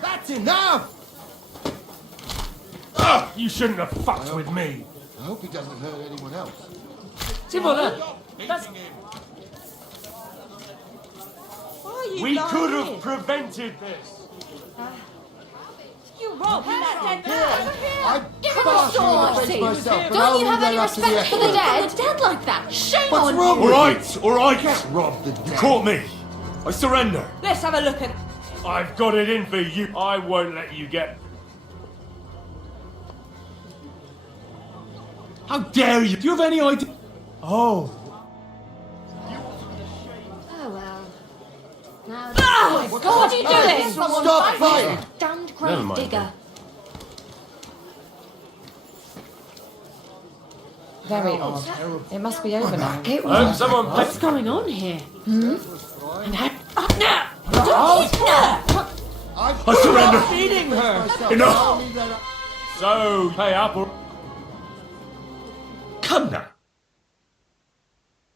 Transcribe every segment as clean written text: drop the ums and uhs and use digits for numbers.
That's enough! You shouldn't have fucked with me. I hope he doesn't hurt anyone else. We could have prevented this. You robbed that dead man! I Give him a barged in sword! the face myself, but Don't I'll you have leave any that up to respect for the experts. dead like that? Shame What's on wrong you! with All right. You You can't rob the dead. me. I surrender. Let's have a look at... I've got it in for you. I won't let you get... How dare you? Do you have any idea? Oh. Oh well. Now Oh, what are you doing? Stop fighting! damned Never grave mind digger. Very odd. It must be over now. It Oh, was. someone... What's going on here? I surrender. Feeding her! Enough. I'll leave that up. So, pay up or... Come now.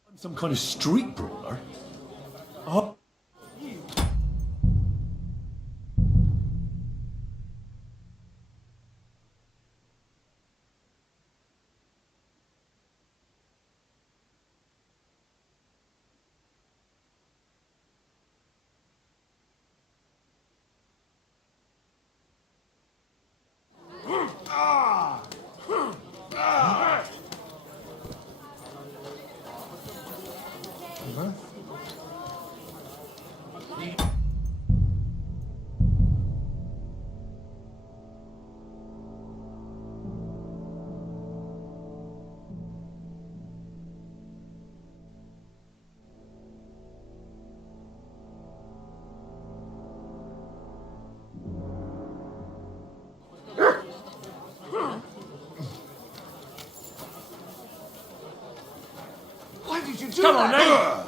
I'm some kind of street brawler. Oh. Why did you do Come on, that? now.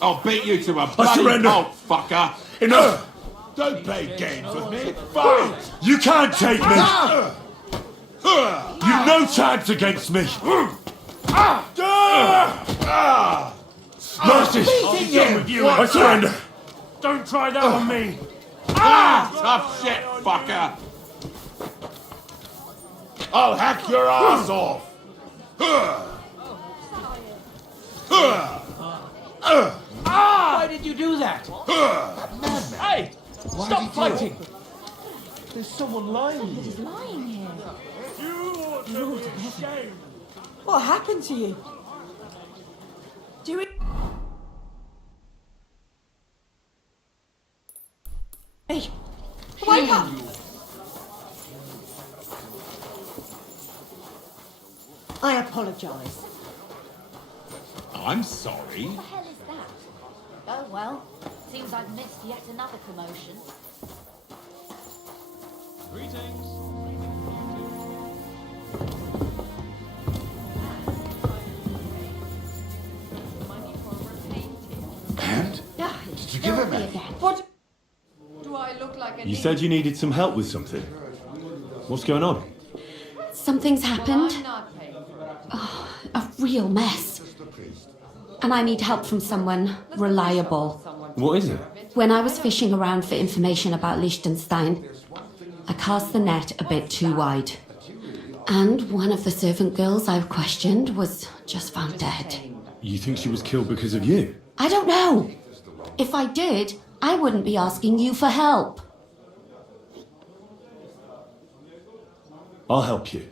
I'll beat you to a bloody surrender. pulp, fucker. Enough! Don't play games with me. Fight! You can't take me! You've no chance against me! Mercy! I'll be done with you. I surrender! Don't try that on me. Tough shit, fucker. I'll hack your ass off! Why did you do that? Hey! Stop fighting! There's someone lying here. He's lying here. You ought to be ashamed. What happened to you? Do you... Hey! Wake up! I apologise. I'm sorry. What the hell is that? Oh well. Seems I've missed yet another promotion. And? Did you give him any? What... Do I look like a... You said you needed some help with something. What's going on? Something's happened. Oh, a real mess. And I need help from someone reliable. What is it? When I was fishing around for information about Liechtenstein, I cast the net a bit too wide. And one of the servant girls I've questioned was just found dead. You think she was killed because of you? I don't know. If I did, I wouldn't be asking you for help. I'll help you.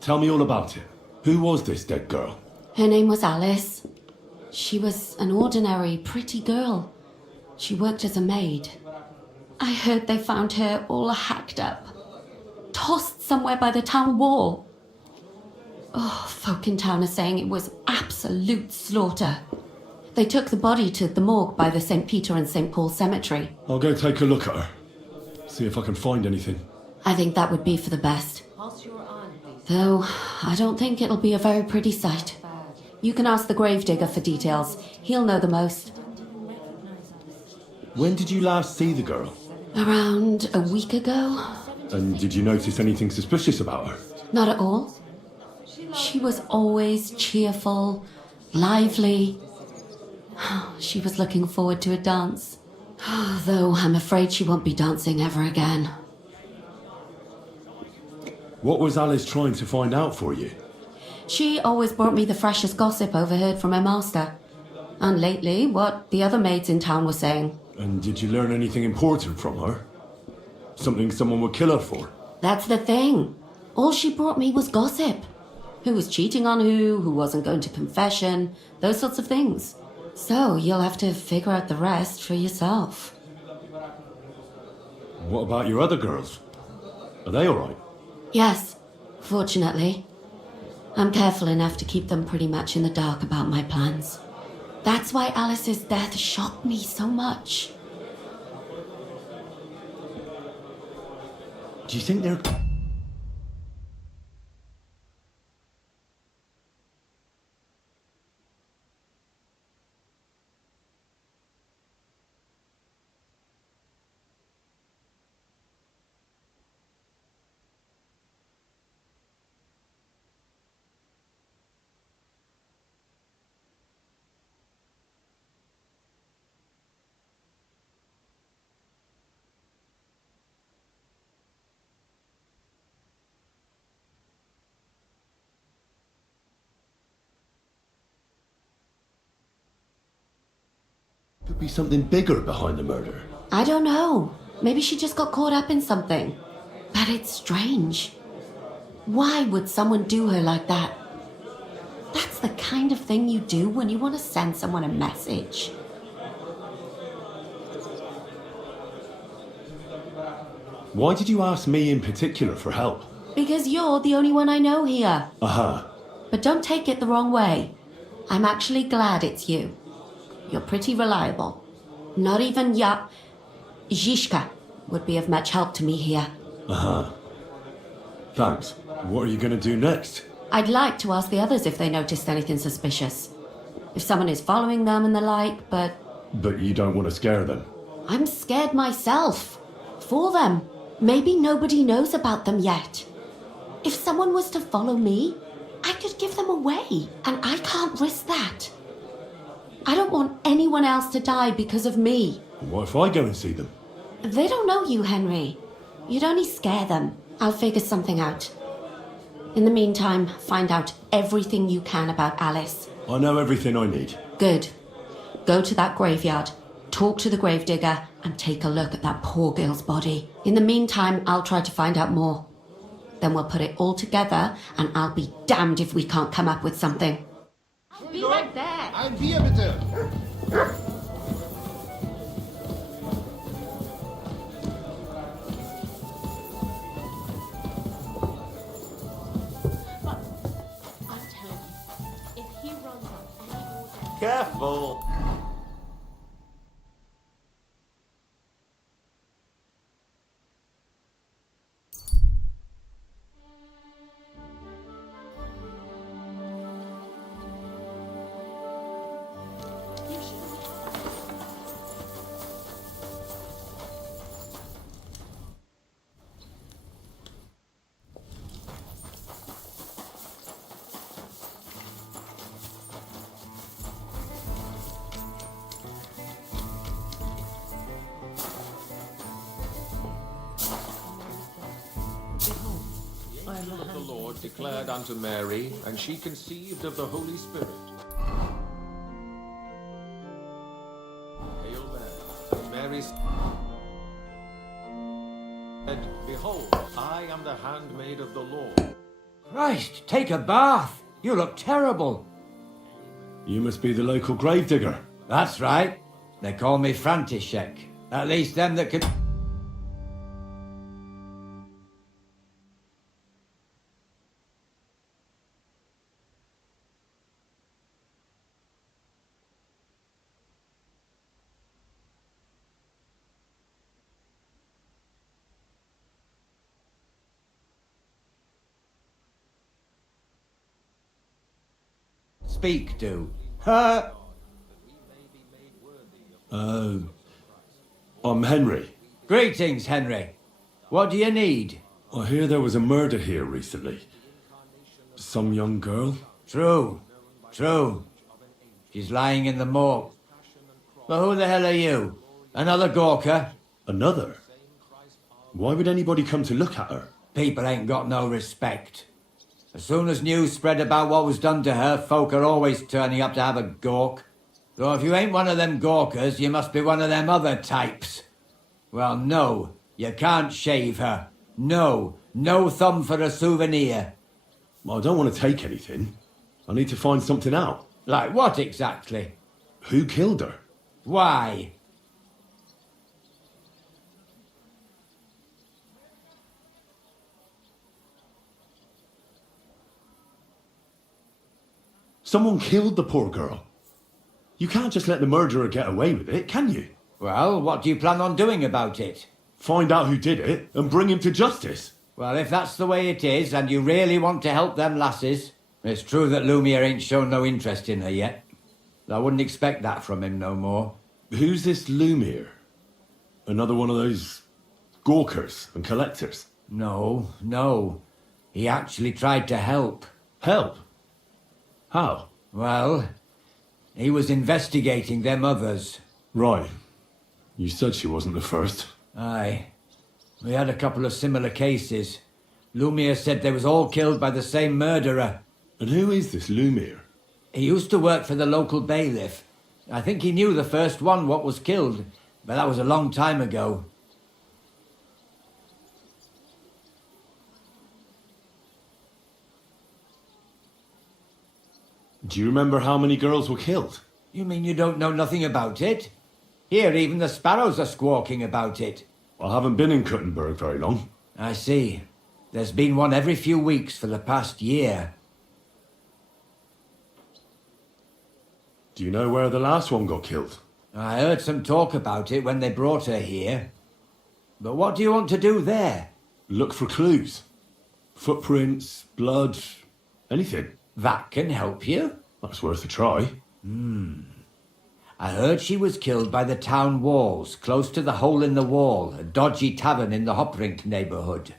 Tell me all about it. Who was this dead girl? Her name was Alice. She was an ordinary, pretty girl. She worked as a maid. I heard they found her all hacked up, tossed somewhere by the town wall. Oh, folk in town are saying it was absolute slaughter. They took the body to the morgue by the St. Peter and St. Paul cemetery. I'll go take a look at her. See if I can find anything. I think that would be for the best. Though, I don't think it'll be a very pretty sight. You can ask the gravedigger for details. He'll know the most. When did you last see the girl? Around a week ago? And did you notice anything suspicious about her? Not at all. She was always cheerful, lively. She was looking forward to a dance. Though I'm afraid she won't be dancing ever again. What was Alice trying to find out for you? She always brought me the freshest gossip overheard from her master. And lately, what the other maids in town were saying. And did you learn anything important from her? Something someone would kill her for? That's the thing. All she brought me was gossip. Who was cheating on who wasn't going to confession, those sorts of things. So you'll have to figure out the rest for yourself. What about your other girls? Are they alright? Yes, fortunately. I'm careful enough to keep them pretty much in the dark about my plans. That's why Alice's death shocked me so much. Do you think they're... Could be something bigger behind the murder. I don't know. Maybe she just got caught up in something. But it's strange. Why would someone do her like that? That's the kind of thing you do when you want to send someone a message. Why did you ask me in particular for help? Because you're the only one I know here. Aha. But don't take it the wrong way. I'm actually glad it's you. You're pretty reliable. Not even Zhishka would be of much help to me here. Aha. Thanks. What are you going to do next? I'd like to ask the others if they noticed anything suspicious. If someone is following them and the like, but... But you don't want to scare them. I'm scared myself. For them. Maybe nobody knows about them yet. If someone was to follow me, I could give them away, and I can't risk that. I don't want anyone else to die because of me. What if I go and see them? They don't know you, Henry. You'd only scare them. I'll figure something out. In the meantime, find out everything you can about Alice. I know everything I need. Good. Go to that graveyard, talk to the gravedigger, and take a look at that poor girl's body. In the meantime, I'll try to find out more. Then we'll put it all together, and I'll be damned if we can't come up with something. I'll be right there. Ein Bier bitte. I'm telling you, if he runs up any more... Careful! Of the Lord declared unto Mary, and she conceived of the Holy Spirit. Hail Mary. Mary said, Behold, I am the handmaid of the Lord. Christ, take a bath. You look terrible. You must be the local gravedigger. That's right. They call me František. At least them that can... Speak to. Ha! I'm Henry. Greetings, Henry. What do you need? I hear there was a murder here recently. Some young girl? True. She's lying in the morgue. But who the hell are you? Another Gawker? Another? Why would anybody come to look at her? People ain't got no respect. As soon as news spread about what was done to her, folk are always turning up to have a gawk. So if you ain't one of them gawkers, you must be one of them other types. Well, no, you can't shave her. No thumb for a souvenir. I don't want to take anything. I need to find something out. Like what exactly? Who killed her? Why? Someone killed the poor girl. You can't just let the murderer get away with it, can you? Well, what do you plan on doing about it? Find out who did it and bring him to justice. Well, if that's the way it is, and you really want to help them lasses, it's true that Lumiere ain't shown no interest in her yet. I wouldn't expect that from him no more. Who's this Lumiere? Another one of those gawkers and collectors? No. He actually tried to help. Help? How? Well, he was investigating them others. Right. You said she wasn't the first. Aye. We had a couple of similar cases. Lumiere said they was all killed by the same murderer. And who is this Lumiere? He used to work for the local bailiff. I think he knew the first one what was killed, but that was a long time ago. Do you remember how many girls were killed? You mean you don't know nothing about it? Here, even the sparrows are squawking about it. I haven't been in Kuttenberg very long. I see. There's been one every few weeks for the past year. Do you know where the last one got killed? I heard some talk about it when they brought her here. But what do you want to do there? Look for clues. Footprints, blood, anything. That can help you. That's worth a try. I heard she was killed by the town walls, close to the Hole in the Wall, a dodgy tavern in the Hoprink neighbourhood.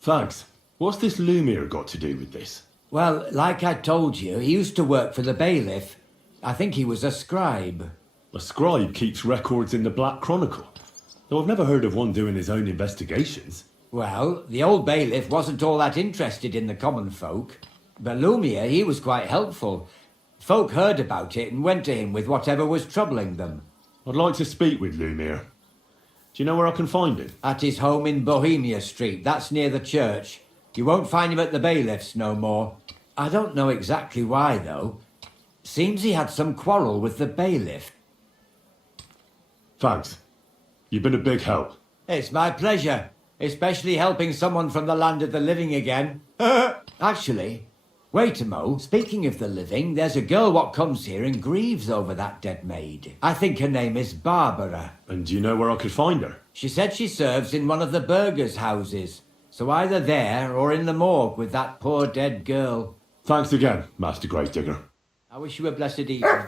Thanks. What's this Lumiere got to do with this? Well, like I told you, he used to work for the bailiff. I think he was a scribe. A scribe keeps records in the Black Chronicle. Though I've never heard of one doing his own investigations. Well, the old bailiff wasn't all that interested in the common folk. But Lumiere, he was quite helpful. Folk heard about it and went to him with whatever was troubling them. I'd like to speak with Lumiere. Do you know where I can find him? At his home in Bohemia Street, that's near the church. You won't find him at the bailiff's no more. I don't know exactly why, though. Seems he had some quarrel with the bailiff. Thanks. You've been a big help. It's my pleasure, especially helping someone from the land of the living again. Actually, wait a mo. Speaking of the living, there's a girl what comes here and grieves over that dead maid. I think her name is Barbara. And do you know where I could find her? She said she serves in one of the burgers' houses. So either there or in the morgue with that poor dead girl. Thanks again, Master Gravedigger. I wish you a blessed evening.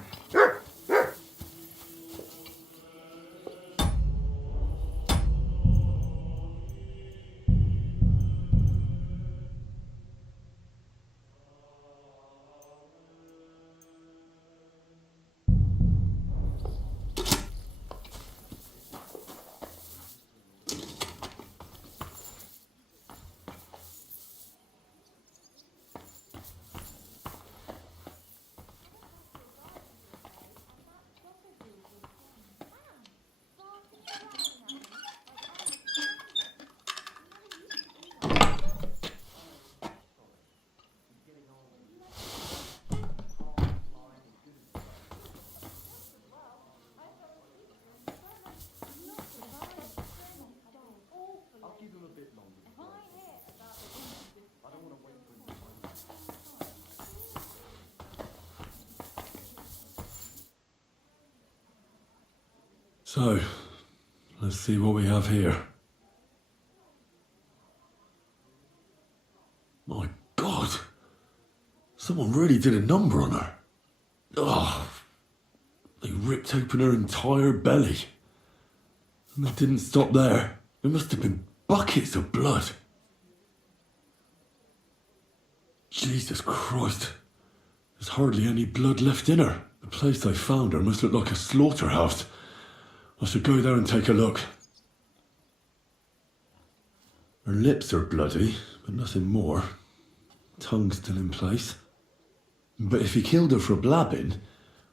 So, let's see what we have here. My God! Someone really did a number on her. Oh, they ripped open her entire belly. And they didn't stop there. There must have been buckets of blood. Jesus Christ. There's hardly any blood left in her. The place they found her must look like a slaughterhouse. I should go there and take a look. Her lips are bloody, but nothing more. Tongue still in place. But if he killed her for blabbing,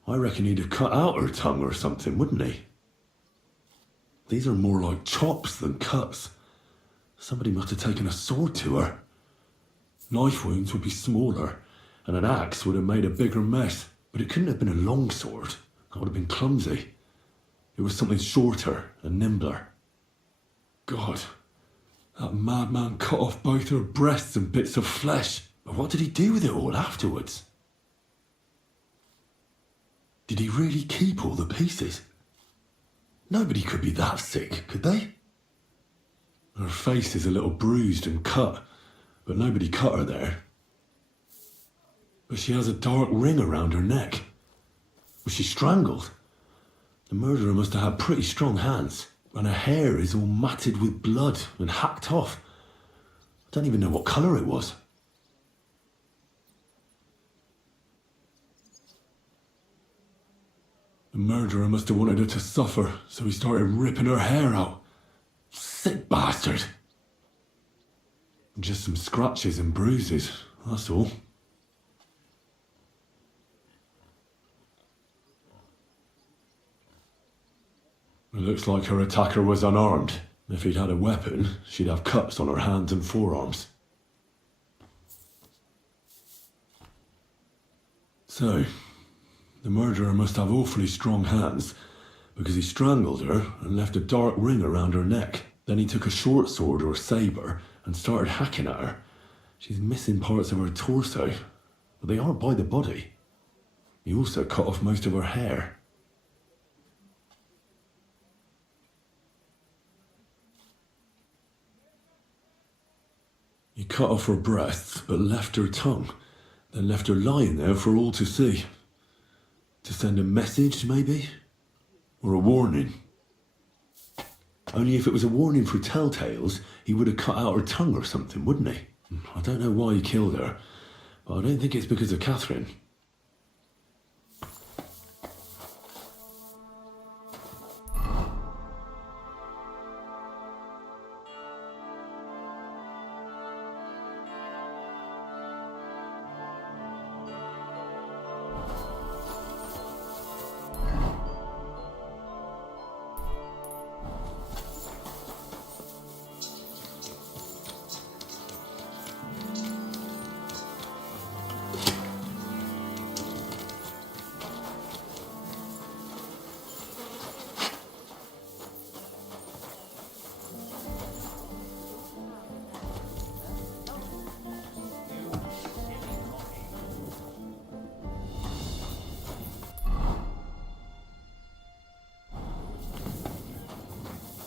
I reckon he'd have cut out her tongue or something, wouldn't he? These are more like chops than cuts. Somebody must have taken a sword to her. Knife wounds would be smaller, and an axe would have made a bigger mess. But it couldn't have been a long sword. That would have been clumsy. It was something shorter and nimbler. God, that madman cut off both her breasts and bits of flesh. But what did he do with it all afterwards? Did he really keep all the pieces? Nobody could be that sick, could they? Her face is a little bruised and cut, but nobody cut her there. But she has a dark ring around her neck. Was she strangled? The murderer must have had pretty strong hands, and her hair is all matted with blood and hacked off. I don't even know what colour it was. The murderer must have wanted her to suffer, so he started ripping her hair out. Sick bastard. Just some scratches and bruises, that's all. It looks like her attacker was unarmed. If he'd had a weapon, she'd have cuts on her hands and forearms. So, the murderer must have awfully strong hands, because he strangled her and left a dark ring around her neck. Then he took a short sword or sabre and started hacking at her. She's missing parts of her torso, but they aren't by the body. He also cut off most of her hair. He cut off her breasts, but left her tongue, then left her lying there for all to see. To send a message, maybe? Or a warning? Only if it was a warning for telltales, he would have cut out her tongue or something, wouldn't he? I don't know why he killed her, but I don't think it's because of Catherine.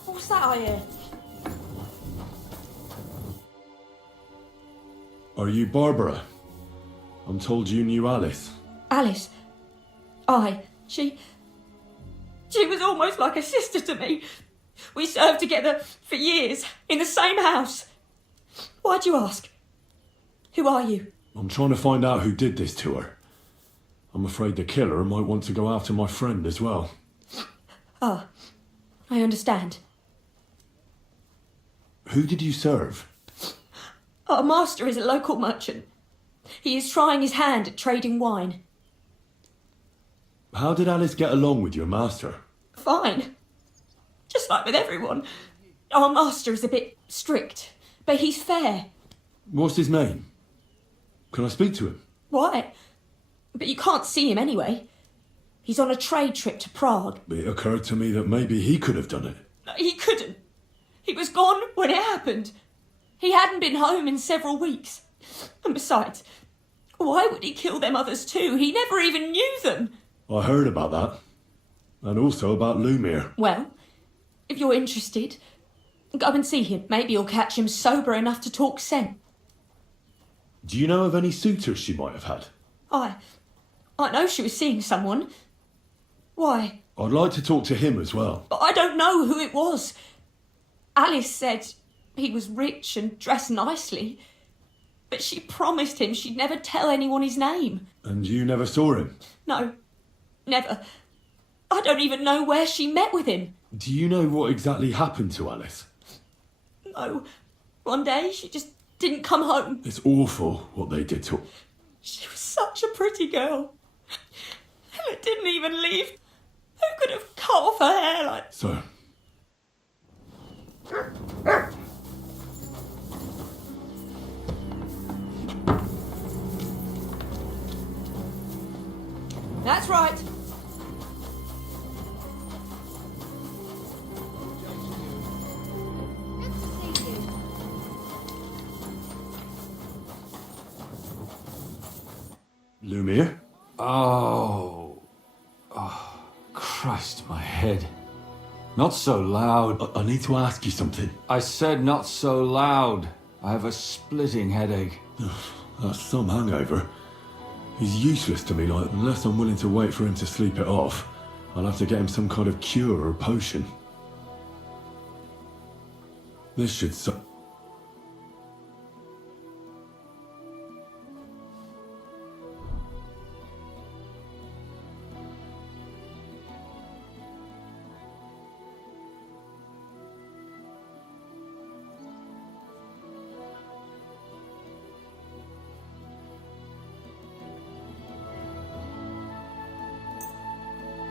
What's that I hear? Are you Barbara? I'm told you knew Alice. Alice. Aye. She was almost like a sister to me. We served together for years, in the same house. Why'd you ask? Who are you? I'm trying to find out who did this to her. I'm afraid the killer might want to go after my friend as well. Ah, I understand. Who did you serve? Our master is a local merchant. He is trying his hand at trading wine. How did Alice get along with your master? Fine. Just like with everyone. Our master is a bit strict, but he's fair. What's his name? Can I speak to him? Why? But you can't see him anyway. He's on a trade trip to Prague. It occurred to me that maybe he could have done it. He couldn't. He was gone when it happened. He hadn't been home in several weeks. And besides, why would he kill them others too? He never even knew them. I heard about that. And also about Lumir. Well, if you're interested, go and see him. Maybe you'll catch him sober enough to talk sense. Do you know of any suitors she might have had? I know she was seeing someone. Why? I'd like to talk to him as well. But I don't know who it was. Alice said he was rich and dressed nicely, but she promised him she'd never tell anyone his name. And you never saw him? No, never. I don't even know where she met with him. Do you know what exactly happened to Alice? No. One day she just didn't come home. It's awful what they did to her. She was such a pretty girl. And it didn't even leave. Who could have cut off her hair like... So, That's right. Lumiere? Oh. Oh, Christ, my head. Not so loud. I need to ask you something. I said not so loud. I have a splitting headache. That's some hangover. He's useless to me, like, unless I'm willing to wait for him to sleep it off. I'll have to get him some kind of cure or potion. This should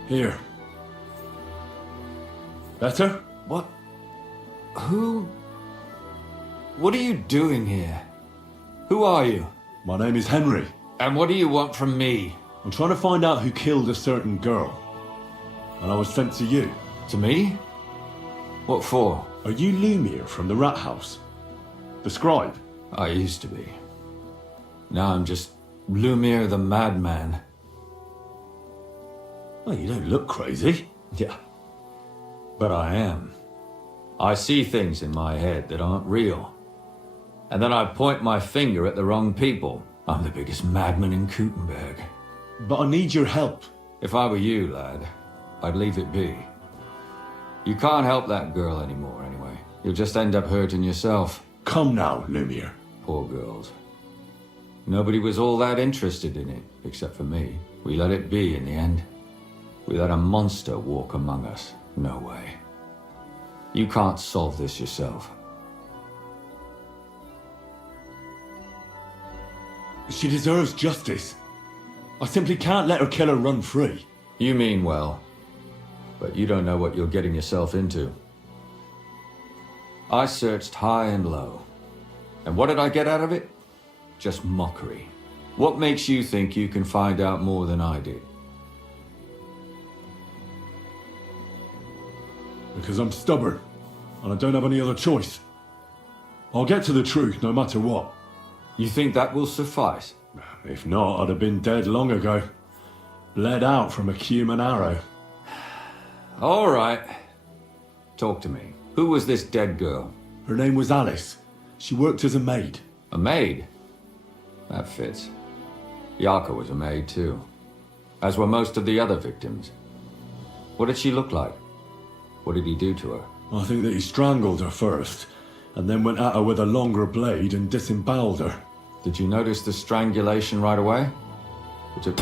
Here. Better? What? Who? What are you doing here? Who are you? My name is Henry. And what do you want from me? I'm trying to find out who killed a certain girl. And I was sent to you. To me? What for? Are you Lumiere from the Rat House? The scribe? I used to be. Now I'm just Lumiere the madman. Well, you don't look crazy. Yeah. But I am. I see things in my head that aren't real. And then I point my finger at the wrong people. I'm the biggest madman in Gutenberg. But I need your help. If I were you, lad, I'd leave it be. You can't help that girl anymore, anyway. You'll just end up hurting yourself. Come now, Lumiere. Poor girls. Nobody was all that interested in it, except for me. We let it be in the end. We let a monster walk among us. No way. You can't solve this yourself. She deserves justice. I simply can't let her killer run free. You mean well, but you don't know what you're getting yourself into. I searched high and low. And what did I get out of it? Just mockery. What makes you think you can find out more than I did? Because I'm stubborn, and I don't have any other choice. I'll get to the truth no matter what. You think that will suffice? If not, I'd have been dead long ago. Bled out from a human arrow. All right. Talk to me. Who was this dead girl? Her name was Alice. She worked as a maid. A maid? That fits. Yaka was a maid too. As were most of the other victims. What did she look like? What did he do to her? I think that he strangled her first, and then went at her with a longer blade and disemboweled her. Did you notice the strangulation right away? It took...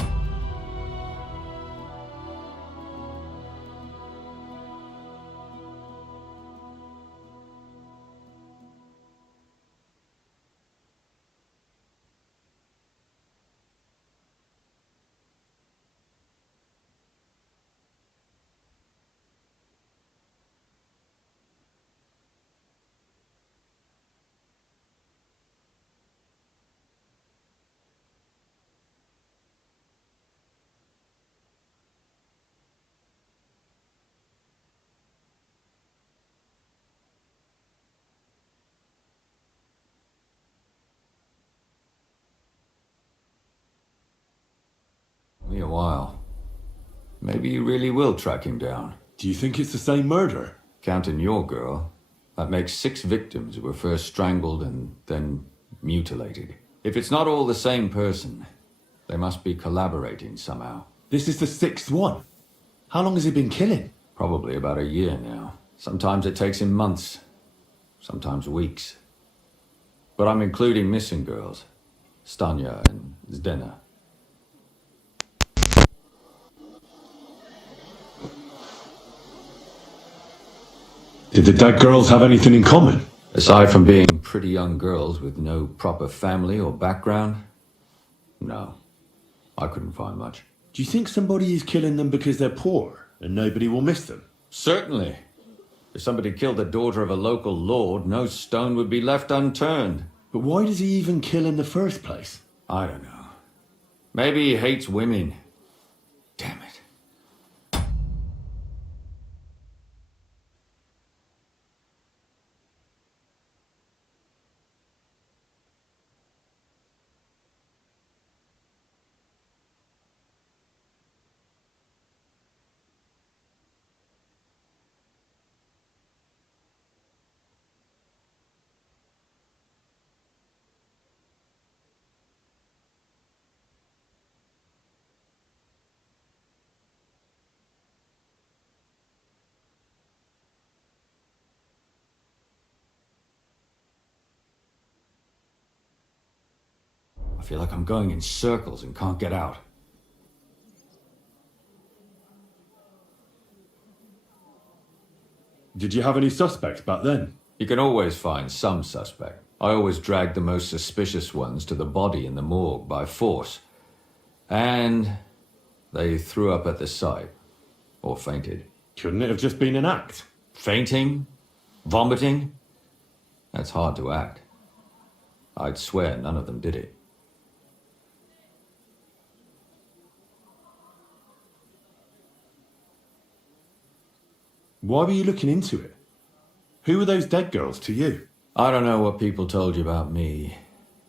me a while. Maybe you really will track him down. Do you think it's the same murder? Counting your girl, that makes 6 victims who were first strangled and then mutilated. If it's not all the same person, They must be collaborating somehow. This is the 6th one. How long has he been killing? Probably about a year now. Sometimes it takes him months, sometimes weeks. But I'm including missing girls, Stanya and Zdena. Did the dead girls have anything in common? Aside from being pretty young girls with no proper family or background, no. I couldn't find much. Do you think somebody is killing them because they're poor and nobody will miss them? Certainly. If somebody killed the daughter of a local lord, no stone would be left unturned. But why does he even kill in the first place? I don't know. Maybe he hates women. Damn it. I feel like I'm going in circles and can't get out. Did you have any suspects back then? You can always find some suspect. I always dragged the most suspicious ones to the body in the morgue by force. And they threw up at the sight. Or fainted. Couldn't it have just been an act? Fainting? Vomiting? That's hard to act. I'd swear none of them did it. Why were you looking into it? Who were those dead girls to you? I don't know what people told you about me,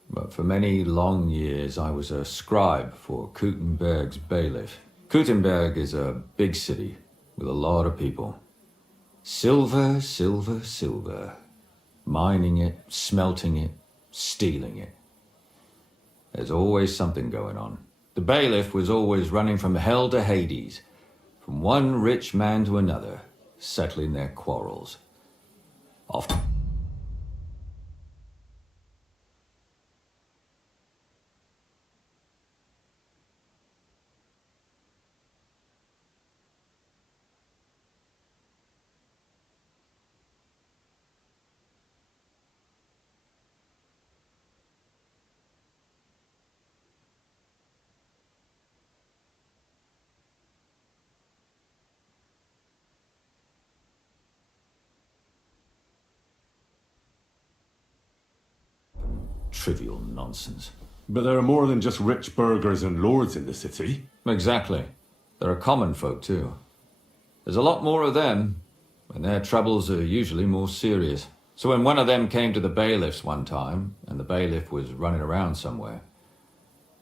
but for many long years I was a scribe for Kuttenberg's bailiff. Kuttenberg is a big city with a lot of people. Silver, silver, silver. Mining it, smelting it, stealing it. There's always something going on. The bailiff was always running from hell to Hades, from one rich man to another, settling their quarrels. Often. Trivial nonsense. But there are more than just rich burghers and lords in the city. Exactly. There are common folk too. There's a lot more of them, and their troubles are usually more serious. So when one of them came to the bailiff's one time, and the bailiff was running around somewhere,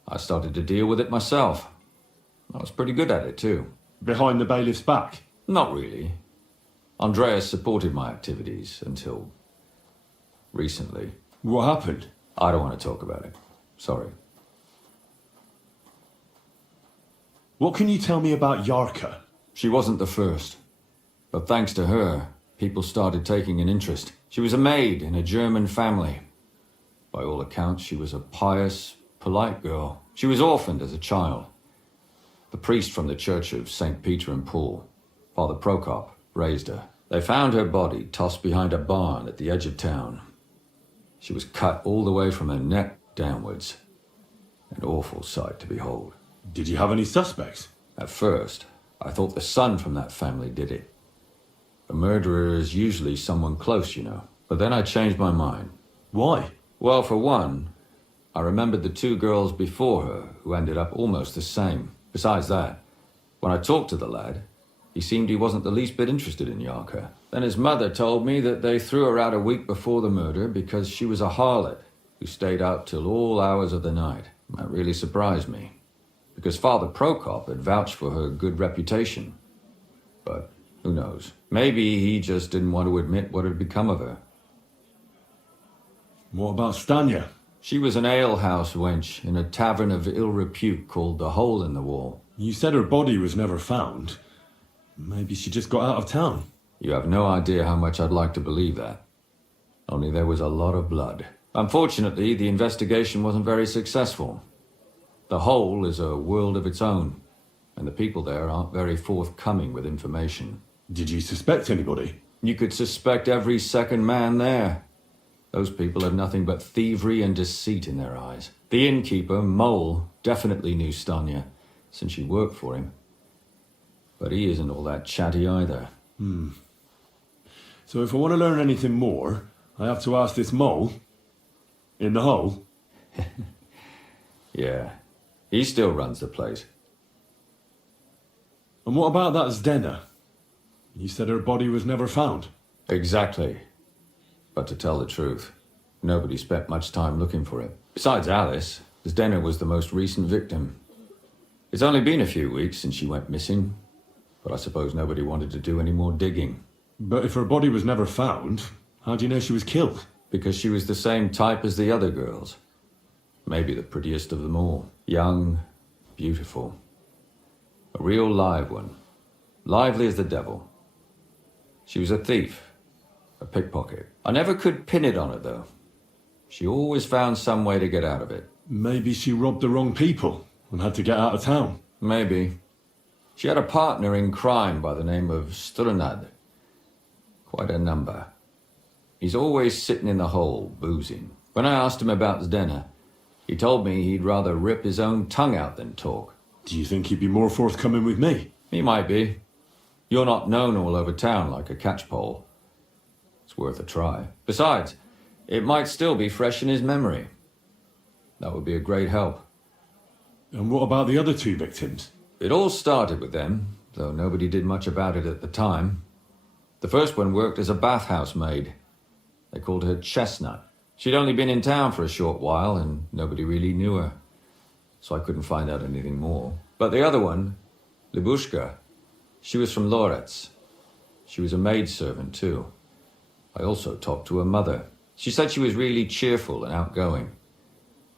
I started to deal with it myself. I was pretty good at it too. Behind the bailiff's back? Not really. Andreas supported my activities until recently. What happened? I don't want to talk about it. Sorry. What can you tell me about Yarka? She wasn't the first. But thanks to her, people started taking an interest. She was a maid in a German family. By all accounts, she was a pious, polite girl. She was orphaned as a child. The priest from the church of St. Peter and Paul, Father Prokop, raised her. They found her body tossed behind a barn at the edge of town. She was cut all the way from her neck downwards. An awful sight to behold. Did you have any suspects? At first, I thought the son from that family did it. A murderer is usually someone close, you know. But then I changed my mind. Why? Well, for one, I remembered the two girls before her who ended up almost the same. Besides that, when I talked to the lad, he seemed he wasn't the least bit interested in Yarka. Then his mother told me that they threw her out a week before the murder because she was a harlot who stayed out till all hours of the night. That really surprised me, because Father Prokop had vouched for her good reputation. But who knows? Maybe he just didn't want to admit what had become of her. What about Stanya? She was an alehouse wench in a tavern of ill repute called the Hole in the Wall. You said her body was never found. Maybe she just got out of town. You have no idea how much I'd like to believe that. Only there was a lot of blood. Unfortunately, the investigation wasn't very successful. The Hole is a world of its own, and the people there aren't very forthcoming with information. Did you suspect anybody? You could suspect every second man there. Those people have nothing but thievery and deceit in their eyes. The innkeeper, Mole, definitely knew Stanya, since she worked for him. But he isn't all that chatty either. So if I want to learn anything more, I have to ask this mole in the hole. Yeah, he still runs the place. And what about that Zdena? You said her body was never found. Exactly. But to tell the truth, nobody spent much time looking for it. Besides Alice, Zdena was the most recent victim. It's only been a few weeks since she went missing, but I suppose nobody wanted to do any more digging. But if her body was never found, how do you know she was killed? Because she was the same type as the other girls. Maybe the prettiest of them all. Young, beautiful. A real live one. Lively as the devil. She was a thief. A pickpocket. I never could pin it on her, though. She always found some way to get out of it. Maybe she robbed the wrong people and had to get out of town. Maybe. She had a partner in crime by the name of Strunad. Quite a number. He's always sitting in the hole, boozing. When I asked him about Zdena, he told me he'd rather rip his own tongue out than talk. Do you think he'd be more forthcoming with me? He might be. You're not known all over town like a catchpole. It's worth a try. Besides, it might still be fresh in his memory. That would be a great help. And what about the other two victims? It all started with them, though nobody did much about it at the time. The first one worked as a bathhouse maid. They called her Chestnut. She'd only been in town for a short while, and nobody really knew her. So I couldn't find out anything more. But the other one, Libushka, she was from Loretz. She was a maidservant, too. I also talked to her mother. She said she was really cheerful and outgoing.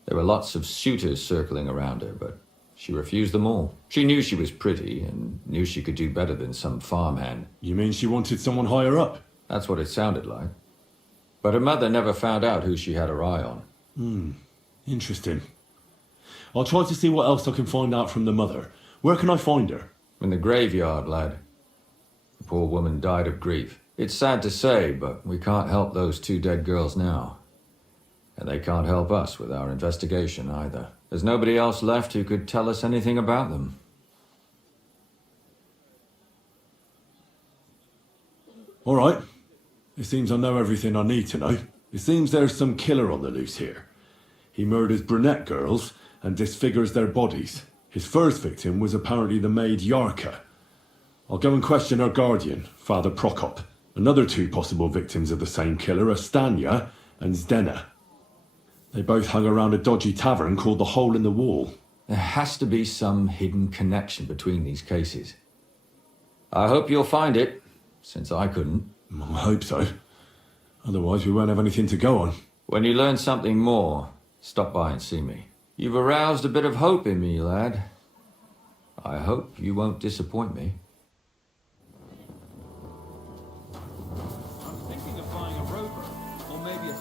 There were lots of suitors circling around her, but she refused them all. She knew she was pretty and knew she could do better than some farmhand. You mean she wanted someone higher up? That's what it sounded like. But her mother never found out who she had her eye on. Interesting. I'll try to see what else I can find out from the mother. Where can I find her? In the graveyard, lad. The poor woman died of grief. It's sad to say, but we can't help those two dead girls now. And they can't help us with our investigation either. There's nobody else left who could tell us anything about them. All right. It seems I know everything I need to know. It seems there's some killer on the loose here. He murders brunette girls and disfigures their bodies. His first victim was apparently the maid Yarka. I'll go and question her guardian, Father Prokop. Another two possible victims of the same killer are Stanya and Zdena. They both hung around a dodgy tavern called the Hole in the Wall. There has to be some hidden connection between these cases. I hope you'll find it, since I couldn't. I hope so. Otherwise we won't have anything to go on. When you learn something more, stop by and see me. You've aroused a bit of hope in me, lad. I hope you won't disappoint me. I'm thinking of buying a rover, or maybe a...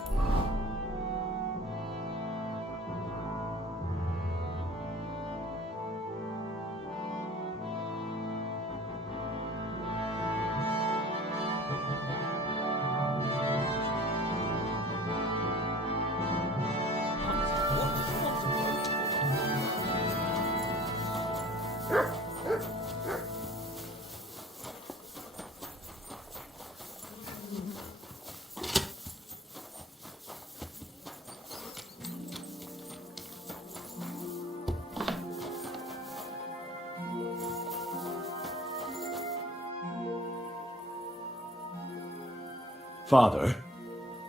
Father,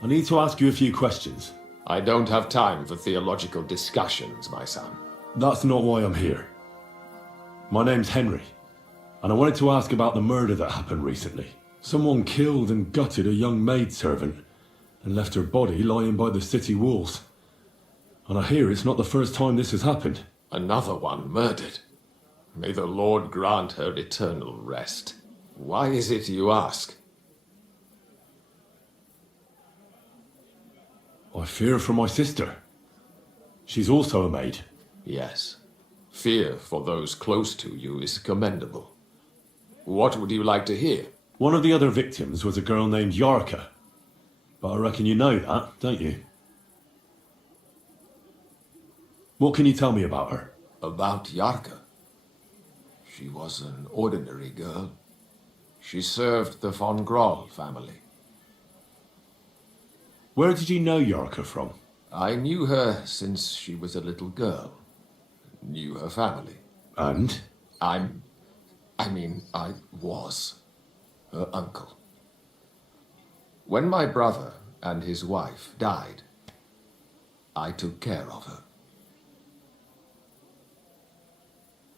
I need to ask you a few questions. I don't have time for theological discussions, my son. That's not why I'm here. My name's Henry, and I wanted to ask about the murder that happened recently. Someone killed and gutted a young maidservant and left her body lying by the city walls. And I hear it's not the first time this has happened. Another one murdered. May the Lord grant her eternal rest. Why is it you ask? I fear for my sister. She's also a maid. Yes. Fear for those close to you is commendable. What would you like to hear? One of the other victims was a girl named Yarka. But I reckon you know that, don't you? What can you tell me about her? About Yarka? She was an ordinary girl. She served the von Grawl family. Where did you know Yarka from? I knew her since she was a little girl. Knew her family. And? I was her uncle. When my brother and his wife died, I took care of her.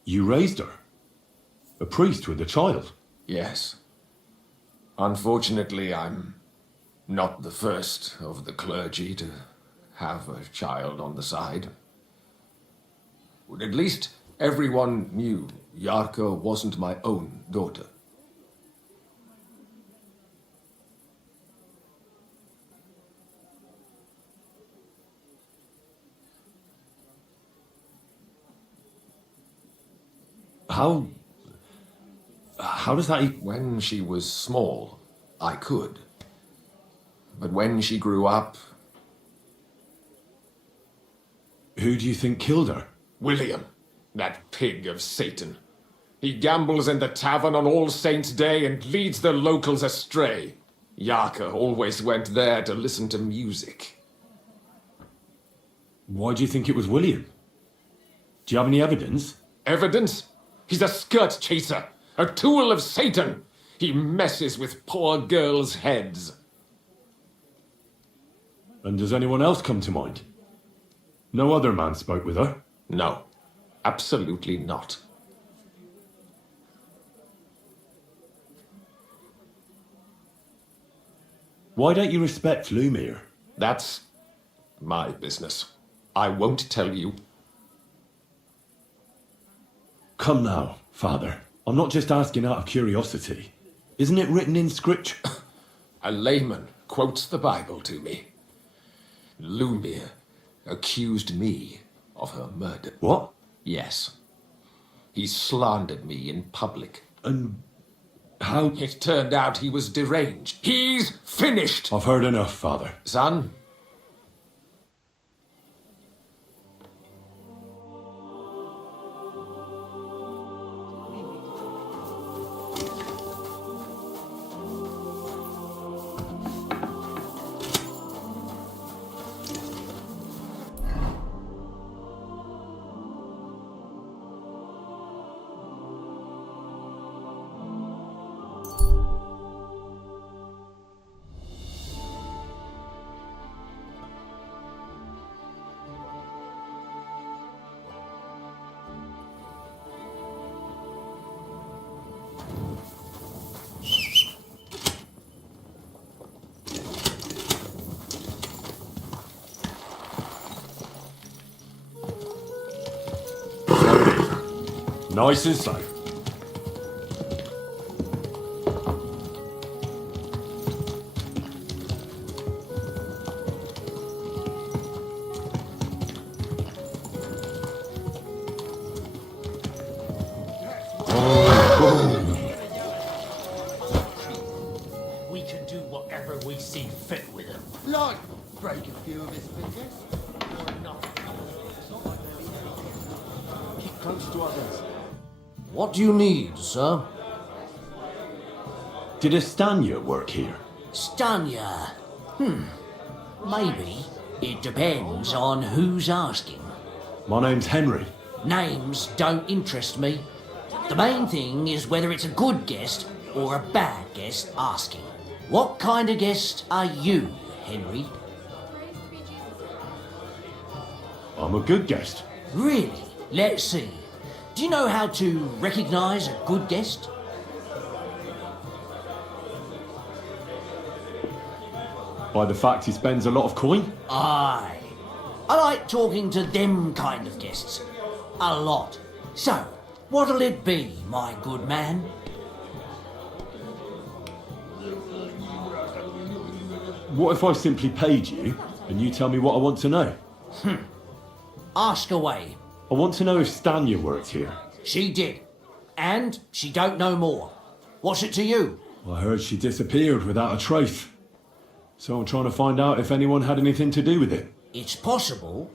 You raised her? A priest with a child? Yes. Unfortunately, I'm not the first of the clergy to have a child on the side. But at least everyone knew Yarka wasn't my own daughter. How does that... When she was small, I could. But when she grew up... Who do you think killed her? William, that pig of Satan. He gambles in the tavern on All Saints' Day and leads the locals astray. Yarka always went there to listen to music. Why do you think it was William? Do you have any evidence? Evidence? He's a skirt chaser, a tool of Satan. He messes with poor girls' heads. And does anyone else come to mind? No other man spoke with her? No, absolutely not. Why don't you respect Lumir? That's my business. I won't tell you. Come now, Father. I'm not just asking out of curiosity. Isn't it written in scripture? A layman quotes the Bible to me. Lumir accused me of her murder. What? Yes. He slandered me in public. And how... It turned out he was deranged. He's finished! I've heard enough, Father. Son, Nice and slow. We can do whatever we see fit with him. Like, break a few of his fingers. Keep close to others. What do you need, sir? Did Estanya work here? Stanya. Maybe. It depends on who's asking. My name's Henry. Names don't interest me. The main thing is whether it's a good guest or a bad guest asking. What kind of guest are you, Henry? I'm a good guest. Really? Let's see. Do you know how to recognise a good guest? By the fact he spends a lot of coin? Aye. I like talking to them kind of guests. A lot. So, what'll it be, my good man? What if I simply paid you and you tell me what I want to know? Ask away. I want to know if Stanya worked here. She did. And she don't know more. What's it to you? I heard she disappeared without a trace. So I'm trying to find out if anyone had anything to do with it. It's possible.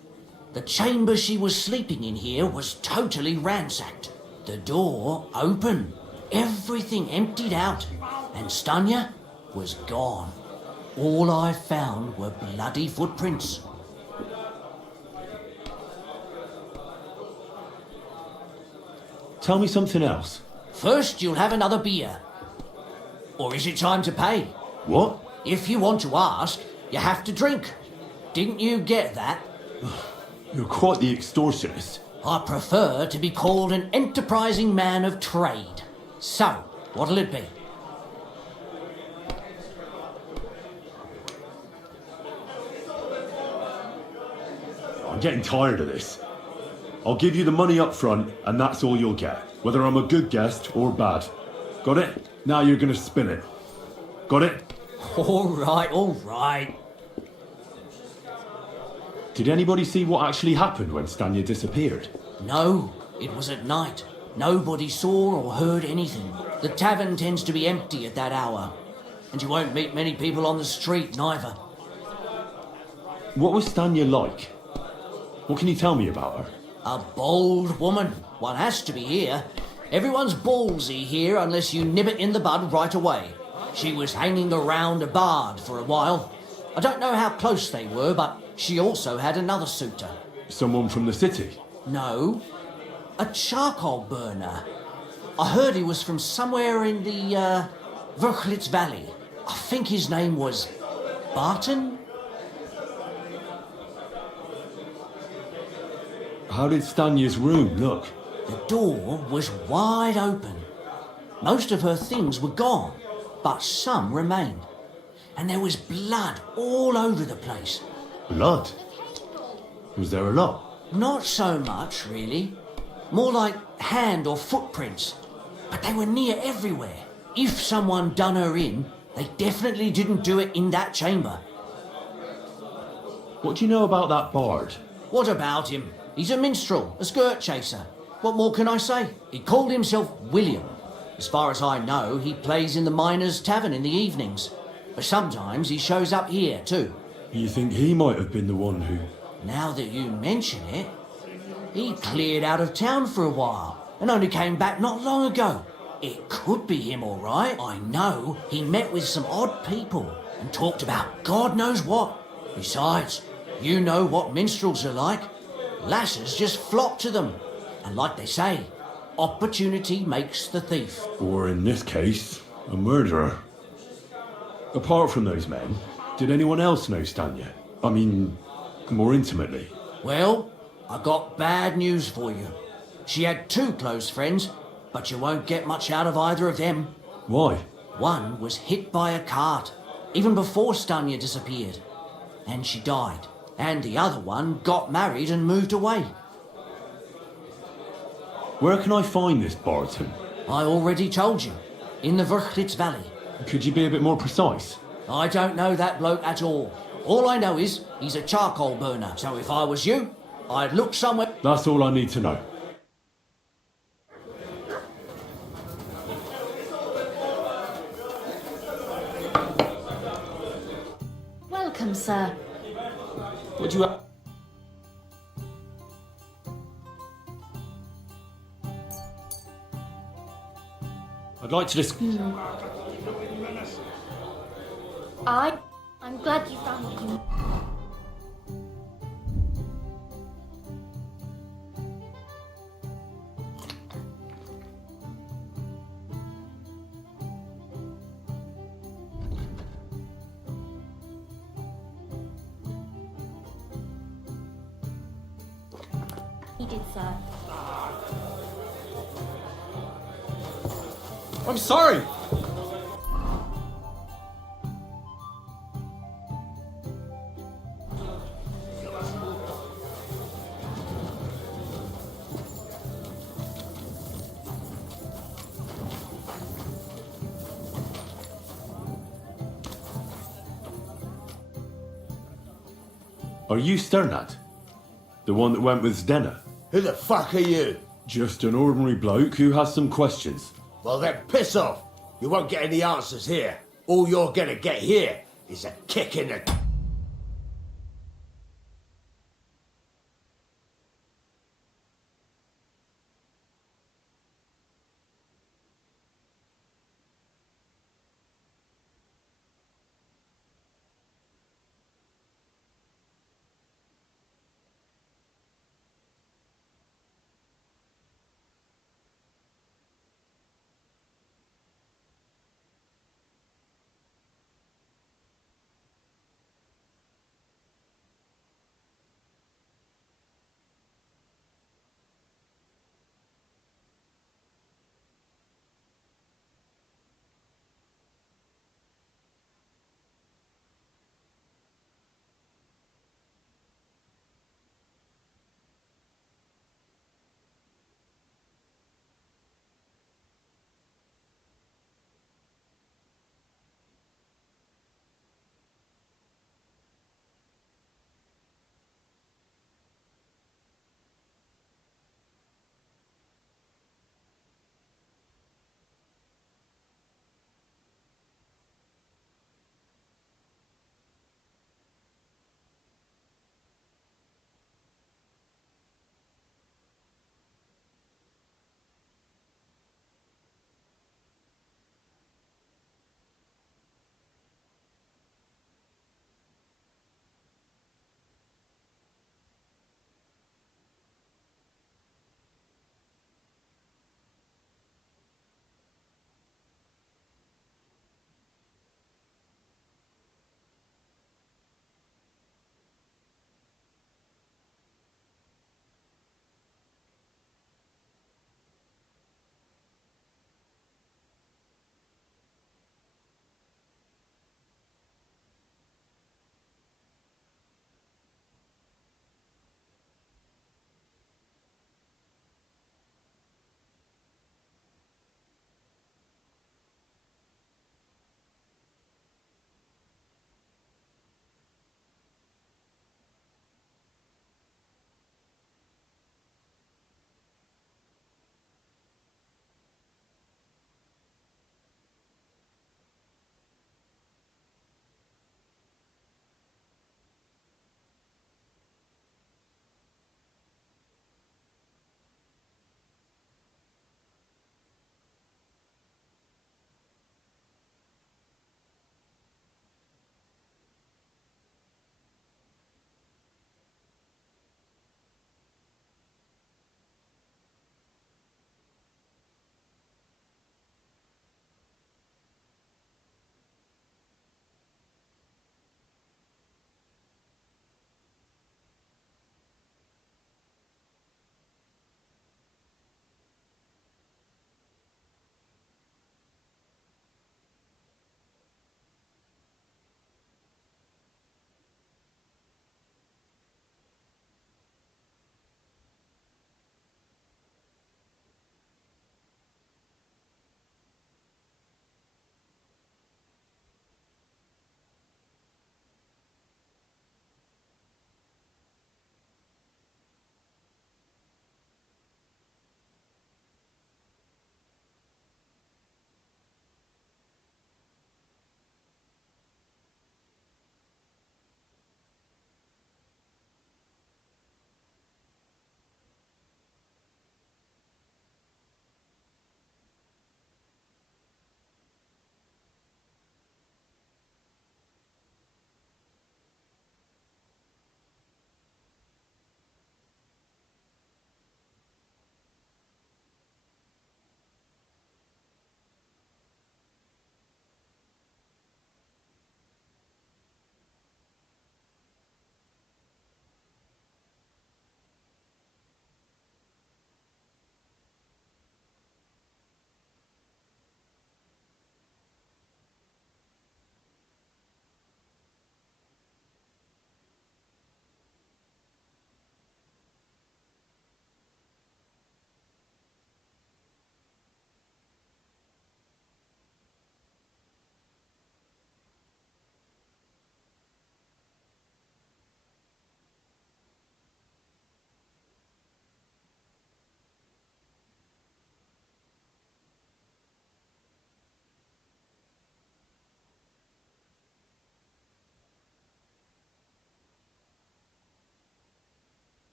The chamber she was sleeping in here was totally ransacked. The door open. Everything emptied out. And Stanya was gone. All I found were bloody footprints. Tell me something else. First, you'll have another beer. Or is it time to pay? What? If you want to ask, you have to drink. Didn't you get that? You're quite the extortionist. I prefer to be called an enterprising man of trade. So, what'll it be? I'm getting tired of this. I'll give you the money up front, and that's all you'll get, whether I'm a good guest or bad. Got it? Now you're gonna spin it. Got it? All right. Did anybody see what actually happened when Stanya disappeared? No, it was at night. Nobody saw or heard anything. The tavern tends to be empty at that hour. And you won't meet many people on the street, neither. What was Stanya like? What can you tell me about her? A bold woman. One has to be here. Everyone's ballsy here unless you nib it in the bud right away. She was hanging around a bard for a while. I don't know how close they were, but she also had another suitor. Someone from the city? No, a charcoal burner. I heard he was from somewhere in the, Verchlitz Valley. I think his name was Barton? How did Stanya's room look? The door was wide open. Most of her things were gone, but some remained. And there was blood all over the place. Blood? Was there a lot? Not so much, really. More like hand or footprints. But they were near everywhere. If someone done her in, they definitely didn't do it in that chamber. What do you know about that bard? What about him? He's a minstrel, a skirt chaser. What more can I say? He called himself William. As far as I know, he plays in the Miners' Tavern in the evenings. But sometimes he shows up here, too. You think he might have been the one who... Now that you mention it, he cleared out of town for a while and only came back not long ago. It could be him, all right. I know he met with some odd people and talked about God knows what. Besides, you know what minstrels are like. Lasses just flock to them. And like they say, opportunity makes the thief. Or in this case, a murderer. Apart from those men, did anyone else know Stanya? I mean, more intimately. Well, I got bad news for you. She had 2 close friends, but you won't get much out of either of them. Why? One was hit by a cart, even before Stanya disappeared. And she died. And the other one got married and moved away. Where can I find this Barton? I already told you. In the Verchlitz Valley. Could you be a bit more precise? I don't know that bloke at all. All I know is he's a charcoal burner. So if I was you, I'd look somewhere... That's all I need to know. Welcome, sir. What do you have? I'd like to just... I'm glad you found me. He did, sir. I'm sorry. Are you Sternad? The one that went with Zdenna? Who the fuck are you? Just an ordinary bloke who has some questions. Well then, piss off. You won't get any answers here. All you're gonna get here is a kick in the...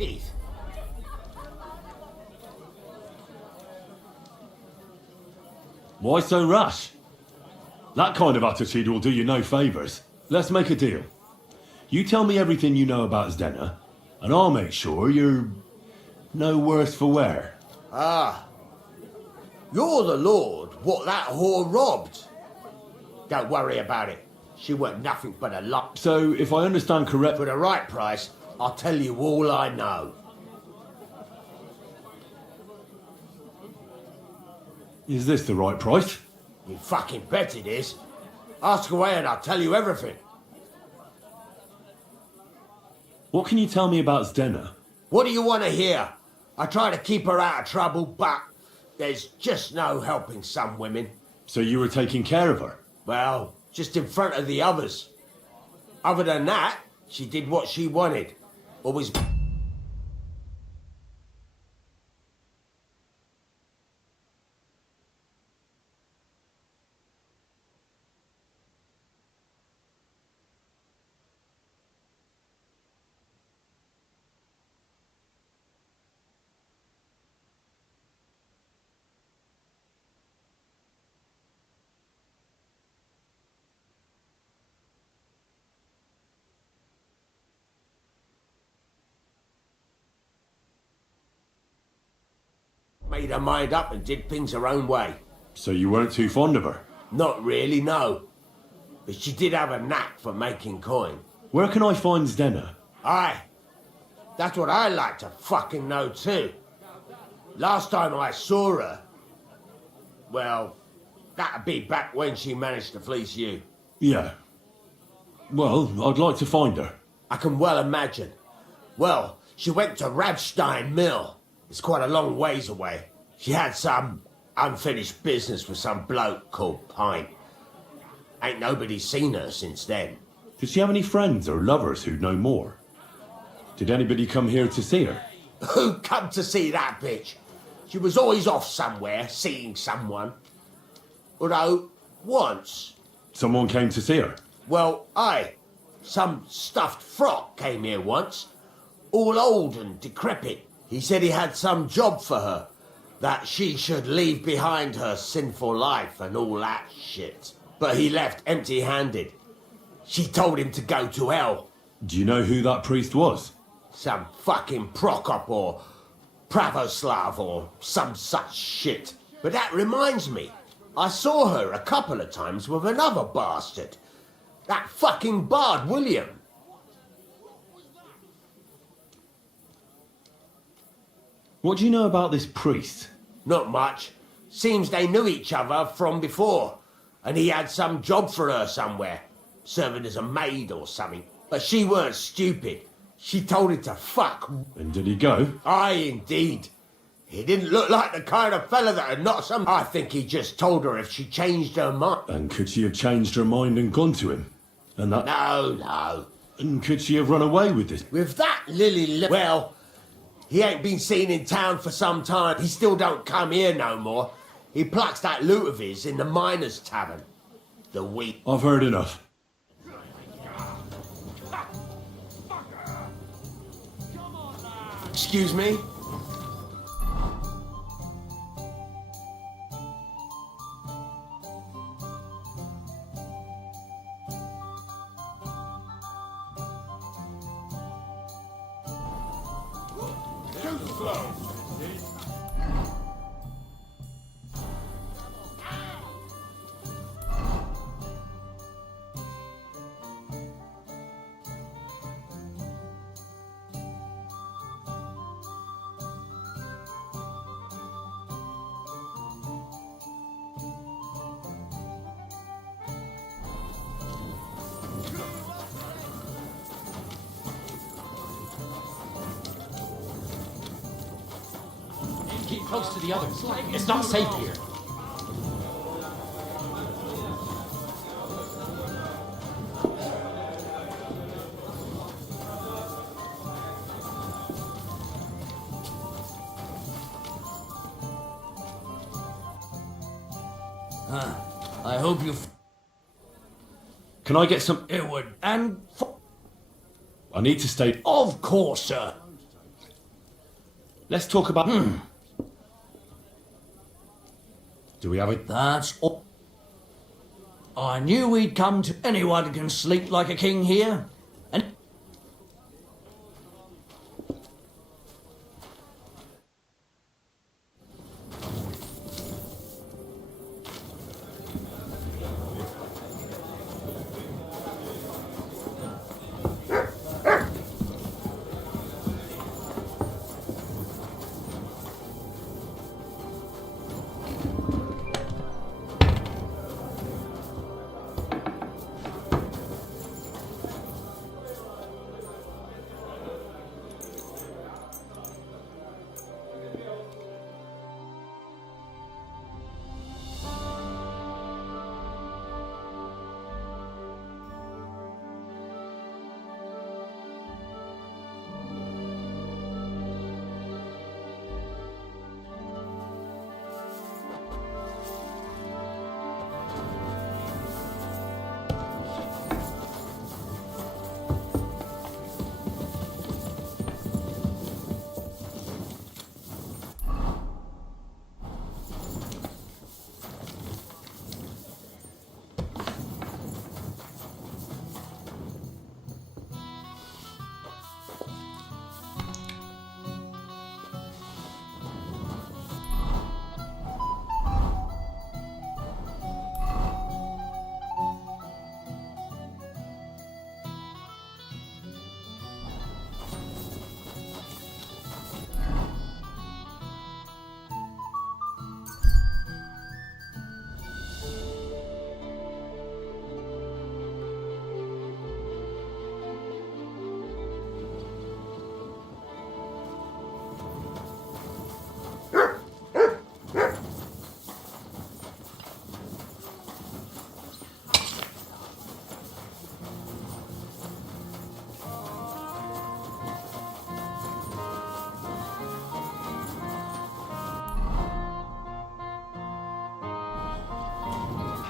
teeth. Why so rash? That kind of attitude will do you no favours. Let's make a deal. You tell me everything you know about Zdena, and I'll make sure you're no worse for wear. Ah. You're the lord what that whore robbed. Don't worry about it. She weren't nothing but a lot. So, if I understand For correctly... the right price, I'll tell you all I know. Is this the right price? You fucking bet it is. Ask away and I'll tell you everything. What can you tell me about Zdena? What do you want to hear? I try to keep her out of trouble, but there's just no helping some women. So you were taking care of her? Well, just in front of the others. Other than that, she did what she wanted. Always... made her mind up and did things her own way. So you weren't too fond of her? Not really, no. But she did have a knack for making coin. Where can I find Zdena? Aye. That's what I like to fucking know too. Last time I saw her... Well, that'd be back when she managed to fleece you. Yeah. Well, I'd like to find her. I can well imagine. Well, she went to Radstein Mill. It's quite a long ways away. She had some unfinished business with some bloke called Pine. Ain't nobody seen her since then. Did she have any friends or lovers who'd know more? Did anybody come here to see her? Who come to see that bitch? She was always off somewhere, seeing someone. Although, once... Someone came to see her? Well, aye. Some stuffed frock came here once. All old and decrepit. He said he had some job for her. That she should leave behind her sinful life and all that shit. But he left empty-handed. She told him to go to hell. Do you know who that priest was? Some fucking Prokop or Pravoslav or some such shit. But that reminds me, I saw her a couple of times with another bastard. That fucking bard, William. What do you know about this priest? Not much. Seems they knew each other from before. And he had some job for her somewhere. Serving as a maid or something. But she weren't stupid. She told him to fuck. And did he go? Aye, indeed. He didn't look like the kind of fella that had not some... I think he just told her if she changed her mind. And could she have changed her mind and gone to him? And that... No. And could she have run away with this? With that Well, he ain't been seen in town for some time. He still don't come here no more. He plucks that loot of his in the Miners' Tavern. The week. I've heard enough. Excuse me? Keep close to the others. It's not safe here. I hope you... Can I get some... It would. And... I need to stay... Of course, sir. Let's talk about... Do we have it? That's all. I knew we'd come to anyone can sleep like a king here. And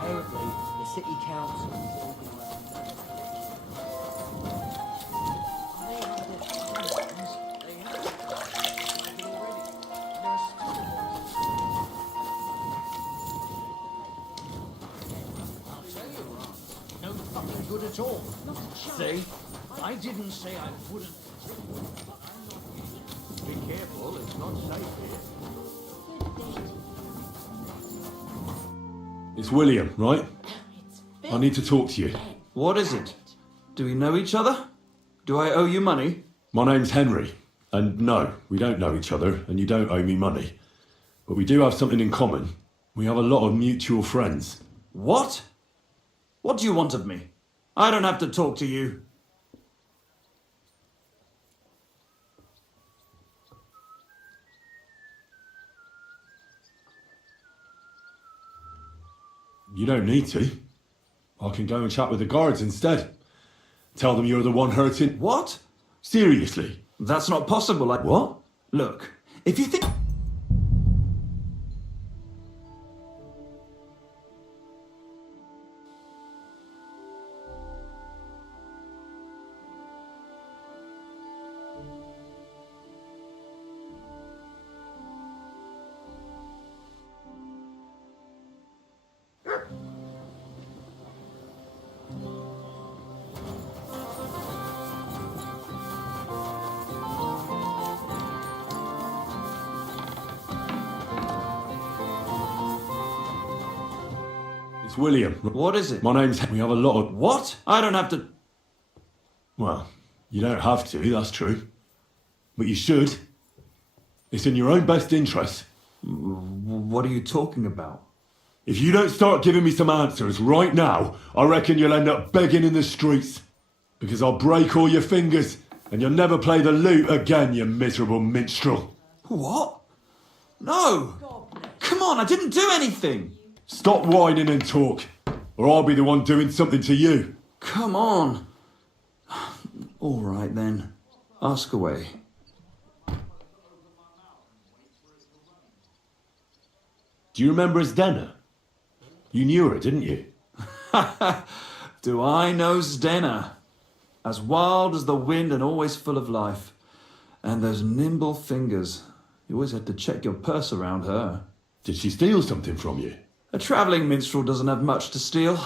apparently the city council no fucking good at all. See? I didn't say I wouldn't. Be careful, it's not safe here. It's William, right? I need to talk to you. What is it? Do we know each other? Do I owe you money? My name's Henry, and no, we don't know each other, and you don't owe me money. But we do have something in common. We have a lot of mutual friends. What? What do you want of me? I don't have to talk to you. You don't need to. I can go and chat with the guards instead. Tell them you're the one hurting. What? Seriously. That's not possible. What? Look, if you think... It's William. What is it? My name's... We have a lot of... What? I don't have to... Well, you don't have to, that's true. But you should. It's in your own best interest. What are you talking about? If you don't start giving me some answers right now, I reckon you'll end up begging in the streets. Because I'll break all your fingers, and you'll never play the lute again, you miserable minstrel. What? No! Come on, I didn't do anything! Stop whining and talk, or I'll be the one doing something to you. Come on! All right then. Ask away. Do you remember Zdena? You knew her, didn't you? Do I know Zdena? As wild as the wind and always full of life. And those nimble fingers. You always had to check your purse around her. Did she steal something from you? A travelling minstrel doesn't have much to steal,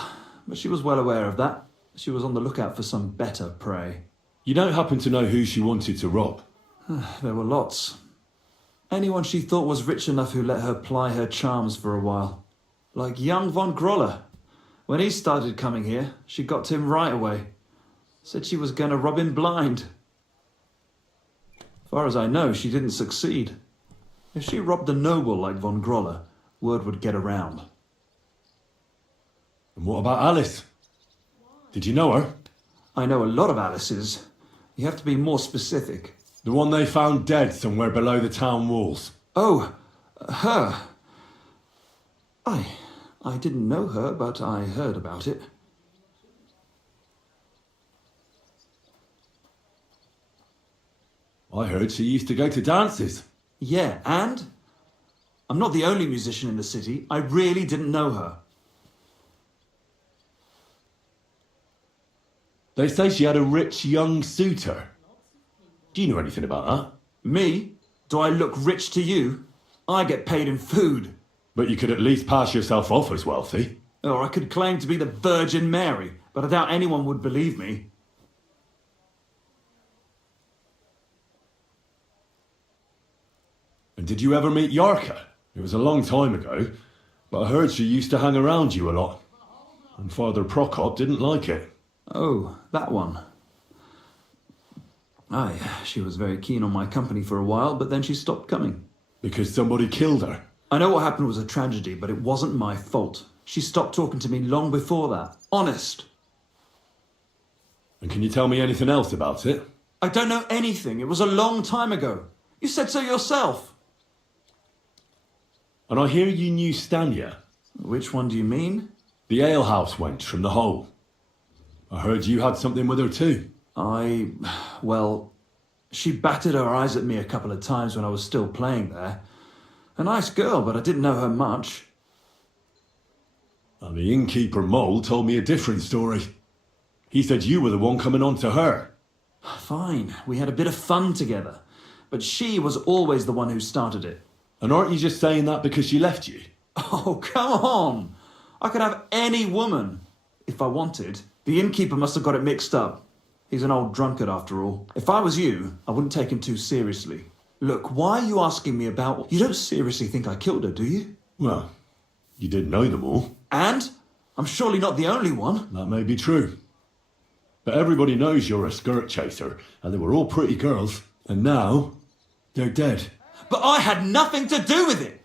but she was well aware of that. She was on the lookout for some better prey. You don't happen to know who she wanted to rob? There were lots. Anyone she thought was rich enough who let her ply her charms for a while. Like young von Groller. When he started coming here, she got to him right away. Said she was going to rob him blind. As far as I know, she didn't succeed. If she robbed a noble like von Groller, word would get around. And what about Alice? Did you know her? I know a lot of Alice's. You have to be more specific. The one they found dead somewhere below the town walls. Oh, her. I didn't know her, but I heard about it. I heard she used to go to dances. Yeah, and? I'm not the only musician in the city. I really didn't know her. They say she had a rich young suitor. Do you know anything about that? Me? Do I look rich to you? I get paid in food. But you could at least pass yourself off as wealthy. Or I could claim to be the Virgin Mary, but I doubt anyone would believe me. And did you ever meet Yarka? It was a long time ago, but I heard she used to hang around you a lot. And Father Prokop didn't like it. Oh, that one. Aye, she was very keen on my company for a while, but then she stopped coming. Because somebody killed her? I know what happened was a tragedy, but it wasn't my fault. She stopped talking to me long before that. Honest. And can you tell me anything else about it? I don't know anything. It was a long time ago. You said so yourself. And I hear you knew Stanya. Which one do you mean? The alehouse wench from the hole. I heard you had something with her too. Well, she batted her eyes at me a couple of times when I was still playing there. A nice girl, but I didn't know her much. And the innkeeper Mole told me a different story. He said you were the one coming on to her. Fine, we had a bit of fun together. But she was always the one who started it. And aren't you just saying that because she left you? Oh, come on! I could have any woman, if I wanted. The innkeeper must have got it mixed up. He's an old drunkard after all. If I was you, I wouldn't take him too seriously. Look, why are you asking me about... You don't seriously think I killed her, do you? Well, you did know them all. And? I'm surely not the only one. That may be true. But everybody knows you're a skirt chaser, and they were all pretty girls. And now, they're dead. But I had nothing to do with it!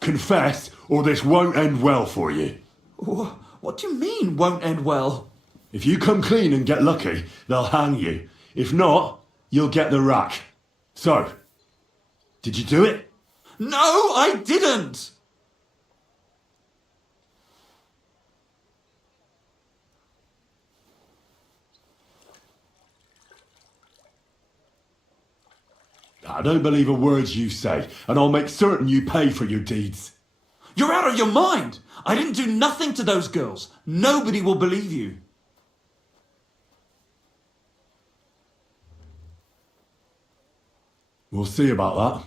Confess, or this won't end well for you. What do you mean, won't end well? If you come clean and get lucky, they'll hang you. If not, you'll get the rack. So, did you do it? No, I didn't! I don't believe a word you say, and I'll make certain you pay for your deeds. You're out of your mind! I didn't do nothing to those girls. Nobody will believe you. We'll see about that.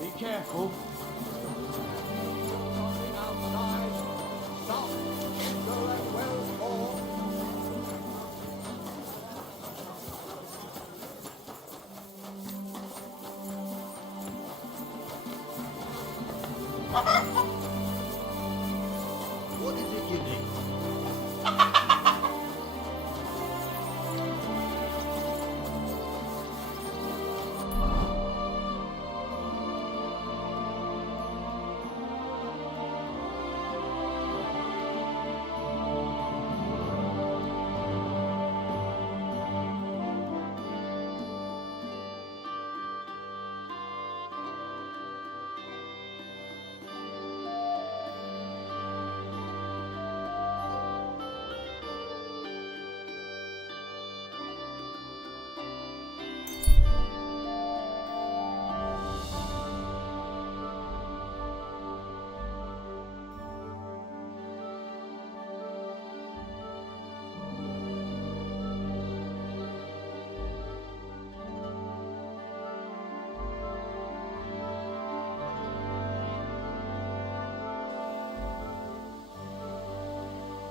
Be careful. What is it you need?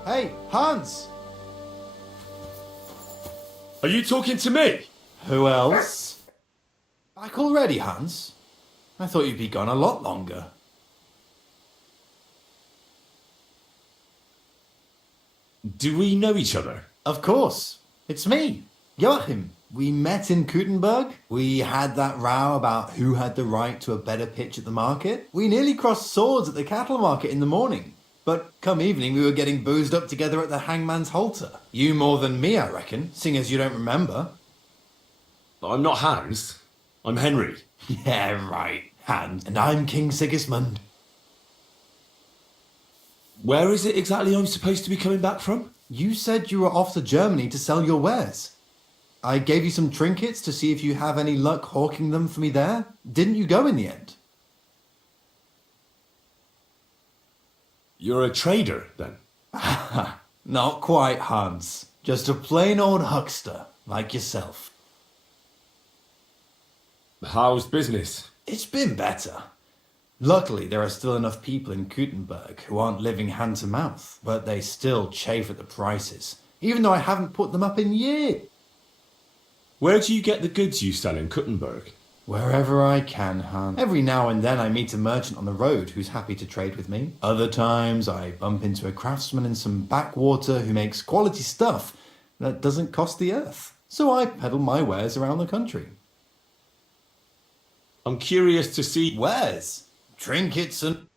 Hey, Hans! Are you talking to me? Who else? Back already, Hans? I thought you'd be gone a lot longer. Do we know each other? Of course. It's me, Joachim. We met in Gutenberg. We had that row about who had the right to a better pitch at the market. We nearly crossed swords at the cattle market in the morning. But come evening, we were getting boozed up together at the hangman's halter. You more than me, I reckon, seeing as you don't remember. I'm not Hans. I'm Henry. Yeah, right, Hans. And I'm King Sigismund. Where is it exactly I'm supposed to be coming back from? You said you were off to Germany to sell your wares. I gave you some trinkets to see if you have any luck hawking them for me there. Didn't you go in the end? You're a trader, then? Not quite, Hans. Just a plain old huckster, like yourself. How's business? It's been better. Luckily, there are still enough people in Gutenberg who aren't living hand to mouth, but they still chafe at the prices, even though I haven't put them up in years. Where do you get the goods you sell in Gutenberg? Wherever I can, Hans. Every now and then I meet a merchant on the road who's happy to trade with me. Other times I bump into a craftsman in some backwater who makes quality stuff that doesn't cost the earth. So I peddle my wares around the country. I'm curious to see... Wares? Trinkets and...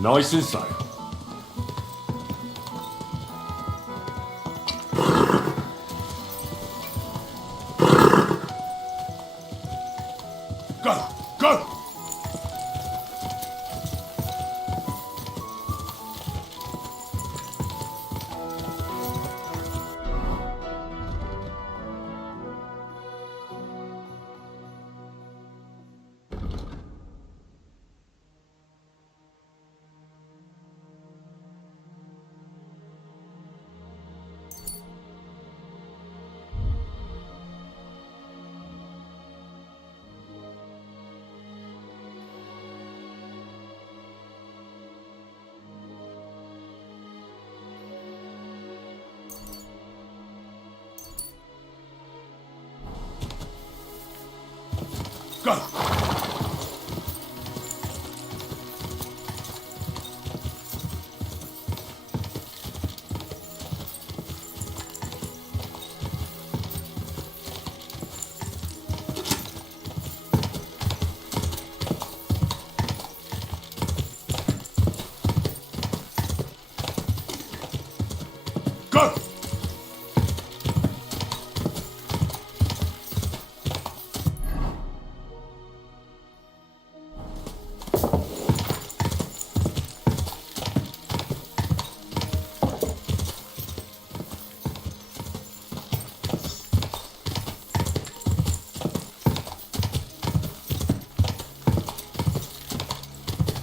Nice and slow. Go! Go! Go! Go!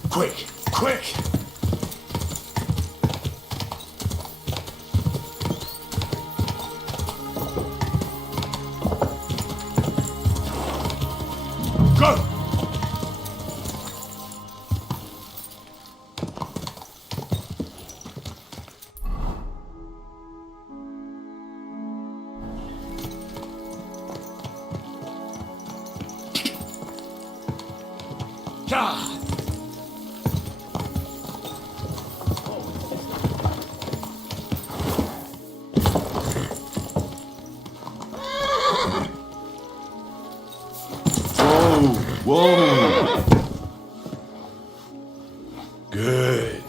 Quick! Quick! Go! God! Whoa! Good.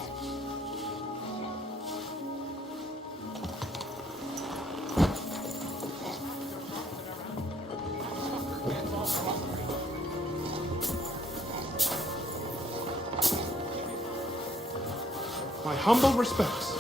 My humble respects.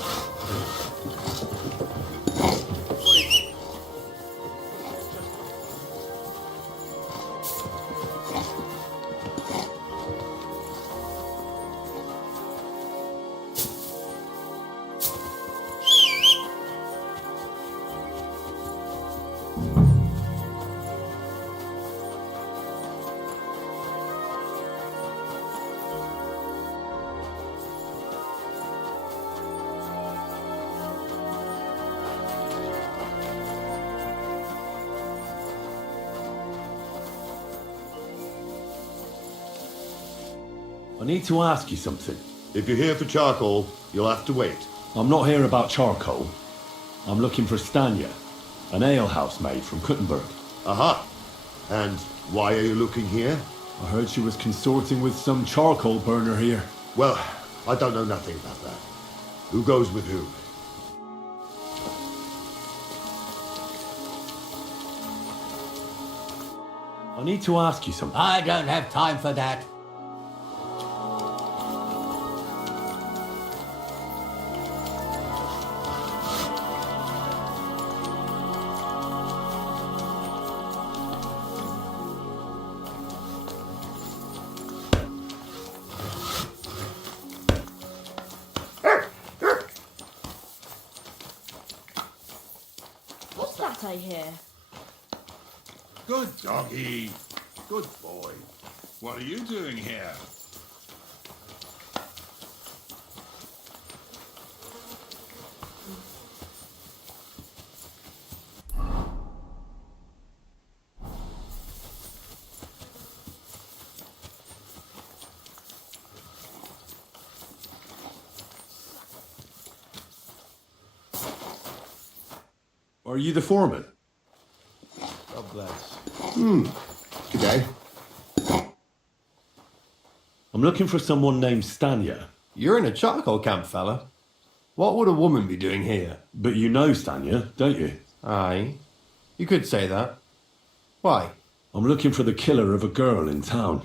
I need to ask you something. If you're here for charcoal, you'll have to wait. I'm not here about charcoal. I'm looking for Stanya, an alehouse maid from Kuttenberg. Aha! And why are you looking here? I heard she was consorting with some charcoal burner here. Well, I don't know nothing about that. Who goes with who? I need to ask you something. I don't have time for that. What's that I hear? Good doggy. Good boy. What are you doing here? Are you the foreman? God bless. G'day. I'm looking for someone named Stanya. You're in a charcoal camp, fella. What would a woman be doing here? But you know Stanya, don't you? Aye. You could say that. Why? I'm looking for the killer of a girl in town.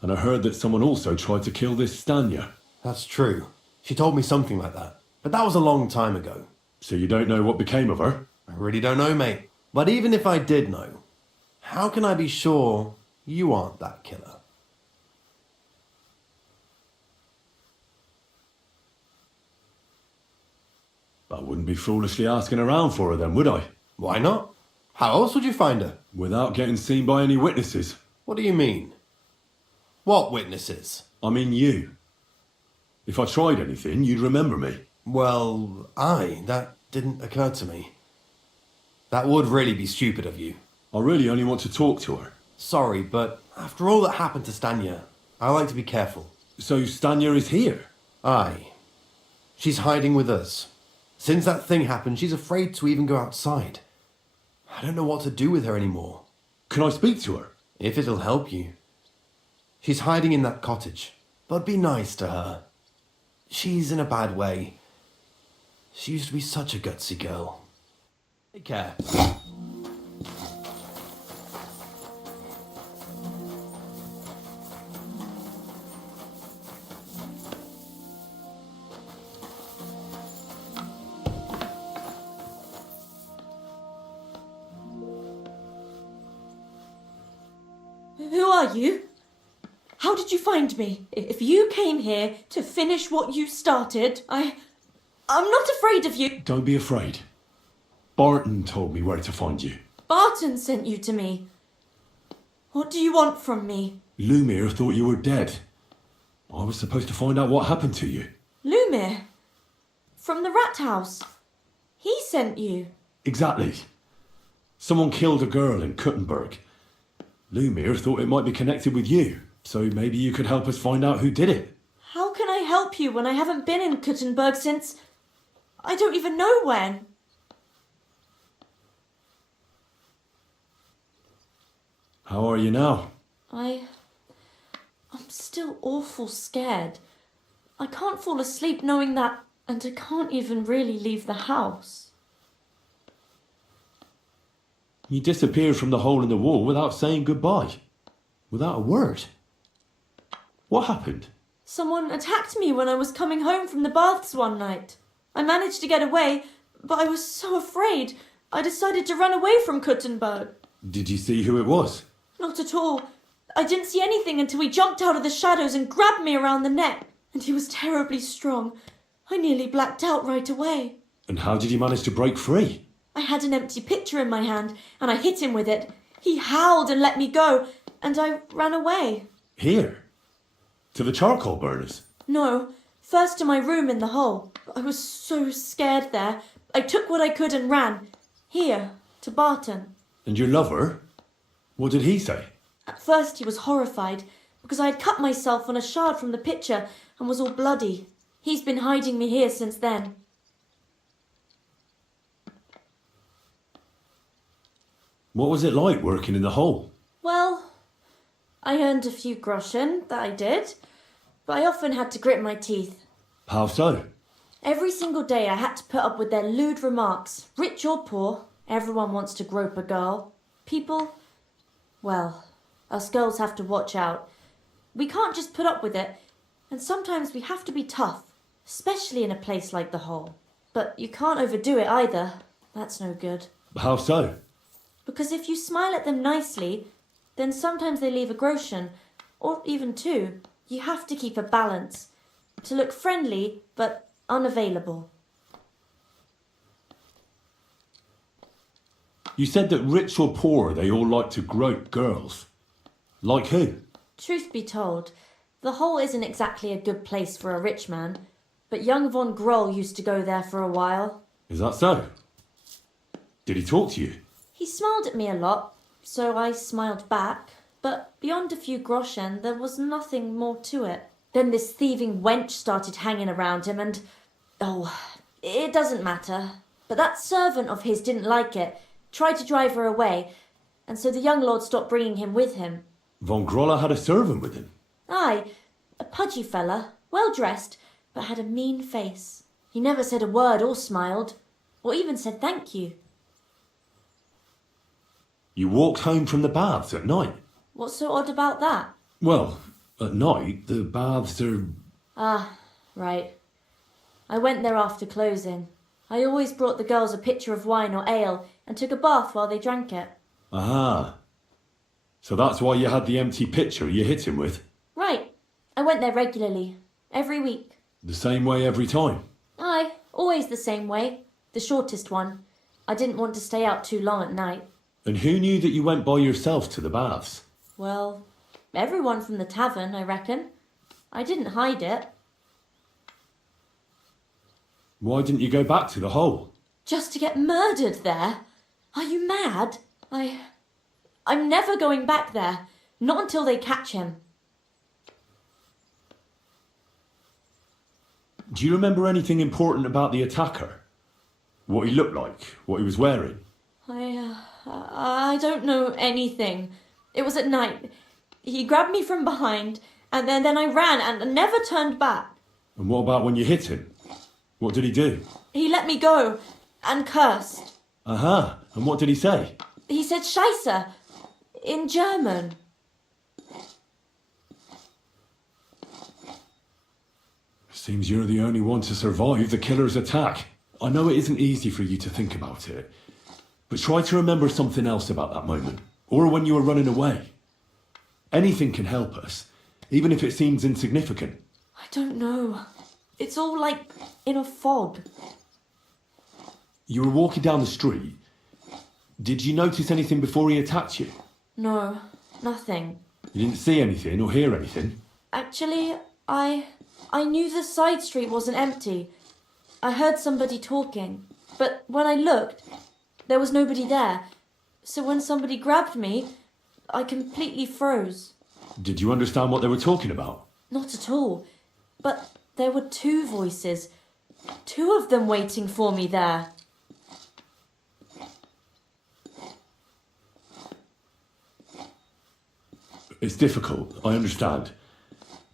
And I heard that someone also tried to kill this Stanya. That's true. She told me something like that. But that was a long time ago. So you don't know what became of her? I really don't know, mate. But even if I did know, how can I be sure you aren't that killer? I wouldn't be foolishly asking around for her then, would I? Why not? How else would you find her? Without getting seen by any witnesses. What do you mean? What witnesses? I mean you. If I tried anything, you'd remember me. Well, that didn't occur to me. That would really be stupid of you. I really only want to talk to her. Sorry, but after all that happened to Stanya, I like to be careful. So Stanya is here? Aye. She's hiding with us. Since that thing happened, she's afraid to even go outside. I don't know what to do with her anymore. Can I speak to her? If it'll help you. She's hiding in that cottage, but be nice to her. She's in a bad way. She used to be such a gutsy girl. Take care. Who are you? How did you find me? If you came here to finish what you started, I'm not afraid of you. Don't be afraid. Barton told me where to find you. Barton sent you to me. What do you want from me? Lumir thought you were dead. I was supposed to find out what happened to you. Lumir? From the rat house? He sent you? Exactly. Someone killed a girl in Kuttenberg. Lumir thought it might be connected with you, so maybe you could help us find out who did it. How can I help you when I haven't been in Kuttenberg since... I don't even know when. How are you now? I'm still awful scared. I can't fall asleep knowing that, and I can't even really leave the house. You disappeared from the hole in the wall without saying goodbye. Without a word. What happened? Someone attacked me when I was coming home from the baths one night. I managed to get away, but I was so afraid, I decided to run away from Kuttenberg. Did you see who it was? Not at all. I didn't see anything until he jumped out of the shadows and grabbed me around the neck. And he was terribly strong. I nearly blacked out right away. And how did you manage to break free? I had an empty pitcher in my hand, and I hit him with it. He howled and let me go, and I ran away. Here? To the charcoal burners? No, first to my room in the hole. I was so scared there. I took what I could and ran. Here, to Barton. And your lover? What did he say? At first he was horrified, because I had cut myself on a shard from the pitcher and was all bloody. He's been hiding me here since then. What was it like working in the hole? Well, I earned a few groschen, that I did, but I often had to grit my teeth. How so? Every single day I had to put up with their lewd remarks. Rich or poor, everyone wants to grope a girl. People, well, us girls have to watch out. We can't just put up with it, and sometimes we have to be tough, especially in a place like the hole. But you can't overdo it either. That's no good. How so? Because if you smile at them nicely, then sometimes they leave a groschen, or even two. You have to keep a balance. To look friendly, but unavailable. You said that rich or poor, they all like to grope girls. Like who? Truth be told, the hole isn't exactly a good place for a rich man, but young von Groll used to go there for a while. Is that so? Did he talk to you? He smiled at me a lot, so I smiled back, but beyond a few groschen, there was nothing more to it. Then this thieving wench started hanging around him and... oh, it doesn't matter. But that servant of his didn't like it, tried to drive her away, and so the young lord stopped bringing him with him. Von Grolla had a servant with him? Aye, a pudgy fella, well dressed, but had a mean face. He never said a word or smiled, or even said thank you. You walked home from the baths at night? What's so odd about that? Well, at night, the baths are... Ah, right. I went there after closing. I always brought the girls a pitcher of wine or ale and took a bath while they drank it. Ah. So that's why you had the empty pitcher you hit him with? Right. I went there regularly. Every week. The same way every time? Aye, always the same way. The shortest one. I didn't want to stay out too long at night. And who knew that you went by yourself to the baths? Well, everyone from the tavern, I reckon. I didn't hide it. Why didn't you go back to the hole? Just to get murdered there? Are you mad? I'm never going back there. Not until they catch him. Do you remember anything important about the attacker? What he looked like? What he was wearing? I don't know anything. It was at night. He grabbed me from behind, and then I ran and never turned back. And what about when you hit him? What did he do? He let me go and cursed. Uh-huh. And what did he say? He said Scheisse in German. Seems you're the only one to survive the killer's attack. I know it isn't easy for you to think about it, but try to remember something else about that moment, or when you were running away. Anything can help us, even if it seems insignificant. I don't know. It's all like in a fog. You were walking down the street. Did you notice anything before he attacked you? No, nothing. You didn't see anything or hear anything? Actually, I knew the side street wasn't empty. I heard somebody talking, but when I looked, there was nobody there. So when somebody grabbed me, I completely froze. Did you understand what they were talking about? Not at all. But there were two voices. Two of them waiting for me there. It's difficult, I understand.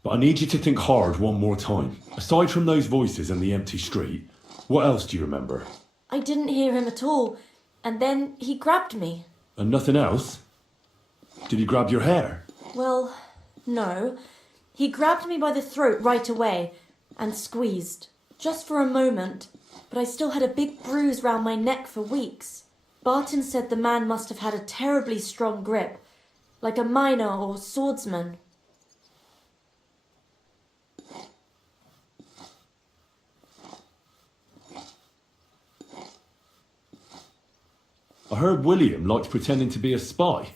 But I need you to think hard one more time. Aside from those voices and the empty street, what else do you remember? I didn't hear him at all. And then he grabbed me. And nothing else? Did he grab your hair? Well, no. He grabbed me by the throat right away and squeezed. Just for a moment. But I still had a big bruise round my neck for weeks. Barton said the man must have had a terribly strong grip, like a miner or swordsman. I heard William liked pretending to be a spy.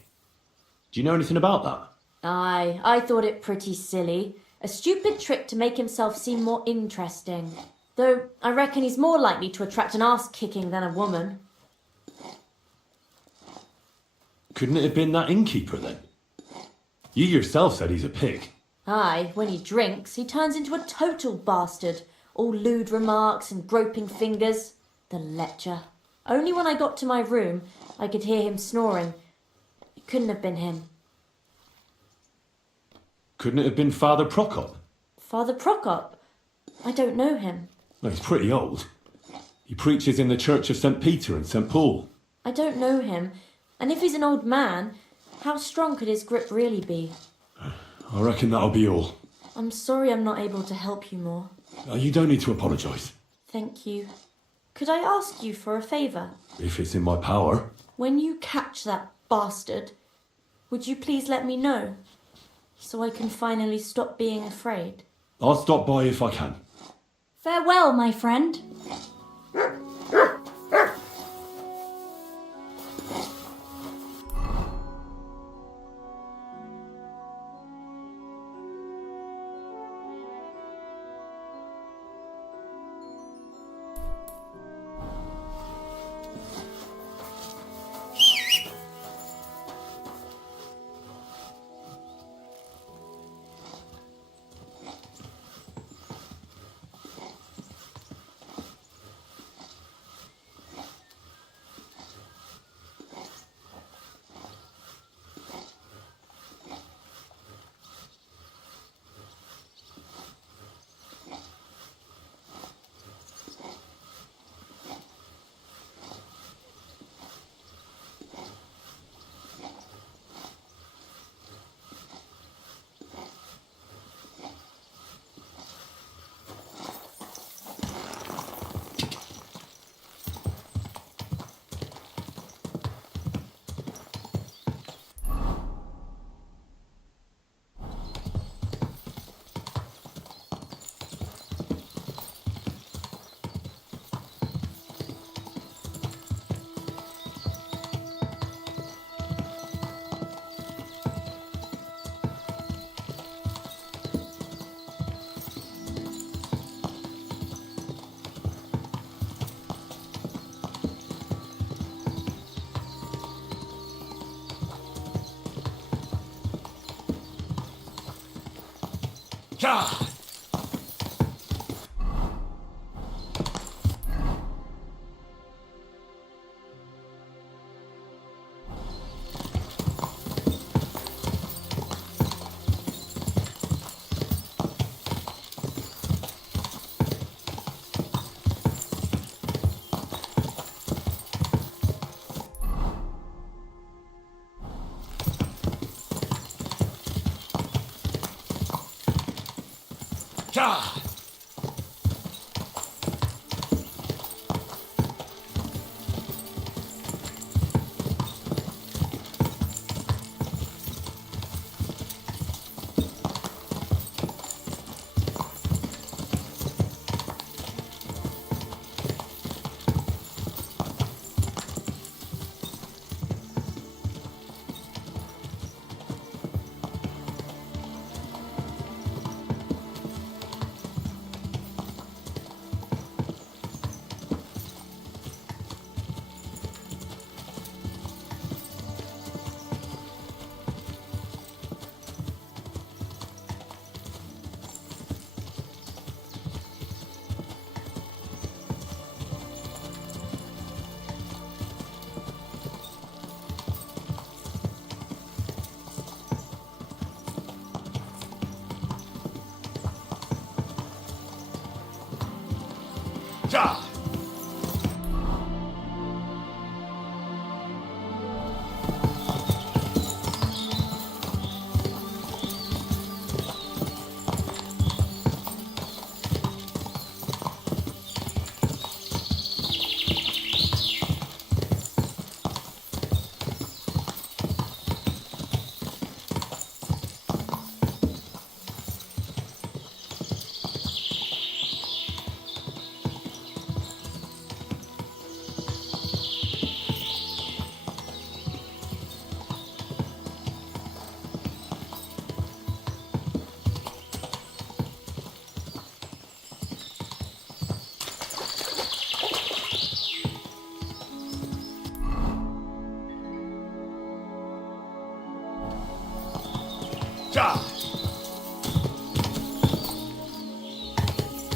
Do you know anything about that? Aye, I thought it pretty silly. A stupid trick to make himself seem more interesting. Though I reckon he's more likely to attract an arse-kicking than a woman. Couldn't it have been that innkeeper then? You yourself said he's a pig. Aye, when he drinks, he turns into a total bastard. All lewd remarks and groping fingers. The lecher. Only when I got to my room, I could hear him snoring. It couldn't have been him. Couldn't it have been Father Prokop? Father Prokop? I don't know him. Well, he's pretty old. He preaches in the Church of St. Peter and St. Paul. I don't know him. And if he's an old man, how strong could his grip really be? I reckon that'll be all. I'm sorry I'm not able to help you more. You don't need to apologise. Thank you. Could I ask you for a favour? If it's in my power. When you catch that bastard, would you please let me know? So I can finally stop being afraid. I'll stop by if I can. Farewell, my friend. Cha! Cha! Cha! Cha!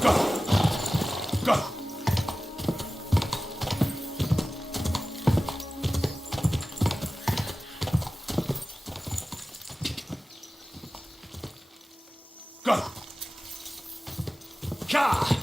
Go! Go! Go! Cha!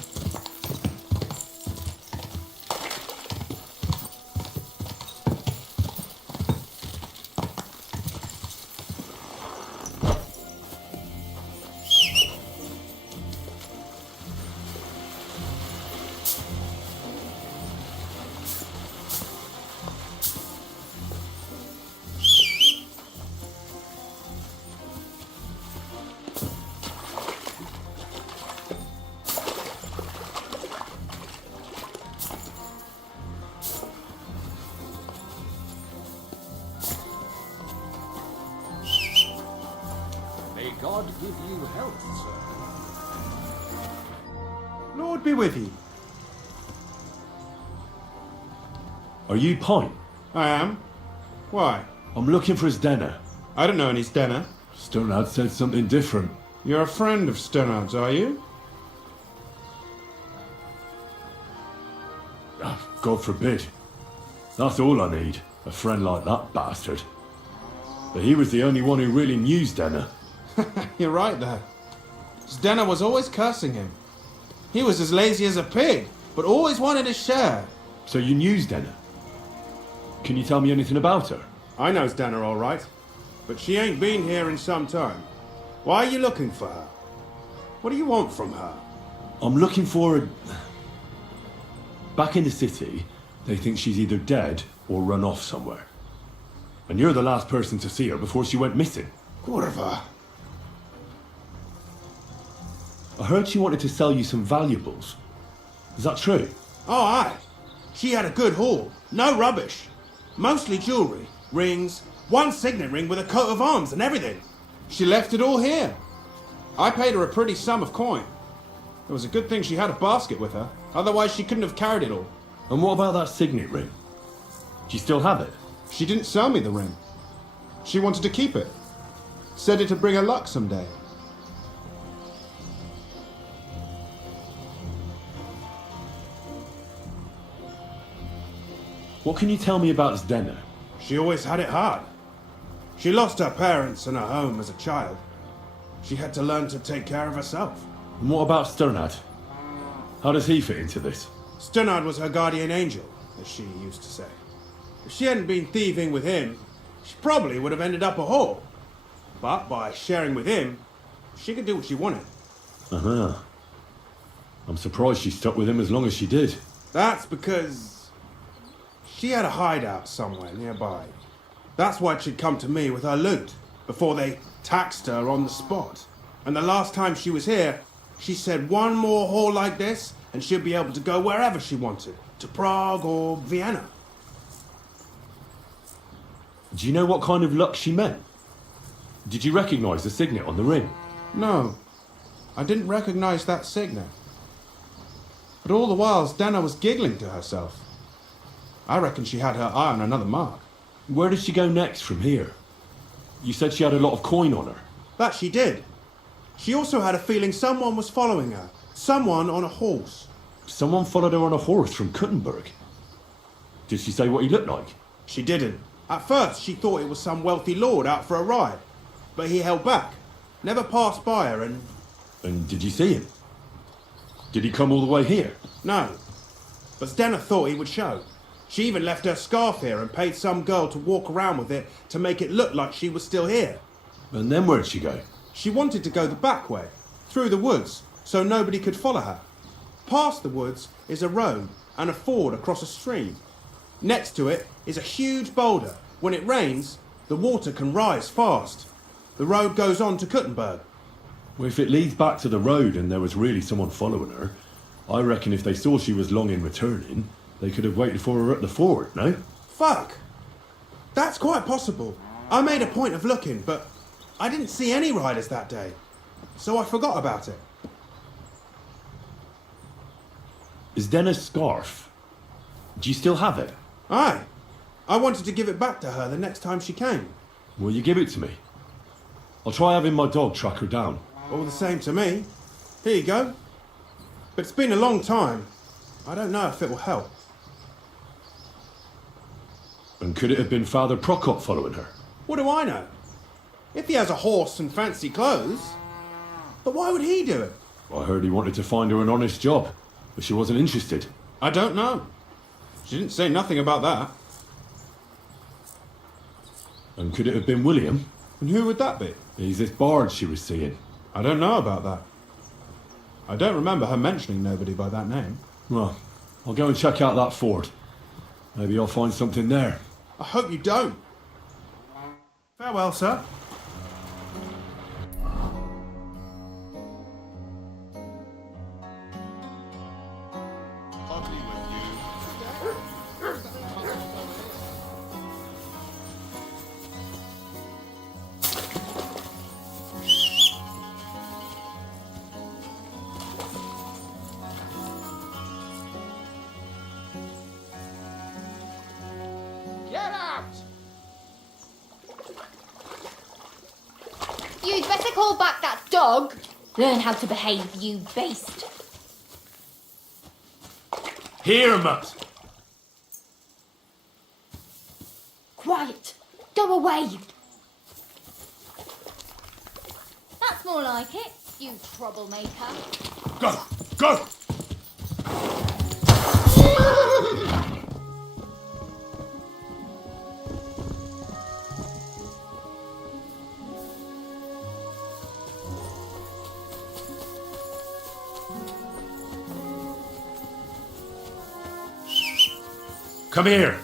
May God give you health, sir. Lord be with you. Are you Pint? I am. Why? I'm looking for his dinner. I don't know any Stenner. Stonard said something different. You're a friend of Sternard's, are you? God forbid. That's all I need. A friend like that bastard. But he was the only one who really knew Stenner. You're right there. Stenner was always cursing him. He was as lazy as a pig, but always wanted a share. So you knew Stenner? Can you tell me anything about her? I know Stenner all right, but she ain't been here in some time. Why are you looking for her? What do you want from her? I'm looking for a... Back in the city, they think she's either dead or run off somewhere. And you're the last person to see her before she went missing. Kurva. I heard she wanted to sell you some valuables. Is that true? Oh, aye. She had a good haul. No rubbish. Mostly jewellery, rings, one signet ring with a coat of arms and everything. She left it all here. I paid her a pretty sum of coin. It was a good thing she had a basket with her. Otherwise, she couldn't have carried it all. And what about that signet ring? Do you still have it? She didn't sell me the ring. She wanted to keep it. Said it'd bring her luck someday. What can you tell me about Zdena? She always had it hard. She lost her parents and her home as a child. She had to learn to take care of herself. And what about Sternad? How does he fit into this? Sternard was her guardian angel, as she used to say. If she hadn't been thieving with him, she probably would have ended up a whore. But by sharing with him, she could do what she wanted. Uh-huh. I'm surprised she stuck with him as long as she did. That's because she had a hideout somewhere nearby. That's why she'd come to me with her loot, before they taxed her on the spot. And the last time she was here, she said one more haul like this, and she'd be able to go wherever she wanted, to Prague or Vienna. Do you know what kind of luck she meant? Did you recognise the signet on the ring? No, I didn't recognise that signet. But all the while, Zdena was giggling to herself. I reckon she had her eye on another mark. Where did she go next from here? You said she had a lot of coin on her. That she did. She also had a feeling someone was following her. Someone on a horse. Someone followed her on a horse from Kuttenberg. Did she say what he looked like? She didn't. At first, she thought it was some wealthy lord out for a ride. But he held back. Never passed by her and... And did you see him? Did he come all the way here? No. But Zdena thought he would show. She even left her scarf here and paid some girl to walk around with it to make it look like she was still here. And then where'd she go? She wanted to go the back way, through the woods, so nobody could follow her. Past the woods is a road and a ford across a stream. Next to it is a huge boulder. When it rains, the water can rise fast. The road goes on to Kuttenberg. Well, if it leads back to the road and there was really someone following her, I reckon if they saw she was long in returning, they could have waited for her at the ford, no? Fuck! That's quite possible. I made a point of looking, but I didn't see any riders that day, so I forgot about it. Is Denna's scarf? Do you still have it? Aye. I wanted to give it back to her the next time she came. Will you give it to me? I'll try having my dog track her down. All the same to me. Here you go. But it's been a long time. I don't know if it will help. And could it have been Father Prokop following her? What do I know? If he has a horse and fancy clothes. But why would he do it? I heard he wanted to find her an honest job, but she wasn't interested. I don't know. She didn't say nothing about that. And could it have been William? And who would that be? He's this bard she was seeing. I don't know about that. I don't remember her mentioning nobody by that name. Well, I'll go and check out that ford. Maybe I'll find something there. I hope you don't. Farewell, sir. You'd better call back that dog. Learn how to behave, you beast. Here, Mutt! Quiet. Go away. That's more like it, you troublemaker. Go! Go! Come here!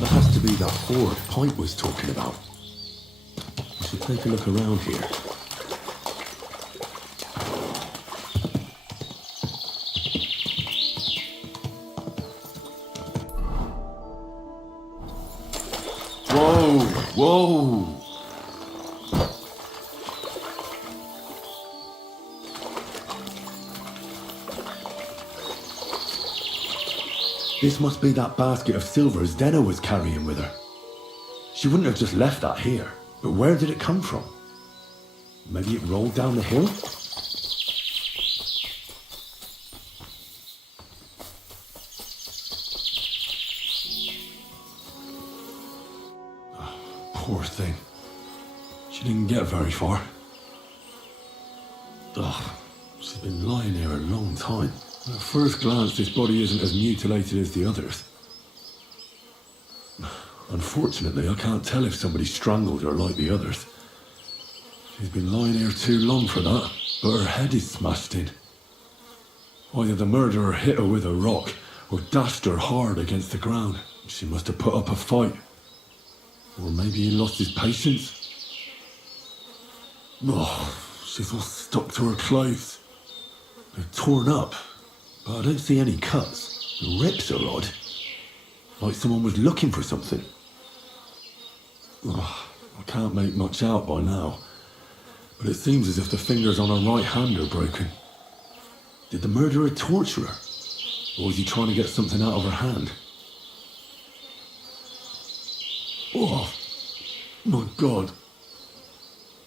That has to be that horde Pint was talking about. We should take a look around here. Whoa! Whoa! This must be that basket of silver Zdena was carrying with her. She wouldn't have just left that here. But where did it come from? Maybe it rolled down the hill? Oh, poor thing. She didn't get very far. Ugh, she's been lying here a long time. At first glance, this body isn't as mutilated as the others. Unfortunately, I can't tell if somebody strangled her like the others. She's been lying here too long for that, but her head is smashed in. Either the murderer hit her with a rock, or dashed her hard against the ground. She must have put up a fight. Or maybe he lost his patience. Oh, she's all stuck to her clothes. They're torn up, but I don't see any cuts. The rips are odd. Like someone was looking for something. Oh, I can't make much out by now. But it seems as if the fingers on her right hand are broken. Did the murderer torture her? Or was he trying to get something out of her hand? Oh, my God.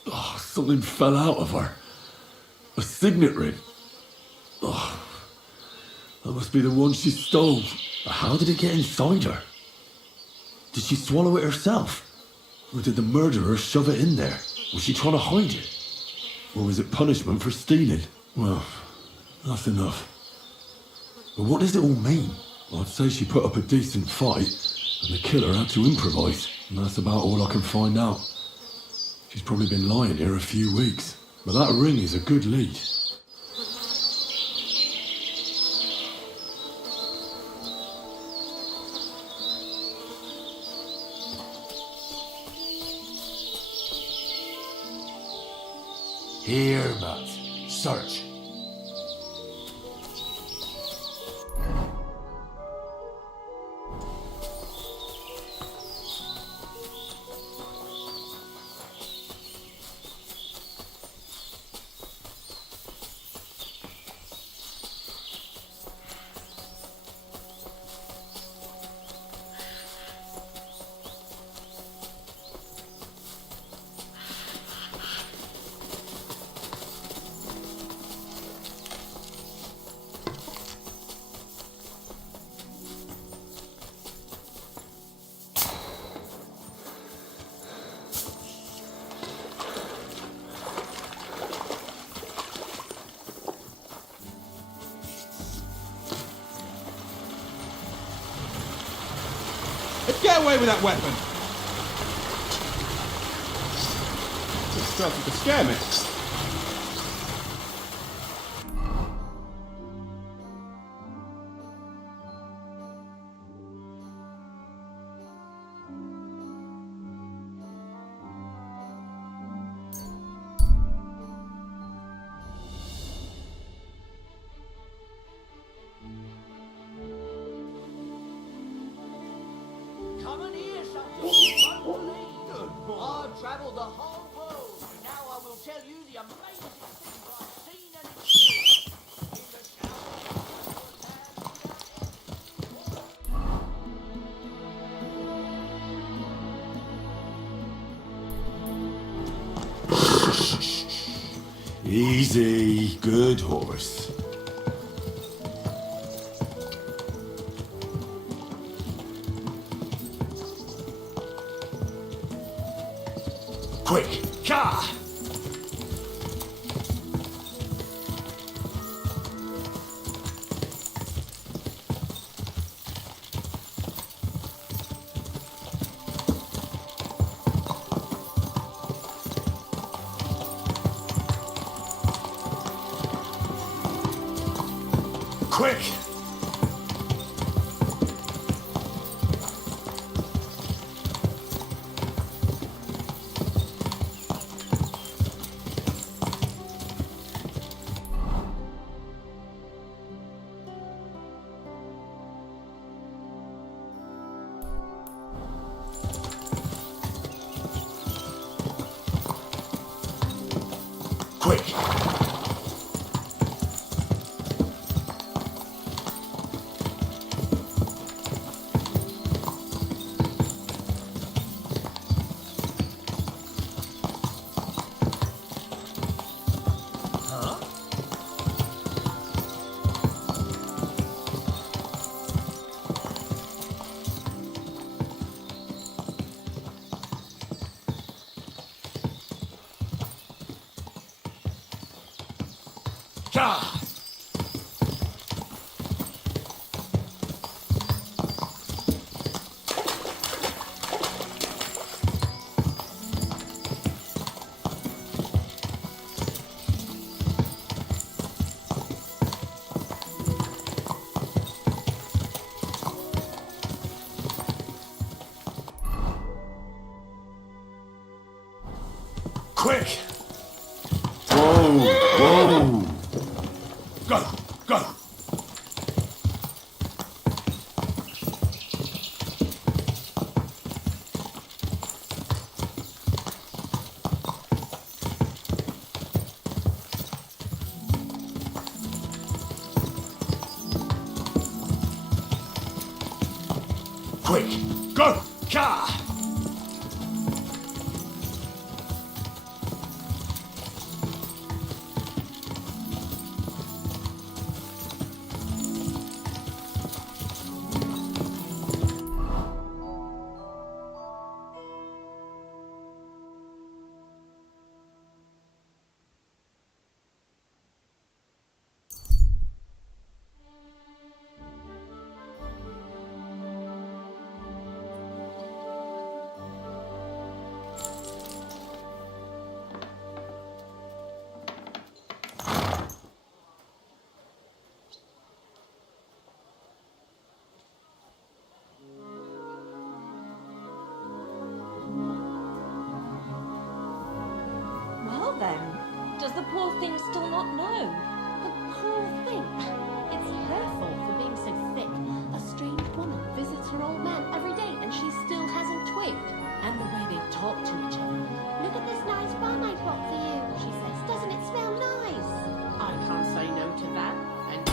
Oh, something fell out of her. A signet ring. Oh, that must be the one she stole. But how did it get inside her? Did she swallow it herself? Or did the murderer shove it in there? Was she trying to hide it? Or was it punishment for stealing? Well, that's enough. But what does it all mean? I'd say she put up a decent fight, and the killer had to improvise, and that's about all I can find out. She's probably been lying here a few weeks, but that ring is a good lead. Here, but search. Get away with that weapon! Just started to scare me. Come and hear something you won't believe. I've travelled the whole world, and now I will tell you the amazing things I've seen and experienced. In the Easy, good horse. Quick, car! Quick! Quick! Quick! Whoa! Go! Go! Quick! Go! Car! Well then, does the poor thing still not know? The poor thing. It's her fault for being so thick. A strange woman visits her old man every day and she still hasn't twigged. And the way they talk to each other. Look at this nice bun I bought for you, she says. Doesn't it smell nice? I can't say no to that. And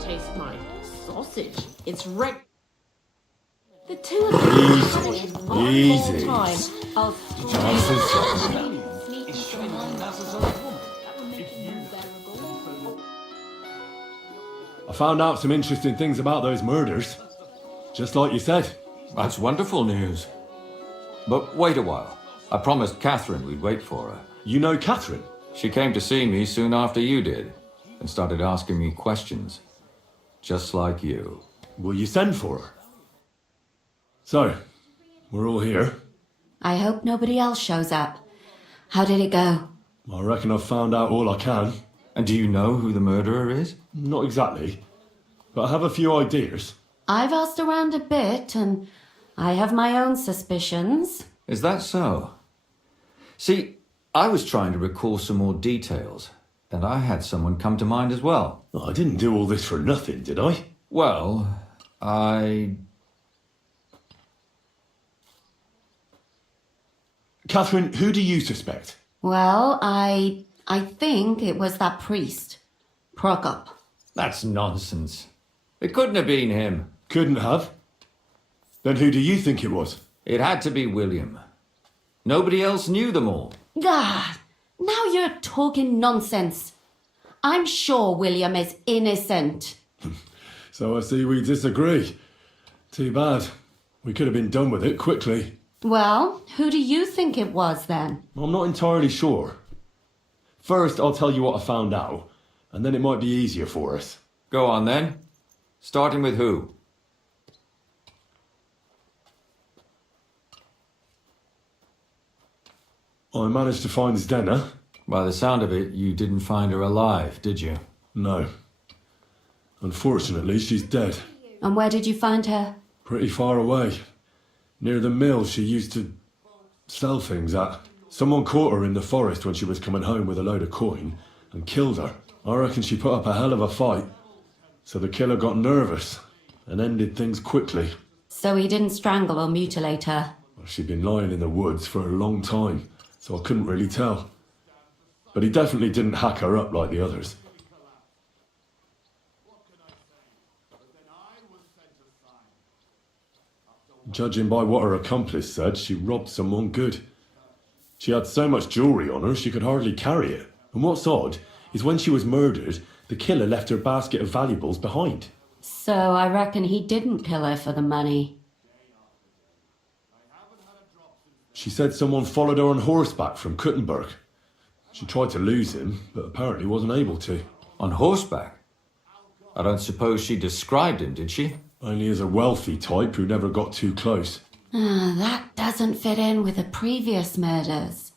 taste my sausage. It's red. The two of them Easy, all easy. the time. I'll I found out some interesting things about those murders. Just like you said. That's wonderful news. But wait a while. I promised Catherine we'd wait for her. You know Catherine? She came to see me soon after you did and started asking me questions. Just like you. Will you send for her? So, we're all here. I hope nobody else shows up. How did it go? I reckon I've found out all I can. And do you know who the murderer is? Not exactly, but I have a few ideas. I've asked around a bit and I have my own suspicions. Is that so? See, I was trying to recall some more details, and I had someone come to mind as well. Oh, I didn't do all this for nothing, did I? Well, Catherine, who do you suspect? Well, I think it was that priest, Prokop. That's nonsense. It couldn't have been him. Couldn't have? Then who do you think it was? It had to be William. Nobody else knew them all. Ah, now you're talking nonsense. I'm sure William is innocent. So I see we disagree. Too bad. We could have been done with it quickly. Well, who do you think it was then? I'm not entirely sure. First, I'll tell you what I found out, and then it might be easier for us. Go on then. Starting with who? I managed to find Zdenna. By the sound of it, you didn't find her alive, did you? No. Unfortunately, she's dead. And where did you find her? Pretty far away. Near the mill she used to sell things at. Someone caught her in the forest when she was coming home with a load of coin and killed her. I reckon she put up a hell of a fight. So the killer got nervous and ended things quickly. So he didn't strangle or mutilate her? She'd been lying in the woods for a long time, so I couldn't really tell. But he definitely didn't hack her up like the others. Judging by what her accomplice said, she robbed someone good. She had so much jewellery on her, she could hardly carry it. And what's odd is when she was murdered, the killer left her basket of valuables behind. So I reckon he didn't kill her for the money. She said someone followed her on horseback from Kuttenberg. She tried to lose him, but apparently wasn't able to. On horseback? I don't suppose she described him, did she? Only as a wealthy type who never got too close. That doesn't fit in with the previous murders.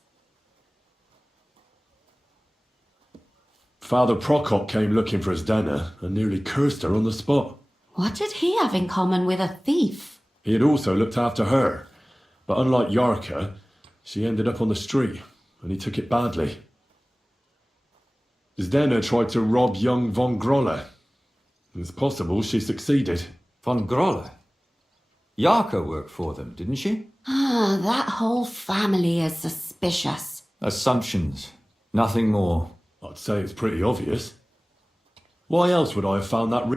Father Prokop came looking for Zdenna and nearly cursed her on the spot. What did he have in common with a thief? He had also looked after her, but unlike Yarka, she ended up on the street, and he took it badly. Zdenna tried to rob young von Grolle. It's possible she succeeded. Von Grolle? Yarka worked for them, didn't she? That whole family is suspicious. Assumptions. Nothing more. I'd say it's pretty obvious. Why else would I have found that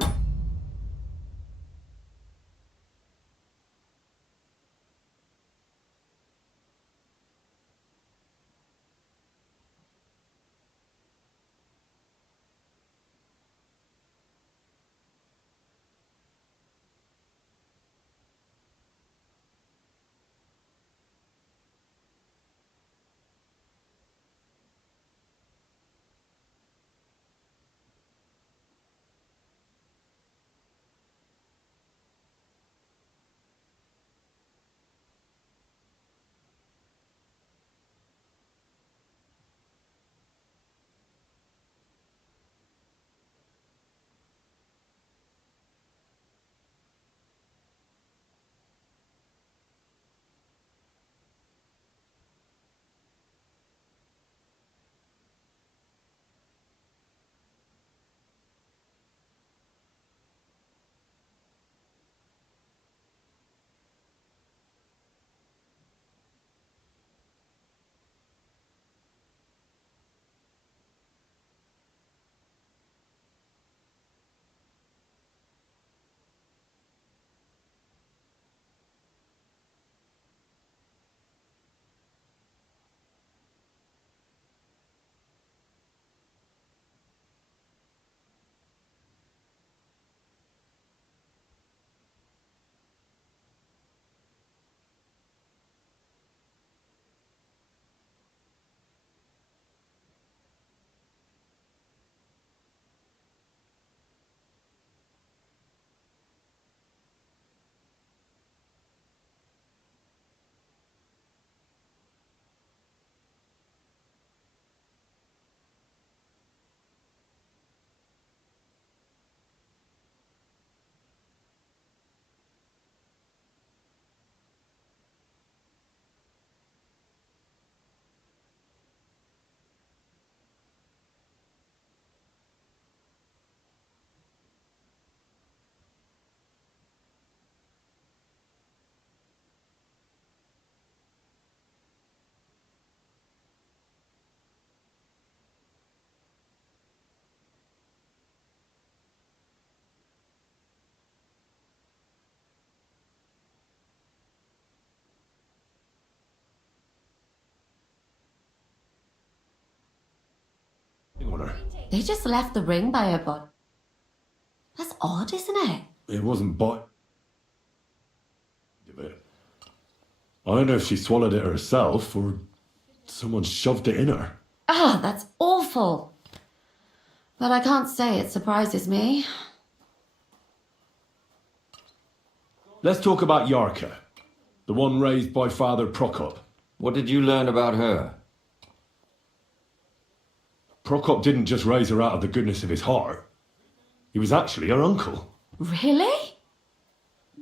They just left the ring by her body. That's odd, isn't it? It wasn't by... I don't know if she swallowed it herself or someone shoved it in her. Ah, that's awful. But I can't say it surprises me. Let's talk about Yarka, the one raised by Father Prokop. What did you learn about her? Prokop didn't just raise her out of the goodness of his heart. He was actually her uncle. Really?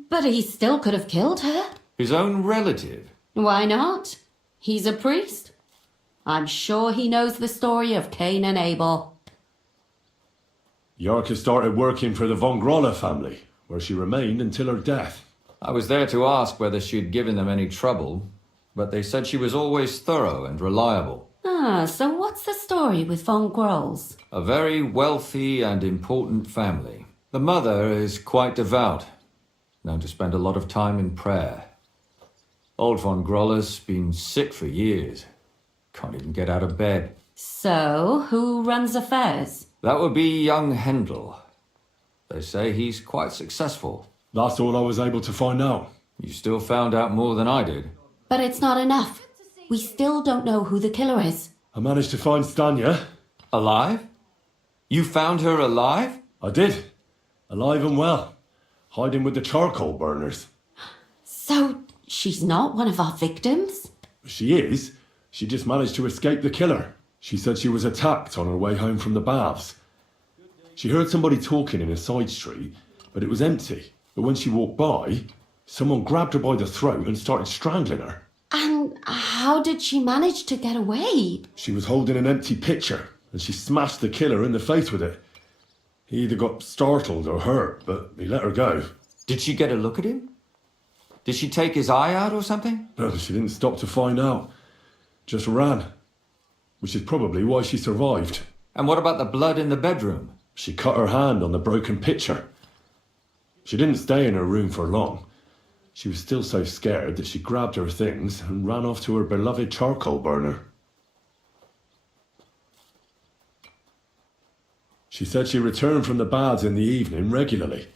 But he still could have killed her. His own relative? Why not? He's a priest. I'm sure he knows the story of Cain and Abel. Yarka started working for the von Groller family, where she remained until her death. I was there to ask whether she'd given them any trouble, but they said she was always thorough and reliable. Ah, so what's the story with von Grolls? A very wealthy and important family. The mother is quite devout, known to spend a lot of time in prayer. Old von Groller's been sick for years. Can't even get out of bed. So, who runs affairs? That would be young Hendel. They say he's quite successful. That's all I was able to find out. You still found out more than I did. But it's not enough. We still don't know who the killer is. I managed to find Stanya. Alive? You found her alive? I did. Alive and well. Hiding with the charcoal burners. So, she's not one of our victims? She is. She just managed to escape the killer. She said she was attacked on her way home from the baths. She heard somebody talking in a side street, but it was empty. But when she walked by, someone grabbed her by the throat and started strangling her. And how did she manage to get away? She was holding an empty pitcher, and she smashed the killer in the face with it. He either got startled or hurt, but he let her go. Did she get a look at him? Did she take his eye out or something? No, she didn't stop to find out. Just ran. Which is probably why she survived. And what about the blood in the bedroom? She cut her hand on the broken pitcher. She didn't stay in her room for long. She was still so scared that she grabbed her things and ran off to her beloved charcoal burner. She said she returned from the baths in the evening regularly,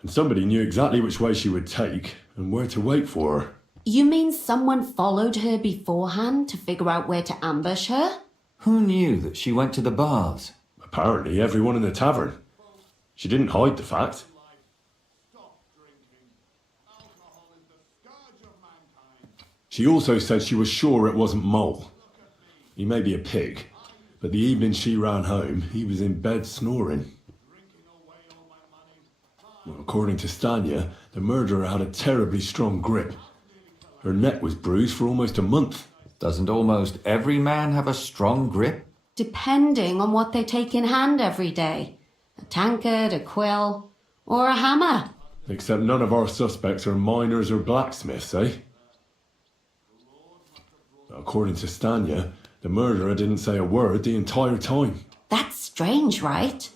and somebody knew exactly which way she would take and where to wait for her. You mean someone followed her beforehand to figure out where to ambush her? Who knew that she went to the baths? Apparently everyone in the tavern. She didn't hide the fact. She also said she was sure it wasn't Mole. He may be a pig, but the evening she ran home, he was in bed snoring. Well, according to Stanya, the murderer had a terribly strong grip. Her neck was bruised for almost a month. Doesn't almost every man have a strong grip? Depending on what they take in hand every day. A tankard, a quill, or a hammer. Except none of our suspects are miners or blacksmiths, eh? According to Stanya, the murderer didn't say a word the entire time. That's strange, right?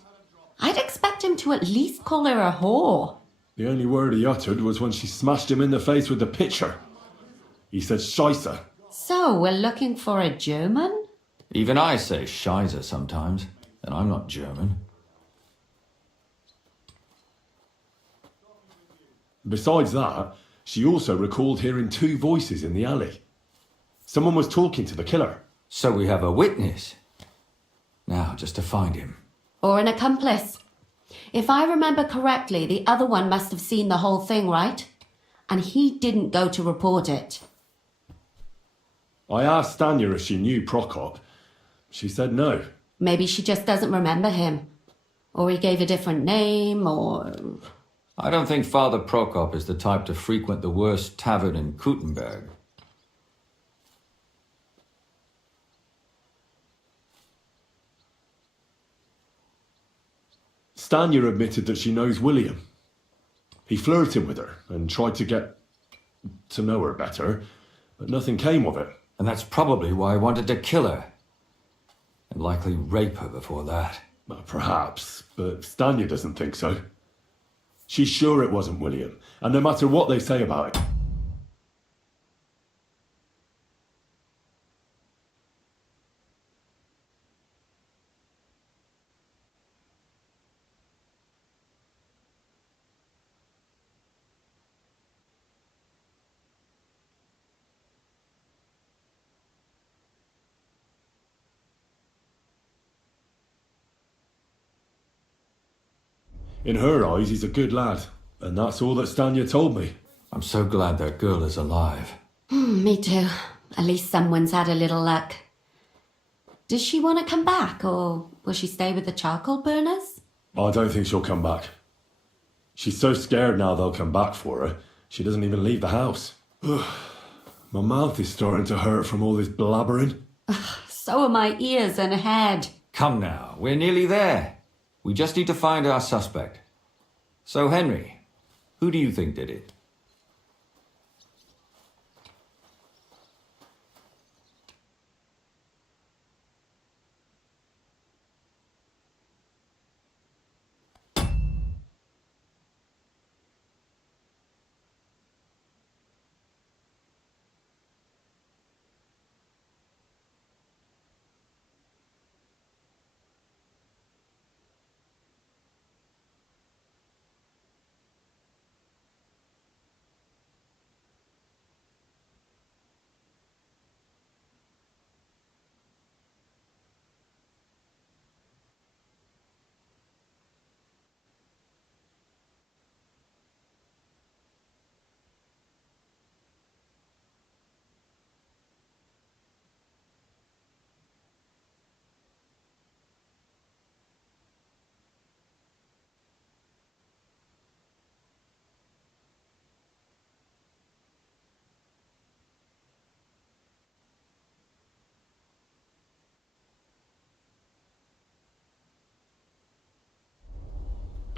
I'd expect him to at least call her a whore. The only word he uttered was when she smashed him in the face with the pitcher. He said Scheisse. So, we're looking for a German? Even I say Scheiße sometimes, and I'm not German. Besides that, she also recalled hearing two voices in the alley. Someone was talking to the killer. So we have a witness. Now, just to find him. Or an accomplice. If I remember correctly, the other one must have seen the whole thing, right? And he didn't go to report it. I asked Stanya if she knew Prokop. She said no. Maybe she just doesn't remember him. Or he gave a different name, or... I don't think Father Prokop is the type to frequent the worst tavern in Kuttenberg. Stanya admitted that she knows William. He flirted with her and tried to get to know her better, but nothing came of it. And that's probably why I wanted to kill her. And likely rape her before that. Well, perhaps, but Stanya doesn't think so. She's sure it wasn't William, and no matter what they say about it, In her eyes, he's a good lad, and that's all that Stanya told me. I'm so glad that girl is alive. Me too. At least someone's had a little luck. Does she want to come back, or will she stay with the charcoal burners? I don't think she'll come back. She's so scared now they'll come back for her, she doesn't even leave the house. My mouth is starting to hurt from all this blabbering. So are my ears and head. Come now, we're nearly there. We just need to find our suspect. So, Henry, who do you think did it?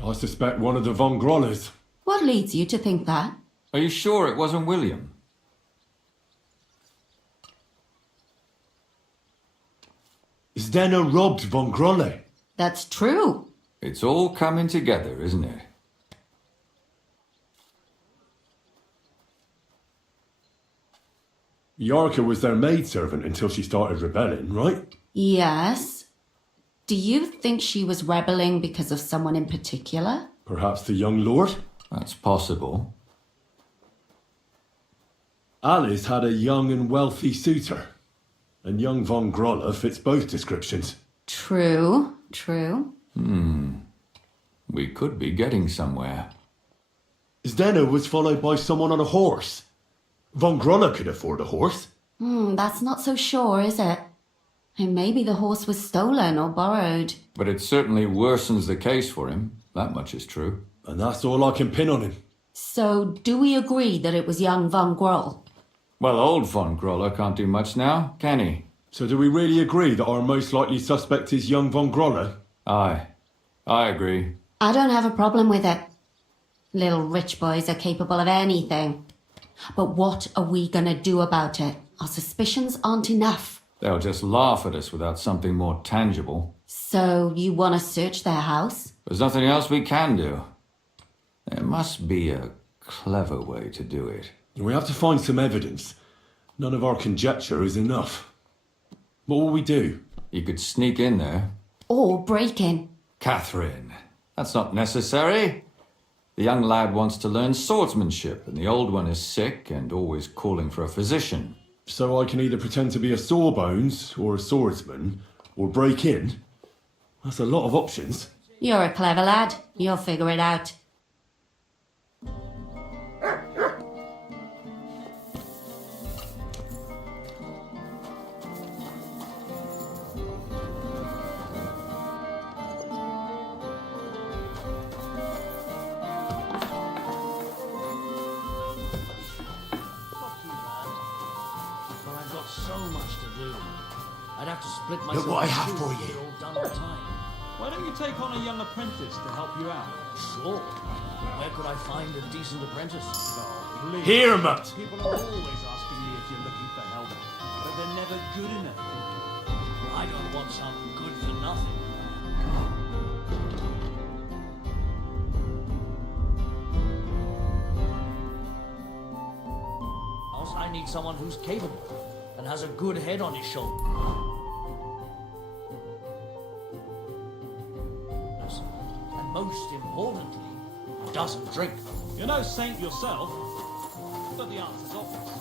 I suspect one of the Von Grollers. What leads you to think that? Are you sure it wasn't William? Zdeno robbed Von Grolle. That's true. It's all coming together, isn't it? Yarka was their maidservant until she started rebelling, right? Yes. Do you think she was rebelling because of someone in particular? Perhaps the young lord? That's possible. Alice had a young and wealthy suitor, and young Von Grolle fits both descriptions. True, true. We could be getting somewhere. Zdeno was followed by someone on a horse. Von Grolle could afford a horse. That's not so sure, is it? And maybe the horse was stolen or borrowed. But it certainly worsens the case for him. That much is true. And that's all I can pin on him. So, do we agree that it was young Von Groll? Well, old Von Grolle can't do much now, can he? So do we really agree that our most likely suspect is young Von Grolle? Aye. I agree. I don't have a problem with it. Little rich boys are capable of anything. But what are we gonna do about it? Our suspicions aren't enough. They'll just laugh at us without something more tangible. So, you want to search their house? There's nothing else we can do. There must be a clever way to do it. We have to find some evidence. None of our conjecture is enough. What will we do? You could sneak in there. Or break in. Catherine, that's not necessary. The young lad wants to learn swordsmanship, and the old one is sick and always calling for a physician. So I can either pretend to be a sawbones or a swordsman, or break in? That's a lot of options. You're a clever lad. You'll figure it out. Look what I have for you. Why don't you take on a young apprentice to help you out? Sure. Where could I find a decent apprentice? Please. Here, Mutt! People are always asking me if you're looking for help, but they're never good enough. I don't want some good for nothing. Also, I need someone who's capable and has a good head on his shoulder. And most importantly, doesn't drink. You're no saint yourself, but the answer's obvious.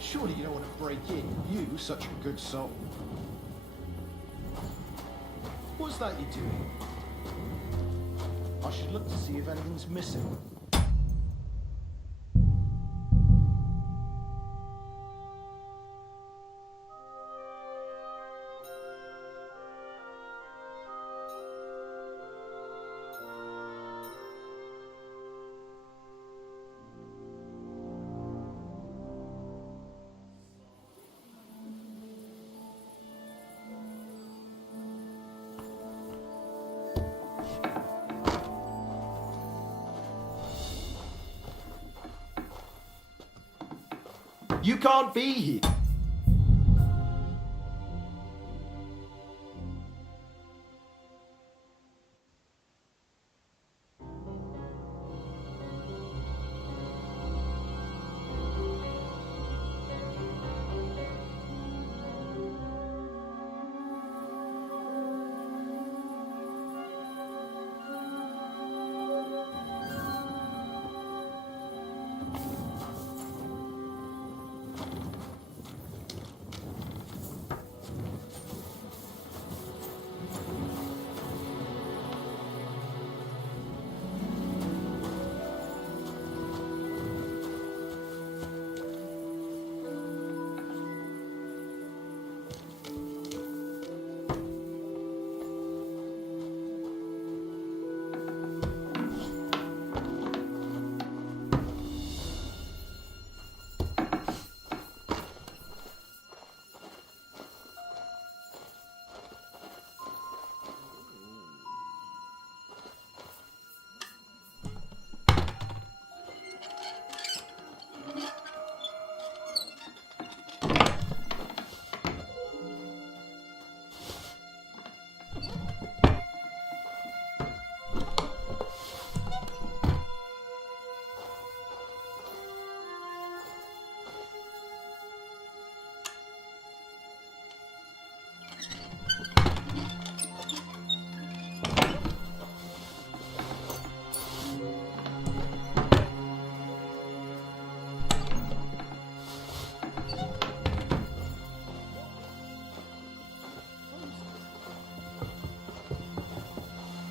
Surely you don't want to break in. You, such a good soul. What's that you're doing? I should look to see if anything's missing. You can't be here.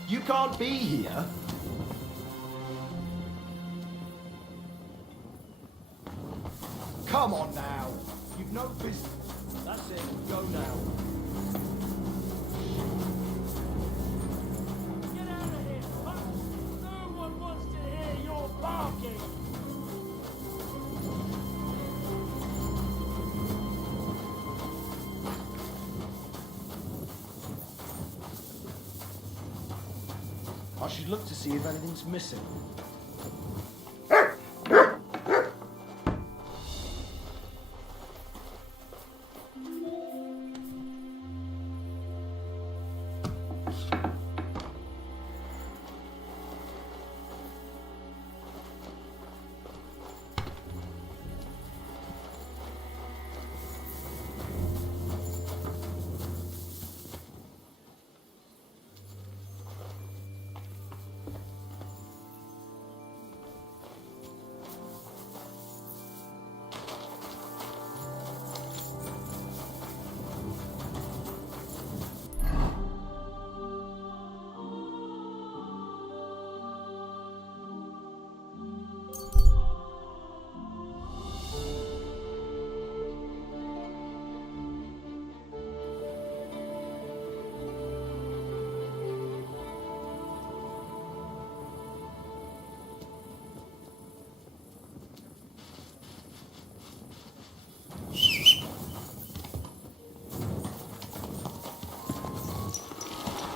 You can't be here. Come on now. You've no business. That's it. Go now. Get out of here! No one wants to hear your barking! I should look to see if anything's missing.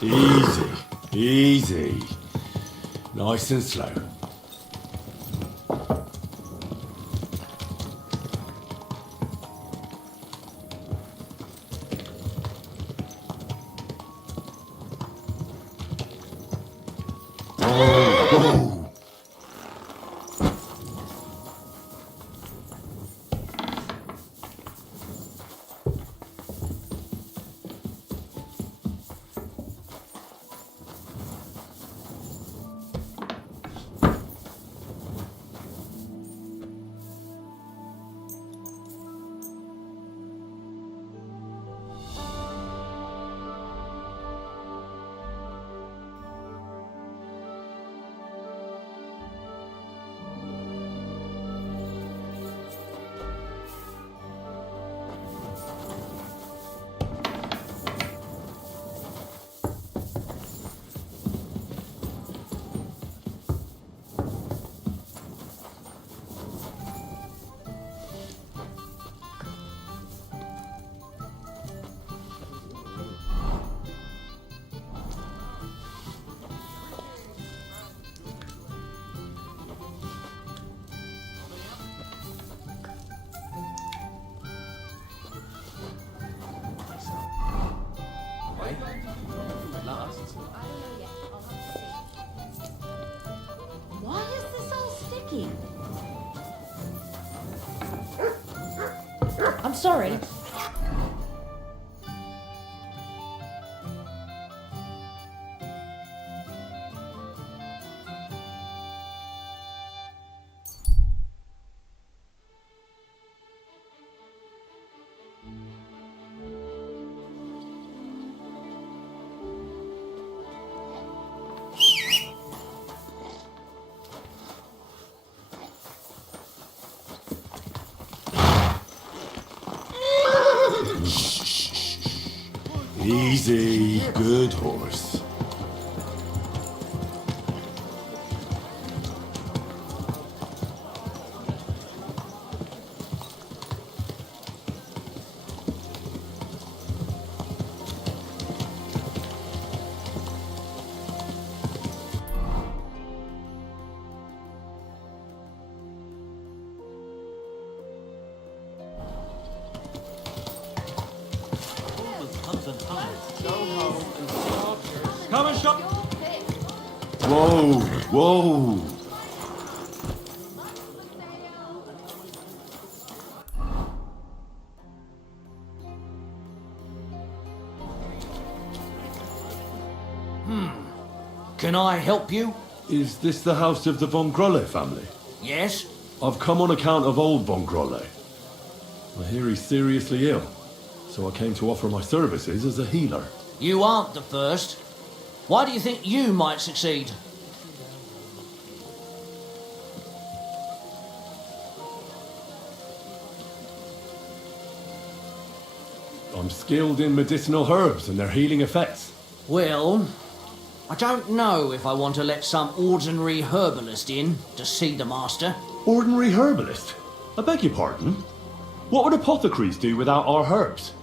Easy, easy. Nice and slow. Oh, I'm sorry. Easy, good horse. Come and shop. Whoa, whoa. Can I help you? Is this the house of the Von Grolle family? Yes? I've come on account of old Von Grolle. I hear he's seriously ill, so I came to offer my services as a healer. You aren't the first. Why do you think you might succeed? I'm skilled in medicinal herbs and their healing effects. Well, I don't know if I want to let some ordinary herbalist in to see the master. Ordinary herbalist? I beg your pardon? What would apothecaries do without our herbs?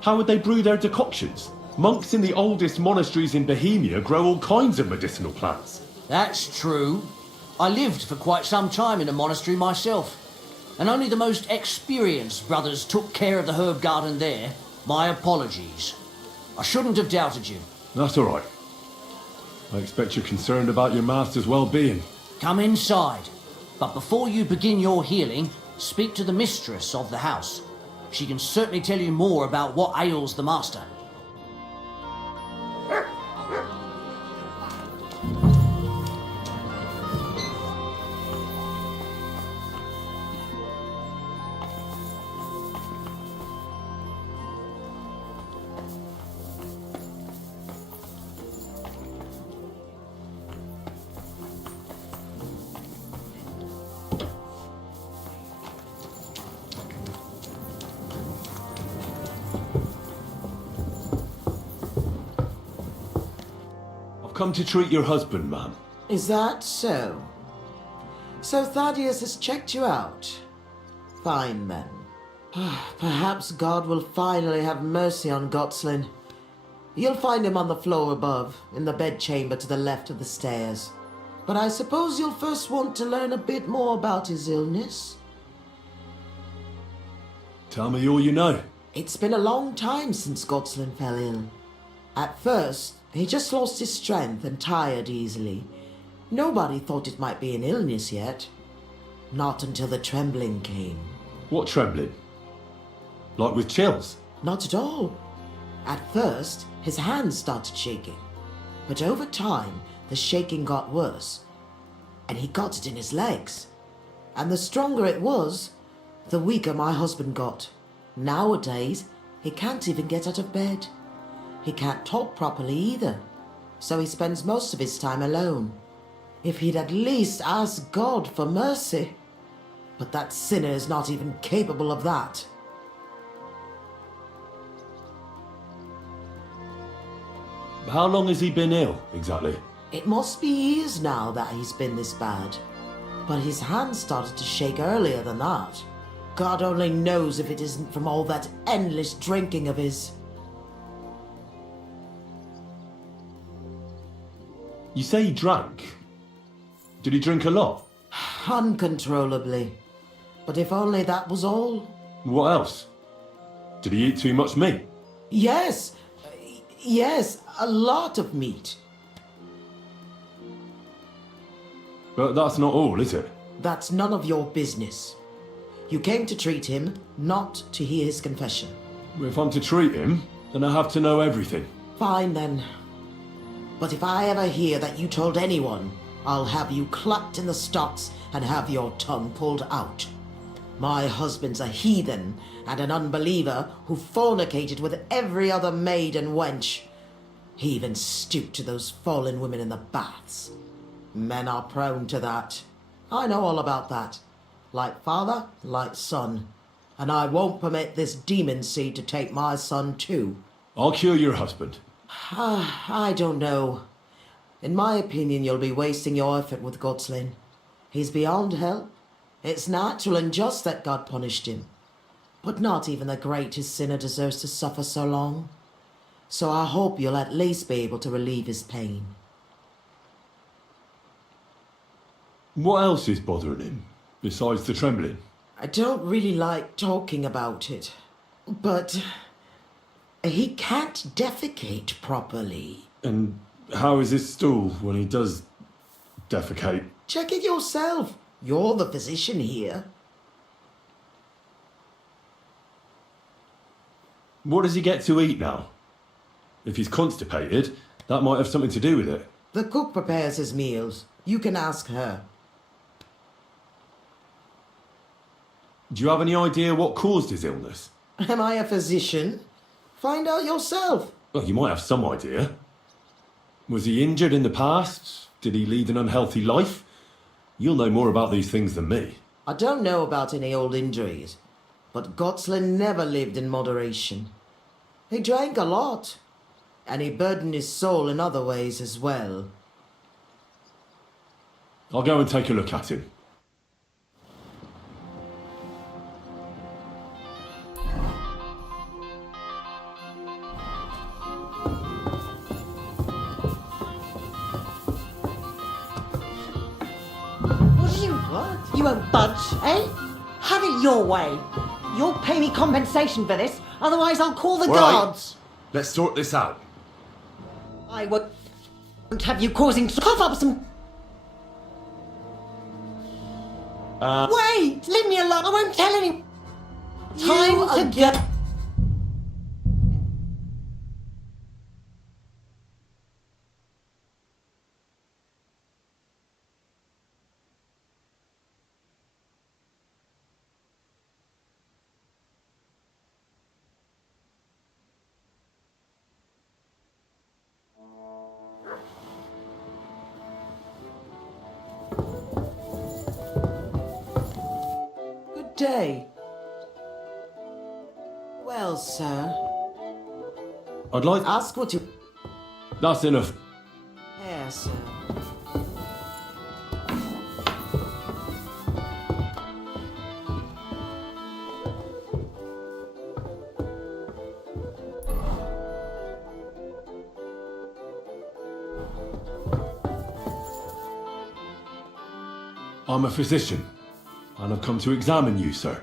How would they brew their decoctions? Monks in the oldest monasteries in Bohemia grow all kinds of medicinal plants. That's true. I lived for quite some time in a monastery myself, and only the most experienced brothers took care of the herb garden there. My apologies. I shouldn't have doubted you. That's all right. I expect you're concerned about your master's well-being. Come inside. But before you begin your healing, speak to the mistress of the house. She can certainly tell you more about what ails the master. Come to treat your husband, ma'am. Is that so? So Thaddeus has checked you out? Fine then. Perhaps God will finally have mercy on Gotslin. You'll find him on the floor above, in the bedchamber to the left of the stairs. But I suppose you'll first want to learn a bit more about his illness. Tell me all you know. It's been a long time since Gotslin fell ill. At first, he just lost his strength and tired easily. Nobody thought it might be an illness yet. Not until the trembling came. What trembling? Like with chills? Not at all. At first, his hands started shaking. But over time, the shaking got worse. And he got it in his legs. And the stronger it was, the weaker my husband got. Nowadays, he can't even get out of bed. He can't talk properly either, so he spends most of his time alone. If he'd at least ask God for mercy. But that sinner is not even capable of that. How long has he been ill, exactly? It must be years now that he's been this bad. But his hands started to shake earlier than that. God only knows if it isn't from all that endless drinking of his. You say he drank. Did he drink a lot? Uncontrollably. But if only that was all. What else? Did he eat too much meat? Yes. Yes, a lot of meat. But that's not all, is it? That's none of your business. You came to treat him, not to hear his confession. If I'm to treat him, then I have to know everything. Fine then. But if I ever hear that you told anyone, I'll have you clapped in the stocks and have your tongue pulled out. My husband's a heathen and an unbeliever who fornicated with every other maid and wench. He even stooped to those fallen women in the baths. Men are prone to that. I know all about that. Like father, like son. And I won't permit this demon seed to take my son too. I'll cure your husband. I don't know. In my opinion, you'll be wasting your effort with Godslin. He's beyond help. It's natural and just that God punished him. But not even the greatest sinner deserves to suffer so long. So I hope you'll at least be able to relieve his pain. What else is bothering him, besides the trembling? I don't really like talking about it, but he can't defecate properly. And how is his stool when he does defecate? Check it yourself. You're the physician here. What does he get to eat now? If he's constipated, that might have something to do with it. The cook prepares his meals. You can ask her. Do you have any idea what caused his illness? Am I a physician? Find out yourself. Well, you might have some idea. Was he injured in the past? Did he lead an unhealthy life? You'll know more about these things than me. I don't know about any old injuries, but Gotslin never lived in moderation. He drank a lot, and he burdened his soul in other ways as well. I'll go and take a look at him. You won't budge, eh? Have it your way. You'll pay me compensation for this, otherwise I'll call the All right. guards. Let's sort this out. I won't have you causing cough up some. Wait! Leave me alone. I won't tell any. Time to get. Good day. Well, sir. I'd like... Ask what you... That's enough. Yes, sir. I'm a physician, and I've come to examine you, sir.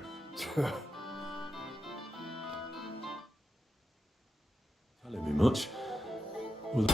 Telling me much? Well,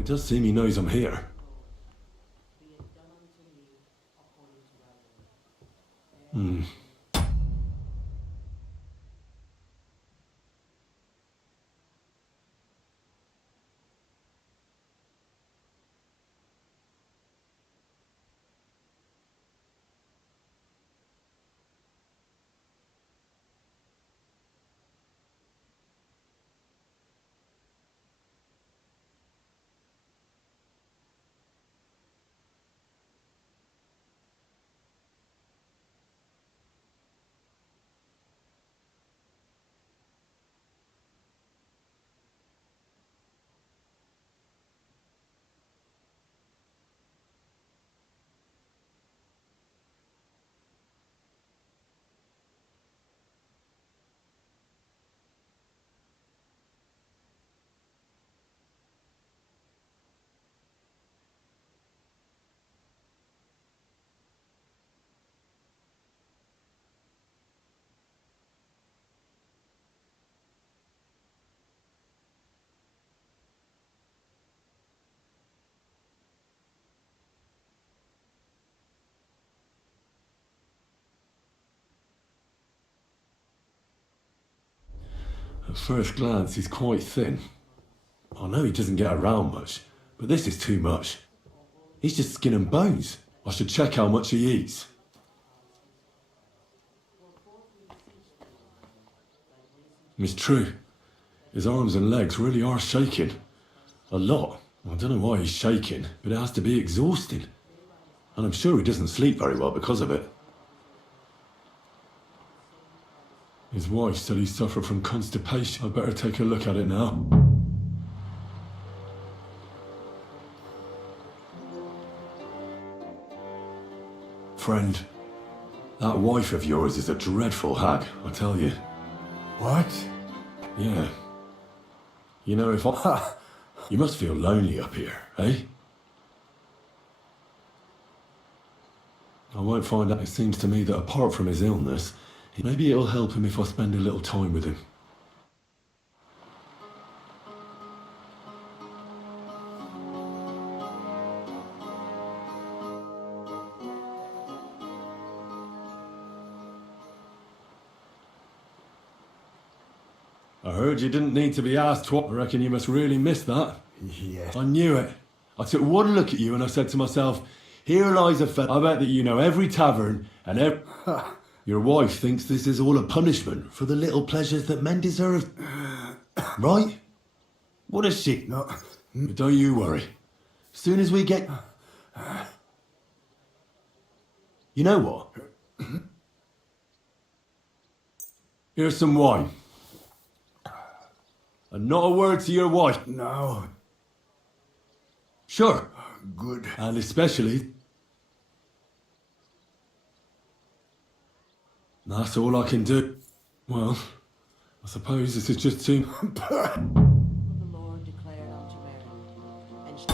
it does seem he knows I'm here. Hmm. At first glance, he's quite thin. I know he doesn't get around much, but this is too much. He's just skin and bones. I should check how much he eats. It's true. His arms and legs really are shaking. A lot. I don't know why he's shaking, but it has to be exhausting. And I'm sure he doesn't sleep very well because of it. His wife said he suffered from constipation. I better take a look at it now. Friend, that wife of yours is a dreadful hag, I tell you. What? Yeah. You know, if I... You must feel lonely up here, eh? I won't find out. It seems to me that apart from his illness, maybe it'll help him if I spend a little time with him. I heard you didn't need to be asked what. I reckon you must really miss that. Yeah. I knew it. I took one look at you and I said to myself, here lies a fella. I bet that you know every tavern and every... Your wife thinks this is all a punishment for the little pleasures that men deserve. Right? What is she? No. But don't you worry. As soon as we get... You know what? Here's some wine. And not a word to your wife. No. Sure. Good. And especially... That's all I can do. Well, I suppose this is just too... The Lord declared unto Mary, and she...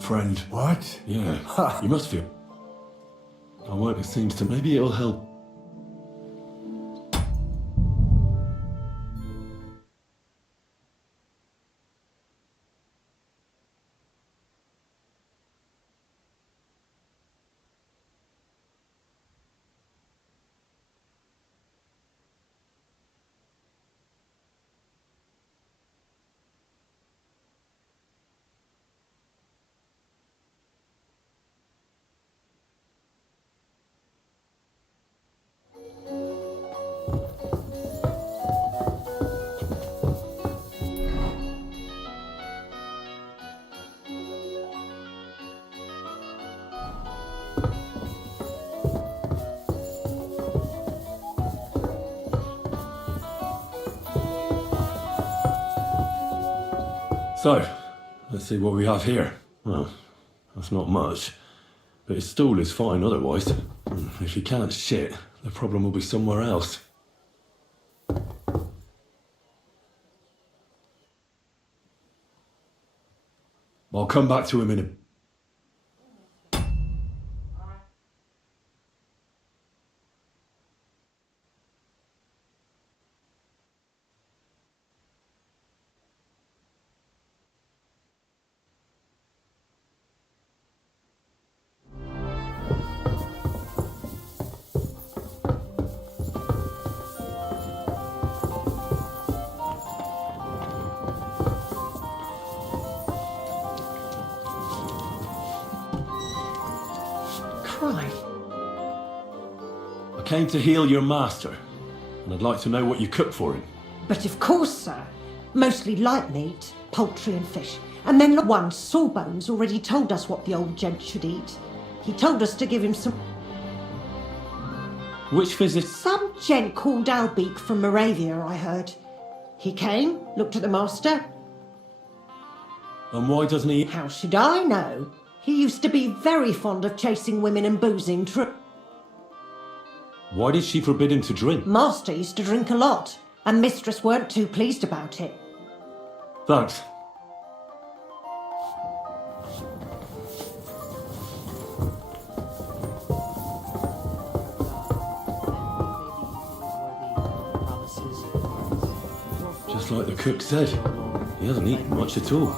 Friend. What? Yeah, you must feel... I won't, it seems to... Maybe it'll help. So, let's see what we have here. Well, that's not much. But his stool is fine otherwise. If he can't shit, the problem will be somewhere else. I'll come back to him in a... I came to heal your master, and I'd like to know what you cooked for him. But of course, sir. Mostly light meat, poultry and fish. And then one, Sawbones, already told us what the old gent should eat. He told us to give him some... Which visit? Some gent called Albeek from Moravia, I heard. He came, looked at the master. And why doesn't he... How should I know? He used to be very fond of chasing women and boozing, Why did she forbid him to drink? Master used to drink a lot, and Mistress weren't too pleased about it. Thanks. Just like the cook said, he hasn't eaten much at all.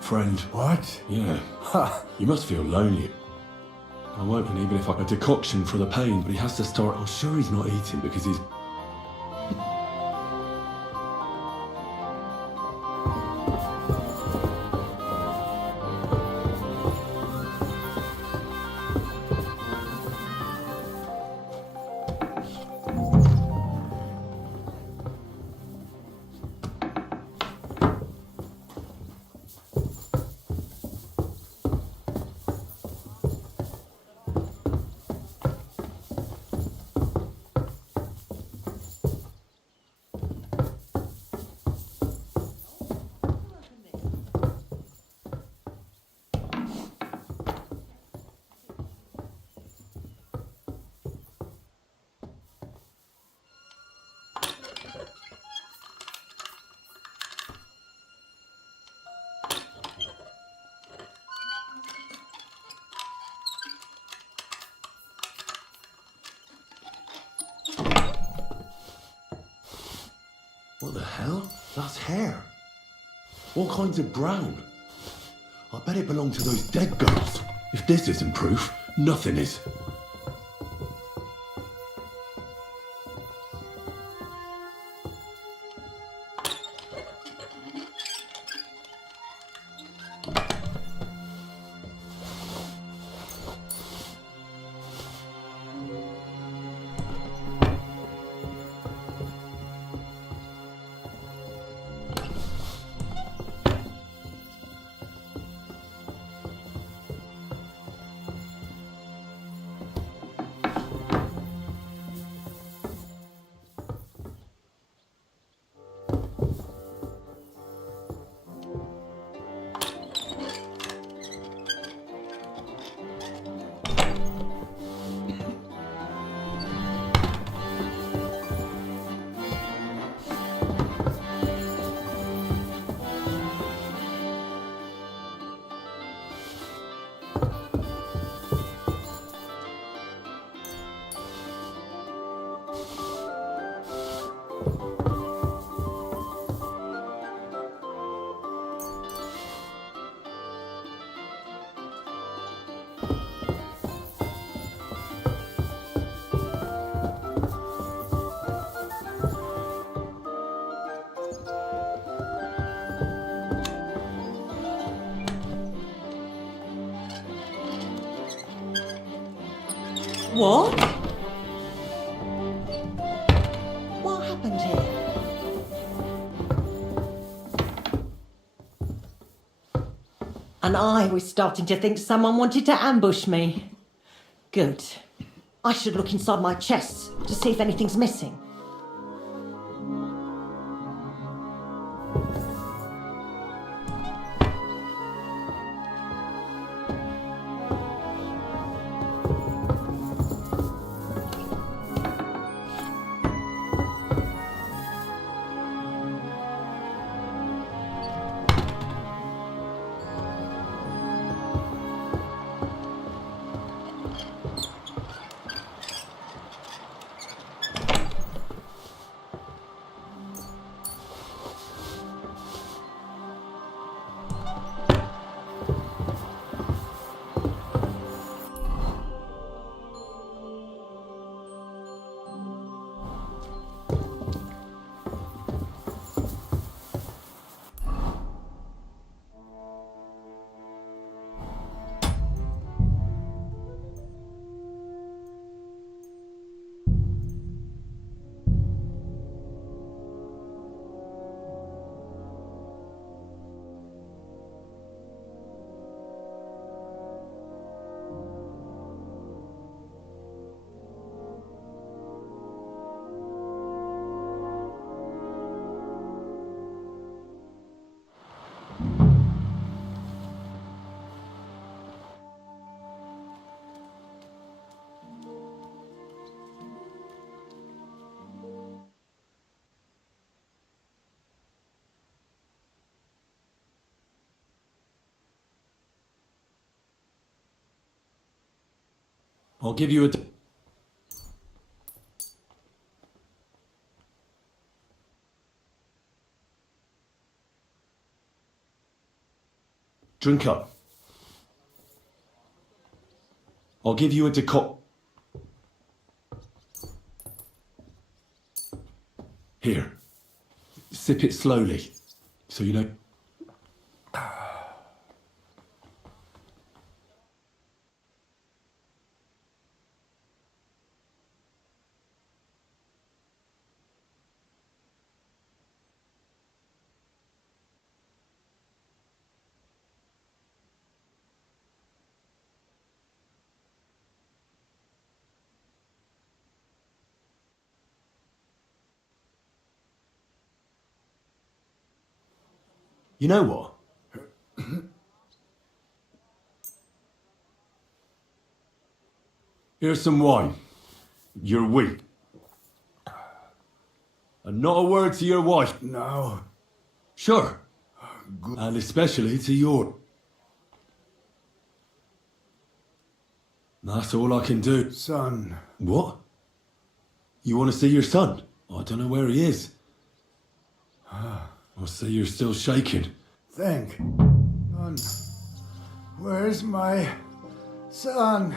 Friend. What? Yeah. You must feel lonely. I'm hoping even if I a decoction for the pain, but he has to start. I'm sure he's not eating because he's. What the hell? That's hair. All kinds of brown. I bet it belonged to those dead girls. If this isn't proof, nothing is. What? What happened here? And I was starting to think someone wanted to ambush me. Good. I should look inside my chest to see if anything's missing. I'll give you a... Drink up. I'll give you a decoct... Here. Sip it slowly, so you don't... You know what? Here's some wine. You're weak. And not a word to your wife. No. Sure. And especially to your... That's all I can do. Son. What? You want to see your son? I don't know where he is. I see you're still shaking. Think. Son. Where's my son?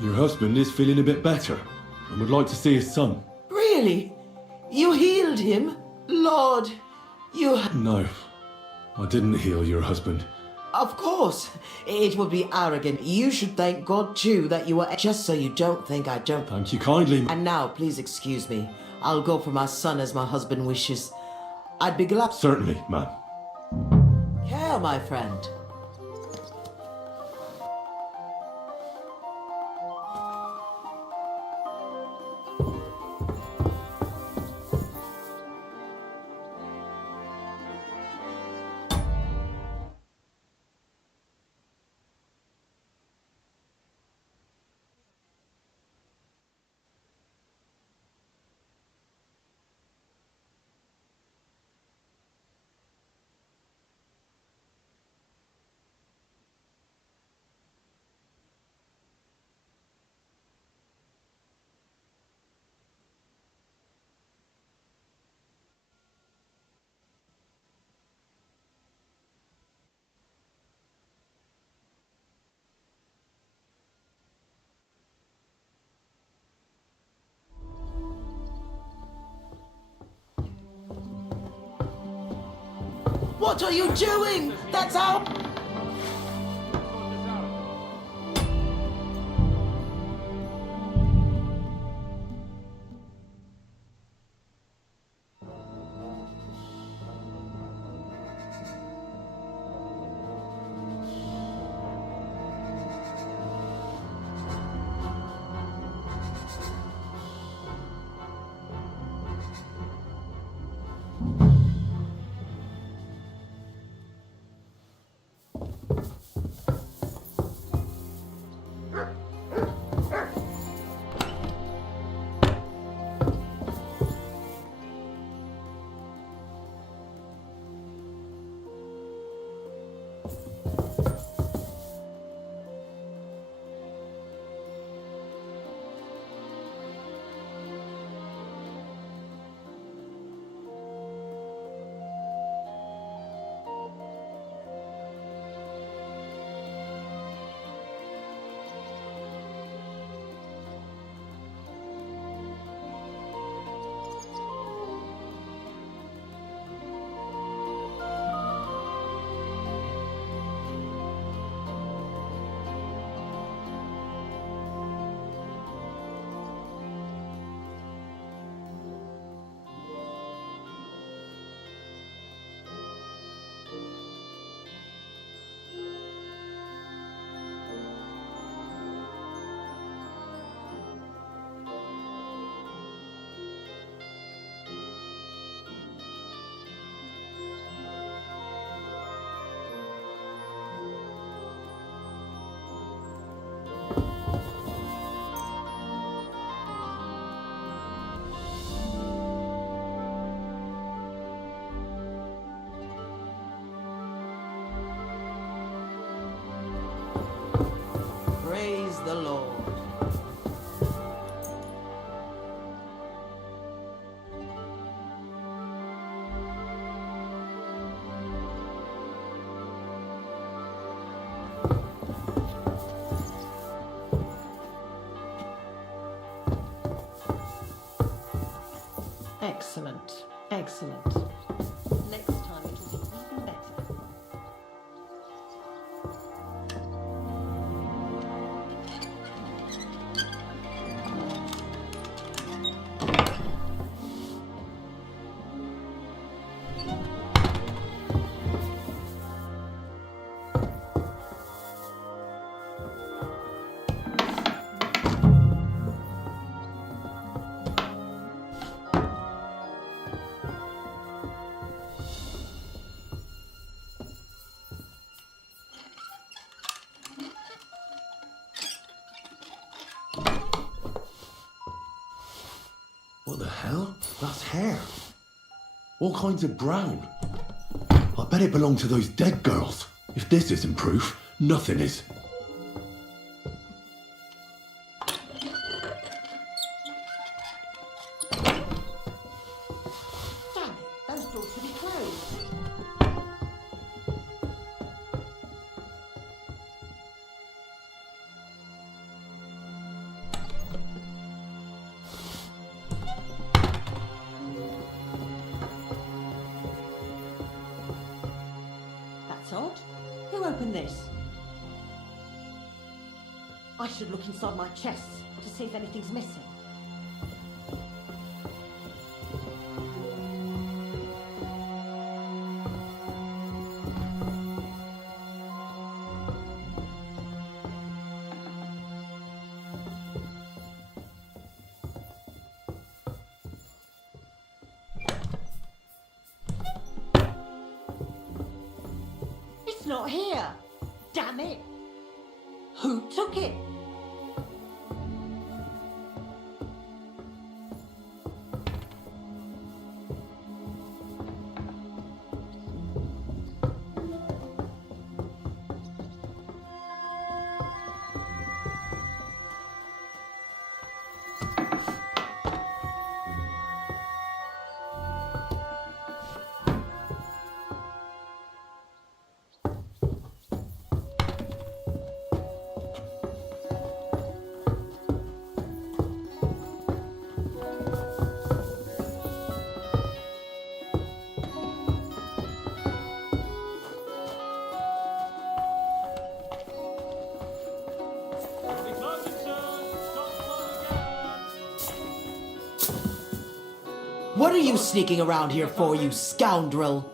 Your husband is feeling a bit better and would like to see his son. Really? You healed him? Lord, you... No, I didn't heal your husband. Of course. It would be arrogant. You should thank God too that you were... Just so you don't think I don't... Thank you kindly. And now, please excuse me. I'll go for my son as my husband wishes. I'd be glad... Certainly, ma'am. Care, my friend. What are you doing? That's how... Excellent. Excellent. Next time it will be even better. What the hell? That's hair. All kinds of brown. I bet it belonged to those dead girls. If this isn't proof, nothing is. Damn it, those doors should be closed. That's odd. Who opened this? I should look inside my chest to see if anything's missing. It's not here. Damn it. Who took it? What are you sneaking around here for, you scoundrel?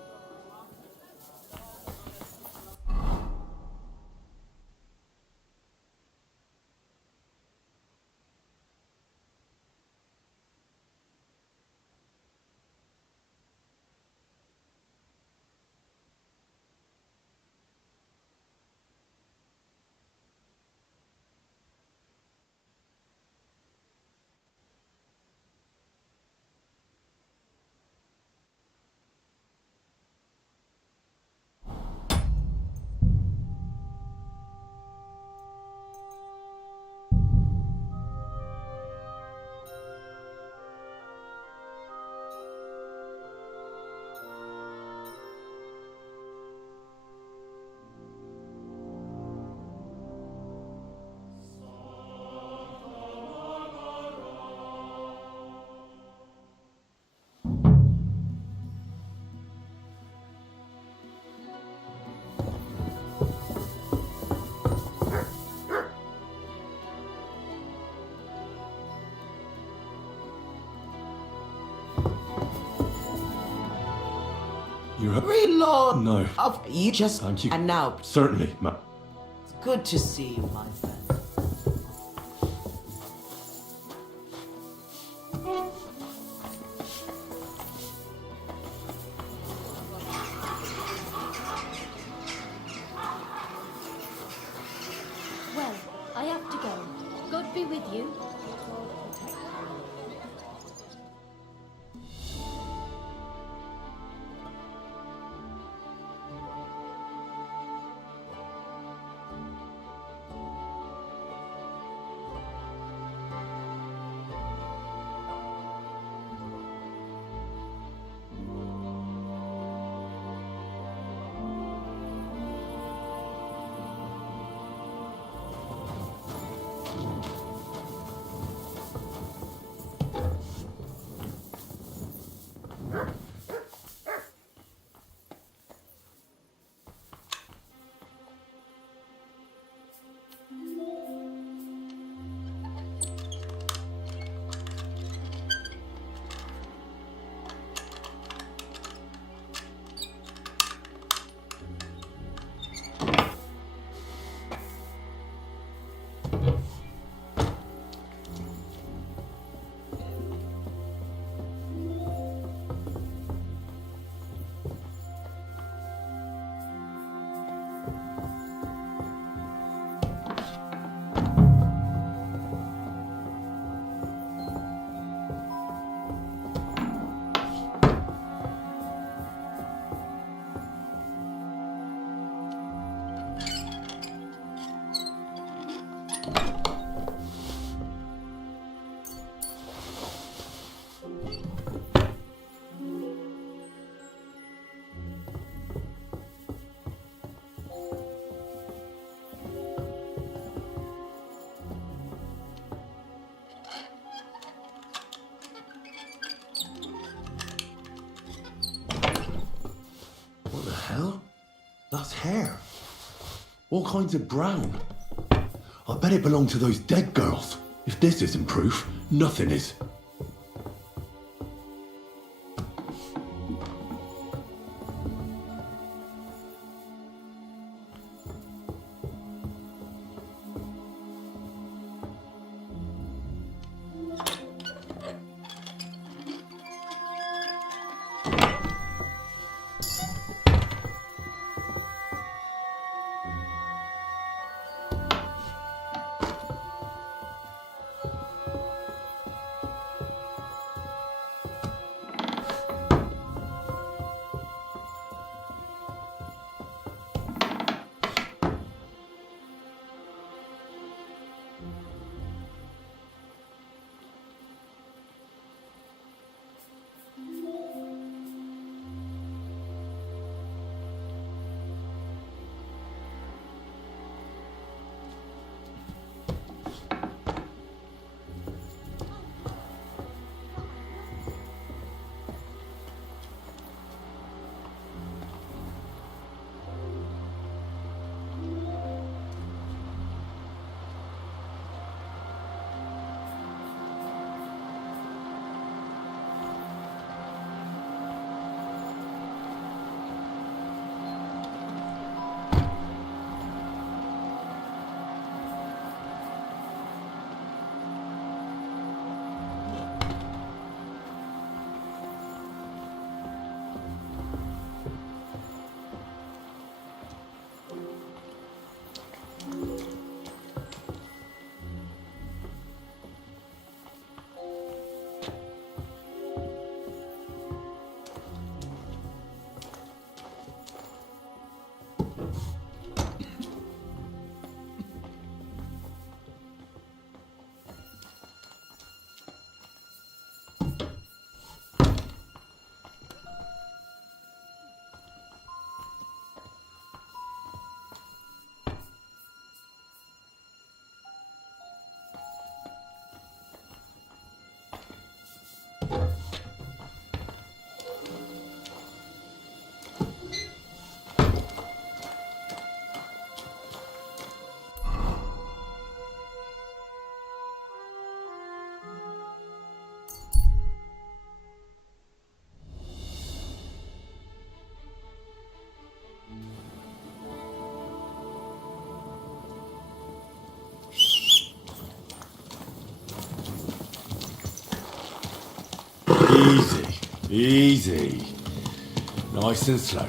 You're a... Reload! No. Of you just... Thank you. And now, Certainly, ma... it's good to see you, my friend. Well, I have to go. God be with you. What the hell? That's hair. All kinds of brown. I bet it belonged to those dead girls. If this isn't proof, nothing is. Easy, easy. Nice and slow.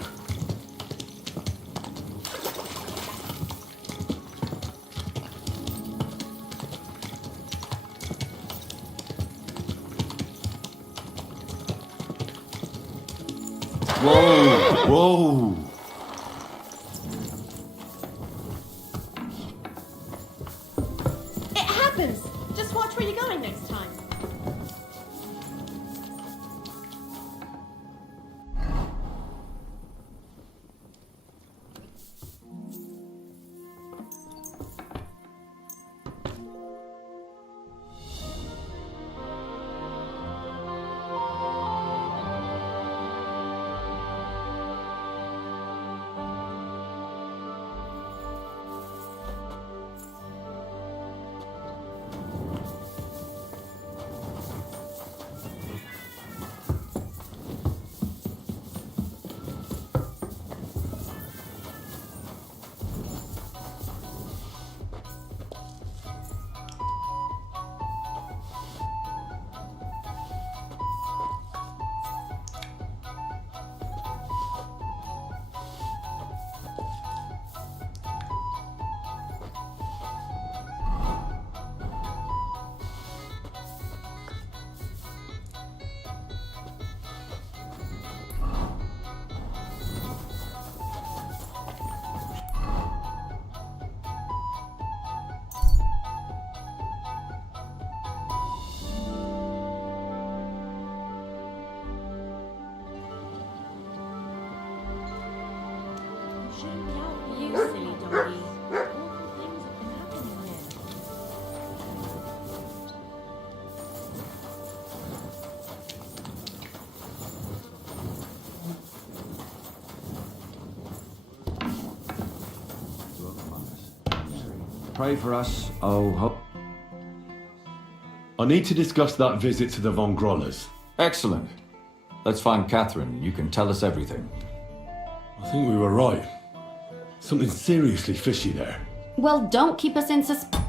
Whoa, whoa. It happens! Just watch where you're going next time. pray for us. Oh, I need to discuss that visit to the Von Grollers. excellent. Let's find Catherine. You can tell us everything. I think we were right. Something seriously fishy there. Well, don't keep us in suspense.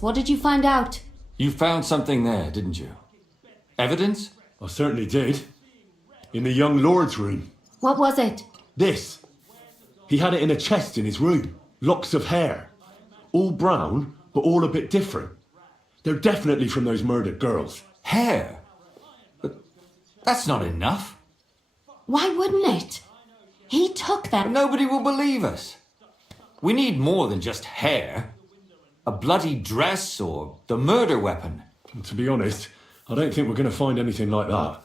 What did you find out? You found something there, didn't you? Evidence? I certainly did. In the young lord's room. What was it? This. He had it in a chest in his room. Locks of hair. All brown, but all a bit different. They're definitely from those murdered girls. Hair? But that's not enough. Why wouldn't it? He took them. Nobody will believe us. We need more than just hair. A bloody dress or the murder weapon. And to be honest, I don't think we're going to find anything like that.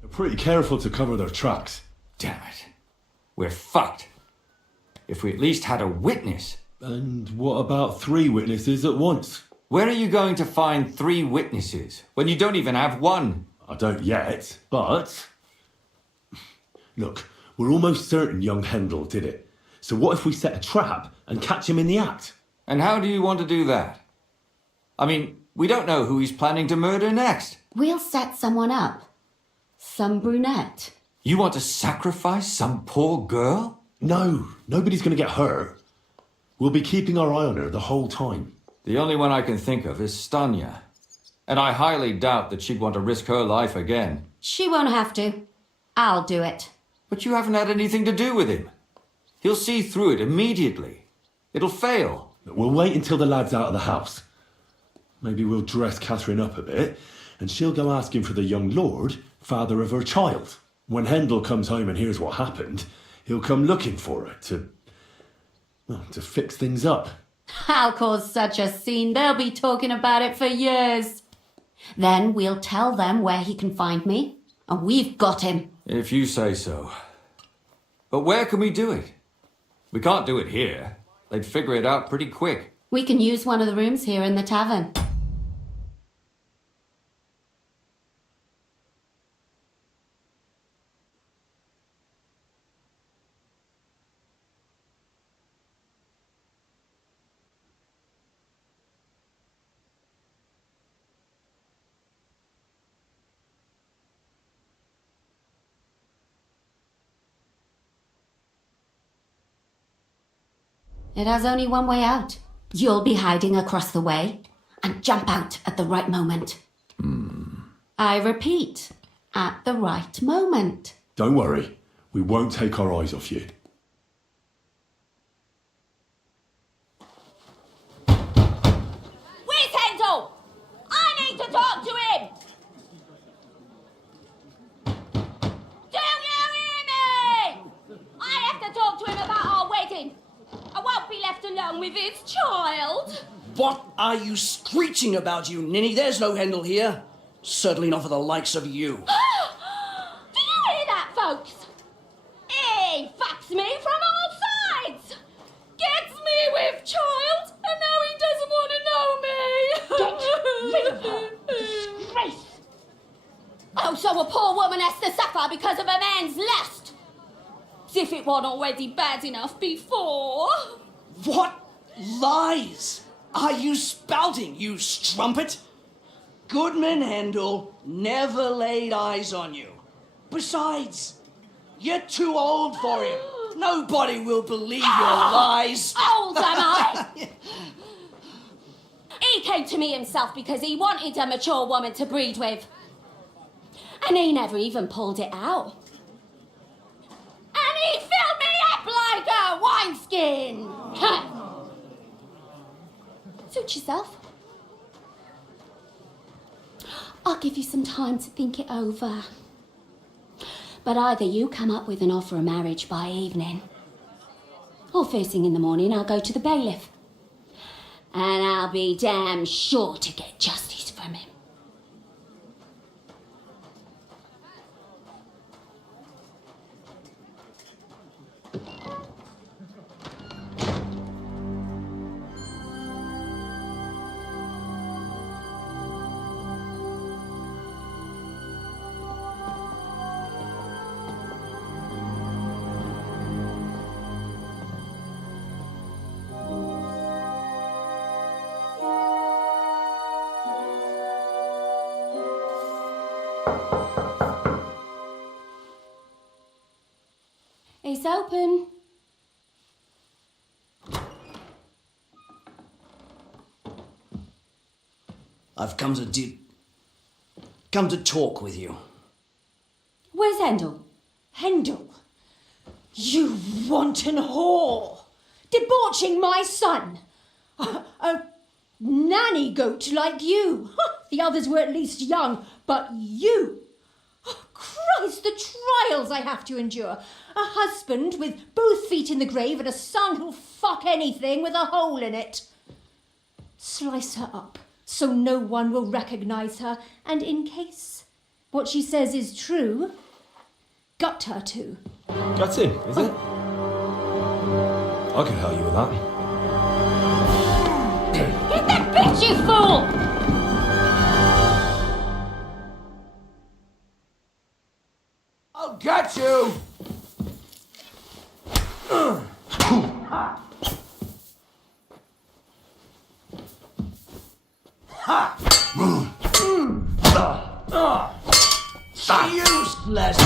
They're pretty careful to cover their tracks. Damn it. We're fucked. If we at least had a witness. And what about 3 witnesses at once? Where are you going to find 3 witnesses when you don't even have one? I don't yet, but... Look, we're almost certain young Hendel did it. So what if we set a trap and catch him in the act? And how do you want to do that? I mean, we don't know who he's planning to murder next. We'll set someone up. Some brunette. You want to sacrifice some poor girl? No, nobody's going to get hurt. We'll be keeping our eye on her the whole time. The only one I can think of is Stanya. And I highly doubt that she'd want to risk her life again. She won't have to. I'll do it. But you haven't had anything to do with him. He'll see through it immediately. It'll fail. We'll wait until the lad's out of the house. Maybe we'll dress Catherine up a bit, and she'll go asking for the young lord, father of her child. When Hendel comes home and hears what happened, he'll come looking for her to fix things up. I'll cause such a scene, they'll be talking about it for years. Then we'll tell them where he can find me, and we've got him. If you say so. But where can we do it? We can't do it here. They'd figure it out pretty quick. We can use one of the rooms here in the tavern. It has only one way out. You'll be hiding across the way, and jump out at the right moment. I repeat, at the right moment. Don't worry, we won't take our eyes off you. Where's Handel? I need to talk to him! Do you hear me? I have to talk to him about our wedding. I won't be left alone with his child. What are you screeching about, you ninny? There's no Hendel here. Certainly not for the likes of you. Do you hear that, folks? He fucks me from all sides. Gets me with child, and now he doesn't want to know me. Get rid of her. Disgrace. Oh, so a poor woman has to suffer because of a man's lust. As if it wasn't already bad enough before. What lies are you spouting, you strumpet? Goodman Hendel never laid eyes on you. Besides, you're too old for him. Nobody will believe your lies. Old am I? He came to me himself because he wanted a mature woman to breed with. And he never even pulled it out. And he filled me up like a wineskin. Suit yourself. I'll give you some time to think it over. But either you come up with an offer of marriage by evening, or first thing in the morning I'll go to the bailiff. And I'll be damn sure to get justice from him. It's open. I've come to talk with you. Where's Hendel? Hendel, you wanton whore! Debauching my son! A nanny goat like you! The others were at least young, but you! Oh, Christ, the trials I have to endure! A husband with both feet in the grave and a son who'll fuck anything with a hole in it. Slice her up so no one will recognise her, and in case what she says is true, gut her too. That's it, is it? I can help you with that. Get that bitch, you fool! I'll get you! Useless!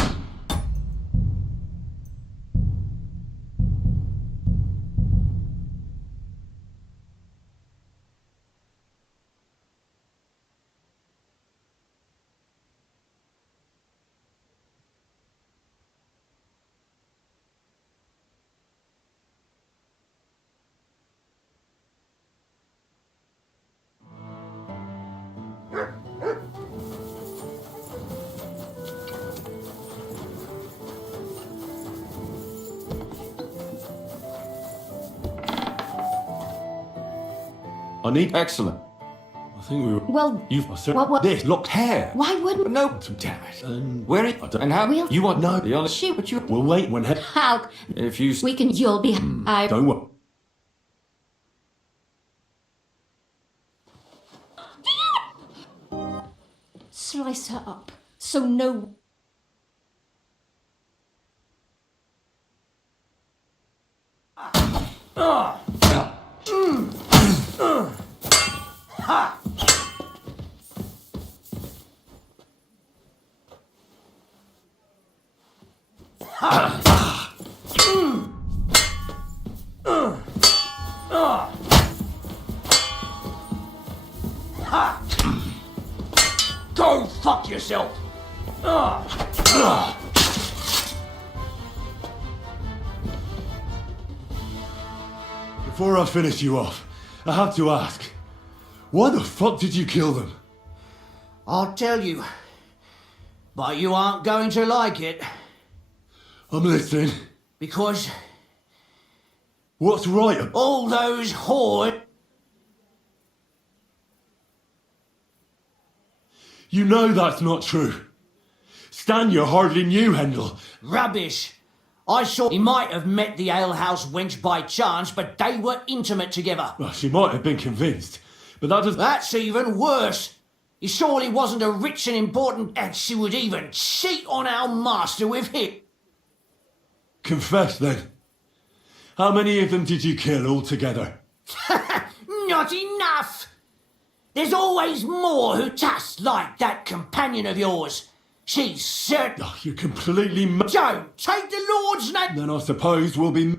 I need... Excellent. I think we were... Well, You've... what- This, locked Hair. why wouldn't... No. Damn it. Where it? And how? We'll- You want No. the honest Shoot. but you. We'll wait when... How... If you. We can... You'll be... I... Don't worry. Slice her up so no... Go fuck yourself! Before I finish you off, I have to ask, why the fuck did you kill them? I'll tell you, but you aren't going to like it. I'm listening. Because what's right? All those whores. You know that's not true. Stan, you hardly knew Hendel. Rubbish. I saw he might have met the alehouse wench by chance, but they were intimate together. Well, she might have been convinced, but that doesn't... That's even worse. He surely wasn't a rich and important, and she would even cheat on our master with him. Confess then. How many of them did you kill altogether? Not enough. There's always more who task like that companion of yours. She's certain. Oh, you're completely... Don't take the Lord's name. Then I suppose we'll be...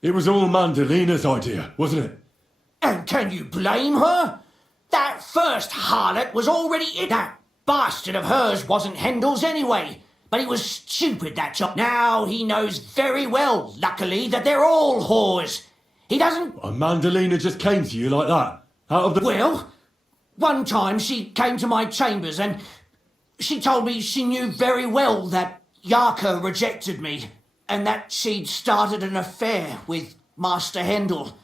It was all Mandalina's idea, wasn't it? And can you blame her? That first harlot was already in. That bastard of hers wasn't Hendel's anyway. But he was stupid, that chap. Now he knows very well, luckily, that they're all whores. He doesn't... And Mandalina just came to you like that? Out of the... Well, one time she came to my chambers and she told me she knew very well that Yarka rejected me and that she'd started an affair with Master Hendel,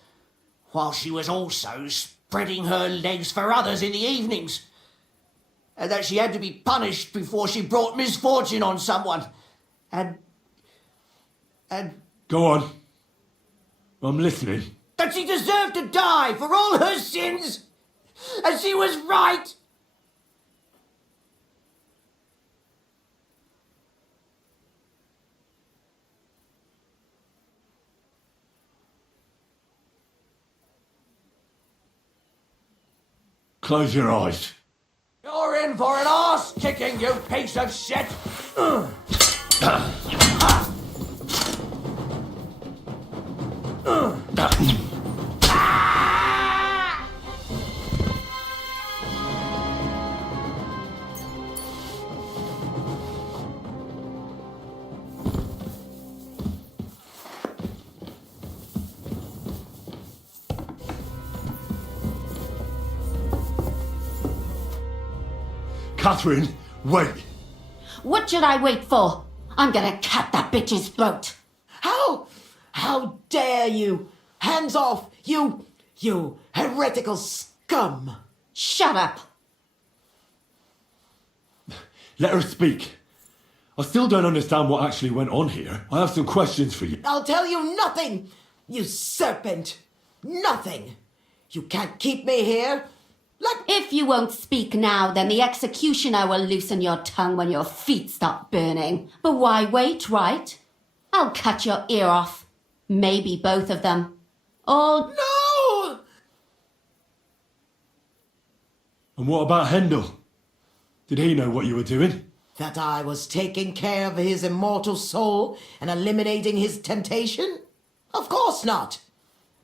while she was also spreading her legs for others in the evenings. And that she had to be punished before she brought misfortune on someone. And... Go on. I'm listening. That she deserved to die for all her sins. And she was right. Close your eyes. You're in for an arse kicking, you piece of shit! Catherine, wait. What should I wait for? I'm gonna cut that bitch's throat. How dare you? Hands off, you heretical scum. Shut up. Let her speak. I still don't understand what actually went on here. I have some questions for you. I'll tell you nothing, you serpent. Nothing. You can't keep me here. If you won't speak now, then the executioner will loosen your tongue when your feet stop burning. But why wait, right? I'll cut your ear off. Maybe both of them. Or... No! And what about Hendel? Did he know what you were doing? That I was taking care of his immortal soul and eliminating his temptation? Of course not.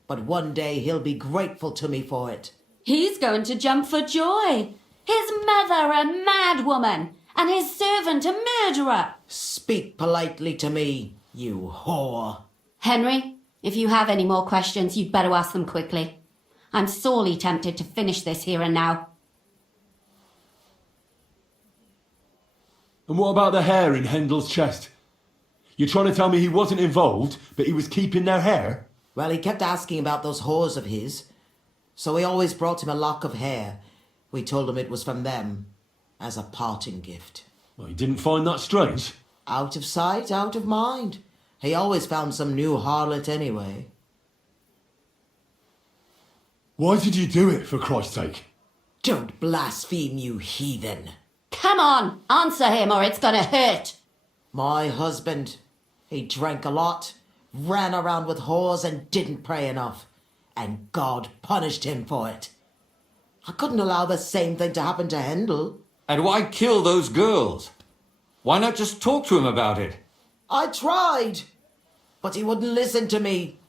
But one day he'll be grateful to me for it. He's going to jump for joy. His mother a madwoman, and his servant a murderer. Speak politely to me, you whore. Henry, if you have any more questions, you'd better ask them quickly. I'm sorely tempted to finish this here and now. And what about the hair in Hendel's chest? You're trying to tell me he wasn't involved, but he was keeping their hair? Well, he kept asking about those whores of his. So we always brought him a lock of hair. We told him it was from them, as a parting gift. Well, he didn't find that strange? Out of sight, out of mind. He always found some new harlot anyway. Why did you do it, for Christ's sake? Don't blaspheme, you heathen. Come on, answer him or it's gonna hurt. My husband, he drank a lot, ran around with whores and didn't pray enough. And God punished him for it. I couldn't allow the same thing to happen to Hendel. And why kill those girls? Why not just talk to him about it? I tried, but he wouldn't listen to me.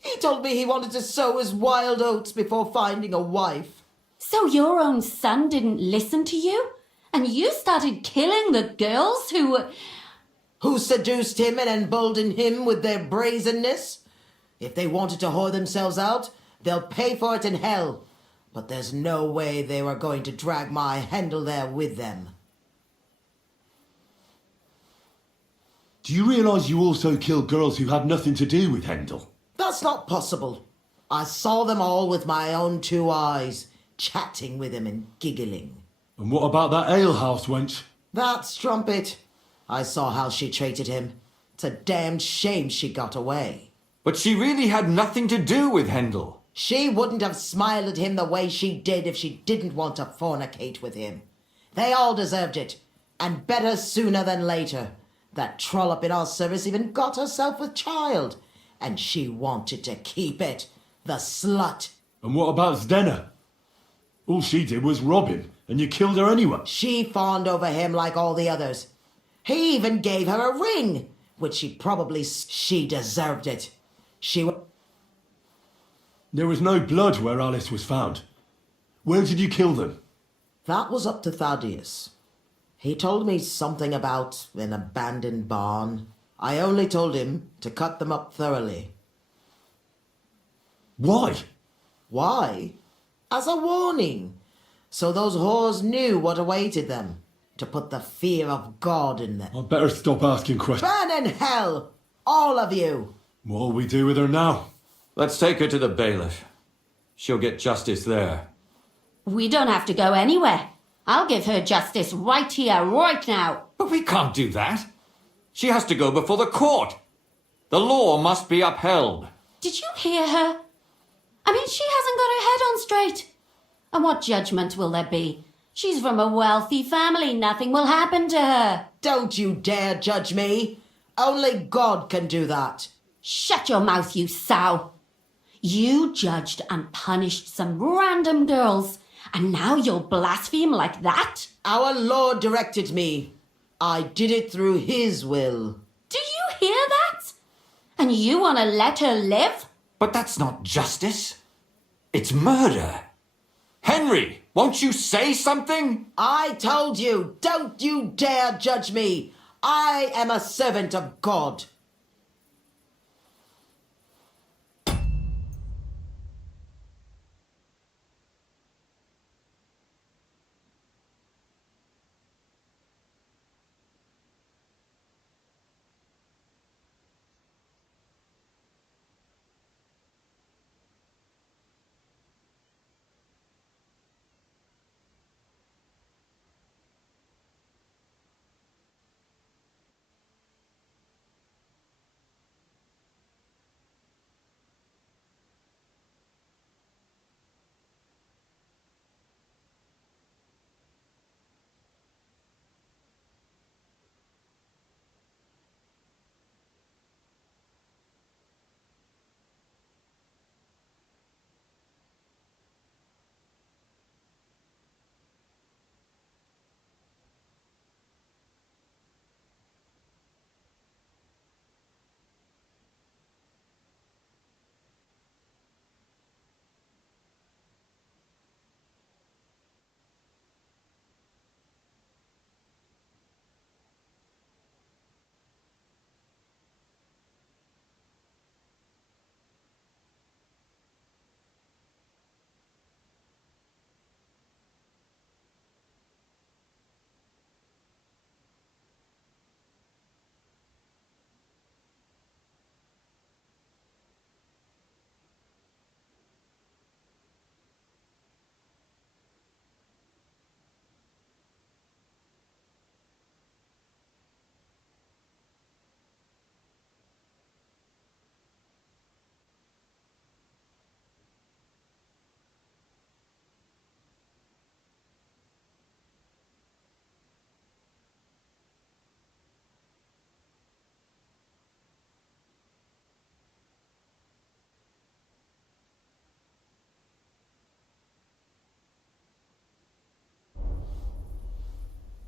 He told me he wanted to sow his wild oats before finding a wife. So your own son didn't listen to you? And you started killing the girls Who seduced him and emboldened him with their brazenness? If they wanted to whore themselves out, they'll pay for it in hell. But there's no way they were going to drag my Handel there with them. Do you realise you also killed girls who had nothing to do with Handel? That's not possible. I saw them all with my own 2 eyes, chatting with him and giggling. And what about that alehouse wench? That strumpet. I saw how she treated him. It's a damned shame she got away. But she really had nothing to do with Handel. She wouldn't have smiled at him the way she did if she didn't want to fornicate with him. They all deserved it, and better sooner than later. That trollop in our service even got herself with child, and she wanted to keep it. The slut. And what about Zdenna? All she did was rob him, and you killed her anyway. She fawned over him like all the others. He even gave her a ring, which she deserved it. There was no blood where Alice was found. Where did you kill them? That was up to Thaddeus. He told me something about an abandoned barn. I only told him to cut them up thoroughly. Why? Why? As a warning. So those whores knew what awaited them. To put the fear of God in them. I'd better stop asking questions. Burn in hell! All of you! What'll we do with her now? Let's take her to the bailiff. She'll get justice there. We don't have to go anywhere. I'll give her justice right here, right now. But we can't do that. She has to go before the court. The law must be upheld. Did you hear her? I mean, she hasn't got her head on straight. And what judgment will there be? She's from a wealthy family. Nothing will happen to her. Don't you dare judge me. Only God can do that. Shut your mouth, you sow. You judged and punished some random girls, and now you'll blaspheme like that? Our Lord directed me. I did it through His will. Do you hear that? And you want to let her live? But that's not justice. It's murder. Henry, won't you say something? I told you, don't you dare judge me. I am a servant of God.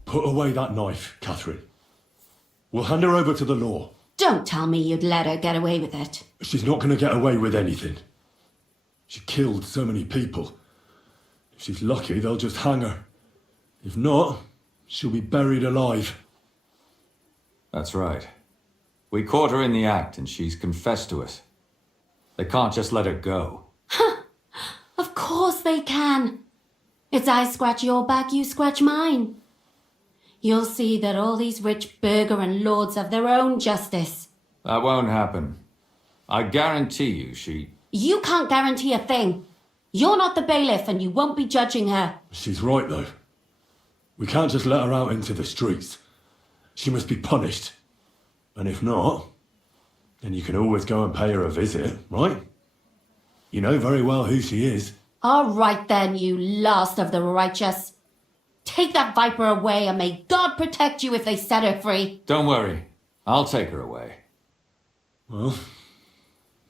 Put away that knife, Catherine. We'll hand her over to the law. Don't tell me you'd let her get away with it. She's not going to get away with anything. She killed so many people. If she's lucky, they'll just hang her. If not, she'll be buried alive. That's right. We caught her in the act and she's confessed to us. They can't just let her go. Of course they can. It's I scratch your back, you scratch mine. You'll see that all these rich burgher and lords have their own justice. That won't happen. I guarantee you she... You can't guarantee a thing. You're not the bailiff and you won't be judging her. She's right, though. We can't just let her out into the streets. She must be punished. And if not, then you can always go and pay her a visit, right? You know very well who she is. All right then, you last of the righteous. Take that viper away and may God protect you if they set her free. Don't worry. I'll take her away. Well,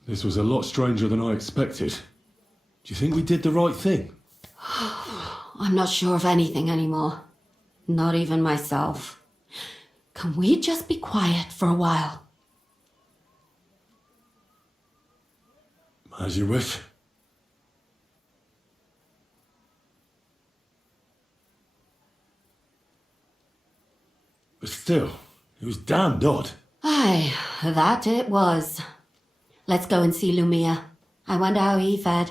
this was a lot stranger than I expected. Do you think we did the right thing? I'm not sure of anything anymore. Not even myself. Can we just be quiet for a while? As you wish. But still, it was damned odd. Aye, that it was. Let's go and see Lumia. I wonder how he fared.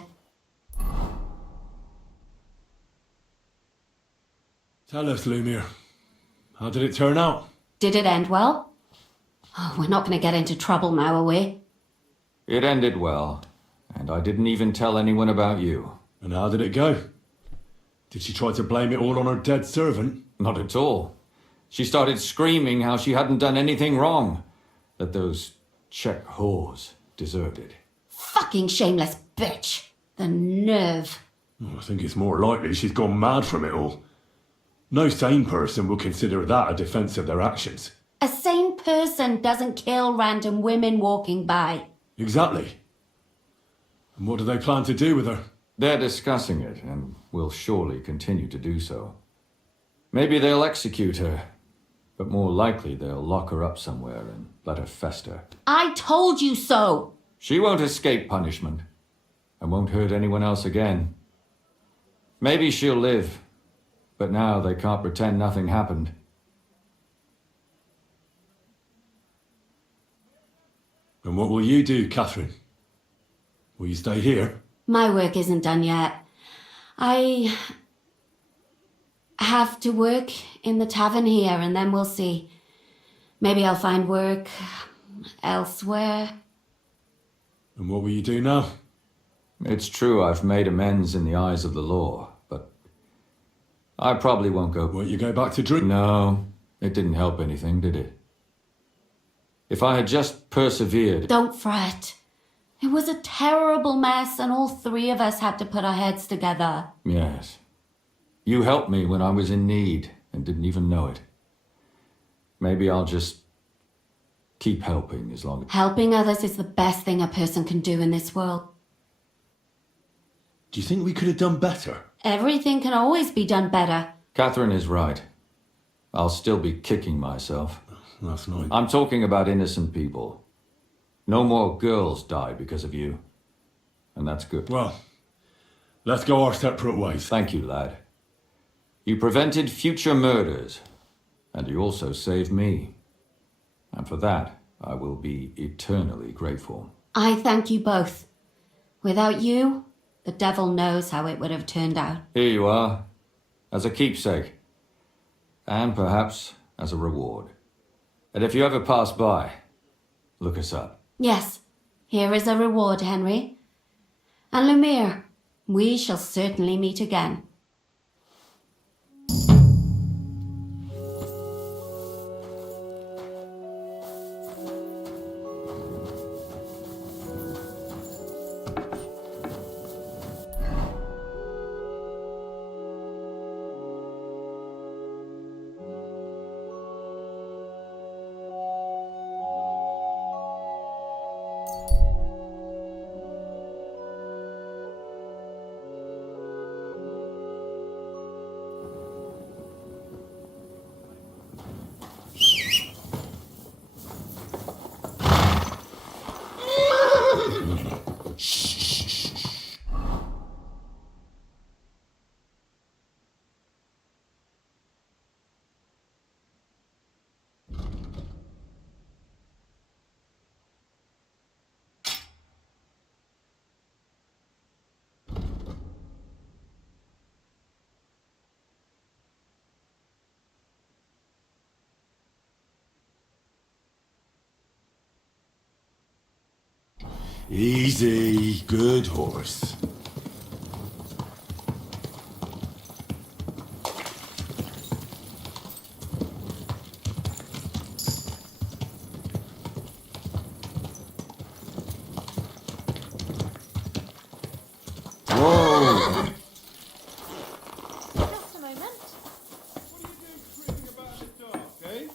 Tell us, Lumir. How did it turn out? Did it end well? Oh, we're not going to get into trouble now, are we? It ended well, and I didn't even tell anyone about you. And how did it go? Did she try to blame it all on her dead servant? Not at all. She started screaming how she hadn't done anything wrong, that those Czech whores deserved it. Fucking shameless bitch. The nerve. I think it's more likely she's gone mad from it all. No sane person would consider that a defence of their actions. A sane person doesn't kill random women walking by. Exactly. And what do they plan to do with her? They're discussing it, and will surely continue to do so. Maybe they'll execute her, but more likely they'll lock her up somewhere and let her fester. I told you so! She won't escape punishment, and won't hurt anyone else again. Maybe she'll live, but now they can't pretend nothing happened. And what will you do, Catherine? Will you stay here? My work isn't done yet. I have to work in the tavern here and then we'll see. Maybe I'll find work elsewhere. And what will you do now? It's true I've made amends in the eyes of the law, but I probably won't go... Won't you go back to drink? No, it didn't help anything, did it? If I had just persevered... Don't fret. It was a terrible mess and all three of us had to put our heads together. Yes. You helped me when I was in need and didn't even know it. Maybe I'll just keep helping as long as... Helping others is the best thing a person can do in this world. Do you think we could have done better? Everything can always be done better. Catherine is right. I'll still be kicking myself. That's not... I'm talking about innocent people. No more girls die because of you. And that's good. Well, let's go our separate ways. Thank you, lad. You prevented future murders, and you also saved me. And for that, I will be eternally grateful. I thank you both. Without you, the devil knows how it would have turned out. Here you are, as a keepsake. And perhaps as a reward. And if you ever pass by, look us up. Yes, here is a reward, Henry. And Lumiere, we shall certainly meet again. Easy, good horse. Whoa! Just a moment. Okay?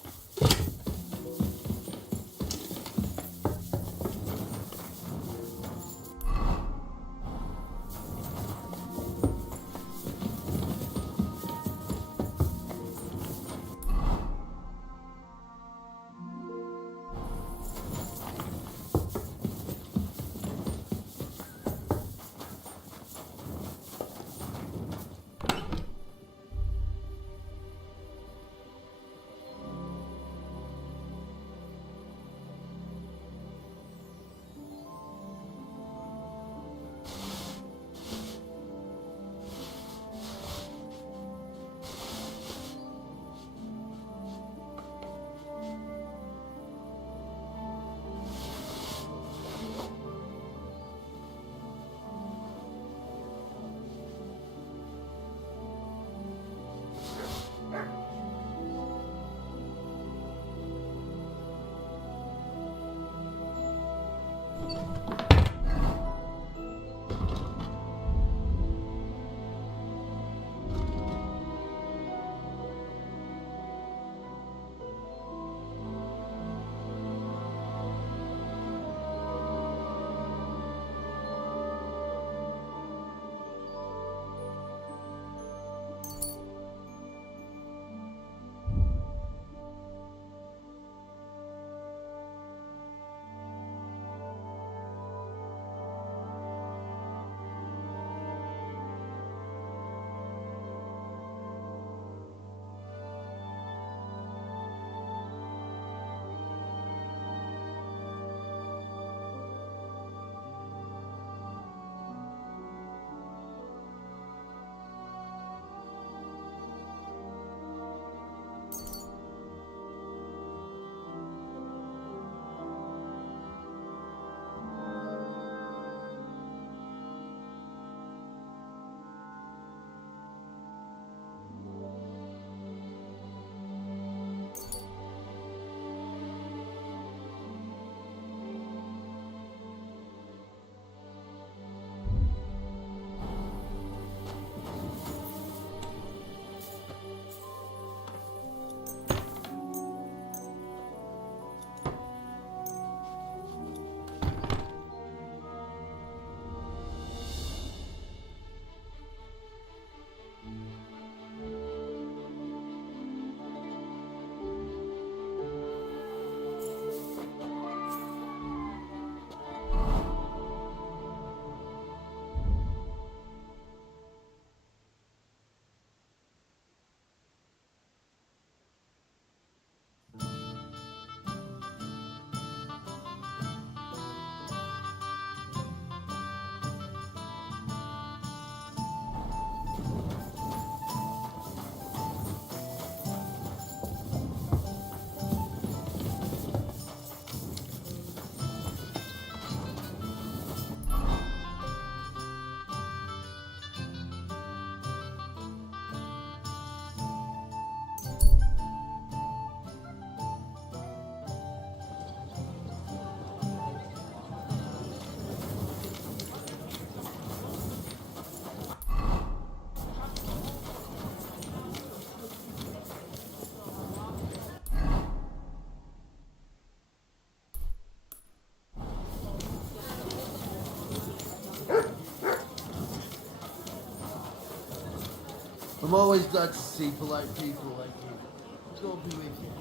I'm always glad to see polite people like you. God be with you.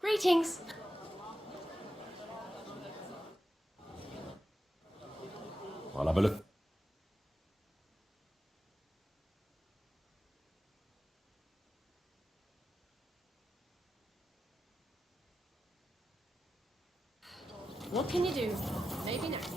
Greetings. I'll have a look. What can you do? Maybe next.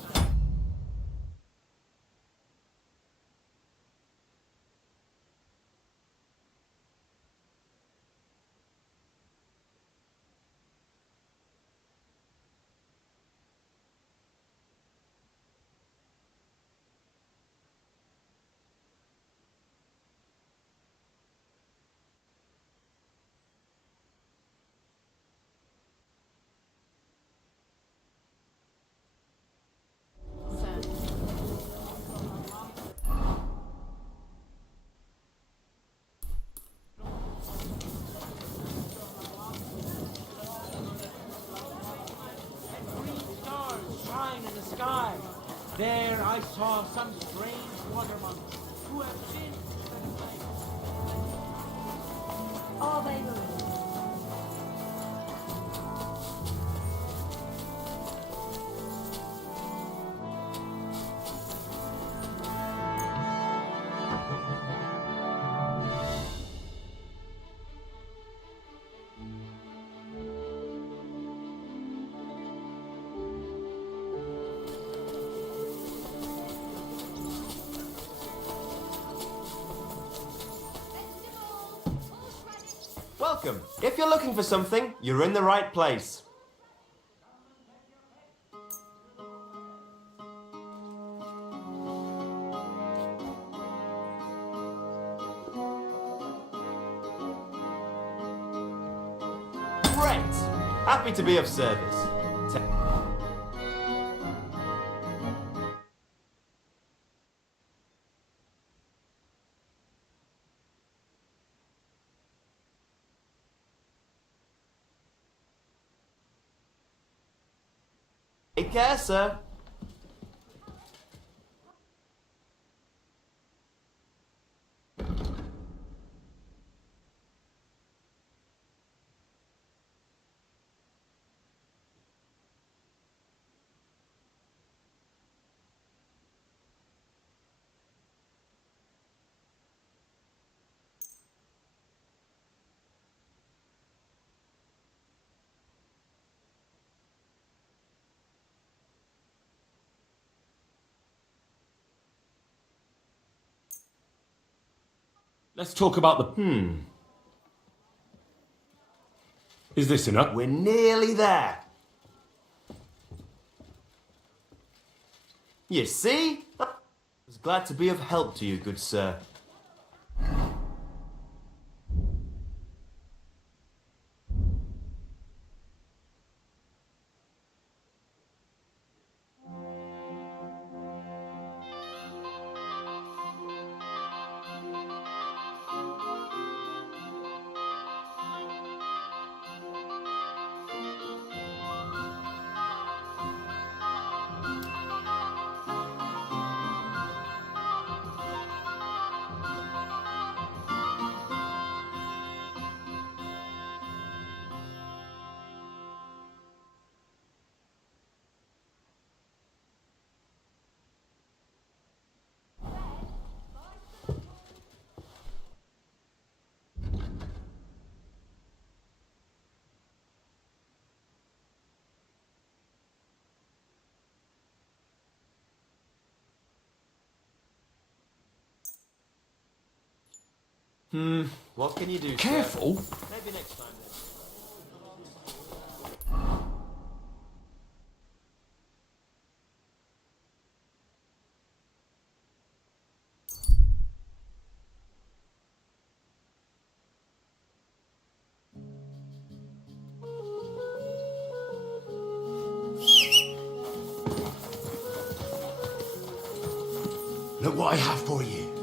There I saw some strange watermonks who have since been slain. Are they marine? Welcome. If you're looking for something, you're in the right place. Great. Happy to be of service. Take care, sir. Let's talk about the... Is this enough? We're nearly there. You see? I was glad to be of help to you, good sir. What can you do, Careful. sir? Maybe next time then. Look what I have for you.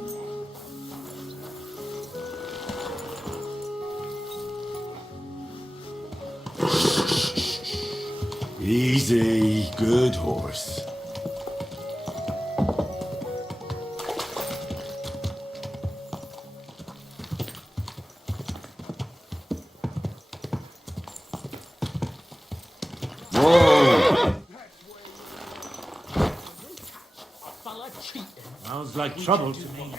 Easy, good horse. Whoa! Sounds like trouble to me.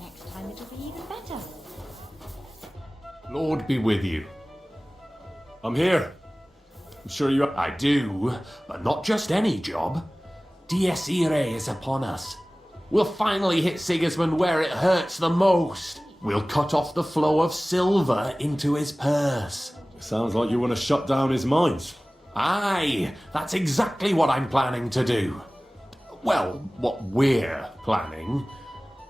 Next time it'll be even better. Lord be with you. I'm here. I'm sure you... I do, but not just any job. Dies Irae is upon us. We'll finally hit Sigismund where it hurts the most. We'll cut off the flow of silver into his purse. Sounds like you want to shut down his mines. Aye, that's exactly what I'm planning to do. Well, what we're planning.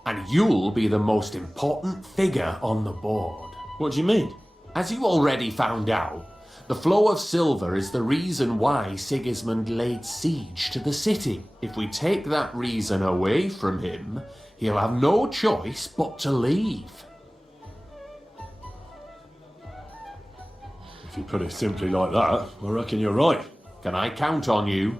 And you'll be the most important figure on the board. What do you mean? As you already found out, the flow of silver is the reason why Sigismund laid siege to the city. If we take that reason away from him, he'll have no choice but to leave. If you put it simply like that, I reckon you're right. Can I count on you?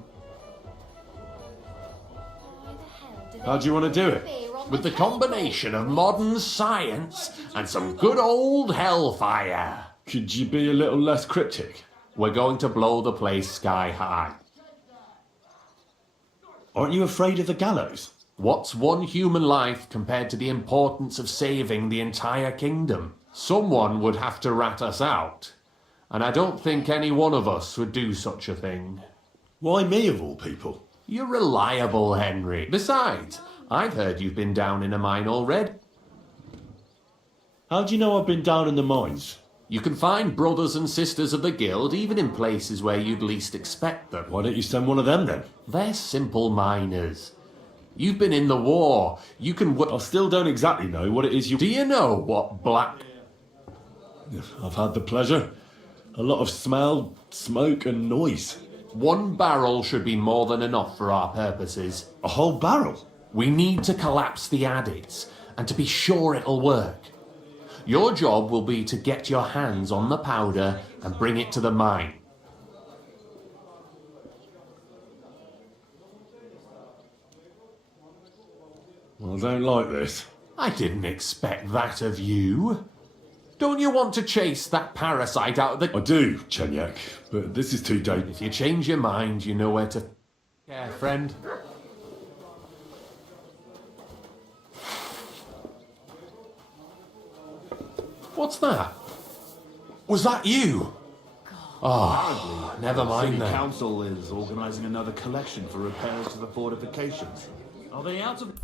How do you want to do it? With the combination of modern science and some good old hellfire. Could you be a little less cryptic? We're going to blow the place sky high. Aren't you afraid of the gallows? What's one human life compared to the importance of saving the entire kingdom? Someone would have to rat us out. And I don't think any one of us would do such a thing. Why me of all people? You're reliable, Henry. Besides, I've heard you've been down in a mine already. How do you know I've been down in the mines? You can find brothers and sisters of the guild even in places where you'd least expect them. Why don't you send one of them then? They're simple miners. You've been in the war. You can... I still don't exactly know what it is you... Do you know what black... I've had the pleasure. A lot of smell, smoke and noise. One barrel should be more than enough for our purposes. A whole barrel? We need to collapse the adits, and to be sure it'll work. Your job will be to get your hands on the powder and bring it to the mine. I don't like this. I didn't expect that of you. Don't you want to chase that parasite out of the... I do, Chenyak, but this is too dangerous. If you change your mind, you know where to... Yeah, friend. What's that? Was that you? Oh, never mind City then. Council is organising another collection for repairs to the fortifications. Are they out of...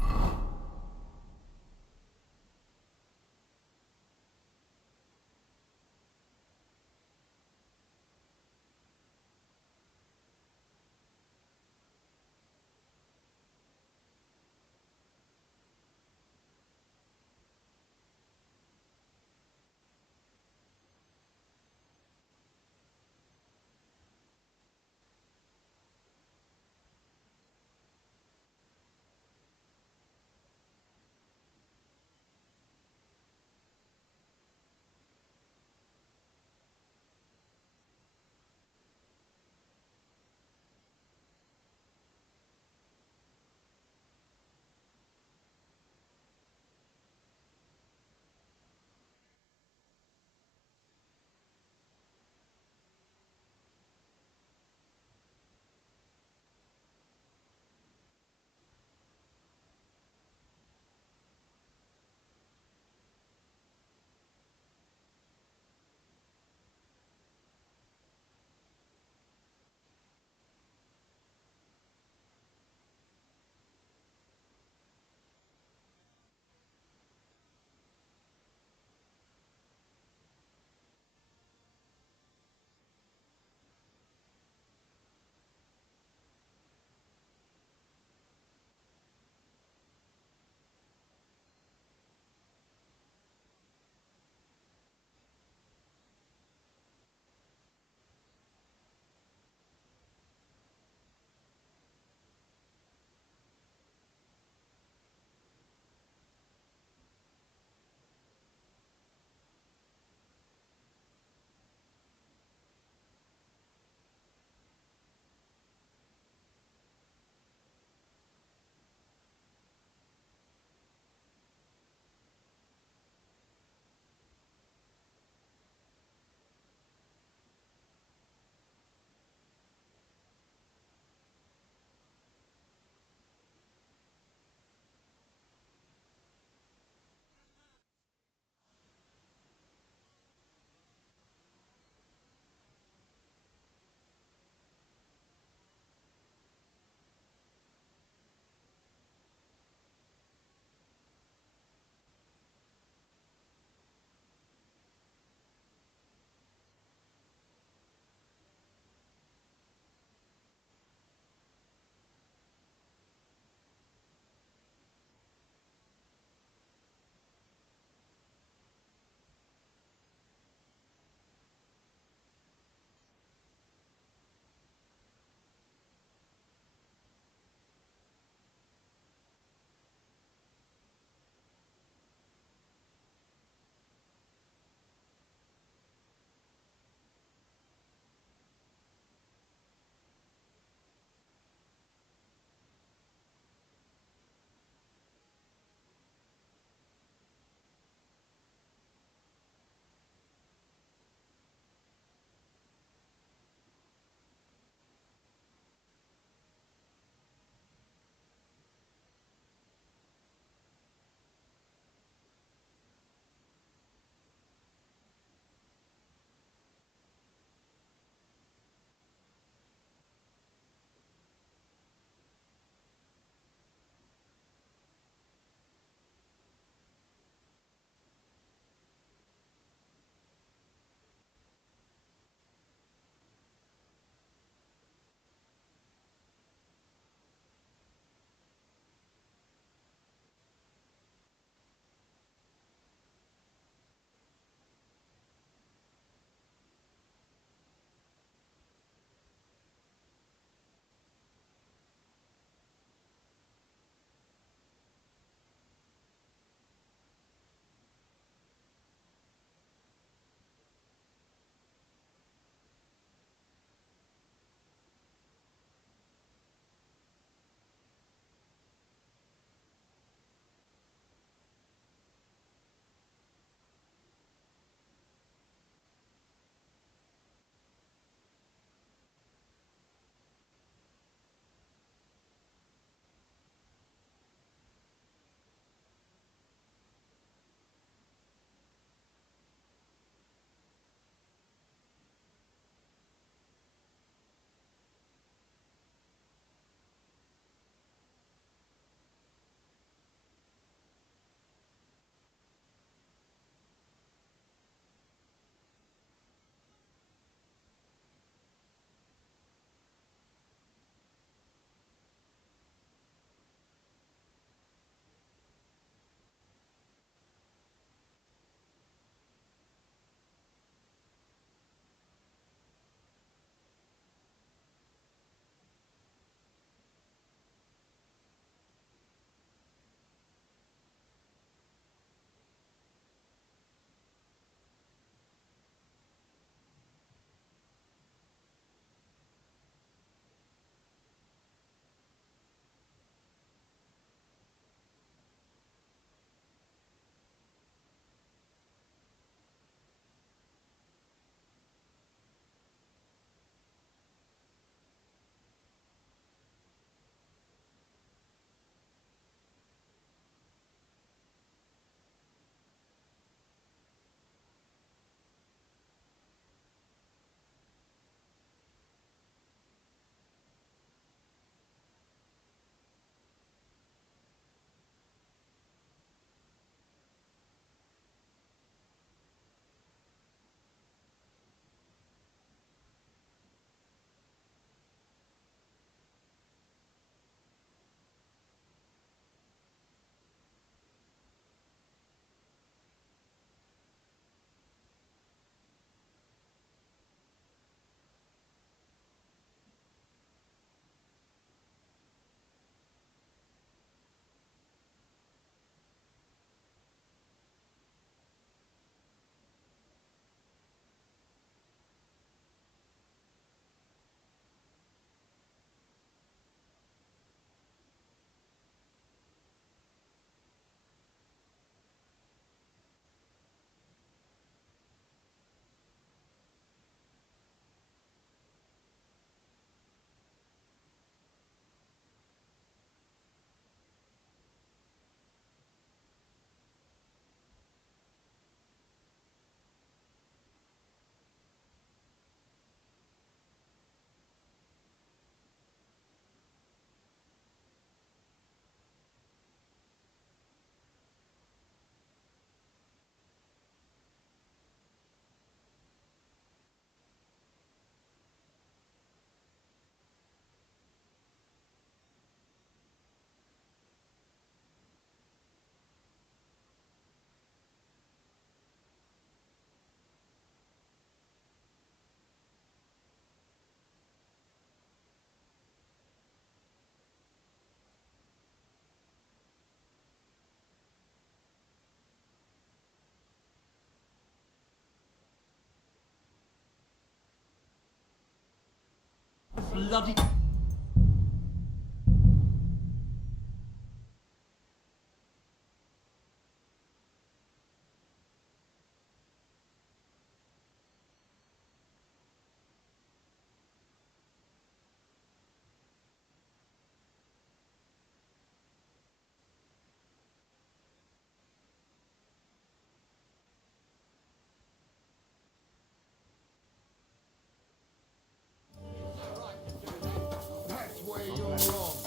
bloody...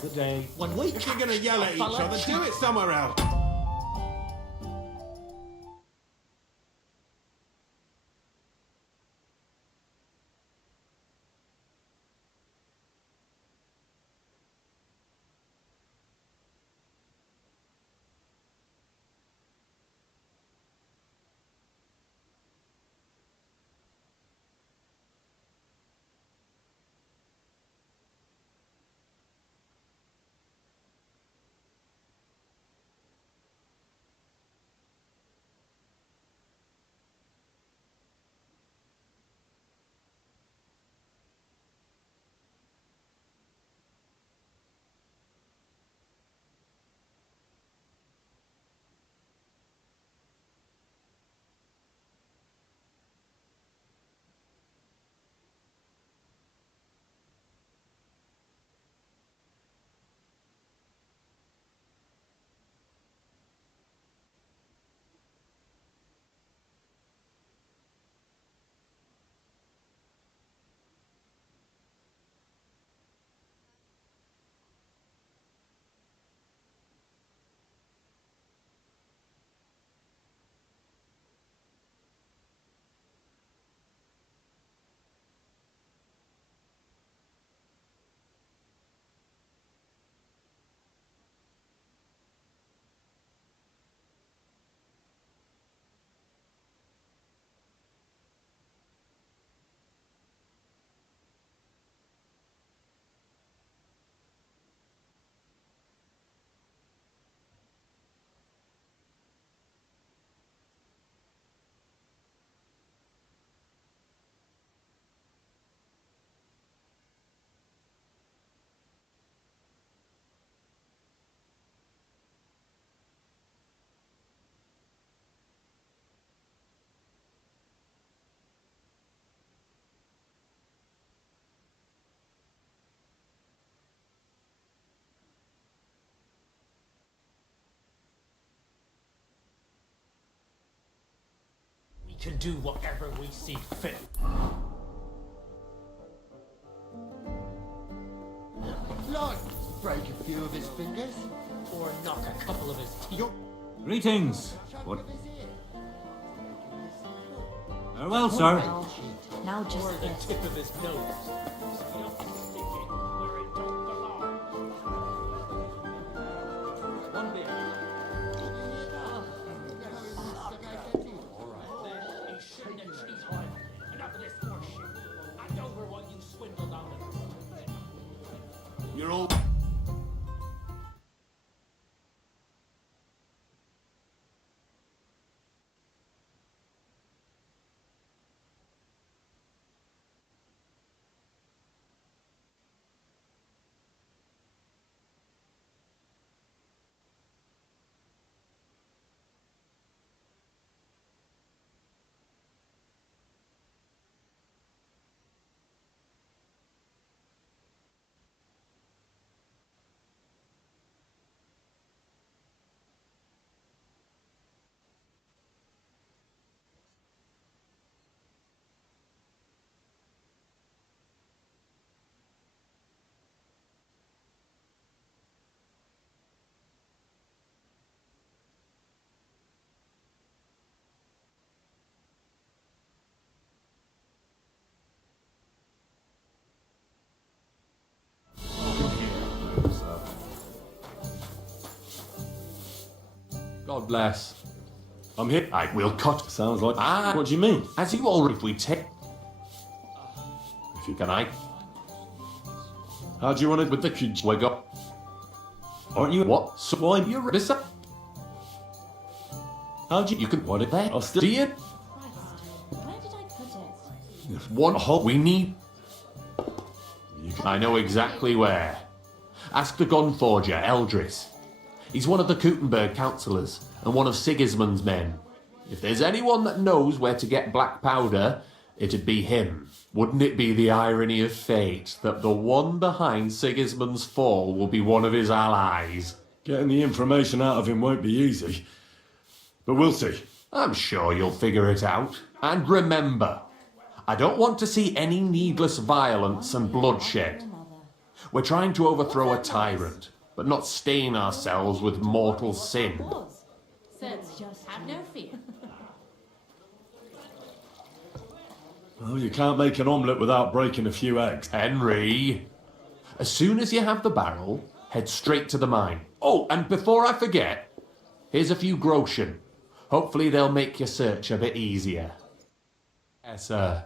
Good day. 1 week. If you're gonna yell at each other, do it somewhere else. We can do whatever we see fit. Like, break a few of his fingers. Or knock a couple of his teeth. Greetings. What? Farewell, sir. Now just Or the this. tip of his nose. You don't stick it where it don't belong. One bit. He shouldn't have treated him. Enough of this horseshit. I know we're what you swindled out of us. You're all... God bless. I'm here. I will cut. Sounds like... Ah. What do you mean? As you all, if we take... If you can, I... How do you want it? With the kids, wake up. Aren't you... What? So why you're this up? How do you... You can... What it there? I'll still... Do you? Where did I put it? One hole we need. You can... I know exactly where. Ask the gun forger, Eldris. He's one of the Kuttenberg councillors and one of Sigismund's men. If there's anyone that knows where to get black powder, it'd be him. Wouldn't it be the irony of fate that the one behind Sigismund's fall will be one of his allies? Getting the information out of him won't be easy, but we'll see. I'm sure you'll figure it out. And remember, I don't want to see any needless violence and bloodshed. We're trying to overthrow a tyrant, but not stain ourselves with mortal sin. Just have no fear. Well, you can't make an omelette without breaking a few eggs. Henry, as soon as you have the barrel, head straight to the mine. Oh, and before I forget, here's a few groschen. Hopefully they'll make your search a bit easier. Yes, sir.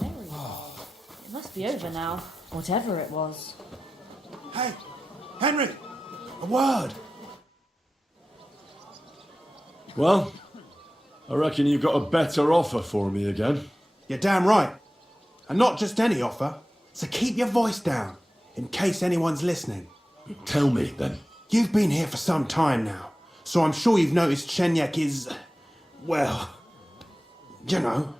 It must be over now, whatever it was. Hey, Henry! A word! Well, I reckon you've got a better offer for me again. You're damn right. And not just any offer. So keep your voice down, in case anyone's listening. Tell me, then. You've been here for some time now, so I'm sure you've noticed Shenyek is... well... you know...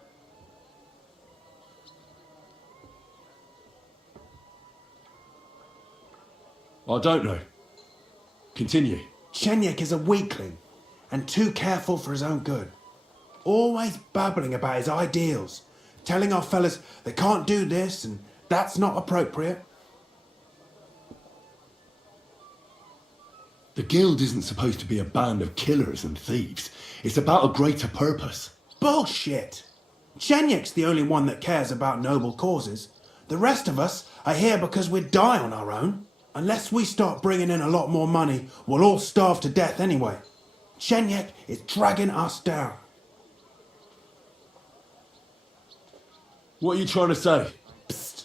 I don't know. Continue. Shenyek is a weakling, and too careful for his own good. Always babbling about his ideals, telling our fellas they can't do this and that's not appropriate. The guild isn't supposed to be a band of killers and thieves. It's about a greater purpose. Bullshit! Shenyek's the only one that cares about noble causes. The rest of us are here because we'd die on our own. Unless we start bringing in a lot more money, we'll all starve to death anyway. Shenyek is dragging us down. What are you trying to say? Psst.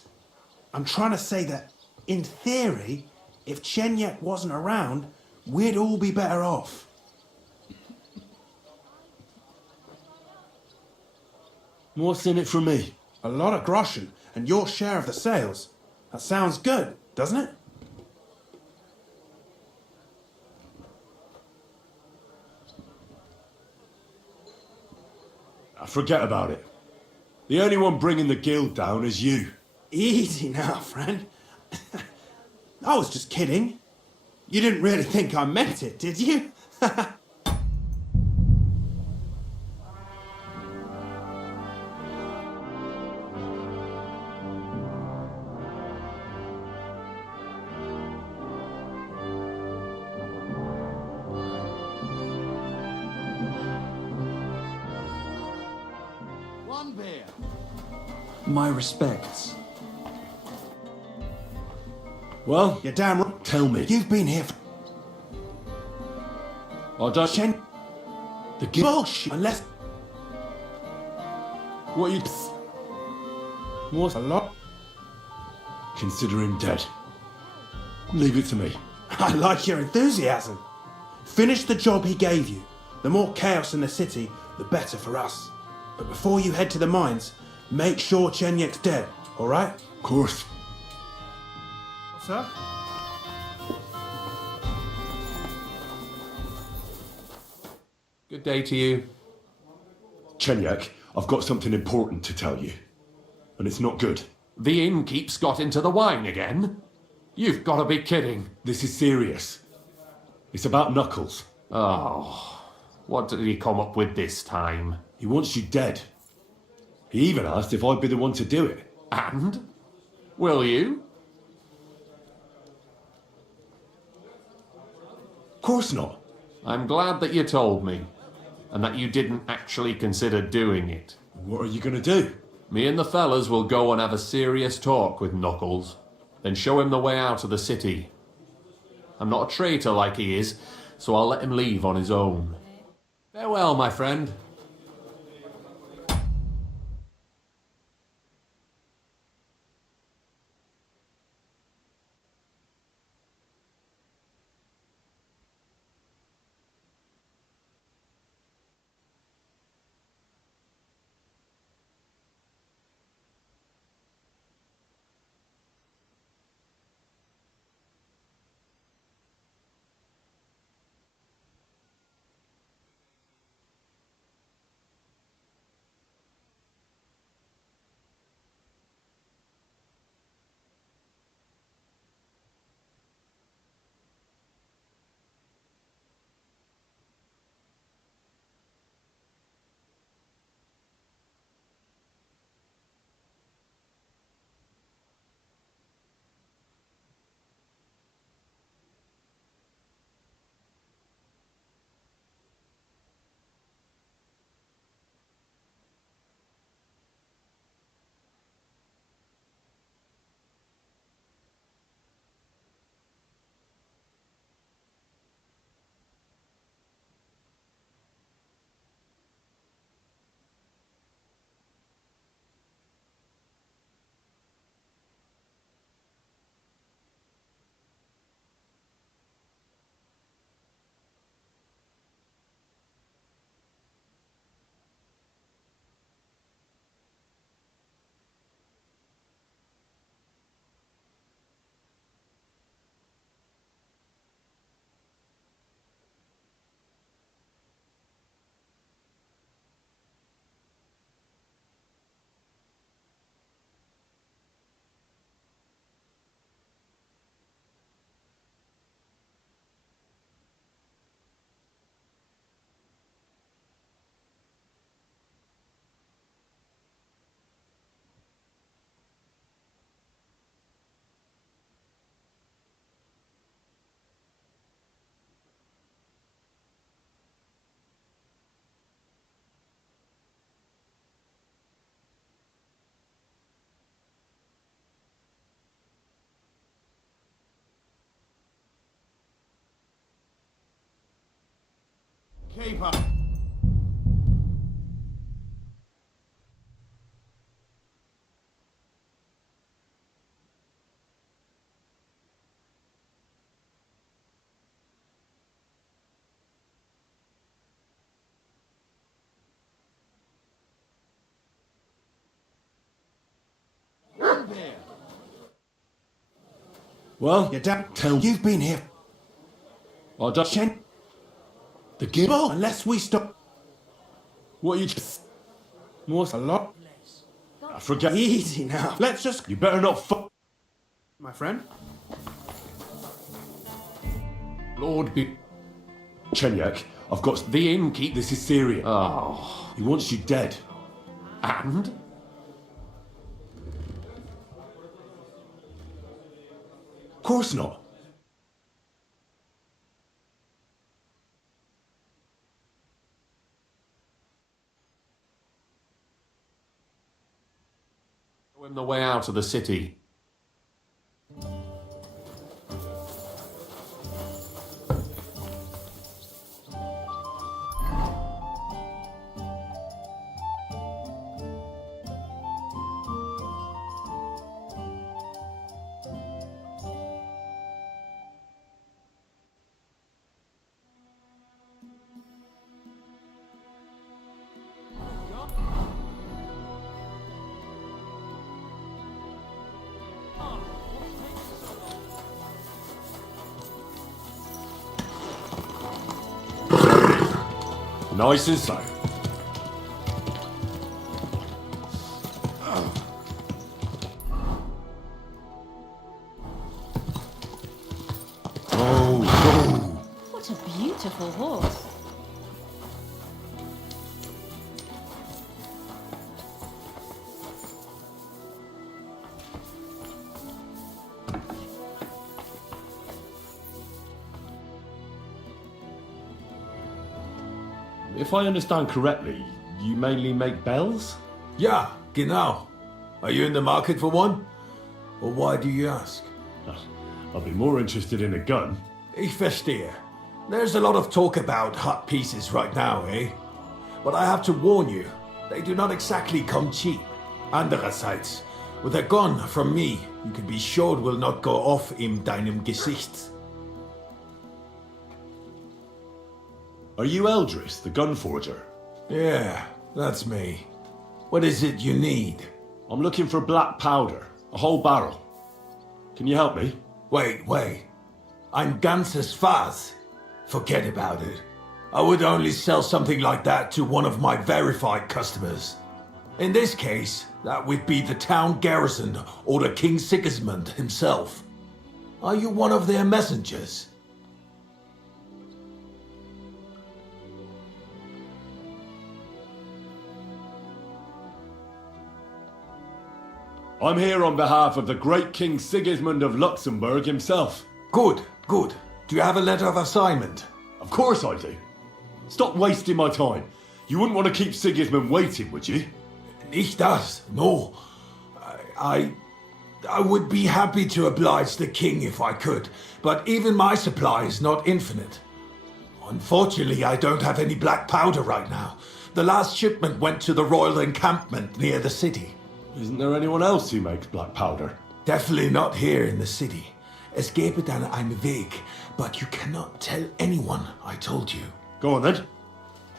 I'm trying to say that, in theory, if Shenyek wasn't around, we'd all be better off. What's in it for me? A lot of groschen and your share of the sales. That sounds good, doesn't it? Forget about it. The only one bringing the guild down is you. Easy now, friend. I was just kidding. You didn't really think I meant it, did you? One beer. My respects. Well, you're damn right. Tell me. You've been here for... I don't... The guild... Bullshit! Unless... What you... What? A lot? Consider him dead. Leave it to me. I like your enthusiasm. Finish the job he gave you. The more chaos in the city, the better for us. But before you head to the mines, make sure Shenyek's dead, alright? Of course. Sir? Good day to you. Shenyek, I've got something important to tell you. And it's not good. The innkeep's got into the wine again? You've got to be kidding. This is serious. It's about Knuckles. Oh, what did he come up with this time? He wants you dead. He even asked if I'd be the one to do it. And? Will you? Of course not. I'm glad that you told me, and that you didn't actually consider doing it. What are you going to do? Me and the fellas will go and have a serious talk with Knuckles, then show him the way out of the city. I'm not a traitor like he is, so I'll let him leave on his own. Farewell, my friend. Keeper. Well, Your dad, tell you've been here. I don't. Shen, The game. unless we stop. What are you? What's a lot? I forget. Easy now. Let's just. You better not fuck. My friend? Lord be. Chenyak, I've got. The innkeep. This is serious. Oh. He wants you dead. And? Of course not. Show him the way out of the city. Nice and slow. Oh, What a beautiful horse. If I understand correctly, you mainly make bells? Ja, genau. Are you in the market for one? Or why do you ask? I'd be more interested in a gun. Ich verstehe. There's a lot of talk about hut pieces right now, eh? But I have to warn you, they do not exactly come cheap. Andererseits, with a gun from me, you can be sure it will not go off in deinem Gesicht. Are you Eldris, the gun forger? Yeah, that's me. What is it you need? I'm looking for black powder, a whole barrel. Can you help me? Wait. Ein ganzes Fass. Forget about it. I would only sell something like that to one of my verified customers. In this case, that would be the town garrison or the King Sigismund himself. Are you one of their messengers? I'm here on behalf of the great King Sigismund of Luxembourg himself. Good. Do you have a letter of assignment? Of course I do. Stop wasting my time. You wouldn't want to keep Sigismund waiting, would you? Nicht das, no. I would be happy to oblige the king if I could, but even my supply is not infinite. Unfortunately, I don't have any black powder right now. The last shipment went to the royal encampment near the city. Isn't there anyone else who makes black powder? Definitely not here in the city. Es gäbe dann einen Weg, but you cannot tell anyone I told you. Go on then.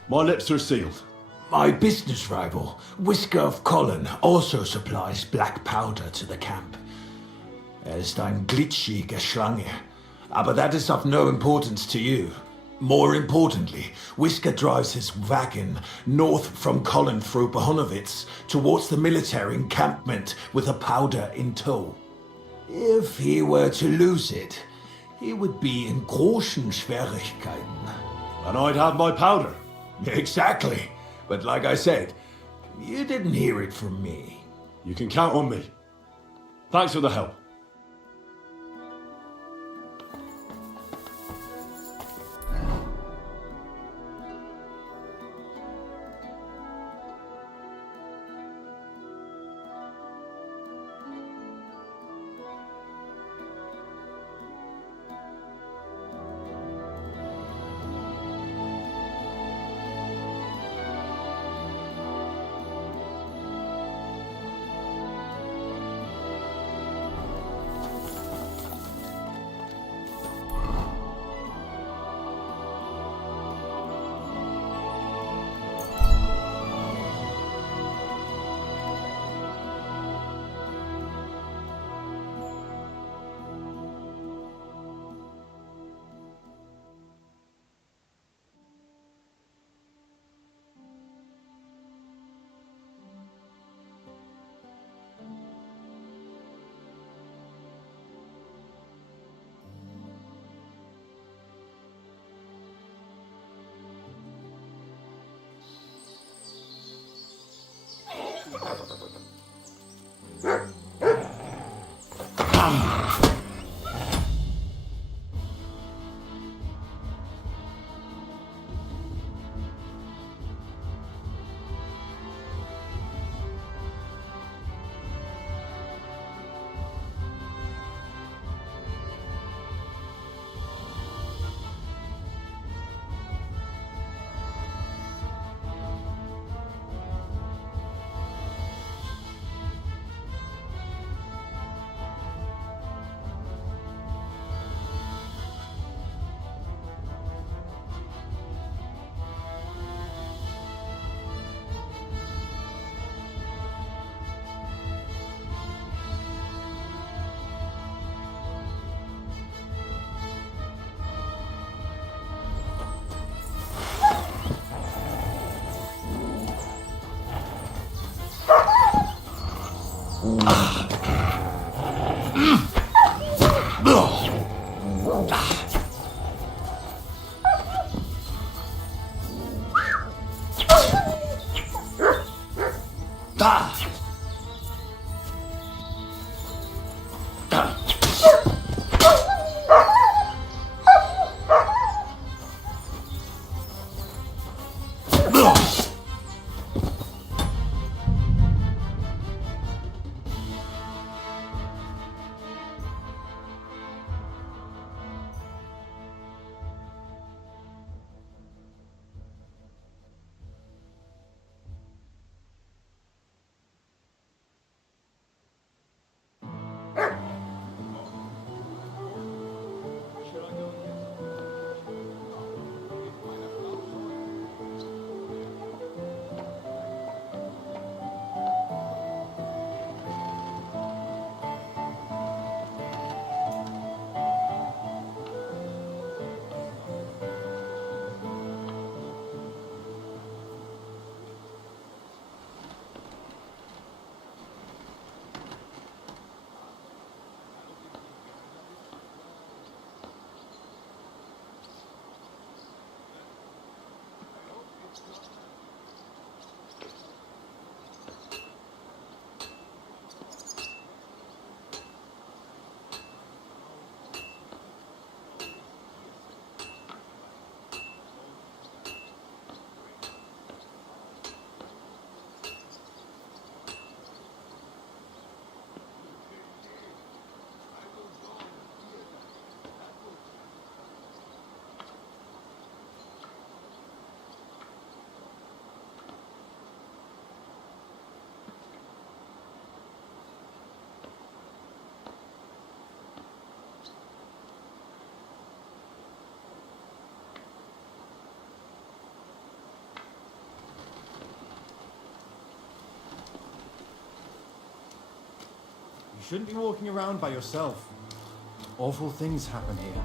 My lips are sealed. My business rival, Whisker of Colin, also supplies black powder to the camp. Ist ein glitschige Schlange, aber that is of no importance to you. More importantly, Whisker drives his wagon north from Colin through Bohonowitz towards the military encampment with a powder in tow. If he were to lose it, he would be in großen Schwierigkeiten. And I'd have my powder. Exactly. But like I said, you didn't hear it from me. You can count on me. Thanks for the help. You shouldn't be walking around by yourself. Awful things happen here.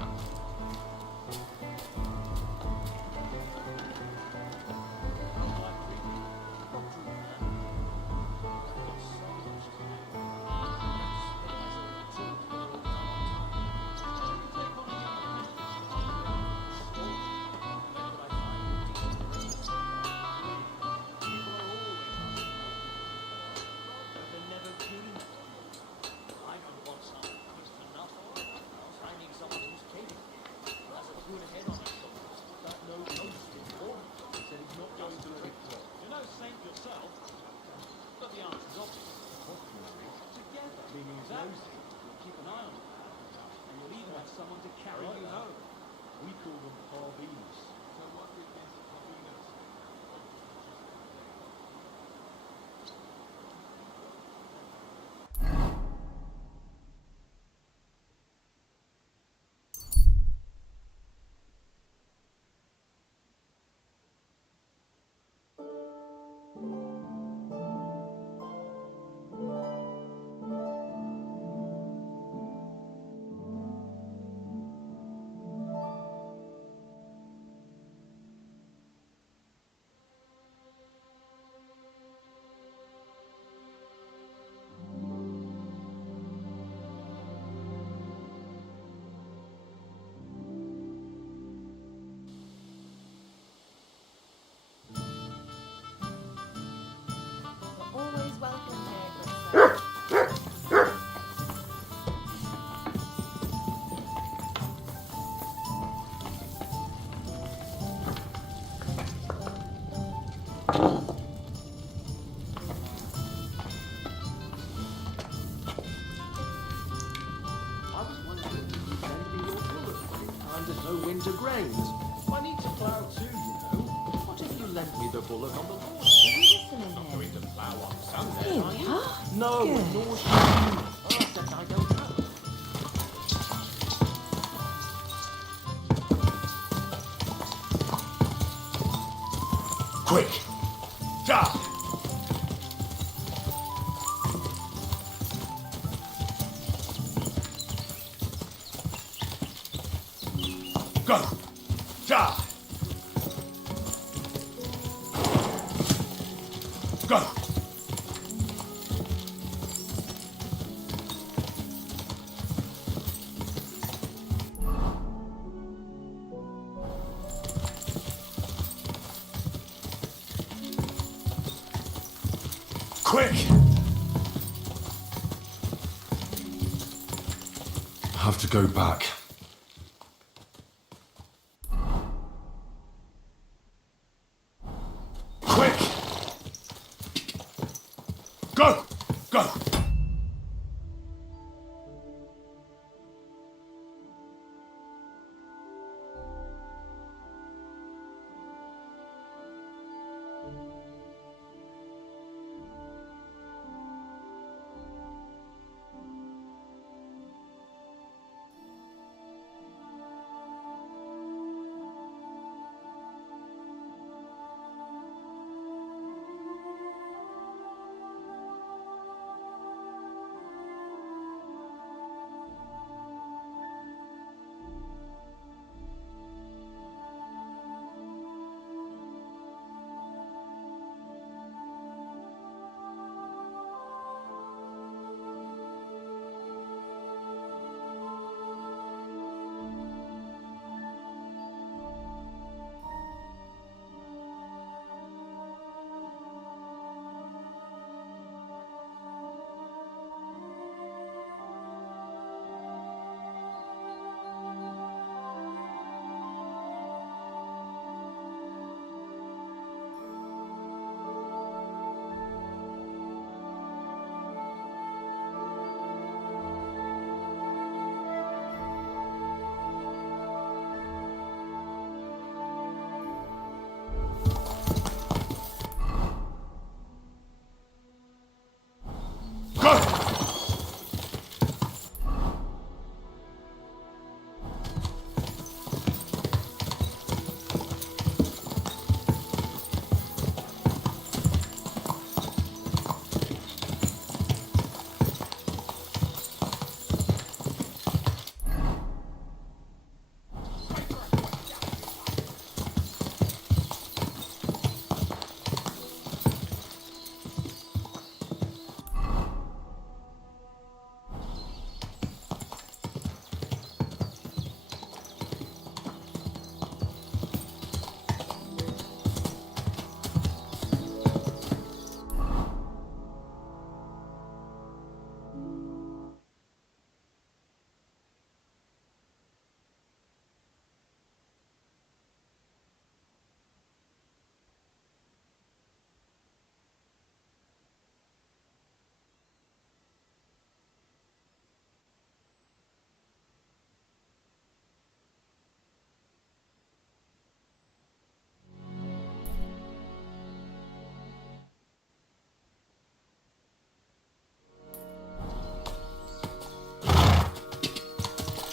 Always welcome here, good sir. I was wondering if you could lend me your bullet when it's time there's no winter grains. I need to plough too, you know. What if you lent me the bullock on the lawn? Not going to plough on Sunday, Here are we you? are. No, Good. nor should you. I said I don't know. Quick! Ja! Go! Ja! Go! Quick! I have to go back. Quick! Go! Go!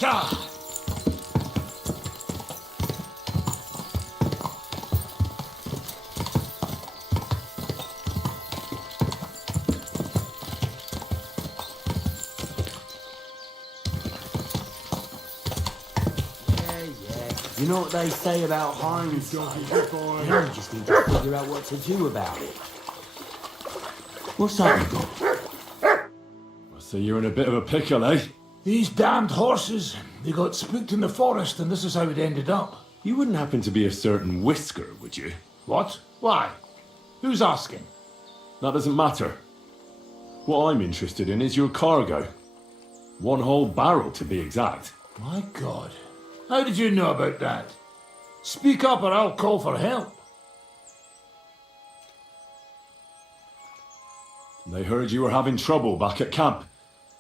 Ta! You know what they say about hindsight? You just need to figure out what to do about it. What's up, So you're in a bit of a pickle, eh? These damned horses, they got spooked in the forest and this is how it ended up. You wouldn't happen to be a certain Whisker, would you? What? Why? Who's asking? That doesn't matter. What I'm interested in is your cargo. 1 whole barrel, to be exact. My God. How did you know about that? Speak up or I'll call for help. They heard you were having trouble back at camp,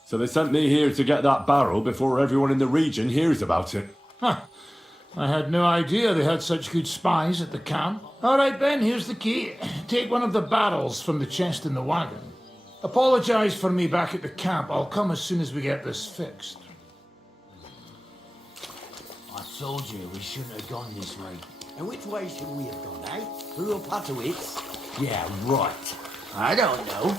so they sent me here to get that barrel before everyone in the region hears about it. Huh. I had no idea they had such good spies at the camp. All right, Ben, here's the key. Take one of the barrels from the chest in the wagon. Apologise for me back at the camp. I'll come as soon as we get this fixed. I told you we shouldn't have gone this way. And which way should we have gone, eh? Through Opatowitz? Yeah, right. I don't know.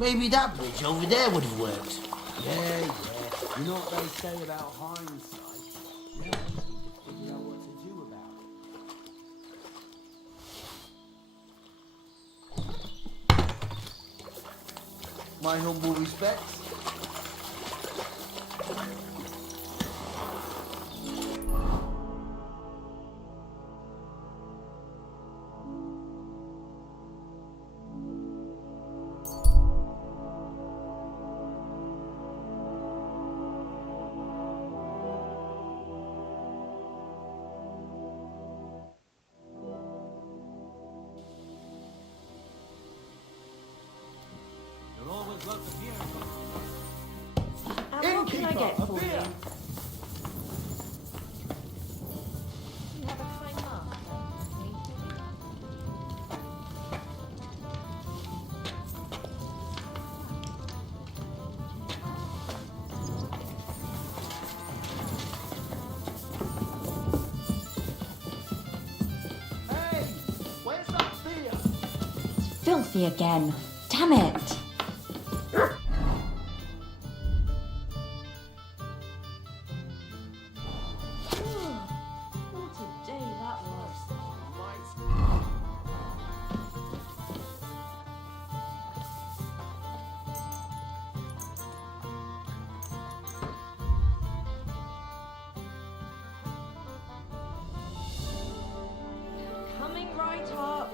Maybe that bridge over there would have worked. Yeah. You know what they say about hindsight? You just need to figure out what to do about it. My humble respects. What can I get for you? You have a kind heart, Hey, where's that beer? Filthy again. Damn it. What a day that was. Coming right up.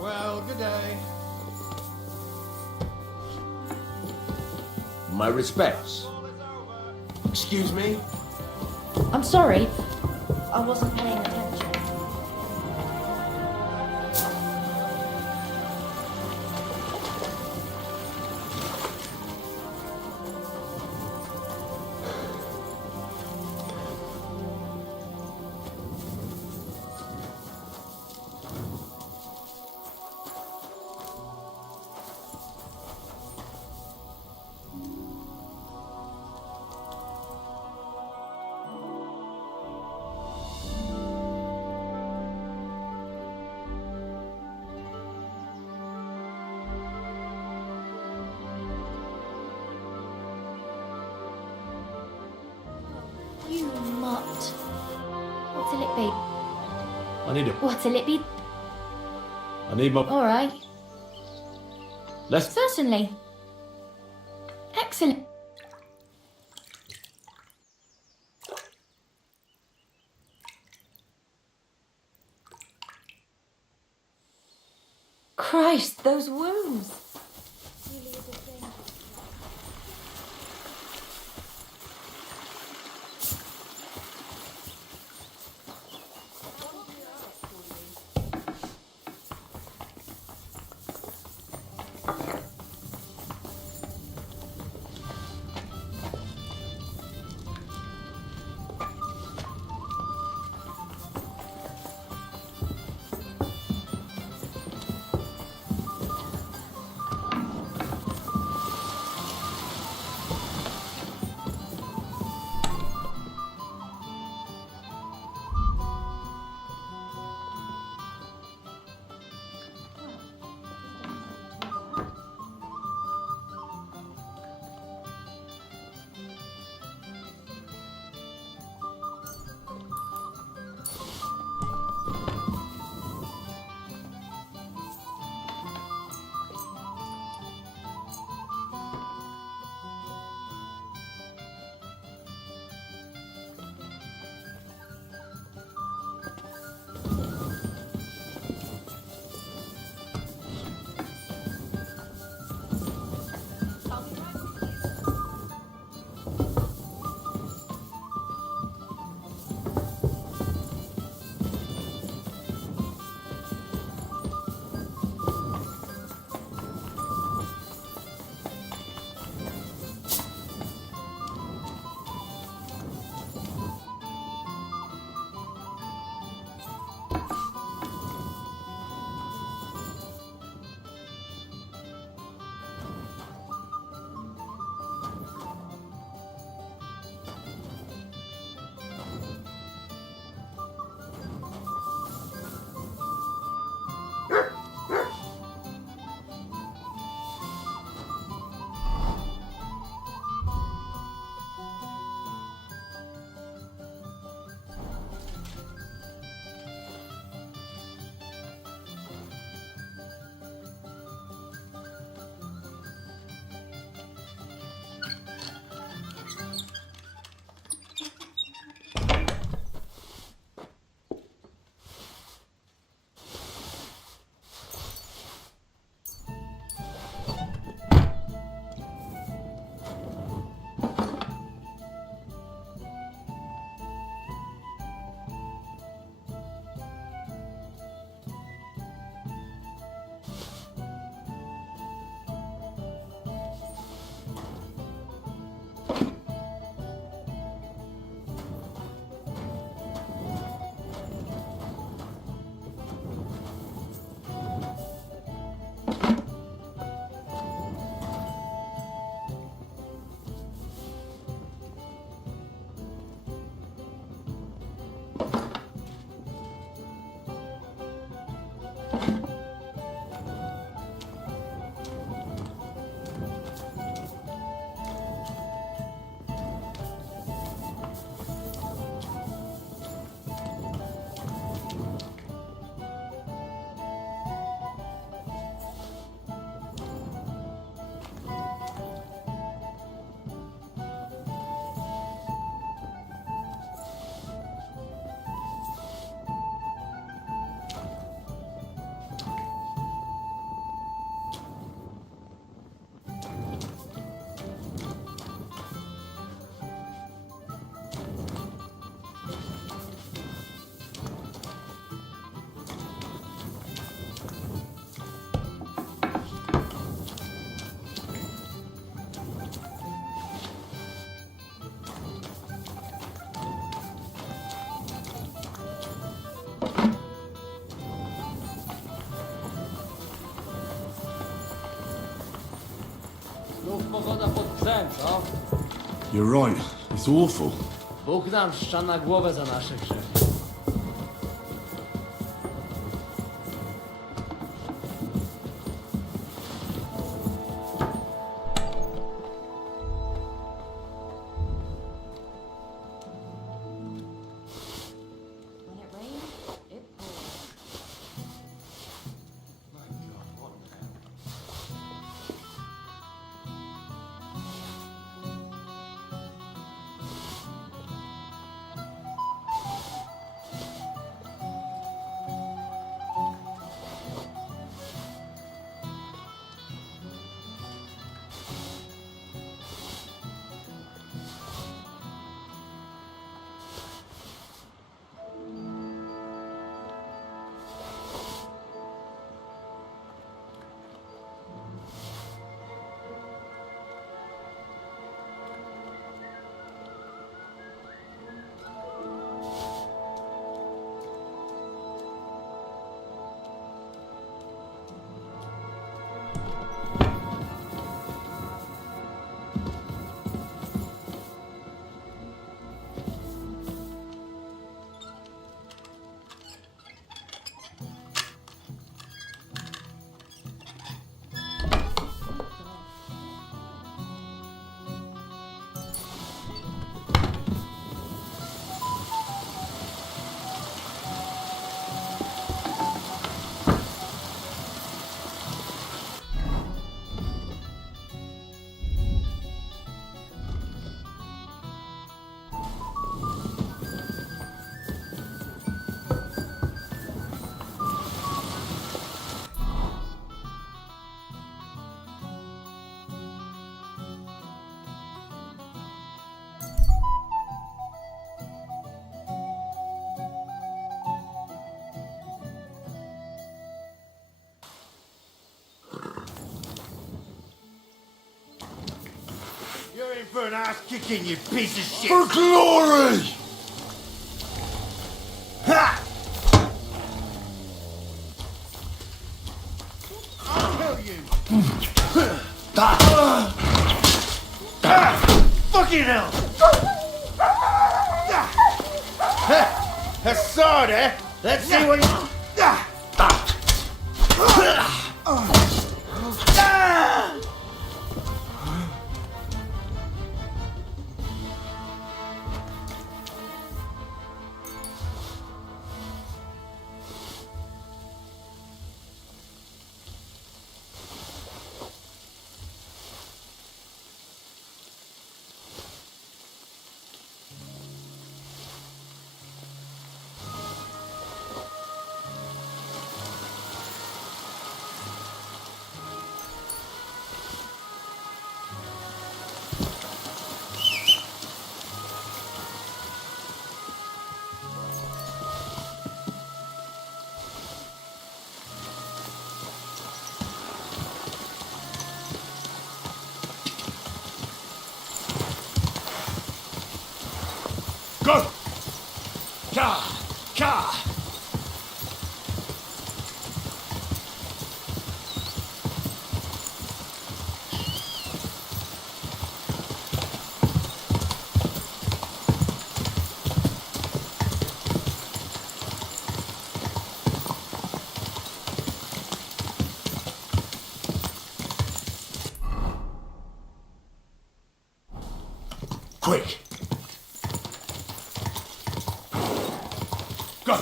Well, good day. My respects. Excuse me? I'm sorry. I wasn't paying attention. I need a... What'll it be? I need my... All right. Let's... Certainly. Excellent. Christ, those wounds. You're right. It's awful. Bóg nam szcza na głowę za nasze grzechy. When it rains, it pours. for an ass kicking, you piece of shit! For glory! Ha! I'll kill you! Fucking hell! A sword, eh? Let's see what you... Go! Ka! Ka! Quick! Go!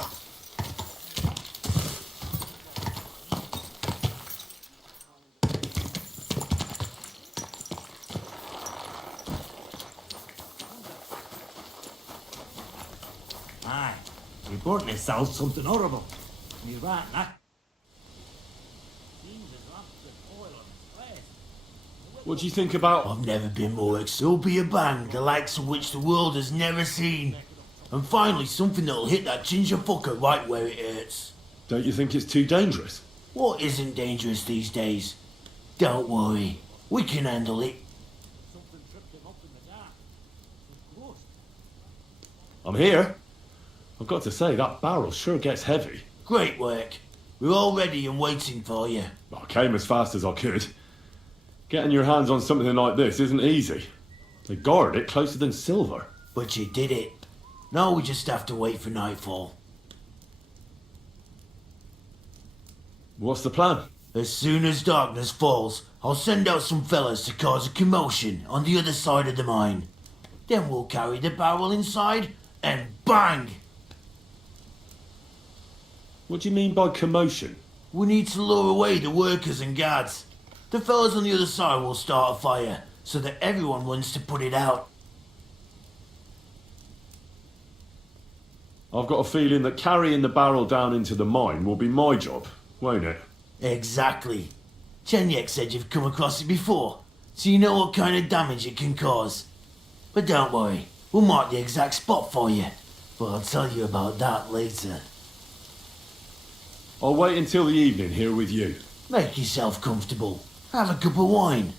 Aye, we bought myself something horrible. You're right, that. What do you think about... I've never been more excited. It'll be a bang, the likes of which the world has never seen. And finally, something that'll hit that ginger fucker right where it hurts. Don't you think it's too dangerous? What isn't dangerous these days? Don't worry, we can handle it. I'm here. I've got to say, that barrel sure gets heavy. Great work. We're all ready and waiting for you. I came as fast as I could. Getting your hands on something like this isn't easy. They guard it closer than silver. But you did it. Now we just have to wait for nightfall. What's the plan? As soon as darkness falls, I'll send out some fellas to cause a commotion on the other side of the mine. Then we'll carry the barrel inside and bang! What do you mean by commotion? We need to lure away the workers and guards. The fellas on the other side will start a fire so that everyone wants to put it out. I've got a feeling that carrying the barrel down into the mine will be my job, won't it? Exactly. Chenyek said you've come across it before, so you know what kind of damage it can cause. But don't worry, we'll mark the exact spot for you. But I'll tell you about that later. I'll wait until the evening here with you. Make yourself comfortable. Have a cup of wine.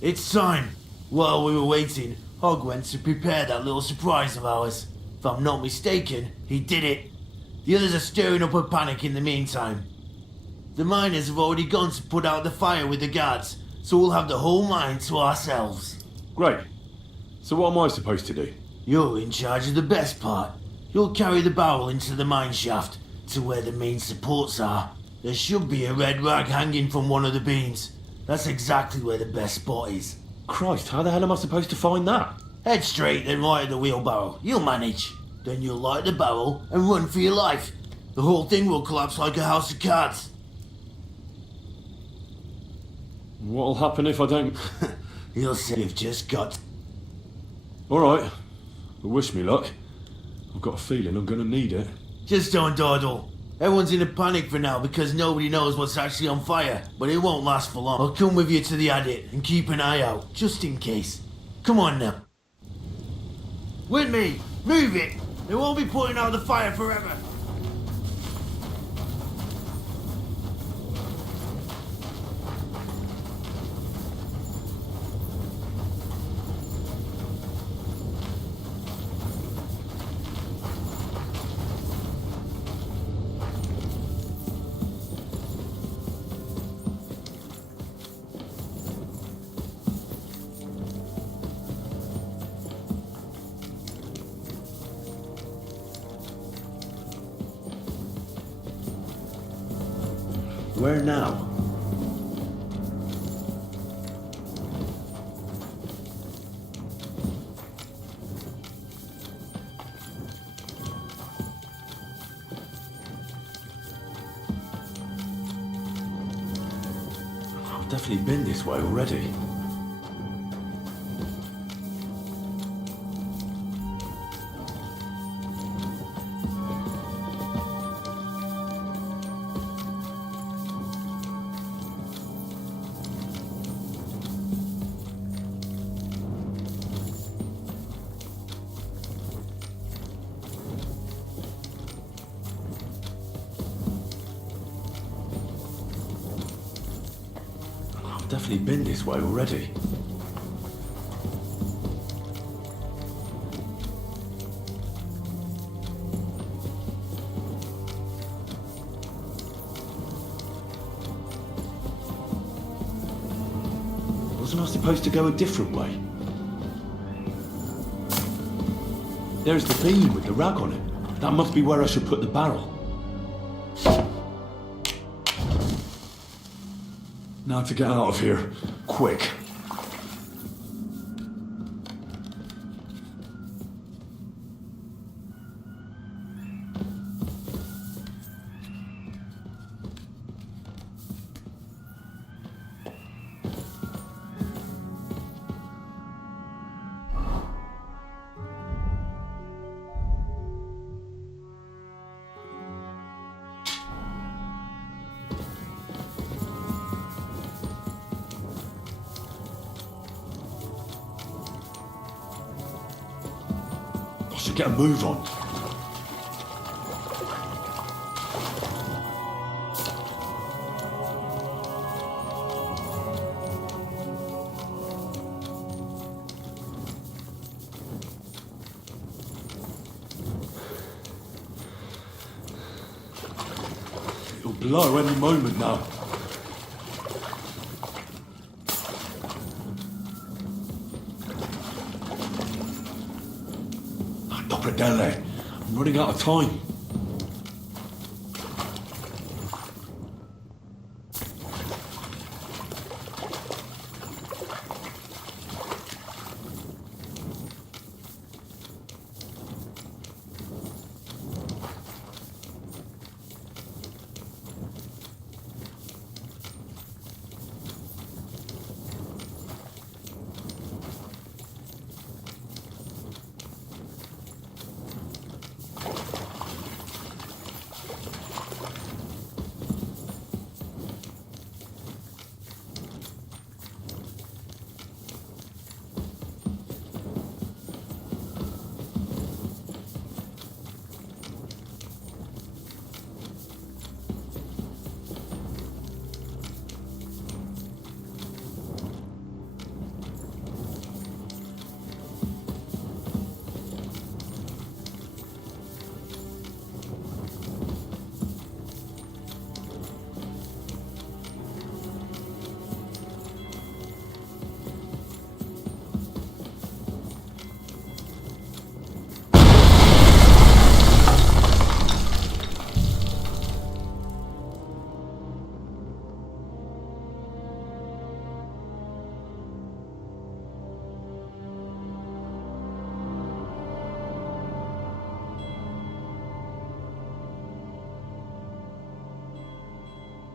It's time. While we were waiting, Hog went to prepare that little surprise of ours. If I'm not mistaken, he did it. The others are stirring up a panic in the meantime. The miners have already gone to put out the fire with the guards, so we'll have the whole mine to ourselves. Great. So what am I supposed to do? You're in charge of the best part. You'll carry the barrel into the mine shaft, to where the main supports are. There should be a red rag hanging from one of the beams. That's exactly where the best spot is. Christ, how the hell am I supposed to find that? Head straight, then right at the wheelbarrow. You'll manage. Then you'll light the barrel and run for your life. The whole thing will collapse like a house of cards. What'll happen if I don't... You'll see. You've just got... Alright. Well, wish me luck. I've got a feeling I'm gonna need it. Just don't dawdle. Everyone's in a panic for now because nobody knows what's actually on fire, but it won't last for long. I'll come with you to the attic and keep an eye out, just in case. Come on now. With me! Move it! They won't be putting out the fire forever. Where now? I've definitely been this way already. I've definitely been this way already. Wasn't I supposed to go a different way? There's the beam with the rag on it. That must be where I should put the barrel. Now to get out of here. Quick. I should get a move on. It'll blow any moment now. Dele, I'm running out of time.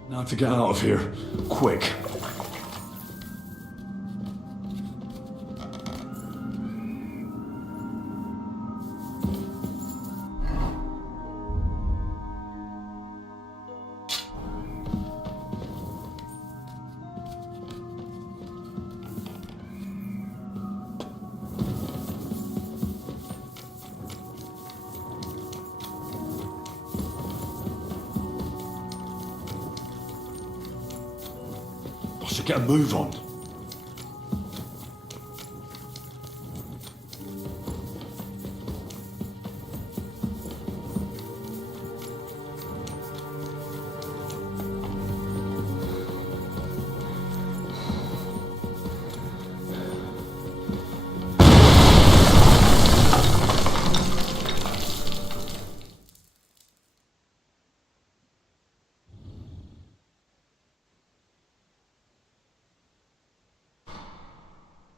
Now to get out of here. Quick. should get a move on.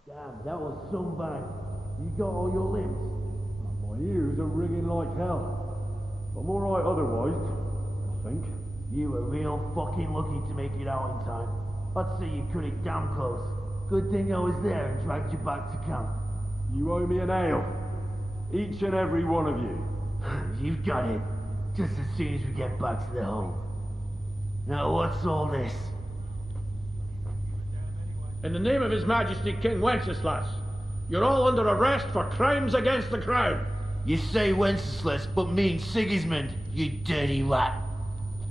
Damn, that was some bang. You got all your limbs? My ears are ringing like hell. I'm alright otherwise, I think. You were real fucking lucky to make it out in time. I'd say you cut it damn close. Good thing I was there and dragged you back to camp. You owe me an ale. Each and every one of you. You've got it. Just as soon as we get back to the home. Now what's all this? In the name of His Majesty King Wenceslas, you're all under arrest for crimes against the crown. You say Wenceslas, but mean Sigismund, you dirty rat.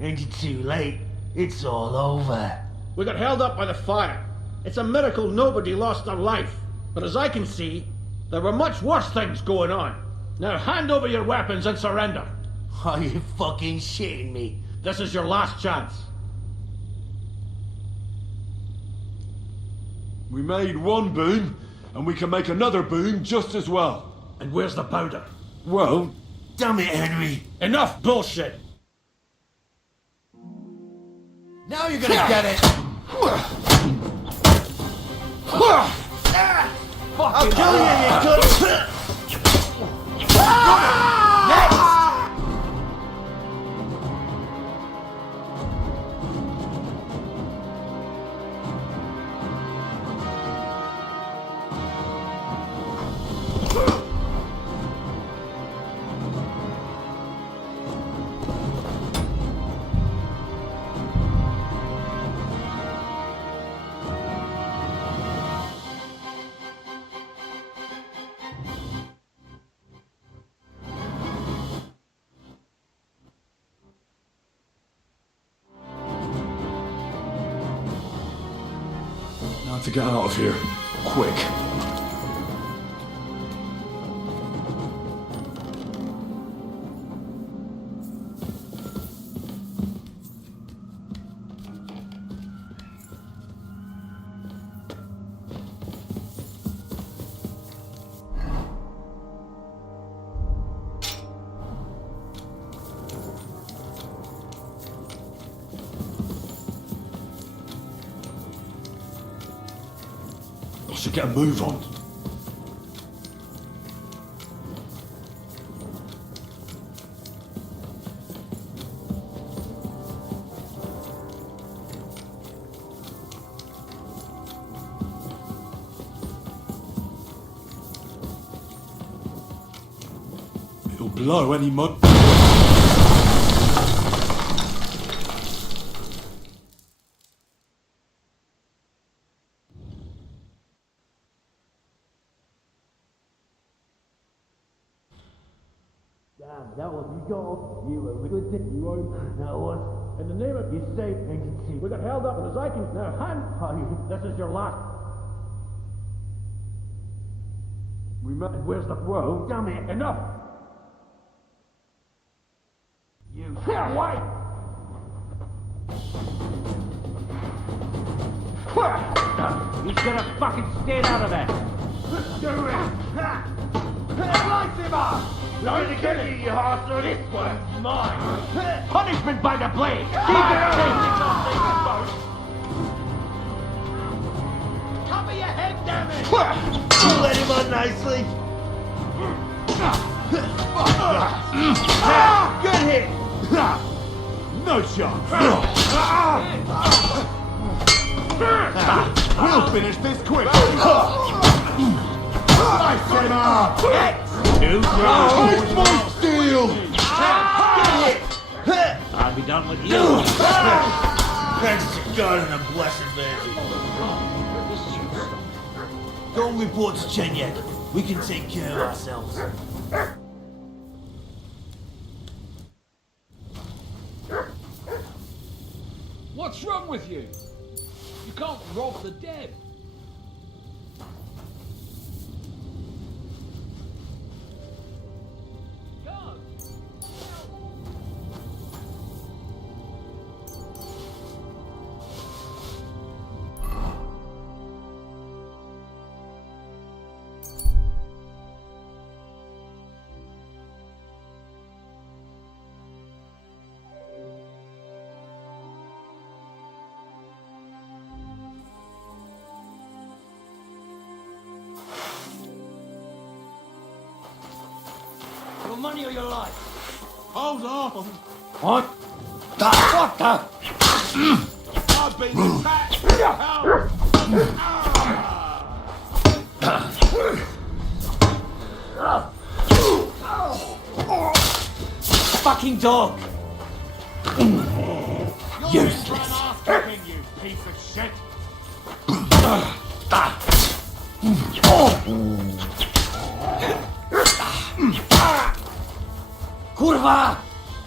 And you're too late. It's all over. We got held up by the fire. It's a miracle nobody lost their life. But as I can see, there were much worse things going on. Now hand over your weapons and surrender. Are you fucking shitting me? This is your last chance. We made one boom, and we can make another boom just as well. And where's the powder? Well, damn it, Henry. Enough bullshit. Now you're gonna get it! I'll kill you, cunt! Now to get out of here. Quick. I should get a move on. It'll blow any moment. Damn, that was you got. You were a good thing. You won't. Now what? In the name of You say agency. we got held up, and as I can now hand. This is your last. we met. And where's the well? Damn it. Enough. You white. You should have fucking stayed out of that. Do it! Light him up! Not to get you, you horse, or this one's mine! Punishment by the blade. Keep it up! Cover your head, damn it! You let him on nicely. Good hit! No shot. We'll finish this quick. Slice him up. Ice my steel. I'll be done with you. Thanks to God and a blessed virgin. Don't report to Chen yet. We can take care of ourselves. What's wrong with you? You You can't rob the dead. Your money or your life? Hold on. What? What the? I've been attacked. Help. Fucking dog! Useless. You piece of shit. Kurva!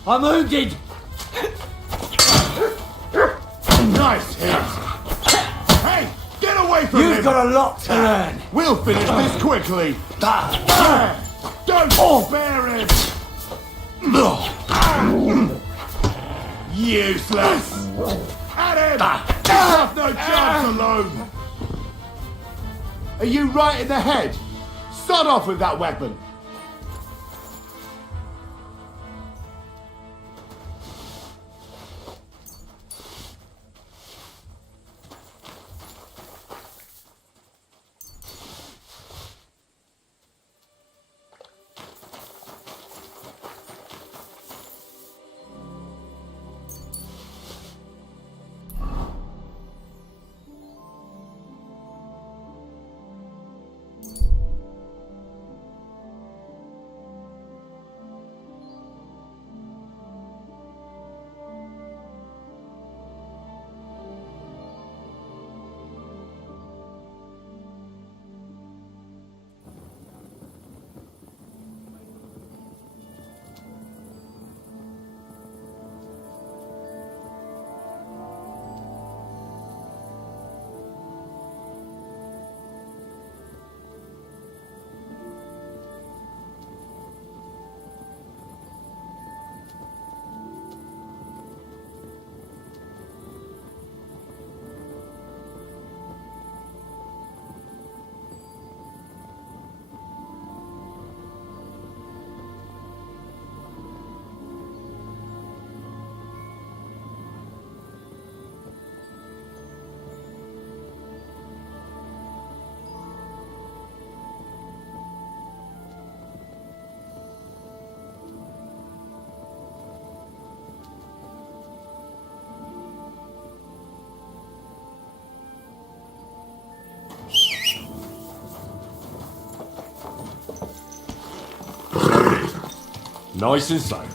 I'm wounded! Nice hit. Hey, get away from him. You've got a lot to learn. We'll finish this quickly. Don't spare him. Useless. At him. You have no chance alone. Are you right in the head? Sod off with that weapon. Nice and safe.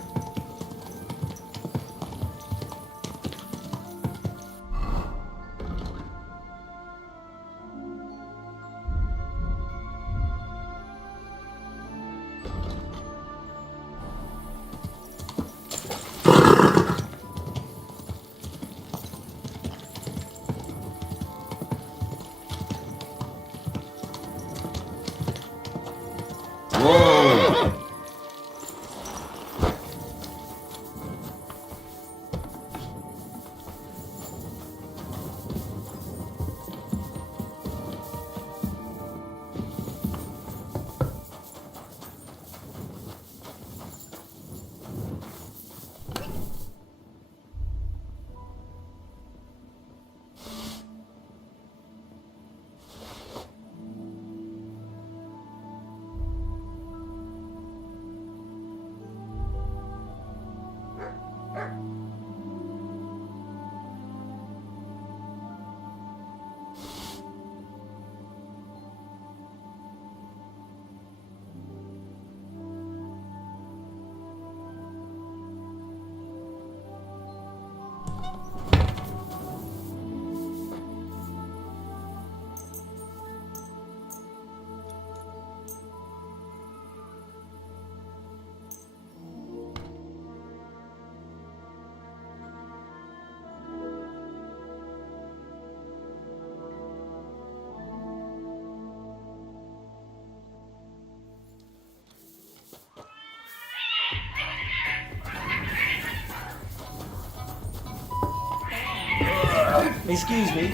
Excuse me. Do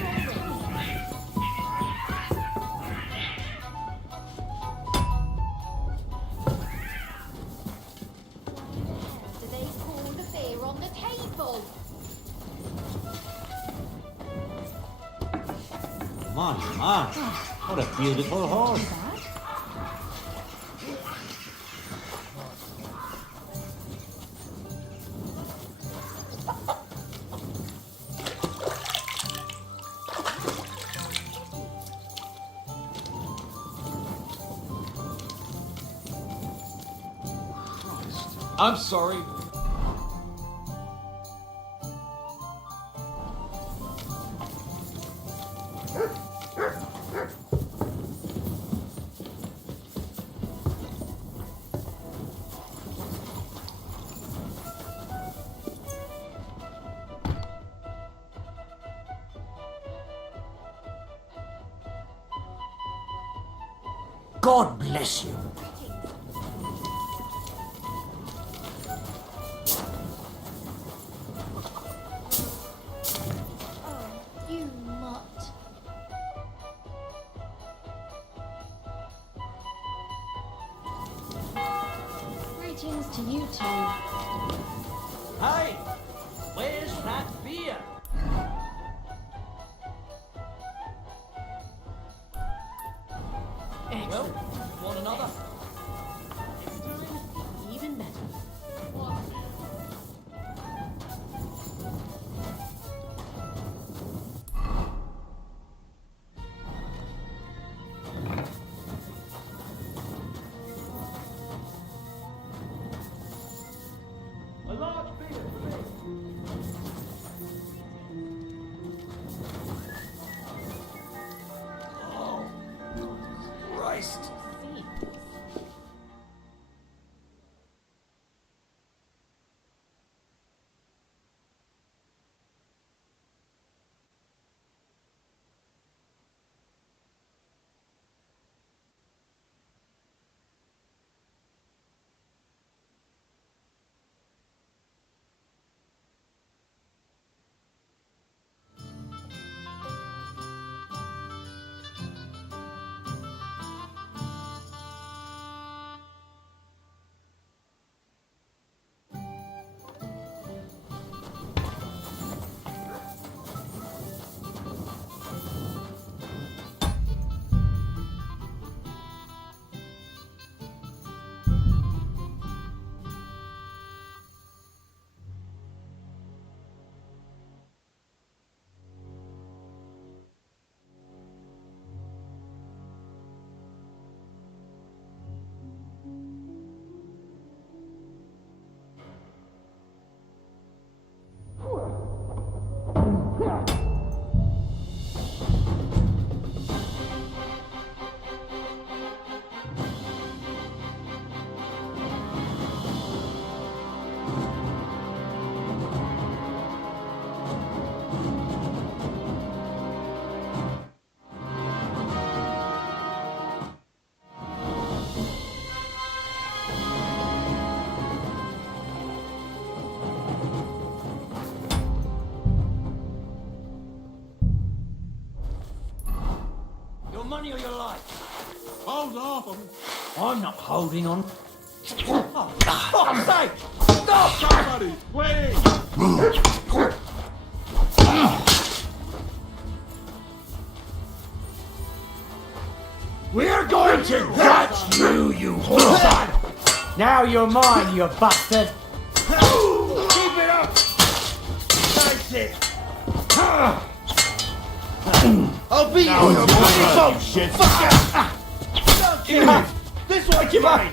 they call the beer on the table? Man, what a beautiful horse. I'm sorry. God bless you. You mutt. Greetings to you two. Hey, where's that beer? Well, want another? Even better. A large beer for me. Oh, Christ. Your money or your life? Hold off. I'm not holding on. Oh, fuck's sake! Stop! Somebody, please! We're going to get you, you whoreson! Now you're mine, you bastard! Keep it up! That's it! I'll beat you! Oh, shit! Fuck it! This one's mine!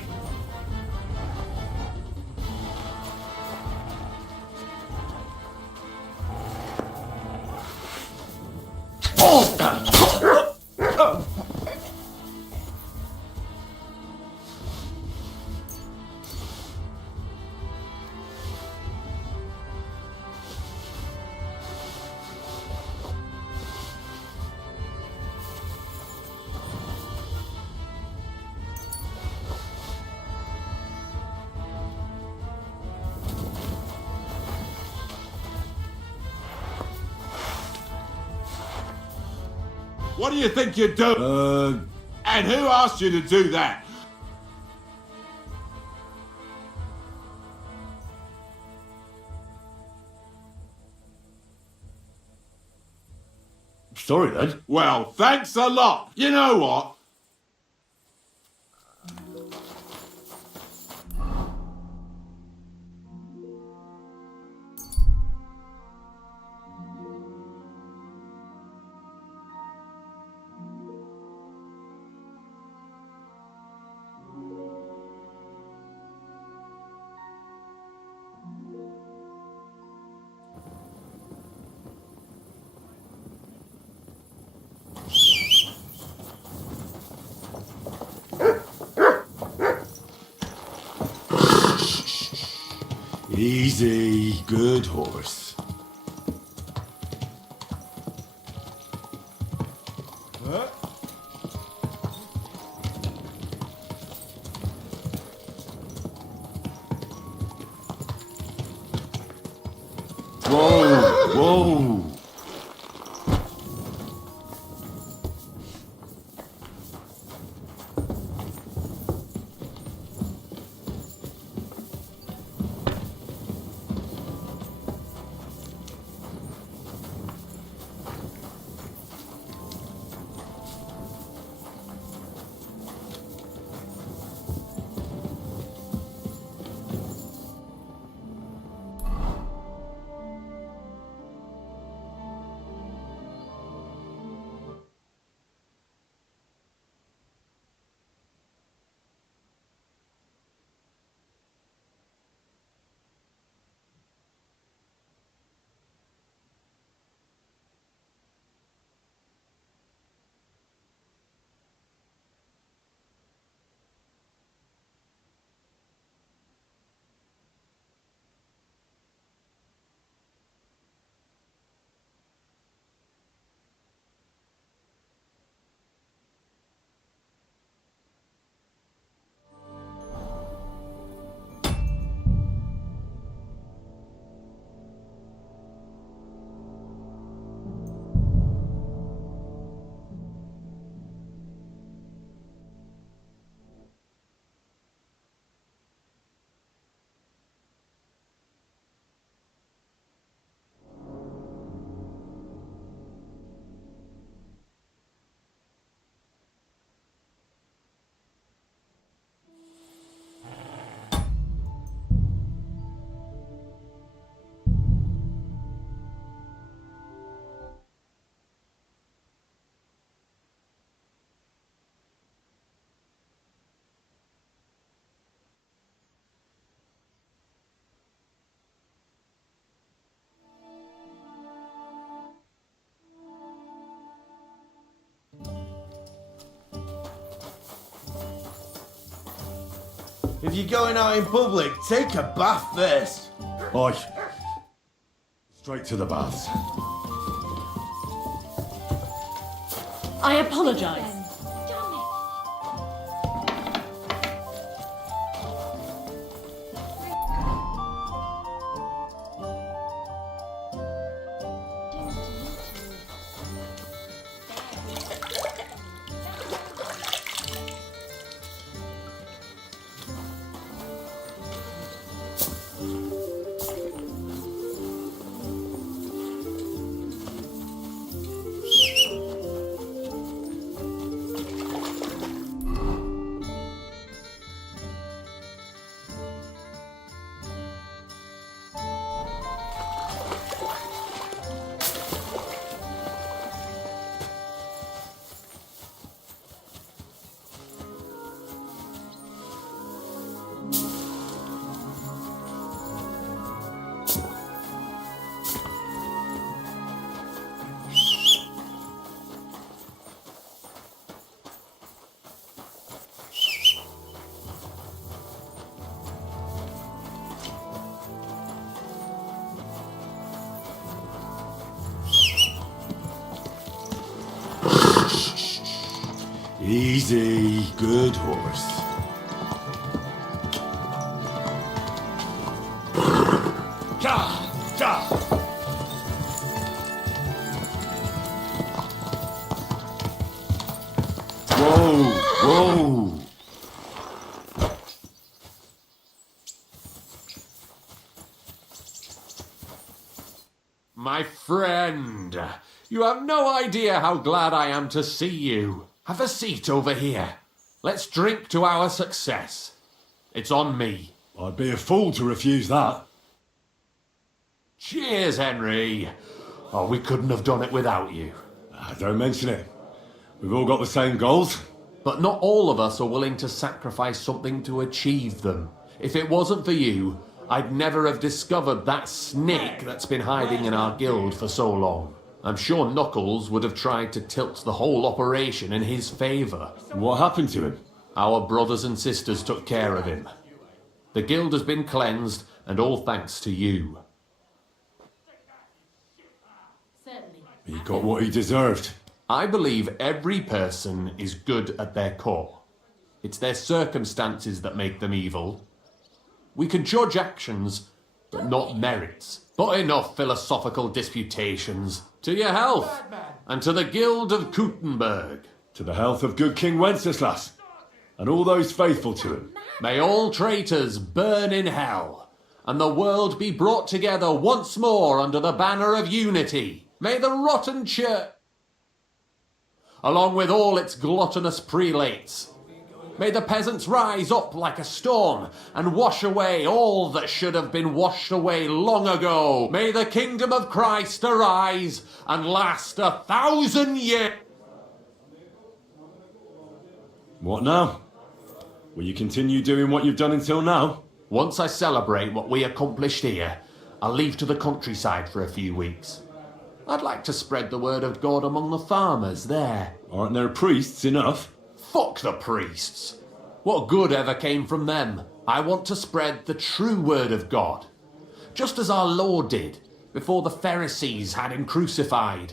What do you think you're doing? And who asked you to do that? Sorry then. Well, thanks a lot. You know what? Easy, good horse. Whoa, whoa. If you're going out in public, take a bath first. Oi. Straight to the baths. I apologise. Easy, good horse. Whoa! My friend, you have no idea how glad I am to see you. Have a seat over here. Let's drink to our success. It's on me. I'd be a fool to refuse that. Cheers, Henry. Oh, we couldn't have done it without you. Don't mention it. We've all got the same goals. But not all of us are willing to sacrifice something to achieve them. If it wasn't for you, I'd never have discovered that snake that's been hiding in our guild for so long. I'm sure Knuckles would have tried to tilt the whole operation in his favour. What happened to him? Our brothers and sisters took care of him. The guild has been cleansed, and all thanks to you. He got what he deserved. I believe every person is good at their core. It's their circumstances that make them evil. We can judge actions, but not merits. But enough philosophical disputations. To your health, and to the Guild of Kuttenberg. To the health of good King Wenceslas, and all those faithful to him. May all traitors burn in hell, and the world be brought together once more under the banner of unity. May the rotten church, along with all its gluttonous prelates, may the peasants rise up like a storm and wash away all that should have been washed away long ago. May the kingdom of Christ arise and last 1,000 years. What now? Will you continue doing what you've done until now? Once I celebrate what we accomplished here, I'll leave to the countryside for a few weeks. I'd like to spread the word of God among the farmers there. Aren't there priests enough? Fuck the priests. What good ever came from them? I want to spread the true word of God. Just as our Lord did, before the Pharisees had him crucified.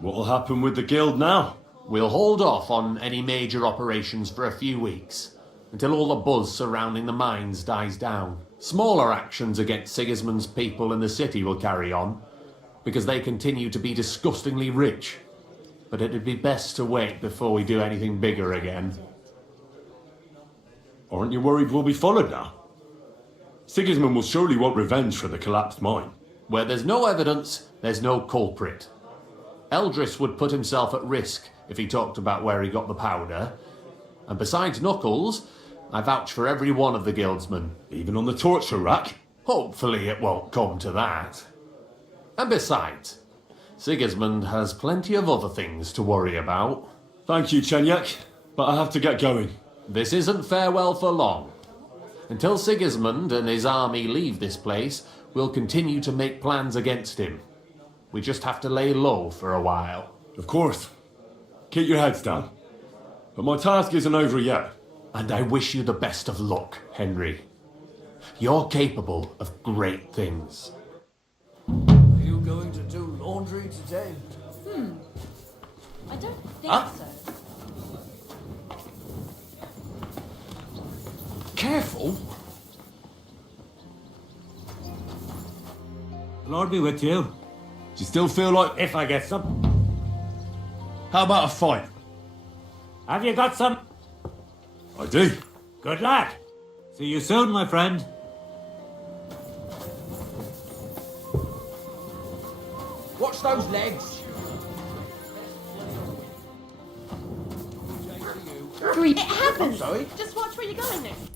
What'll happen with the guild now? We'll hold off on any major operations for a few weeks, until all the buzz surrounding the mines dies down. Smaller actions against Sigismund's people in the city will carry on, because they continue to be disgustingly rich. But it'd be best to wait before we do anything bigger again. Aren't you worried we'll be followed now? Sigismund will surely want revenge for the collapsed mine. Where there's no evidence, there's no culprit. Eldris would put himself at risk if he talked about where he got the powder. And besides Knuckles, I vouch for every one of the guildsmen. Even on the torture rack? Hopefully it won't come to that. And besides, Sigismund has plenty of other things to worry about. Thank you, Chenyak, but I have to get going. This isn't farewell for long. Until Sigismund and his army leave this place, we'll continue to make plans against him. We just have to lay low for a while. Of course. Keep your heads down. But my task isn't over yet. And I wish you the best of luck, Henry. You're capable of great things. Are you going to do laundry today? I don't think so. Careful. The Lord be with you. Do you still feel like... If I get some. How about a fight? Have you got some? I do. Good lad. See you soon, my friend. Watch those legs. It happens. Sorry. Just watch where you're going next.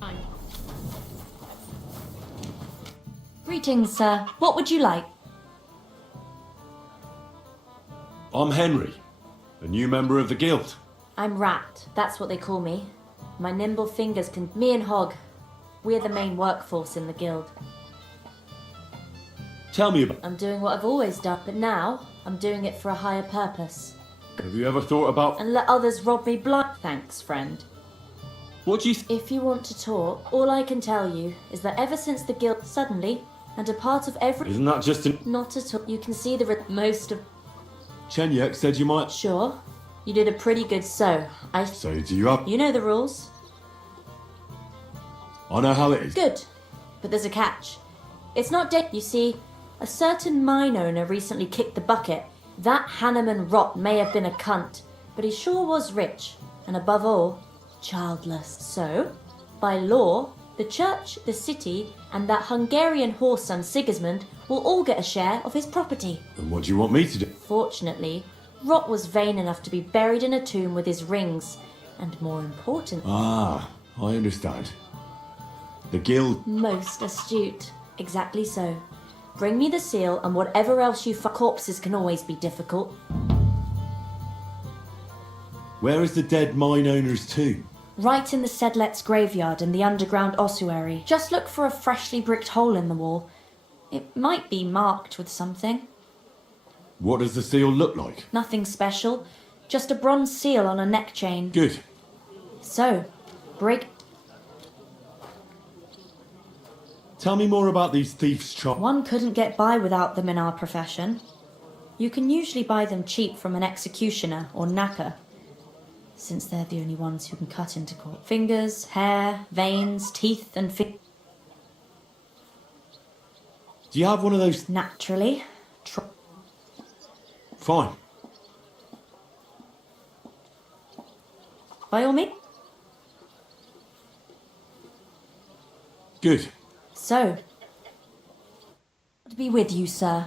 Fine. Greetings, sir. What would you like? I'm Henry, a new member of the guild. I'm Rat. That's what they call me. My nimble fingers can... Me and Hog. We're the main workforce in the guild. Tell me about... I'm doing what I've always done, but now I'm doing it for a higher purpose. Have you ever thought about... And let others rob me blind. Thanks, friend. What do you... If you want to talk, all I can tell you is that ever since the guild suddenly, and a part of every... Isn't that just an... Not at all. You can see the most of... Chenyak said you might... Sure. You did a pretty good so. So do you have... You know the rules. I know how it is. Good. But there's a catch. It's not dead. You see, a certain mine owner recently kicked the bucket That Hanneman rot may have been a cunt, but he sure was rich, and above all, childless. So, by law, the church, the city, and that Hungarian horse son Sigismund will all get a share of his property. And what do you want me to do? Fortunately, Rot was vain enough to be buried in a tomb with his rings, and more important... Ah, I understand. The guild... Most astute. Exactly so. Bring me the seal, and whatever else you corpses can always be difficult. Where is the dead mine owner's tomb? Right in the Sedlet's graveyard in the underground ossuary. Just look for a freshly bricked hole in the wall. It might be marked with something. What does the seal look like? Nothing special. Just a bronze seal on a neck chain. Good. So, Brig... Tell me more about these thieves' chop. One couldn't get by without them in our profession. You can usually buy them cheap from an executioner or knacker, since they're the only ones who can cut into court. Fingers, hair, veins, teeth, and Do you have one of those? Naturally. Fine. By all means. Good. So, to be with you, sir.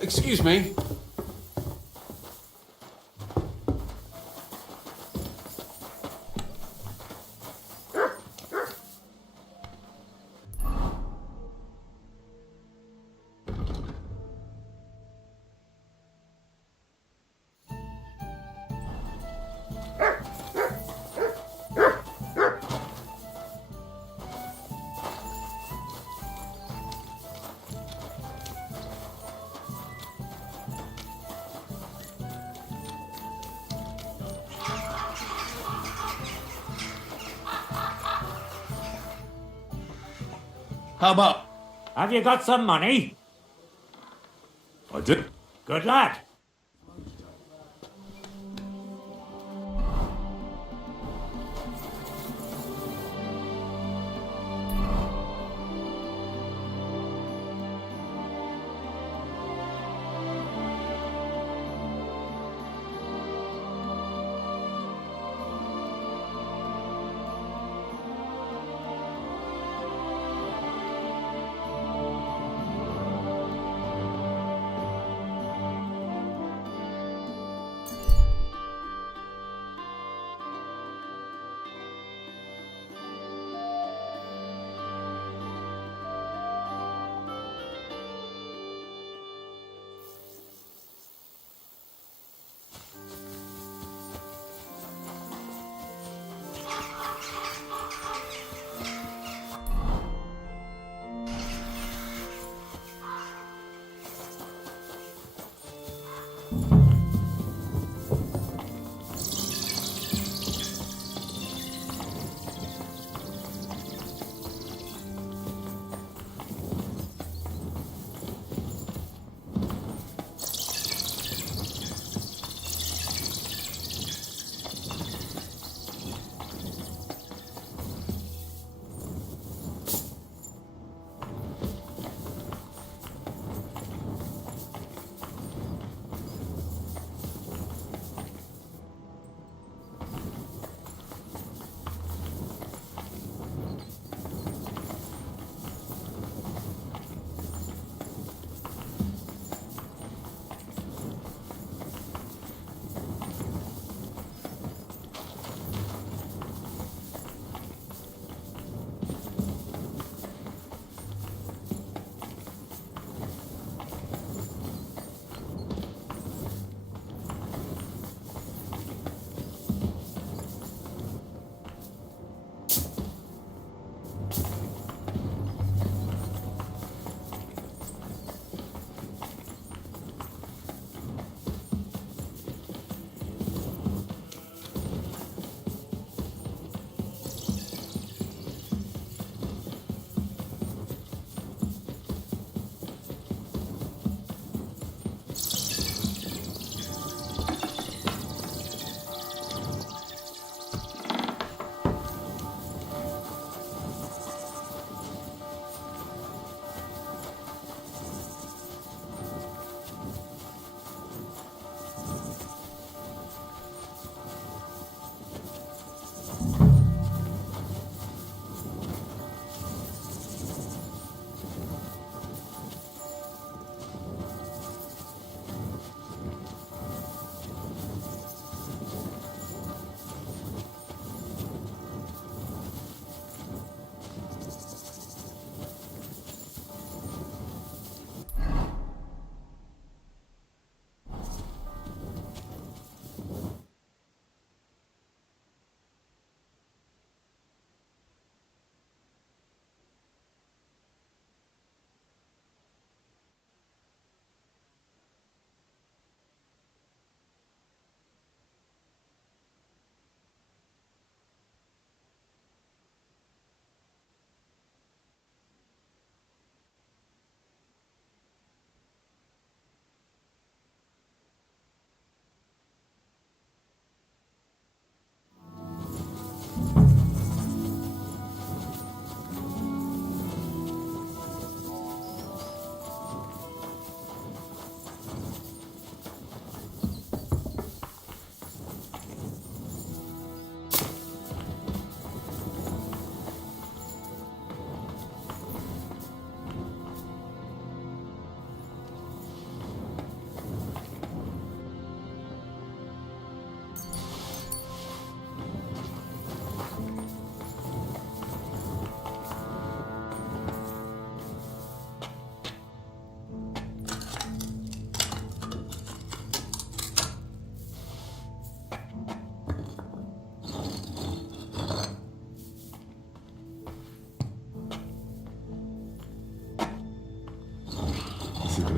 Excuse me. How about... Have you got some money? I do. Good lad.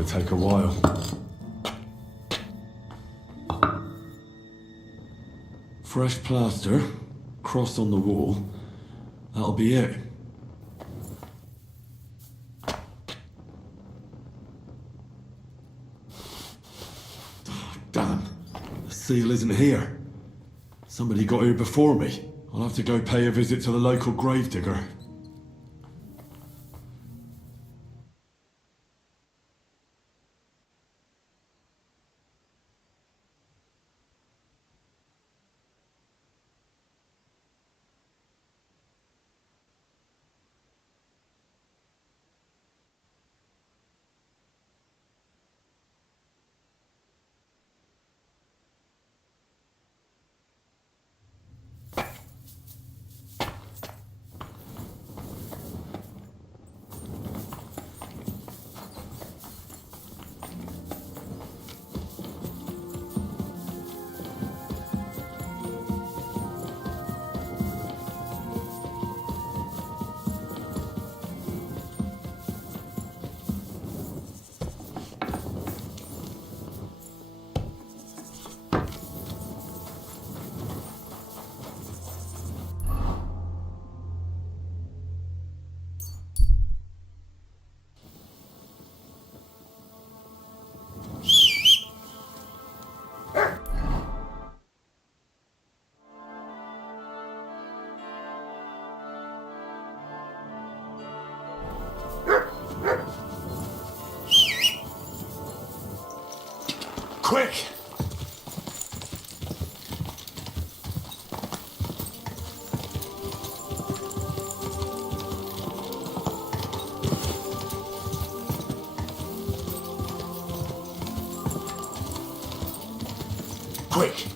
gonna take a while. Fresh plaster, cross on the wall. That'll be it. Damn, the seal isn't here. Somebody got here before me. I'll have to go pay a visit to the local gravedigger. Quick! Quick!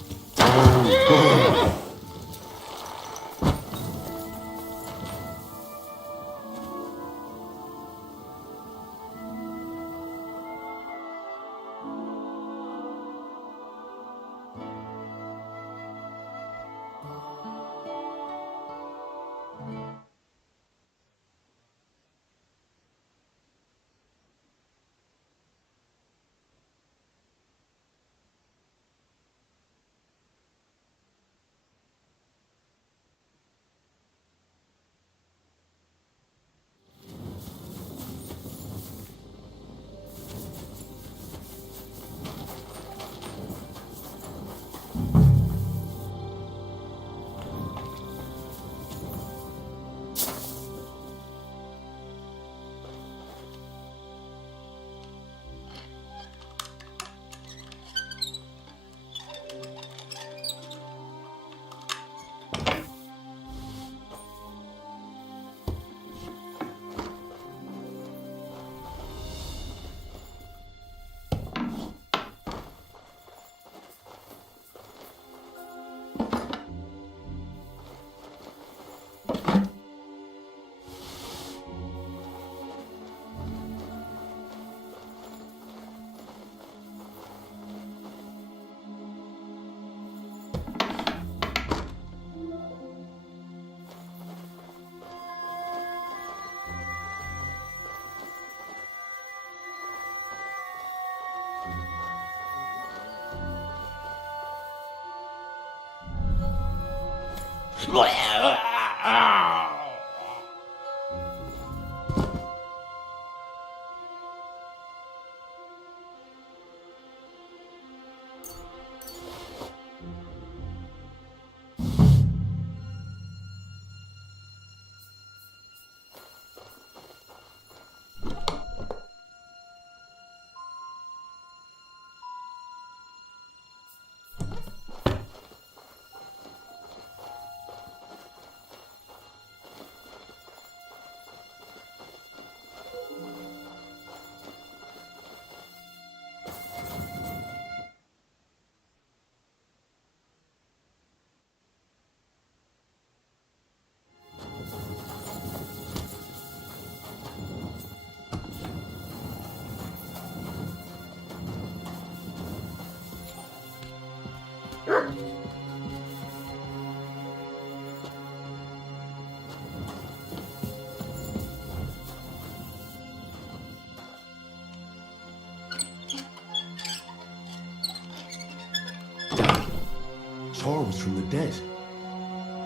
from the dead.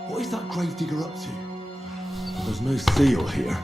What is that gravedigger up to? There's no seal here.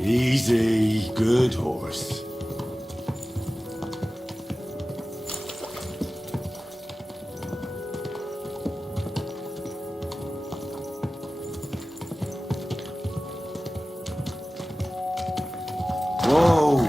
Easy, good horse. Whoa!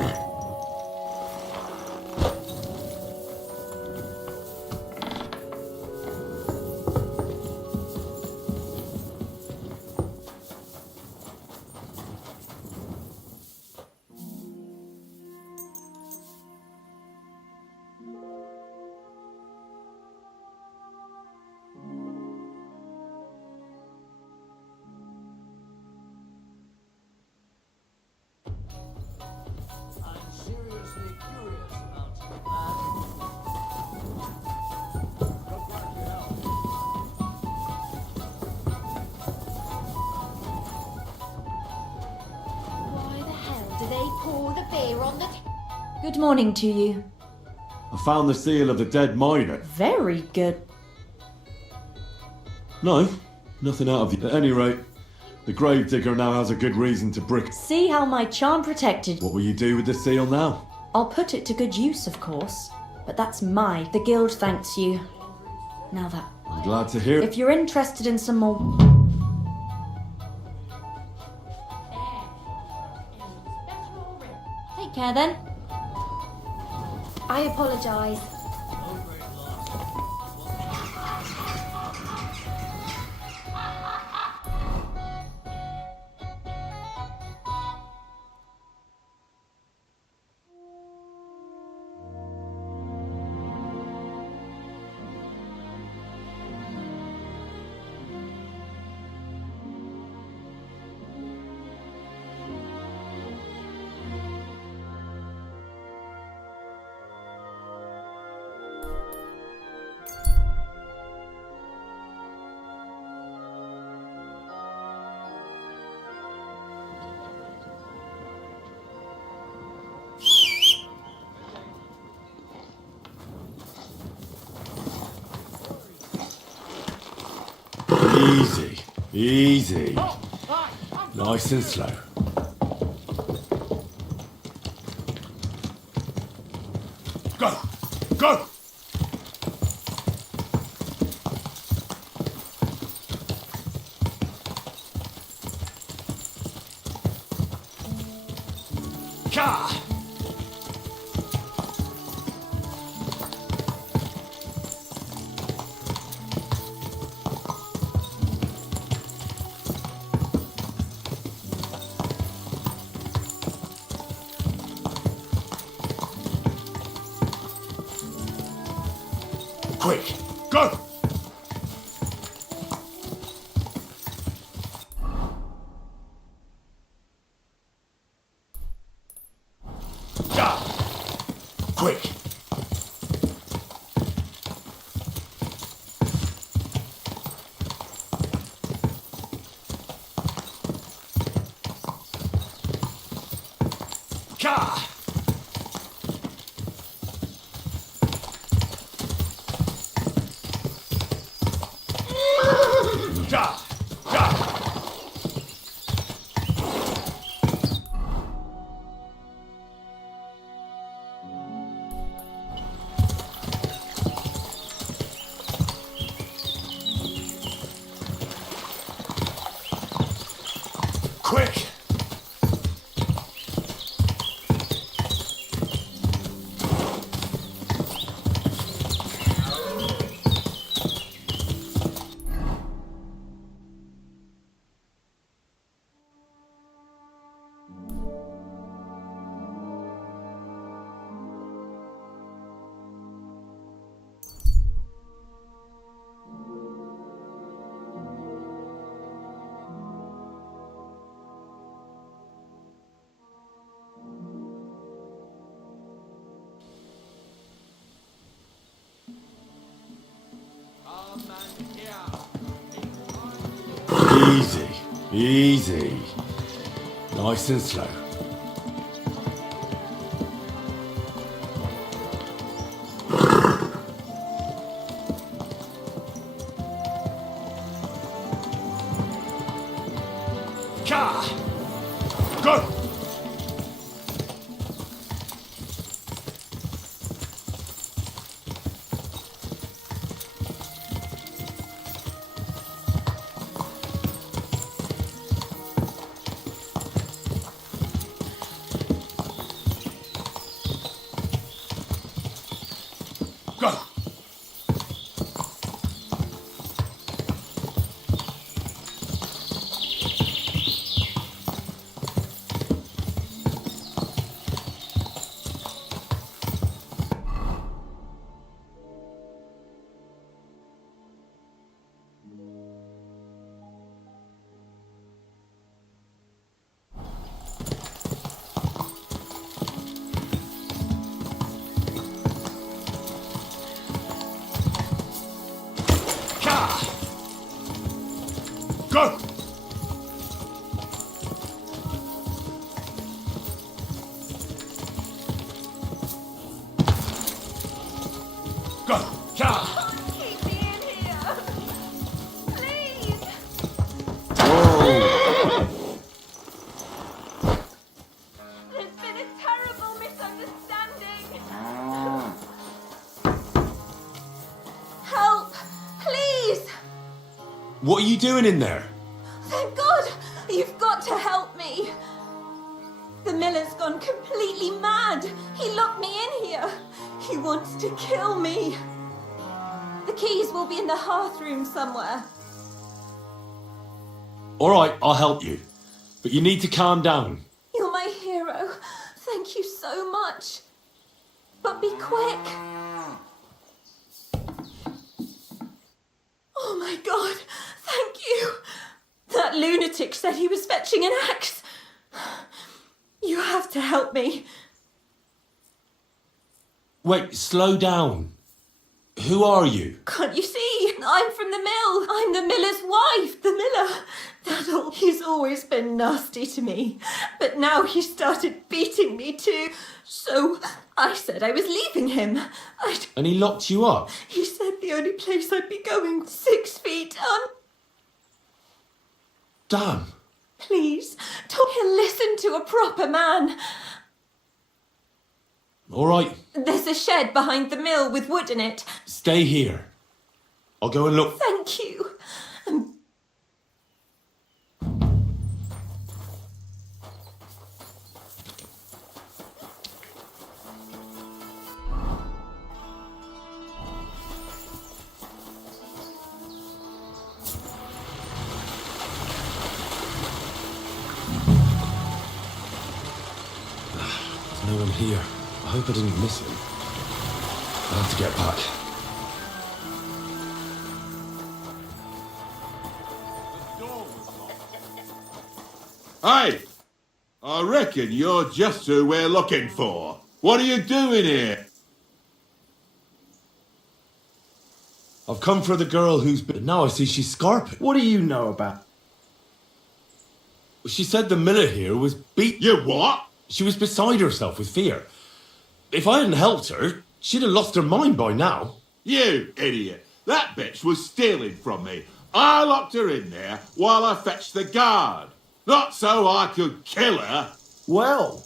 Why the hell do they pour the beer on the... Good morning to you. I found the seal of the dead miner. Very good. No, nothing out of you. At any rate, the gravedigger now has a good reason to brick. See how my charm protected. What will you do with the seal now? I'll put it to good use, of course. But that's my. The guild thanks you. Now that. I'm glad to hear it. If you're interested in some more. Take care then. I apologise. Easy, easy. Nice and slow. Go! Go! Ka! Quick! Go! Ka! Quick! Ka! Ja! Ja! Quick! Easy, easy. Nice and slow. Go! Go! Go! Go! Ja! Keep me in here. Please. There's been a terrible misunderstanding. Help! Please! What are you doing in there? Thank God! You've got to help me! The miller's gone completely mad! He locked me in here! He wants to kill me! The keys will be in the hearth room somewhere. All right, I'll help you. But you need to calm down. You're my hero. Thank you so much. But be quick. Oh my God, thank you. That lunatic said he was fetching an axe. You have to help me. Wait, slow down. Who are you? Can't you see? I'm from the mill. I'm the miller's wife. The miller. He's always been nasty to me. But now he started beating me too. So I said I was leaving him. And he locked you up? He said the only place I'd be going 6 feet on. Damn. Please, don't listen to a proper man. All right, There's a shed behind the mill with wood in it. stay here. I'll go and look. Thank you. There's no one here. I hope I didn't miss him. I'll have to get back. Hey! I reckon you're just who we're looking for. What are you doing here? I've come for the girl who's been... Now I see she's scarping. What do you know about? She said the miller here was beat... You what? She was beside herself with fear. If I hadn't helped her, she'd have lost her mind by now. You idiot. That bitch was stealing from me. I locked her in there while I fetched the guard. Not so I could kill her. Well,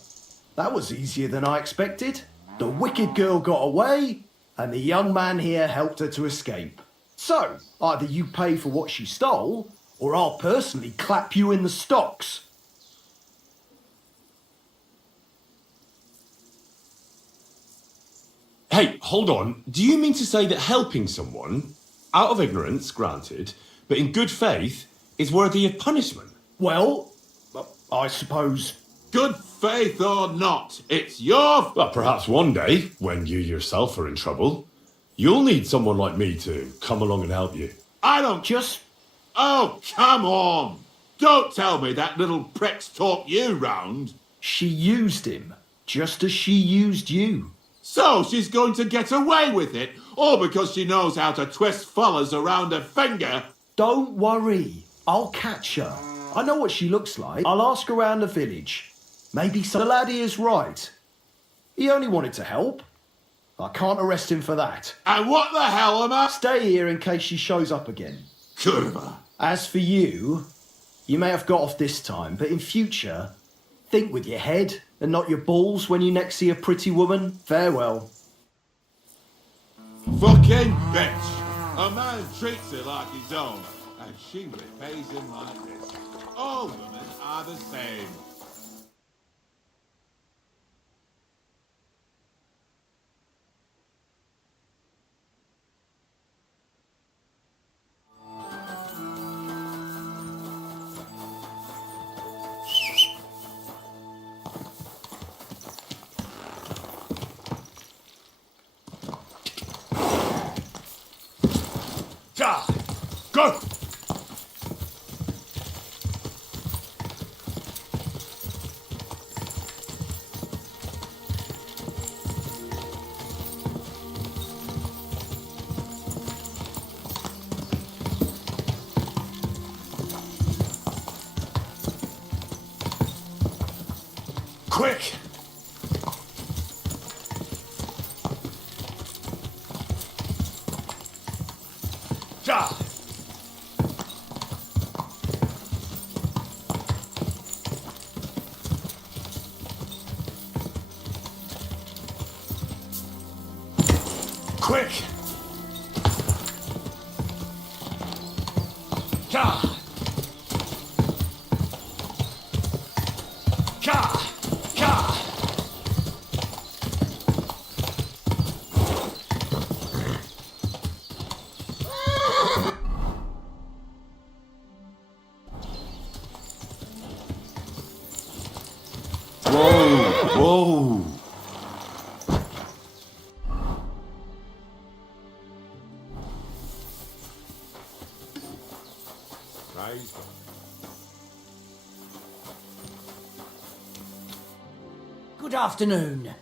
that was easier than I expected. The wicked girl got away, and the young man here helped her to escape. So, either you pay for what she stole, or I'll personally clap you in the stocks. Hey, hold on. Do you mean to say that helping someone, out of ignorance, granted, but in good faith, is worthy of punishment? Well, I suppose. Good faith or not, it's your... Well, perhaps one day, when you yourself are in trouble, you'll need someone like me to come along and help you. I don't just... Oh, come on! Don't tell me that little prick's talked you round. She used him, just as she used you. So she's going to get away with it, all because she knows how to twist fellas around her finger? Don't worry, I'll catch her. I know what she looks like. I'll ask around the village. Maybe some... The laddie is right. He only wanted to help. I can't arrest him for that. And what the hell am I... Stay here in case she shows up again. Kurva. As for you, you may have got off this time, but in future, think with your head and not your balls when you next see a pretty woman. Farewell. Fucking bitch! A man treats her like his own, and she repays him like this. All women are the same. Go! Quick! Ja! Quick! Ja! Ja! Ja! Whoa! Praise God. Good afternoon.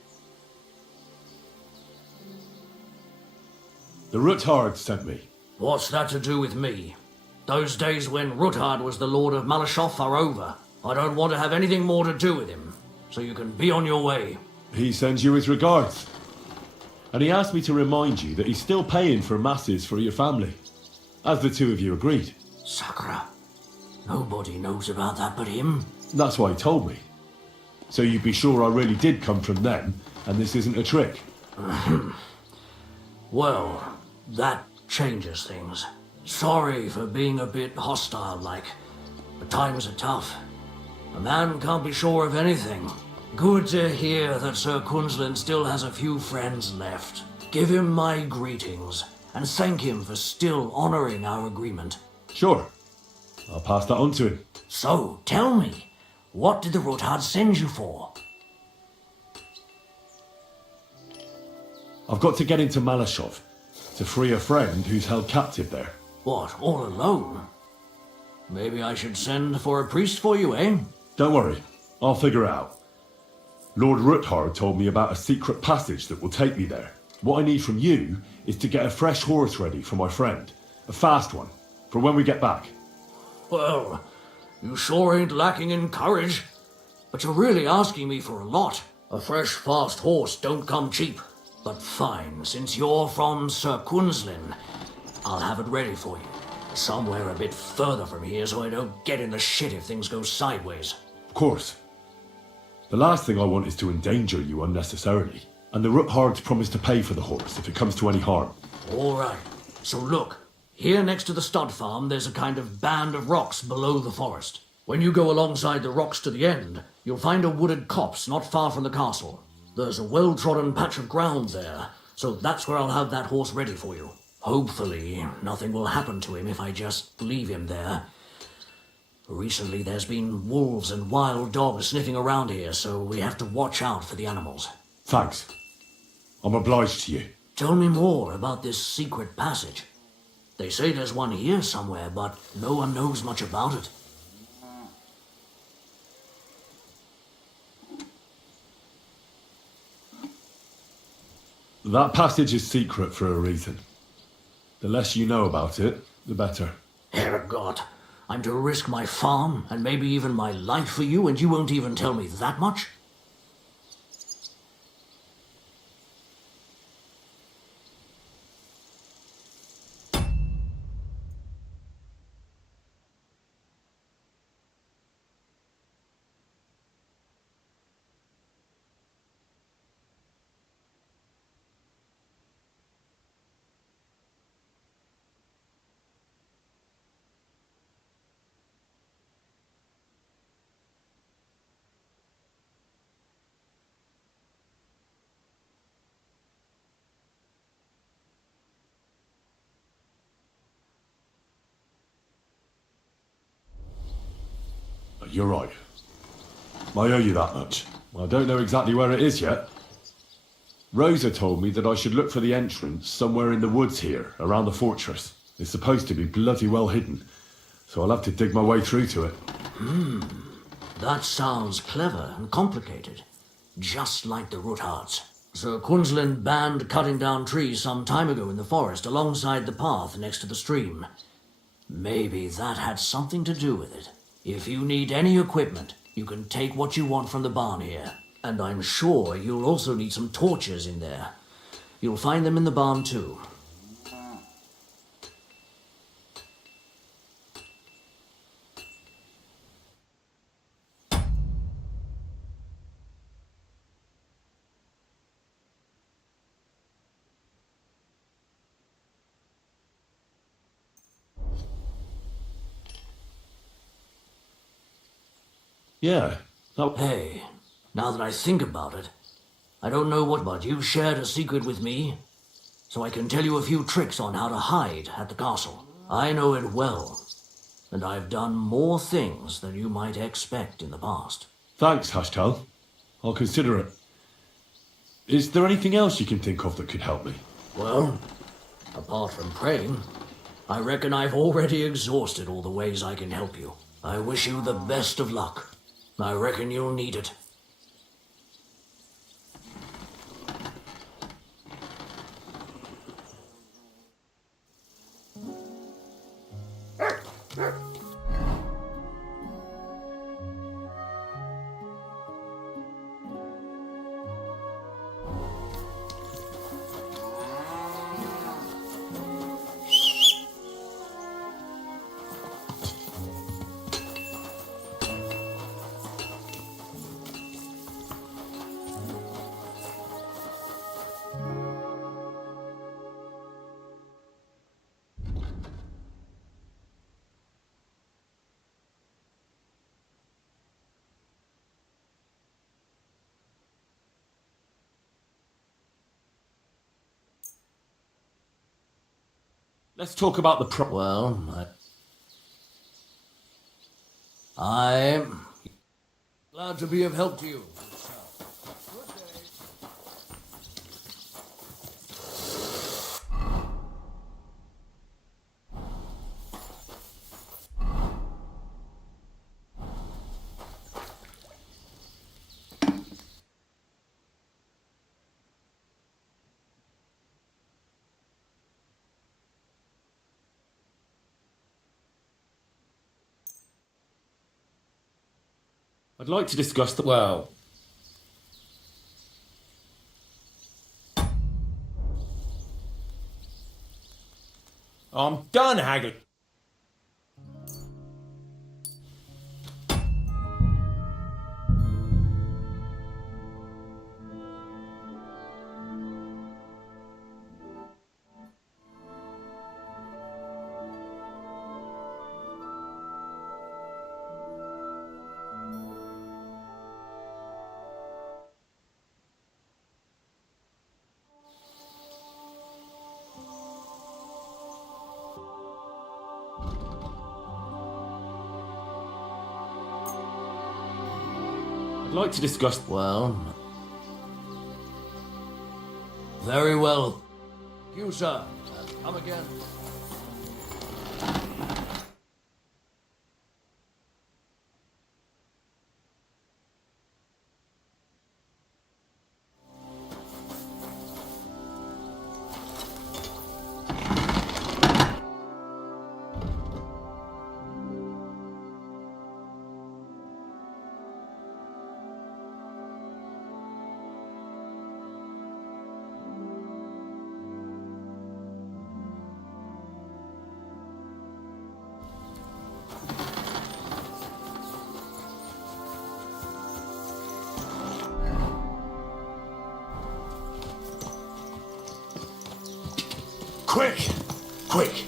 The Ruthard sent me. What's that to do with me? Those days when Ruthard was the Lord of Malashoff are over. I don't want to have anything more to do with him, so you can be on your way. He sends you his regards. And he asked me to remind you that he's still paying for masses for your family, as the two of you agreed. Sakra. Nobody knows about that but him. That's why he told me. So you'd be sure I really did come from them, and this isn't a trick. Well, that changes things. Sorry for being a bit hostile-like, but times are tough. A man can't be sure of anything. Good to hear that Sir Quinlan still has a few friends left. Give him my greetings, and thank him for still honouring our agreement. Sure. I'll pass that on to him. So, tell me, what did the Ruthard send you for? I've got to get into Malashov to free a friend who's held captive there. What, all alone? Maybe I should send for a priest for you, eh? Don't worry, I'll figure it out. Lord Ruthard told me about a secret passage that will take me there. What I need from you is to get a fresh horse ready for my friend. A fast one, for when we get back. Well, you sure ain't lacking in courage. But you're really asking me for a lot. A fresh, fast horse don't come cheap. But fine, since you're from Sir Quinlan, I'll have it ready for you. Somewhere a bit further from here so I don't get in the shit if things go sideways. Of course. The last thing I want is to endanger you unnecessarily. And the Ruthards promised to pay for the horse if it comes to any harm. All right. So look, here next to the stud farm there's a kind of band of rocks below the forest. When you go alongside the rocks to the end, you'll find a wooded copse not far from the castle. There's a well-trodden patch of ground there, So that's where I'll have that horse ready for you. Hopefully, nothing will happen to him if I just leave him there. Recently, there's been wolves and wild dogs sniffing around here, so we have to watch out for the animals. Thanks. I'm obliged to you. Tell me more about this secret passage. They say there's one here somewhere, but no one knows much about it. That passage is secret for a reason. The less you know about it, the better. Herregud, I'm to risk my farm and maybe even my life for you, and you won't even tell me that much? You're right. I owe you that much. I don't know exactly where it is yet. Rosa told me that I should look for the entrance somewhere in the woods here, around the fortress. It's supposed to be bloody well hidden, so I'll have to dig my way through to it. That sounds clever and complicated. Just like the Ruthards. Sir Quinlan banned cutting down trees some time ago in the forest alongside the path next to the stream. Maybe that had something to do with it. If you need any equipment, you can take what you want from the barn here. And I'm sure you'll also need some torches in there. You'll find them in the barn too. Yeah. Hey, now that I think about it, I don't know what, but you shared a secret with me, so I can tell you a few tricks on how to hide at the castle. I know it well, and I've done more things than you might expect in the past. Thanks, Hashtal. I'll consider it. Is there anything else you can think of that could help me? Well, apart from praying, I reckon I've already exhausted all the ways I can help you. I wish you the best of luck. I reckon you'll need it. Let's talk about the Well, I'm glad to be of help to you. I'd like to discuss the... Well... I'm done haggling. I'd like to discuss. Well. Very well. You, sir. Come again. Quick! Quick!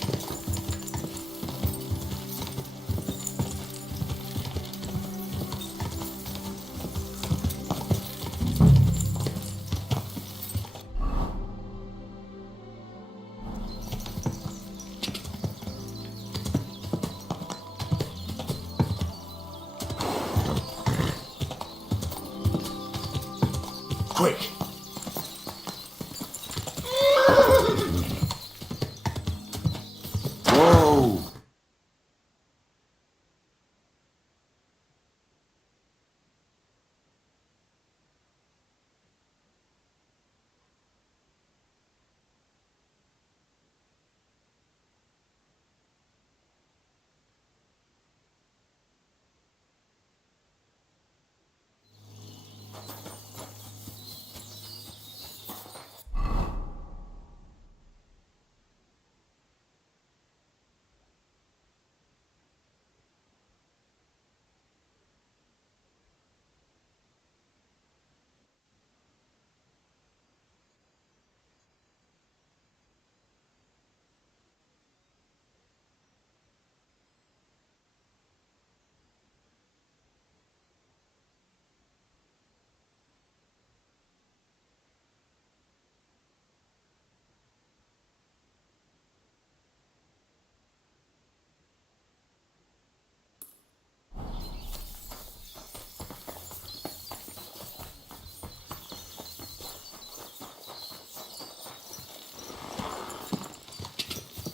Quick! Whoa!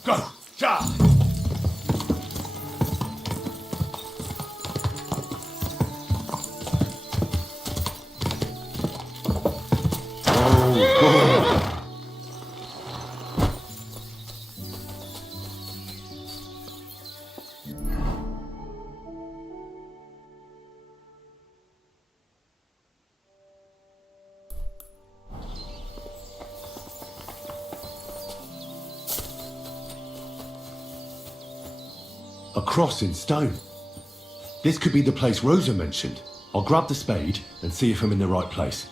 Go! Ja! A cross in stone. This could be the place Rosa mentioned. I'll grab the spade and see if I'm in the right place.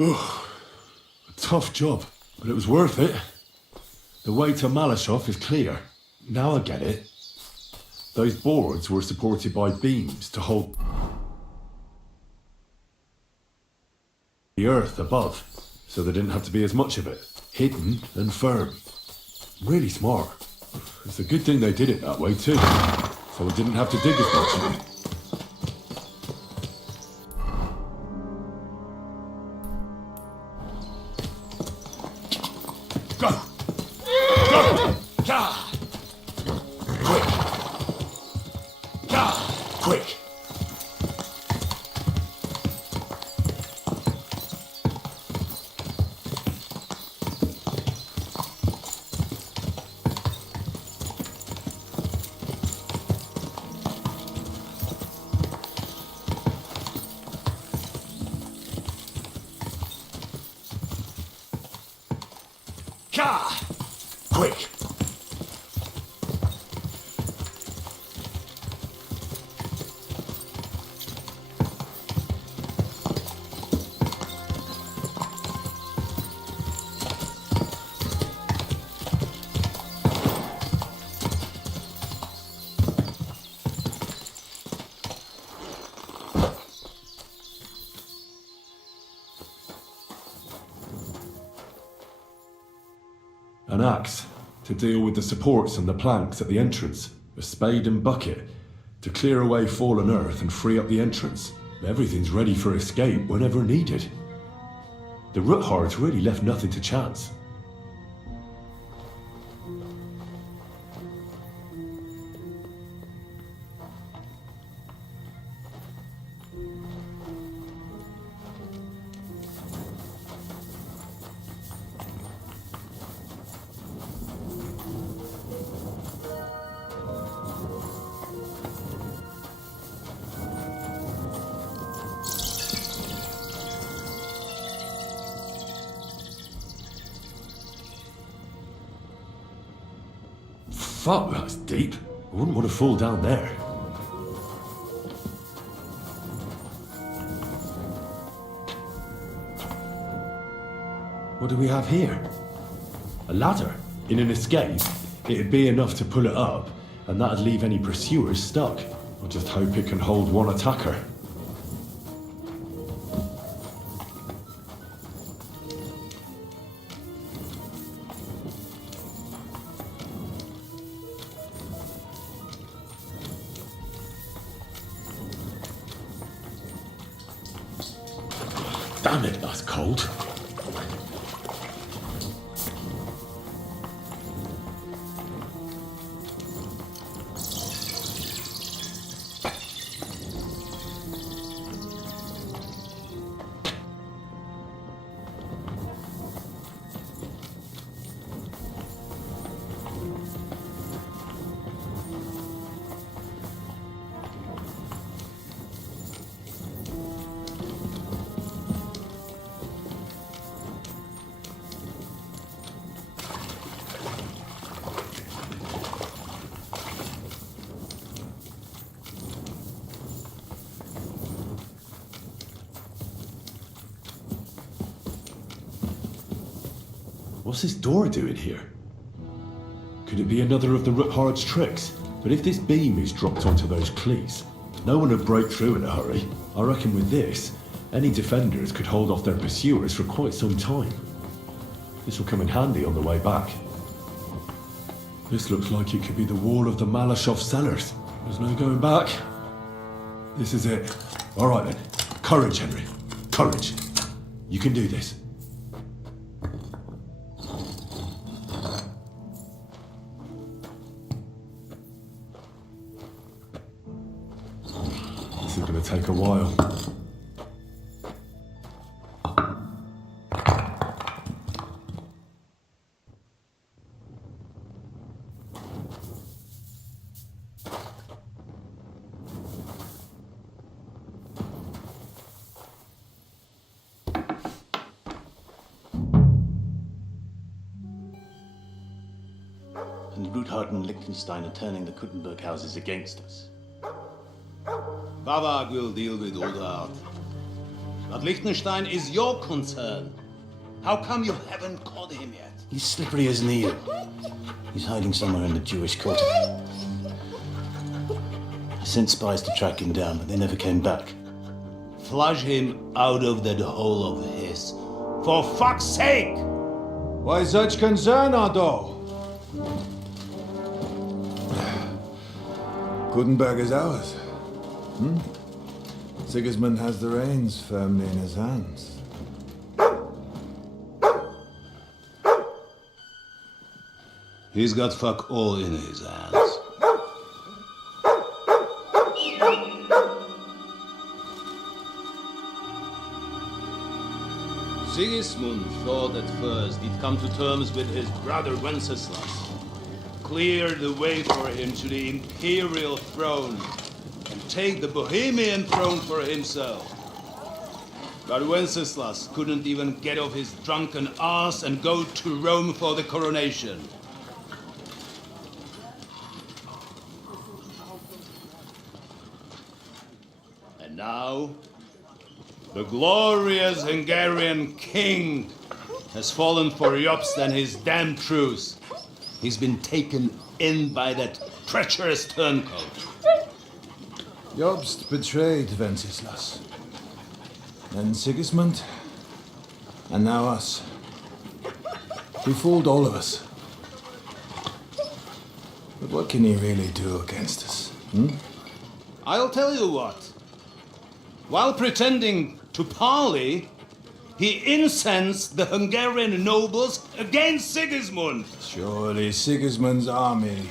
Ugh. Tough job, but it was worth it. The way to Malashov is clear. Now I get it. Those boards were supported by beams to hold the earth above, so there didn't have to be as much of it. Hidden and firm. Really smart. It's a good thing they did it that way too, so I didn't have to dig as much. Go! Go! Ja! Quick! Ja! Quick! Ja! Quick! An axe to deal with the supports and the planks at the entrance. A spade and bucket to clear away fallen earth and free up the entrance. Everything's ready for escape whenever needed. The Roothards really left nothing to chance. Fuck, that's deep. I wouldn't want to fall down there. What do we have here? A ladder? In an escape, it'd be enough to pull it up, and that'd leave any pursuers stuck. I just hope it can hold one attacker. Damn it, that's cold. What's this door doing here? Could it be another of the Roothards' tricks? But if this beam is dropped onto those cleats, no one would break through in a hurry. I reckon with this, any defenders could hold off their pursuers for quite some time. This will come in handy on the way back. This looks like it could be the wall of the Malashov cellars. There's no going back. This is it. All right then. Courage, Henry. Courage. You can do this. This is going to take a while. And Ruthard and Liechtenstein are turning the Kuttenberg houses against us. Bavag will deal with Ruthard. But Liechtenstein is your concern. How come you haven't caught him yet? He's slippery as an eel. He's hiding somewhere in the Jewish quarter. I sent spies to track him down, but they never came back. Flush him out of that hole of his. For fuck's sake! Why such concern, Otto? Kuttenberg is ours. Sigismund has the reins firmly in his hands. He's got fuck all in his hands. Sigismund thought at first he'd come to terms with his brother Wenceslas, clear the way for him to the imperial throne, and take the Bohemian throne for himself. But Wenceslas couldn't even get off his drunken ass and go to Rome for the coronation. And now, the glorious Hungarian king has fallen for Jobst and his damned truce. He's been taken in by that treacherous turncoat. Jobst betrayed Wenceslas. Then Sigismund. And now us. He fooled all of us. But what can he really do against us? I'll tell you what. While pretending to parley, he incensed the Hungarian nobles against Sigismund. Surely Sigismund's army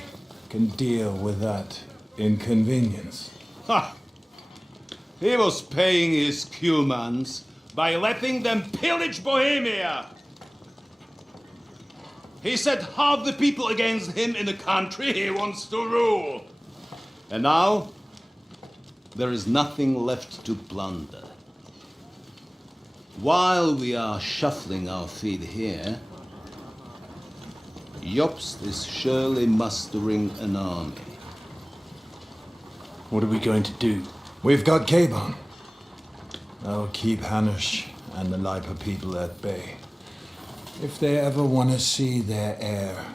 can deal with that inconvenience. Ha! He was paying his Cumans by letting them pillage Bohemia. He set half the people against him in the country he wants to rule. And now, there is nothing left to plunder. While we are shuffling our feet here, Jobst is surely mustering an army. What are we going to do? We've got Caban. That'll keep Hanush and the Lipa people at bay. If they ever want to see their heir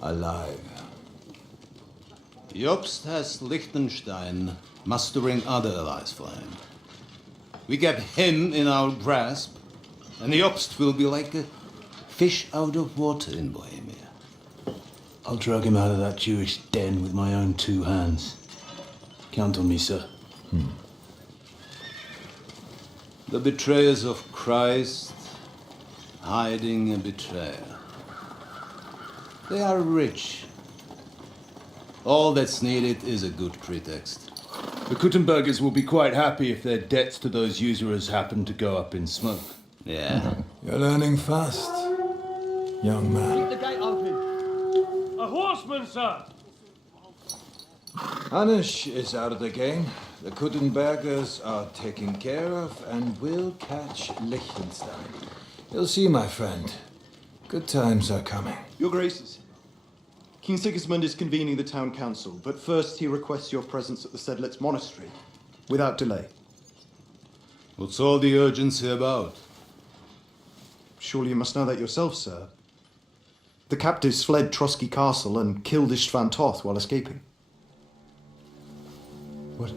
alive. Jobst has Liechtenstein mustering other allies for him. We get him in our grasp, and Jobst will be like a fish out of water in Bohemia. I'll drag him out of that Jewish den with my own 2 hands. Count on me, sir. The betrayers of Christ hiding a betrayer. They are rich. All that's needed is a good pretext. The Kuttenbergers will be quite happy if their debts to those usurers happen to go up in smoke. Yeah. You're learning fast, young man. Keep the gate open. A horseman, sir! Hanush is out of the game. The Kuttenbergers are taken care of and will catch Liechtenstein. You'll see, my friend. Good times are coming. Your Graces, King Sigismund is convening the town council, but first he requests your presence at the Sedlitz monastery, without delay. What's all the urgency about? Surely you must know that yourself, sir. The captives fled Trotsky Castle and killed Istvan Toth while escaping. What?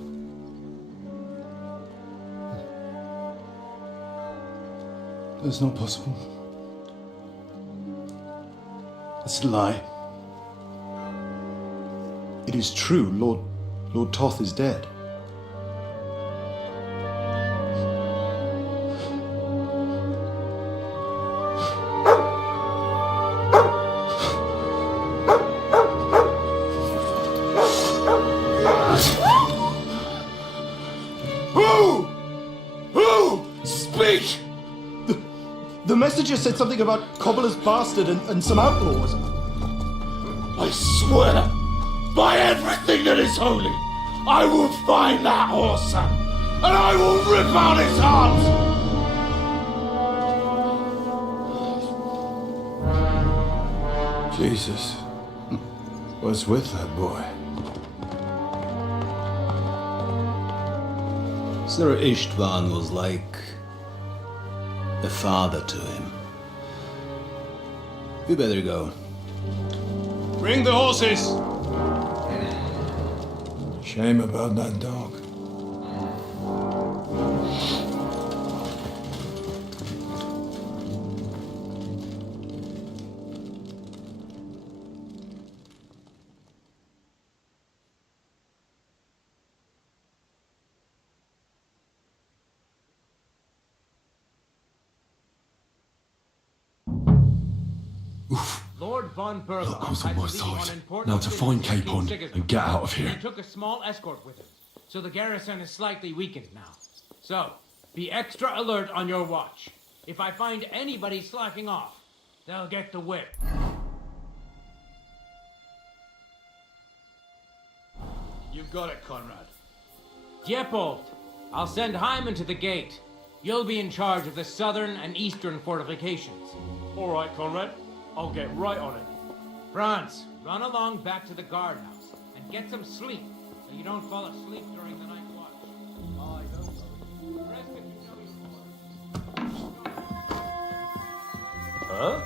That's not possible. That's a lie. It is true, Lord Toth is dead. Who? Speak! The messenger said something about Cobbler's bastard and some outlaws. I swear, by everything that is holy, I will find that whoreson, and I will rip out his heart! Jesus. What's with that boy? Sir Istvan was like a father to him. We better go. Bring the horses! Shame about that dog. Lord von Berghoff Luck was on had my to leave on side. important Now to find business with Capon King Sigismund. and get out of here. He took a small escort with him, so the garrison is slightly weakened now. So, be extra alert on your watch. If I find anybody slacking off, they'll get the whip. You've got it, Conrad. Diepold, I'll send Hyman to the gate. You'll be in charge of the southern and eastern fortifications. All right, Conrad. I'll get right on it. Franz, run along back to the guardhouse and get some sleep so you don't fall asleep during the night watch. Aye, don't worry. Rest if you know you Huh?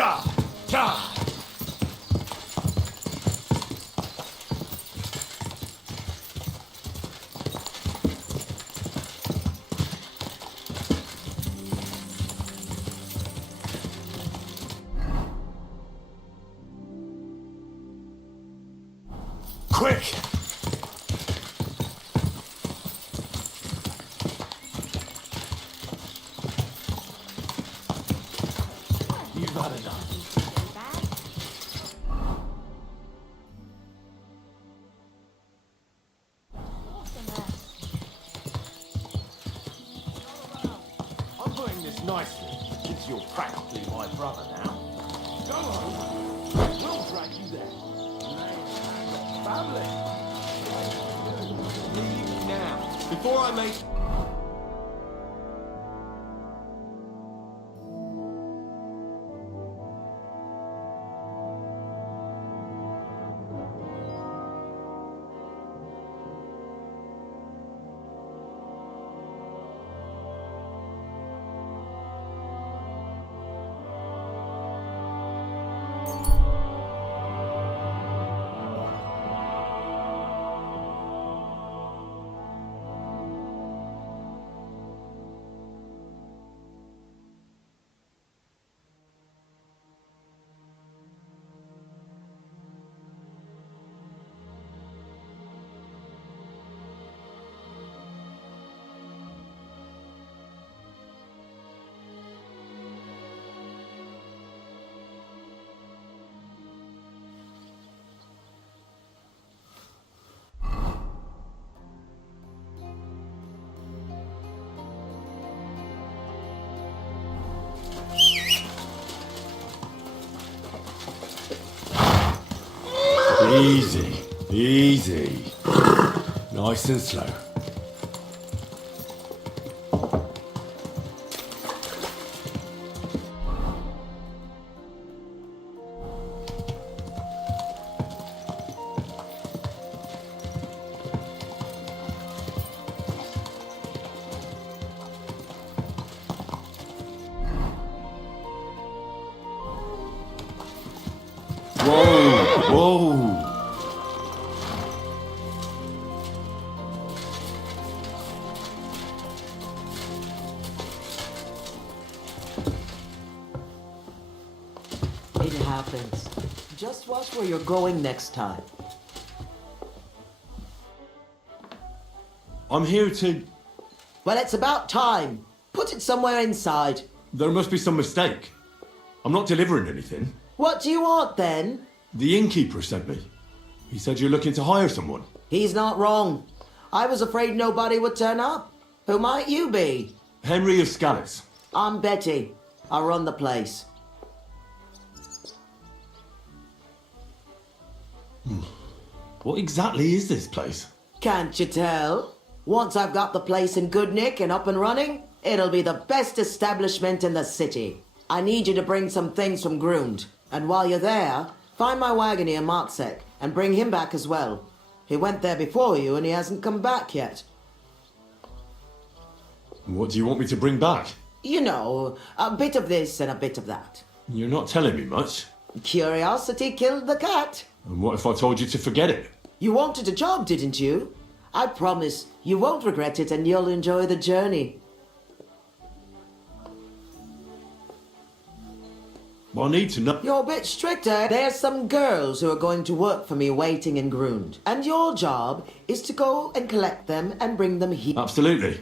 Ja! Ja! Quick! You've had enough. I'm putting this nicely, since you're practically my brother now. Go home. We'll drag you there. Family. Leave now, before I make... Easy, easy. Nice and slow. Whoa, whoa. It happens. Just watch where you're going next time. I'm here to... Well, it's about time. Put it somewhere inside. There must be some mistake. I'm not delivering anything. What do you want then? The innkeeper sent me. He said you're looking to hire someone. He's not wrong. I was afraid nobody would turn up. Who might you be? Henry of Scallis. I'm Betty. I run the place. What exactly is this place? Can't you tell? Once I've got the place in good nick and up and running, it'll be the best establishment in the city. I need you to bring some things from Grund. And while you're there, find my wagoner Matsek and bring him back as well. He went there before you and he hasn't come back yet. What do you want me to bring back? You know, a bit of this and a bit of that. You're not telling me much. Curiosity killed the cat. And what if I told you to forget it? You wanted a job, didn't you? I promise you won't regret it and you'll enjoy the journey. Well, I need to know. You're a bit stricter. There's some girls who are going to work for me waiting in Grund. And your job is to go and collect them and bring them here. Absolutely.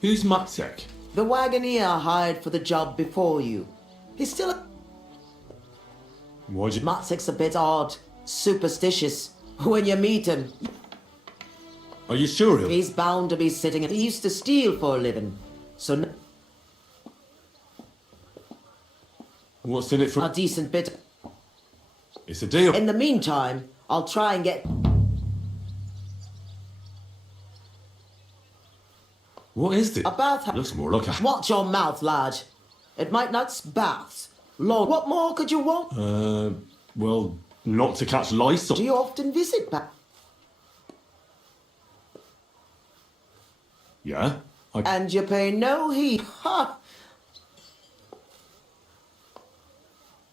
Who's Matsek? The wagoner hired for the job before you. He's still a... Why'd you... Matsek's a bit odd. Superstitious. When you meet him... Are you sure he'll... He's bound to be sitting... He used to steal for a living. So... What's in it for... A decent bit... It's a deal. In the meantime, I'll try and get... What is it? A bath... Looks more like a... Watch your mouth, lad. It might not baths. Lord, what more could you want? Well, not to catch lice or... Do you often visit back? Yeah? And you pay no heed. Ha!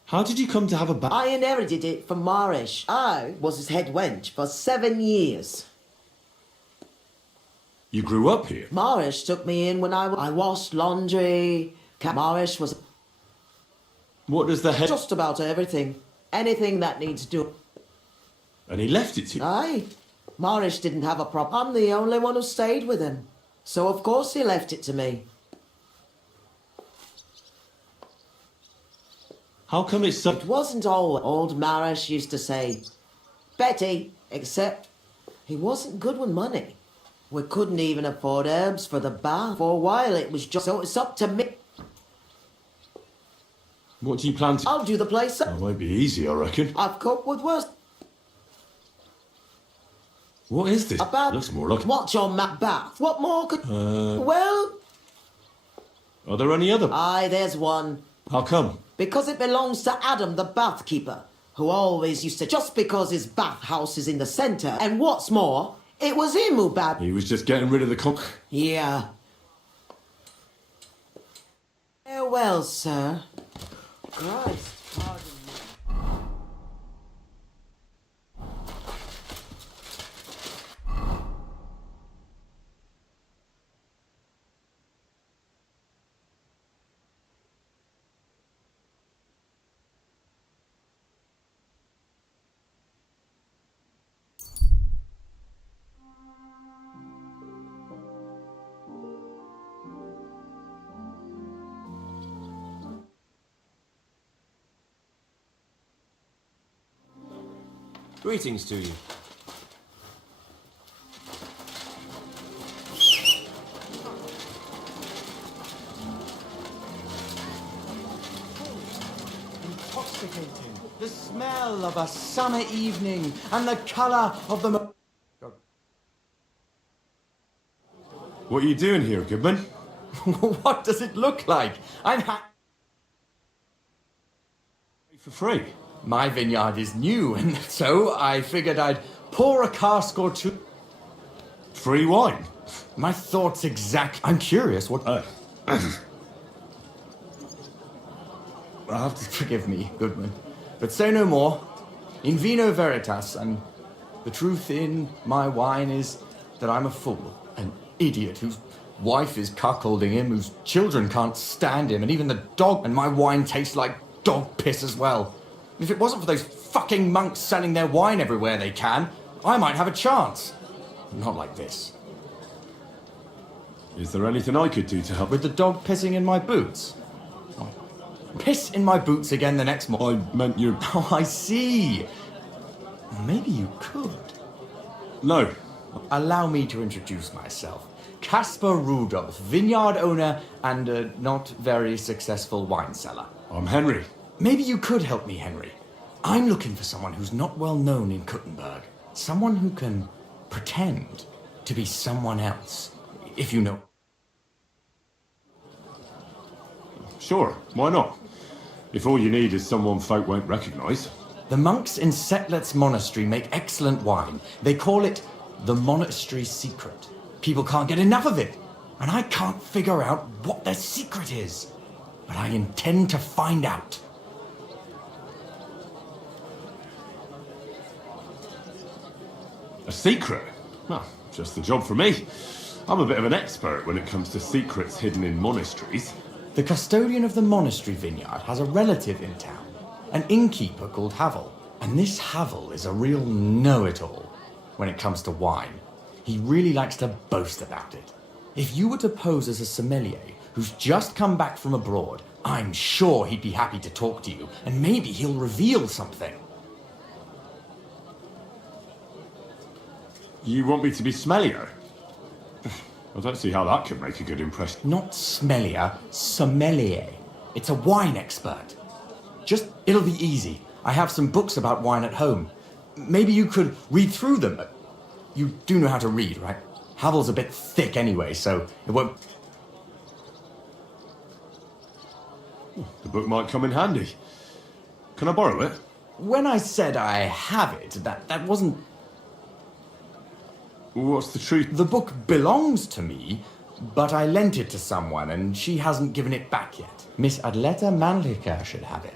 How did you come to have a bath? I inherited it from Marish. I was his head wench for 7 years. You grew up here? Marish took me in when I washed laundry. Marish was... What does the head... Just about everything. Anything that needs doing. And he left it to you? Aye. Marish didn't have a prop. I'm the only one who stayed with him. So of course he left it to me. How come it's so... It wasn't all old Marish used to say. Betty, except he wasn't good with money. We couldn't even afford herbs for the bath. For a while it was just... So it's up to me. What do you plan to... I'll do the place up. That might be easy, I reckon. I've coped with worse. What is this? A bath. Looks more like... What's your bath? What more could... Uh... Well... Are there any other... Aye, there's one. How come? Because it belongs to Adam, the bathkeeper, who always used to... Just because his bathhouse is in the centre. And what's more, it was him who bad... He was just getting rid of the... Yeah. Farewell, sir. Christ, pardon me. Greetings to you. Intoxicating. The smell of a summer evening and the colour of the... What are you doing here, Goodman? What does it look like? I'm for free. My vineyard is new, and so I figured I'd pour a cask or two. Free wine? My thoughts exact. I'm curious what... I have to... Forgive me, Goodman, but say no more. In vino veritas, and the truth in my wine is that I'm a fool, an idiot whose wife is cuckolding him, whose children can't stand him, and even the dog... And my wine tastes like dog piss as well. If it wasn't for those fucking monks selling their wine everywhere they can, I might have a chance. Not like this. Is there anything I could do to help? With the dog pissing in my boots? Oh. Piss in my boots again the next morning. I meant you... Oh, I see. Maybe you could. No. Allow me to introduce myself. Caspar Rudolph, vineyard owner and a not very successful wine seller. I'm Henry. Maybe you could help me, Henry. I'm looking for someone who's not well known in Kuttenberg. Someone who can pretend to be someone else, if you know. Sure, why not? If all you need is someone folk won't recognise. The monks in Setlet's monastery make excellent wine. They call it the monastery secret. People can't get enough of it, and I can't figure out what their secret is. But I intend to find out. A secret? Well, just the job for me. I'm a bit of an expert when it comes to secrets hidden in monasteries. The custodian of the monastery vineyard has a relative in town, an innkeeper called Havel. And this Havel is a real know-it-all when it comes to wine. He really likes to boast about it. If you were to pose as a sommelier who's just come back from abroad, I'm sure he'd be happy to talk to you, and maybe he'll reveal something. You want me to be smellier? I don't see how that could make a good impression. Not smellier, sommelier. It's a wine expert. It'll be easy. I have some books about wine at home. Maybe you could read through them. You do know how to read, right? Havel's a bit thick anyway, so it won't... The book might come in handy. Can I borrow it? When I said I have it, that wasn't... What's the truth? The book belongs to me, but I lent it to someone, and she hasn't given it back yet. Miss Adleta Manliker should have it.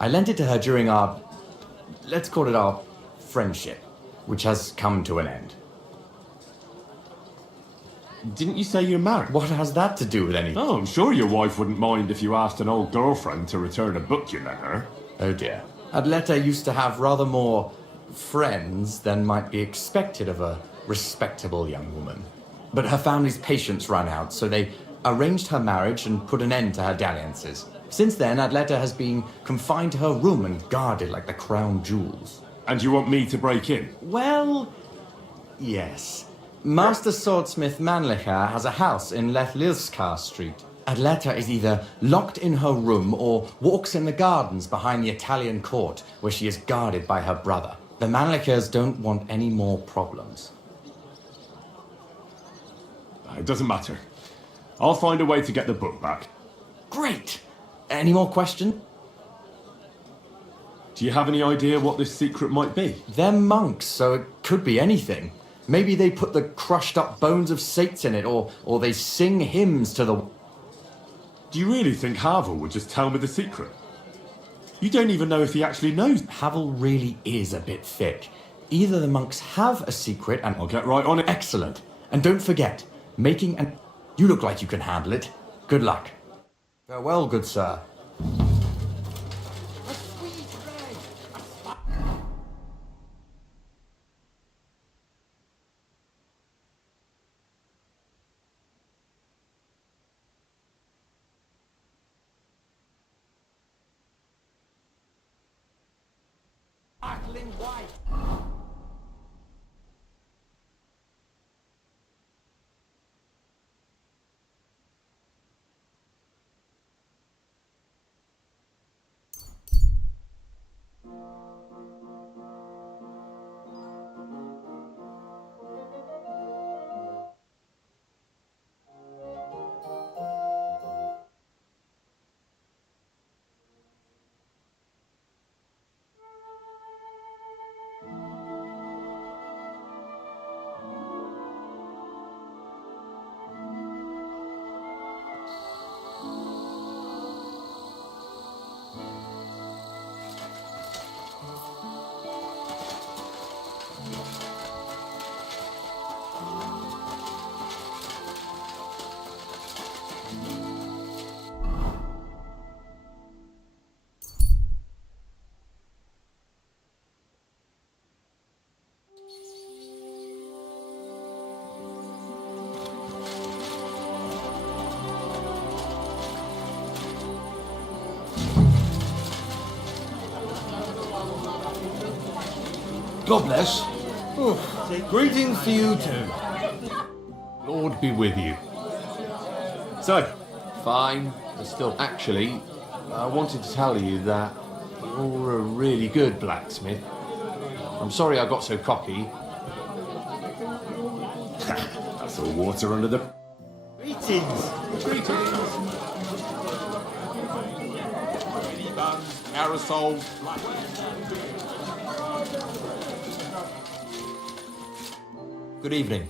I lent it to her during our, let's call it our friendship, which has come to an end. Didn't you say you're married? What has that to do with anything? Oh, I'm sure your wife wouldn't mind if you asked an old girlfriend to return a book you lent her. Oh dear. Adleta used to have rather more friends than might be expected of a respectable young woman. But her family's patience ran out, so they arranged her marriage and put an end to her dalliances. Since then, Adleta has been confined to her room and guarded like the crown jewels. And you want me to break in? Well, yes. Master Swordsmith Mannlicher has a house in Lethlilskar Street. Adleta is either locked in her room or walks in the gardens behind the Italian court, where she is guarded by her brother. The Mannlichers don't want any more problems. It doesn't matter. I'll find a way to get the book back. Great! Any more questions? Do you have any idea what this secret might be? They're monks, so it could be anything. Maybe they put the crushed up bones of saints in it, or they sing hymns to the... Do you really think Havel would just tell me the secret? You don't even know if he actually knows. Havel really is a bit thick. Either the monks have a secret and... I'll get right on it. Excellent. And don't forget, making an... You look like you can handle it. Good luck. Farewell, good sir. God bless. Greetings to you too. Lord be with you. So, fine, but still, actually, I wanted to tell you that you're a really good blacksmith. I'm sorry I got so cocky. That's all water under the... Greetings. Parasol. Good evening.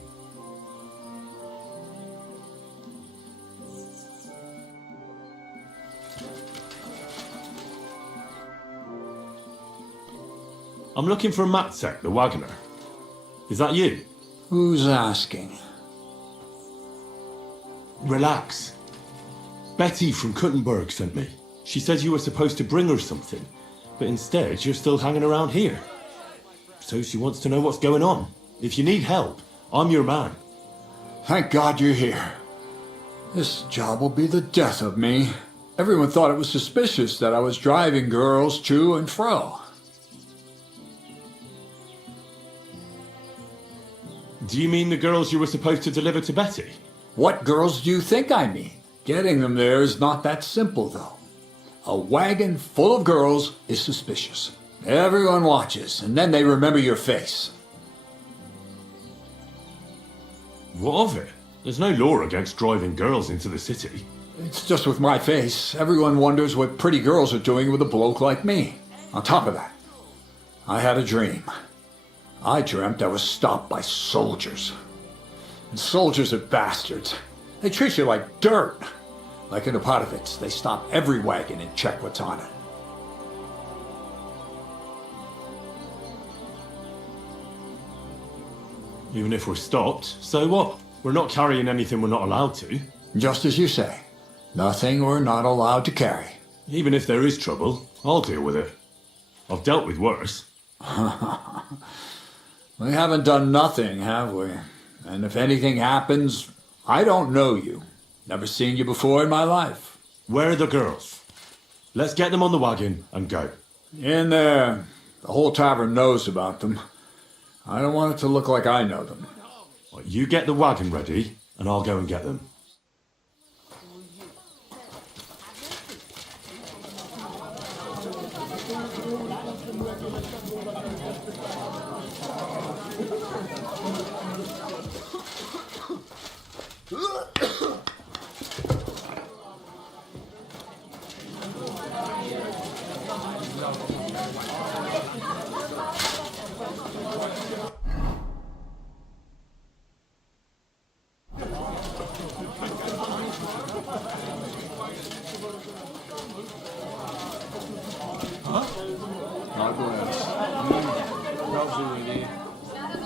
I'm looking for Matzek, the wagoner. Is that you? Who's asking? Relax. Betty from Kuttenberg sent me. She said you were supposed to bring her something, but instead you're still hanging around here. So she wants to know what's going on. If you need help, I'm your man. Thank God you're here. This job will be the death of me. Everyone thought it was suspicious that I was driving girls to and fro. Do you mean the girls you were supposed to deliver to Betty? What girls do you think I mean? Getting them there is not that simple, though. A wagon full of girls is suspicious. Everyone watches, and then they remember your face. What of it? There's no law against driving girls into the city. It's just with my face. Everyone wonders what pretty girls are doing with a bloke like me. On top of that, I had a dream. I dreamt I was stopped by soldiers. And soldiers are bastards. They treat you like dirt. Like in Apotovitz, they stop every wagon and check what's on it. Even if we're stopped, so what? We're not carrying anything we're not allowed to. Just as you say. Nothing we're not allowed to carry. Even if there is trouble, I'll deal with it. I've dealt with worse. We haven't done nothing, have we? And if anything happens, I don't know you. Never seen you before in my life. Where are the girls? Let's get them on the wagon and go. In there. The whole tavern knows about them. I don't want it to look like I know them. You get the wagon ready, and I'll go and get them.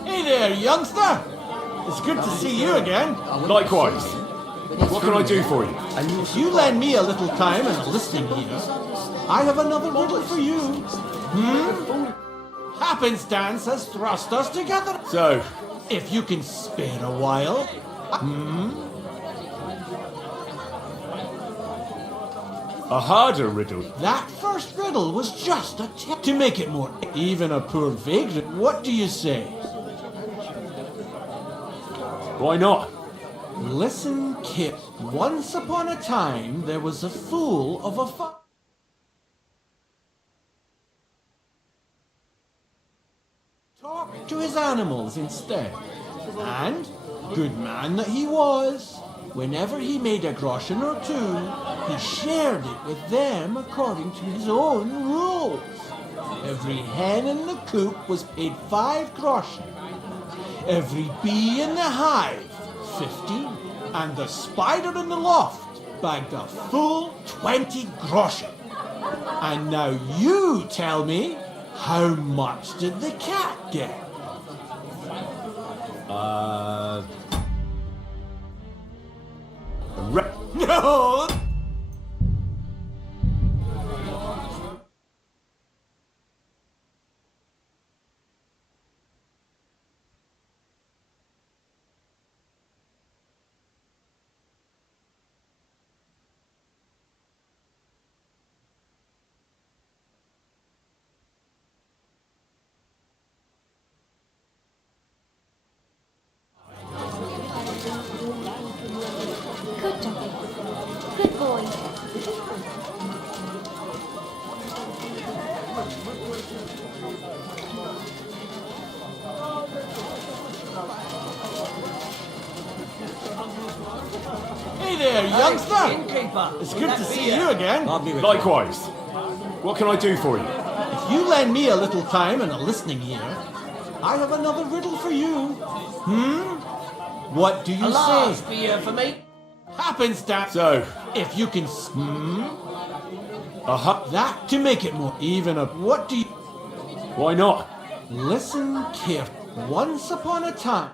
Hey there, youngster! It's good to see you again. Likewise. What can I do for you? If you lend me a little time and a listening ear, I have another riddle for you. Happenstance has thrust us together. So? If you can spare a while. A harder riddle. That first riddle was just a tip to make it more. Even a poor vagrant. What do you say? Why not? Listen, kid. Once upon a time, there was a fool of a Talk to his animals instead. And, good man that he was, whenever he made a groschen or two, he shared it with them according to his own rules. Every hen in the coop was paid 5 groschen. Every bee in the hive, 15. And the spider in the loft bagged a full 20 groschen. And now you tell me, how much did the cat get? No! Good doggy. Good boy. Hey there, youngster! It's good to see you again. Likewise. What can I do for you? If you lend me a little time and a listening ear, I have another riddle for you. What do you Alas, say? beer for me. Happenstance. So? If you can that to make it more even up. What do you... Why not? Listen carefully. Once upon a time...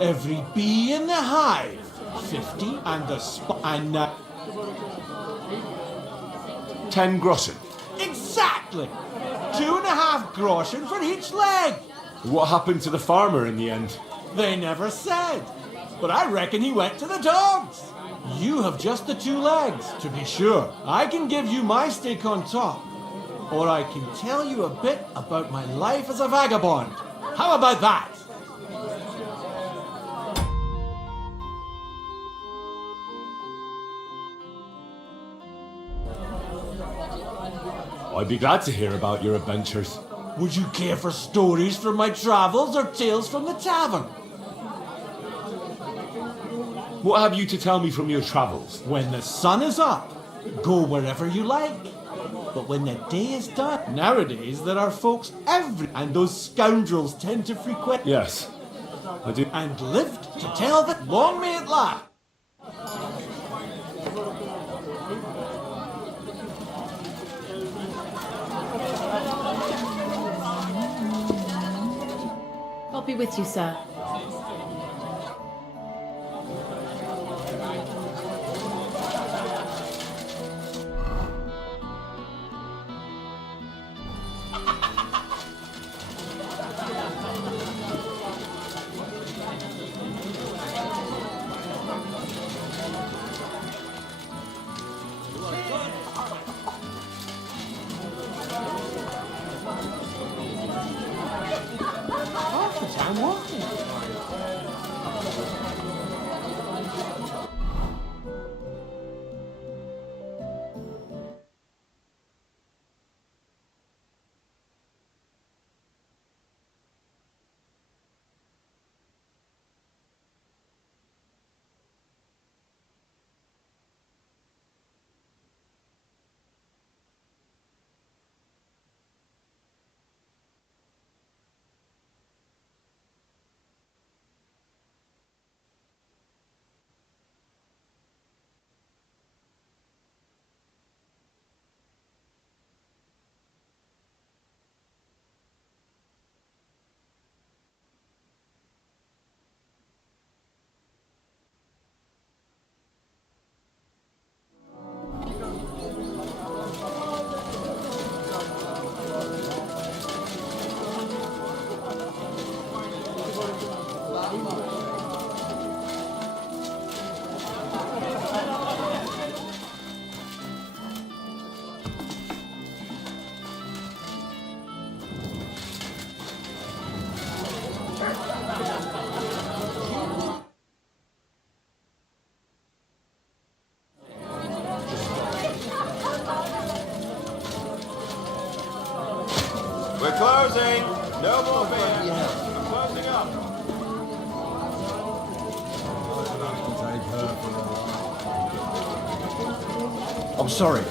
Every bee in the hive, 50, and the and 10 groschen. Exactly! 2.5 groschen for each leg. What happened to the farmer in the end? They never said, but I reckon he went to the dogs. You have just the 2 legs, to be sure. I can give you my stake on top, or I can tell you a bit about my life as a vagabond. How about that? I'd be glad to hear about your adventures. Would you care for stories from my travels or tales from the tavern? What have you to tell me from your travels? When the sun is up, Go wherever you like. But when the day is done, nowadays there are folks and those scoundrels tend to frequent. Yes, I do. And lived to tell that long may it last. I'll be with you, sir. Half the time walking. We're closing. No more beer. We're closing up. I'm sorry.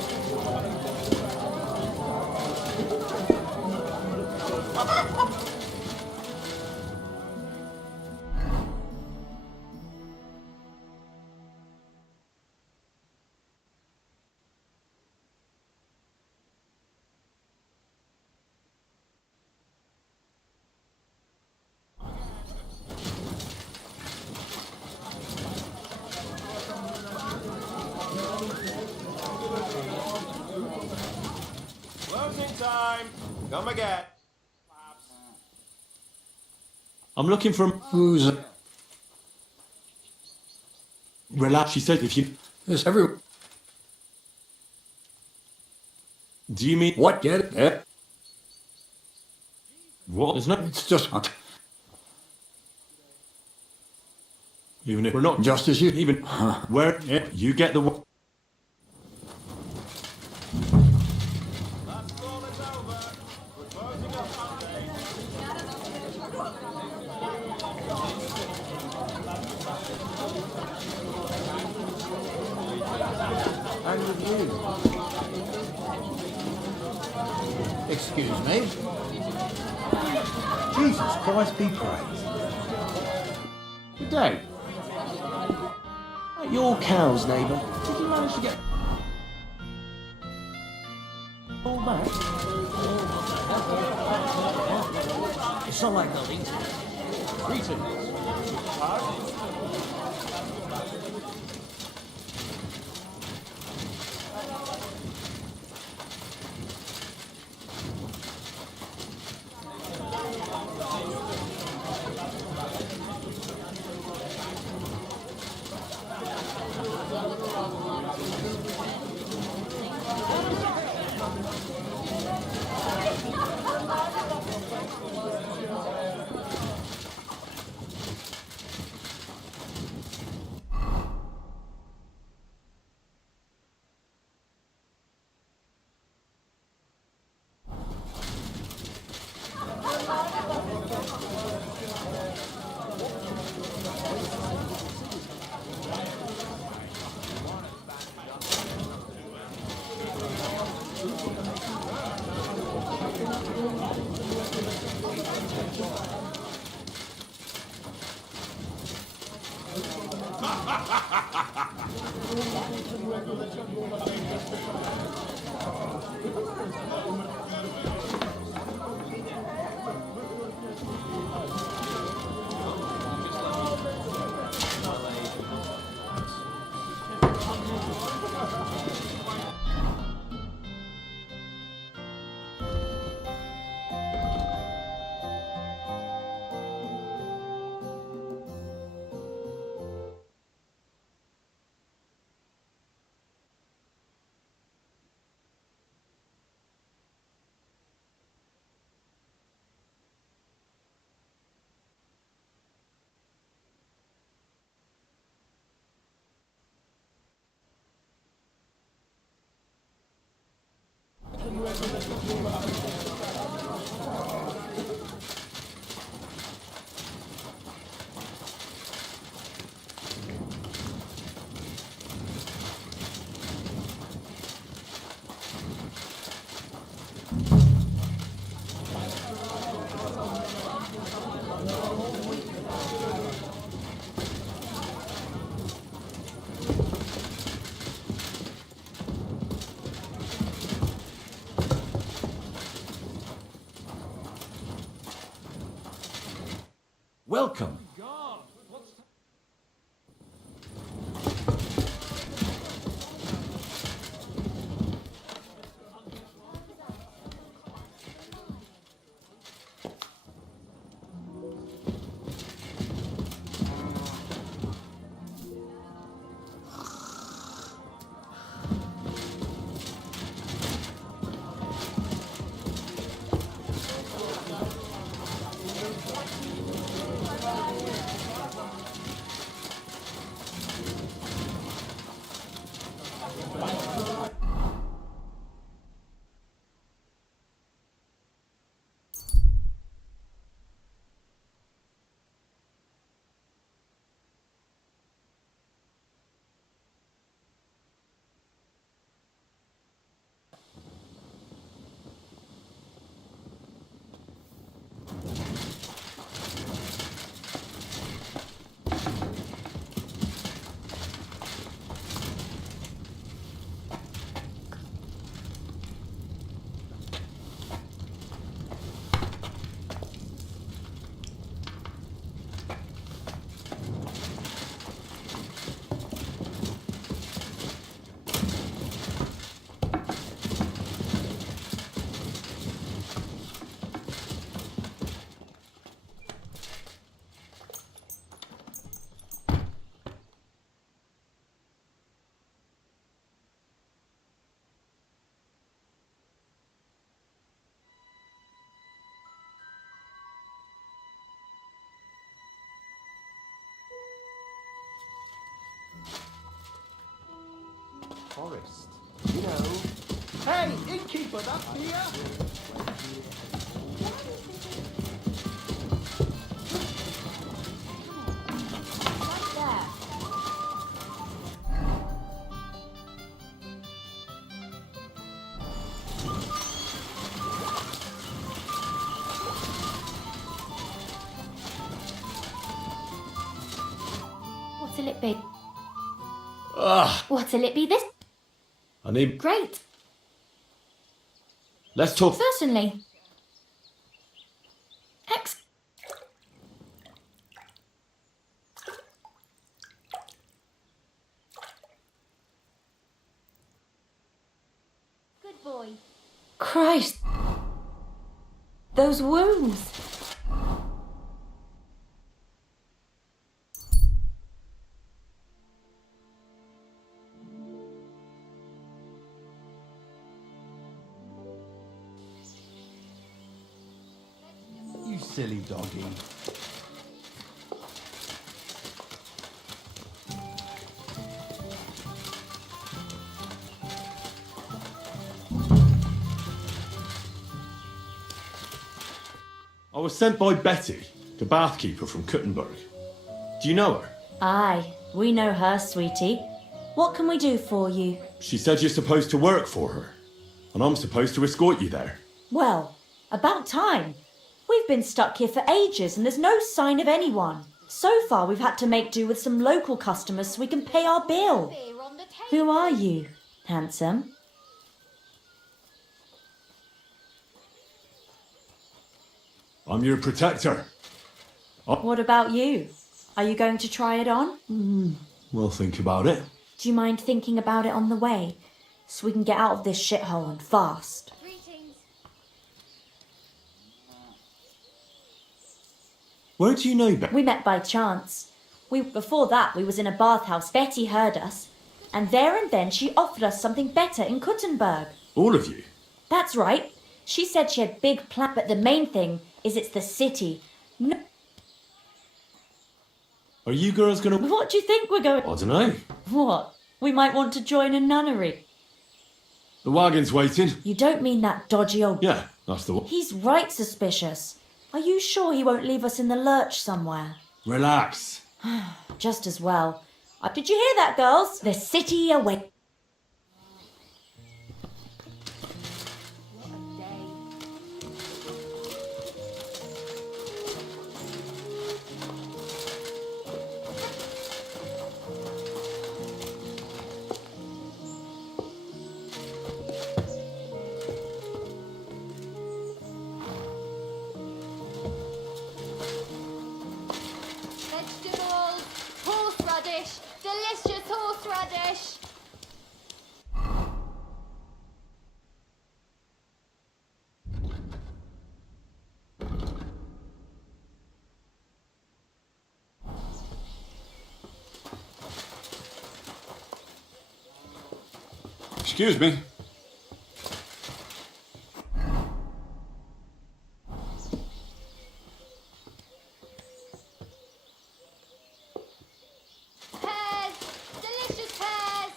Closing time. Come again. I'm looking for who's. Relax, she said if you. Yes, everyone. Do you mean. What? Get it? Yeah. What? There's no. It's just not. Even if we're not. Just as you. Even. Where. Yeah, you get the. Last call is over. We're closing up Monday. And with you. Excuse me. Jesus Christ be praised. Good day. Your cows, neighbour. Did you manage to get all back? It's not like they'll eat it. Greetings. Welcome. Forest. You know. Hey, innkeeper, that's here. What'll it be? Ugh. What'll it be this? I need. Great. Let's talk. Certainly. Good boy. Christ! Those wounds! You silly doggy. I was sent by Betty, the bathkeeper from Kuttenberg. Do you know her? Aye, we know her, sweetie. What can we do for you? She said you're supposed to work for her, and I'm supposed to escort you there. Well, about time. We've been stuck here for ages and there's no sign of anyone. So far, we've had to make do with some local customers so we can pay our bill. Who are you, handsome? I'm your protector. What about you? Are you going to try it on? We'll think about it. Do you mind thinking about it on the way? So we can get out of this shithole and fast. Where do you know Betty? We met by chance. Before that, we was in a bathhouse. Betty heard us. And there and then she offered us something better in Kuttenberg. All of you? That's right. She said she had big plans, but the main thing is it's the city. No. Are you girls gonna... What do you think we're going... I don't know. What? We might want to join a nunnery. The wagon's waiting. You don't mean that dodgy old... Yeah, that's the one. He's right suspicious. Are you sure he won't leave us in the lurch somewhere? Relax. Just as well. Did you hear that, girls? The city awaits. Vegetables, horseradish, delicious horseradish. Excuse me. Pears, delicious pears,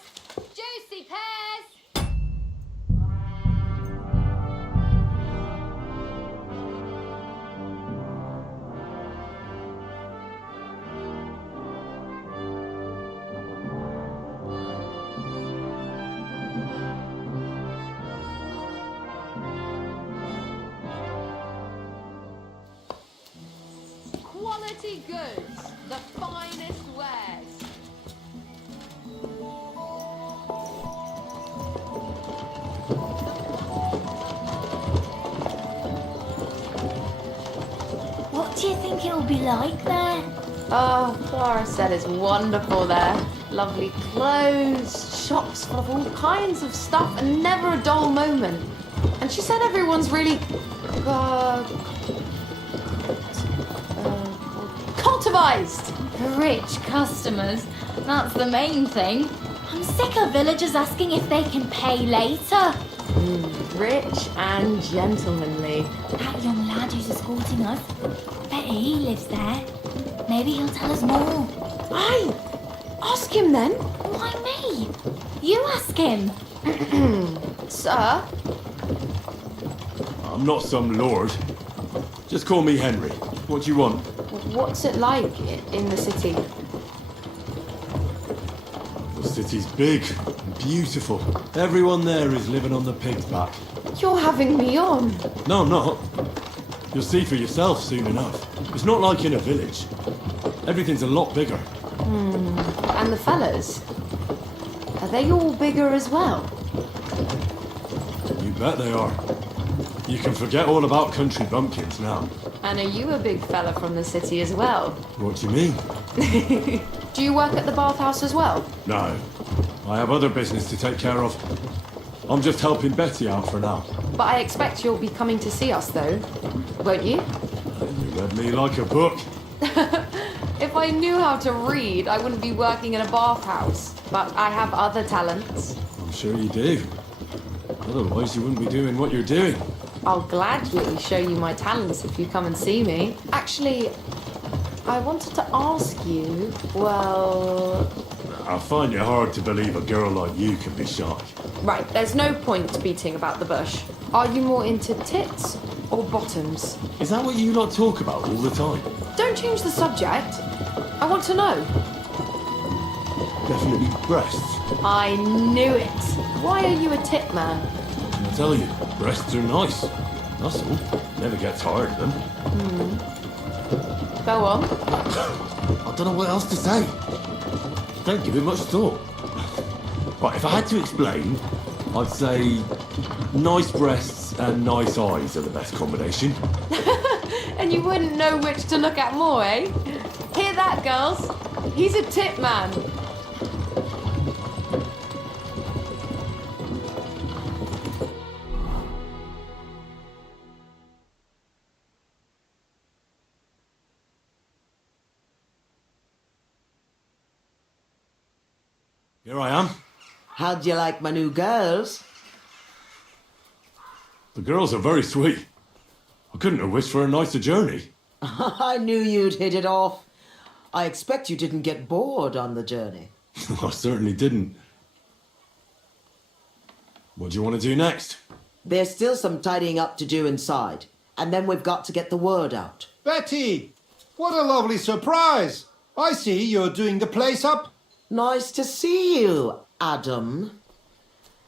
juicy pears. Quality goods, the finest wares. What do you think it'll be like there? Oh, Clara said it's wonderful there. Lovely clothes, shops full of all kinds of stuff, and never a dull moment. And she said everyone's really cultivized. Rich customers, that's the main thing. I'm sick of villagers asking if they can pay later. Rich and gentlemanly. That young lad who's escorting us, bet he lives there. Maybe he'll tell us more. Aye, ask him then. Why me? You ask him. Sir? I'm not some lord. Just call me Henry. What do you want? What's it like in the city? The city's big and beautiful. Everyone there is living on the pig's back. You're having me on. No, I'm not. You'll see for yourself soon enough. It's not like in a village. Everything's a lot bigger. And the fellas? Are they all bigger as well? You bet they are. You can forget all about country bumpkins now. And are you a big fella from the city as well? What do you mean? Do you work at the bathhouse as well? No. I have other business to take care of. I'm just helping Betty out for now. But I expect you'll be coming to see us though, won't you? You read me like a book. If I knew how to read, I wouldn't be working in a bathhouse. But I have other talents. I'm sure you do. Otherwise you wouldn't be doing what you're doing. I'll gladly show you my talents if you come and see me. Actually, I wanted to ask you, well... I find it hard to believe a girl like you can be shy. Right, there's no point beating about the bush. Are you more into tits or bottoms? Is that what you lot talk about all the time? Don't change the subject. I want to know. Definitely breasts. I knew it. Why are you a tit man? I tell you, breasts are nice. That's all. Never get tired of them. Go on. I don't know what else to say. Don't give it much thought. Right, if I had to explain, I'd say nice breasts and nice eyes are the best combination. And you wouldn't know which to look at more, eh? Hear that, girls? He's a tip man. Here I am. How'd you like my new girls? The girls are very sweet. I couldn't have wished for a nicer journey. I knew you'd hit it off. I expect you didn't get bored on the journey. I certainly didn't. What do you want to do next? There's still some tidying up to do inside, and then we've got to get the word out. Betty! What a lovely surprise! I see you're doing the place up. Nice to see you, Adam.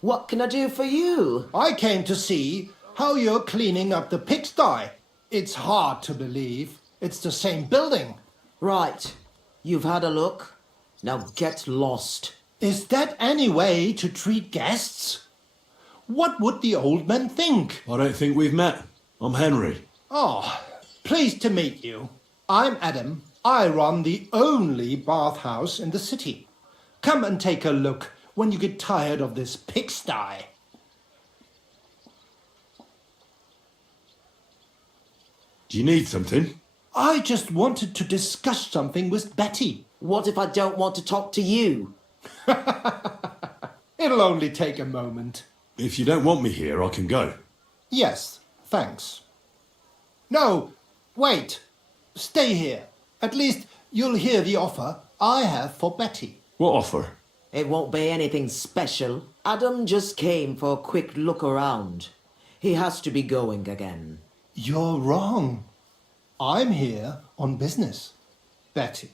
What can I do for you? I came to see how you're cleaning up the pigsty. It's hard to believe. It's the same building. Right. You've had a look. Now get lost. Is that any way to treat guests? What would the old man think? I don't think we've met. I'm Henry. Oh, pleased to meet you. I'm Adam. I run the only bathhouse in the city. Come and take a look when you get tired of this pigsty. Do you need something? I just wanted to discuss something with Betty. What if I don't want to talk to you? It'll only take a moment. If you don't want me here, I can go. Yes, thanks. No, wait. Stay here. At least you'll hear the offer I have for Betty. What offer? It won't be anything special. Adam just came for a quick look around. He has to be going again. You're wrong. I'm here on business. Betty,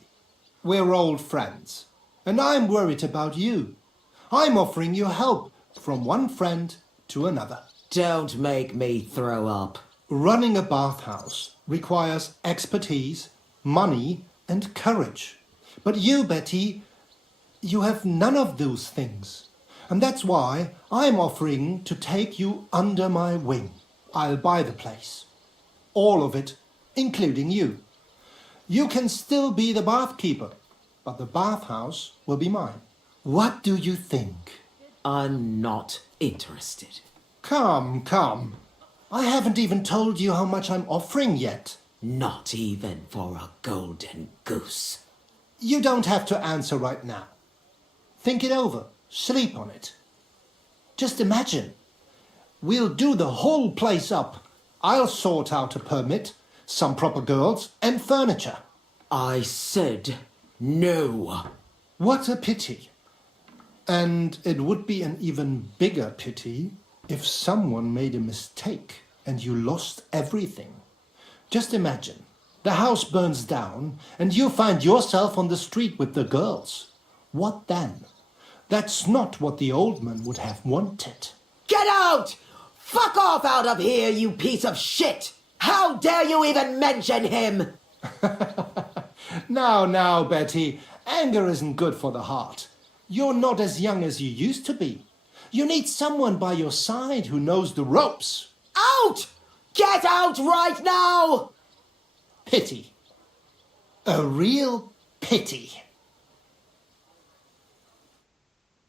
we're old friends, and I'm worried about you. I'm offering you help from one friend to another. Don't make me throw up. Running a bathhouse requires expertise, money, and courage. But you, Betty, you have none of those things. And that's why I'm offering to take you under my wing. I'll buy the place. All of it, including you. You can still be the bath keeper, but the bathhouse will be mine. What do you think? I'm not interested. Come. I haven't even told you how much I'm offering yet. Not even for a golden goose. You don't have to answer right now. Think it over. Sleep on it. Just imagine. We'll do the whole place up. I'll sort out a permit, some proper girls, and furniture. I said no. What a pity. And it would be an even bigger pity if someone made a mistake and you lost everything. Just imagine, the house burns down and you find yourself on the street with the girls. What then? That's not what the old man would have wanted. Get out! Fuck off out of here, you piece of shit! How dare you even mention him? Now, Betty, anger isn't good for the heart. You're not as young as you used to be. You need someone by your side who knows the ropes. Out! Get out right now! Pity. A real pity.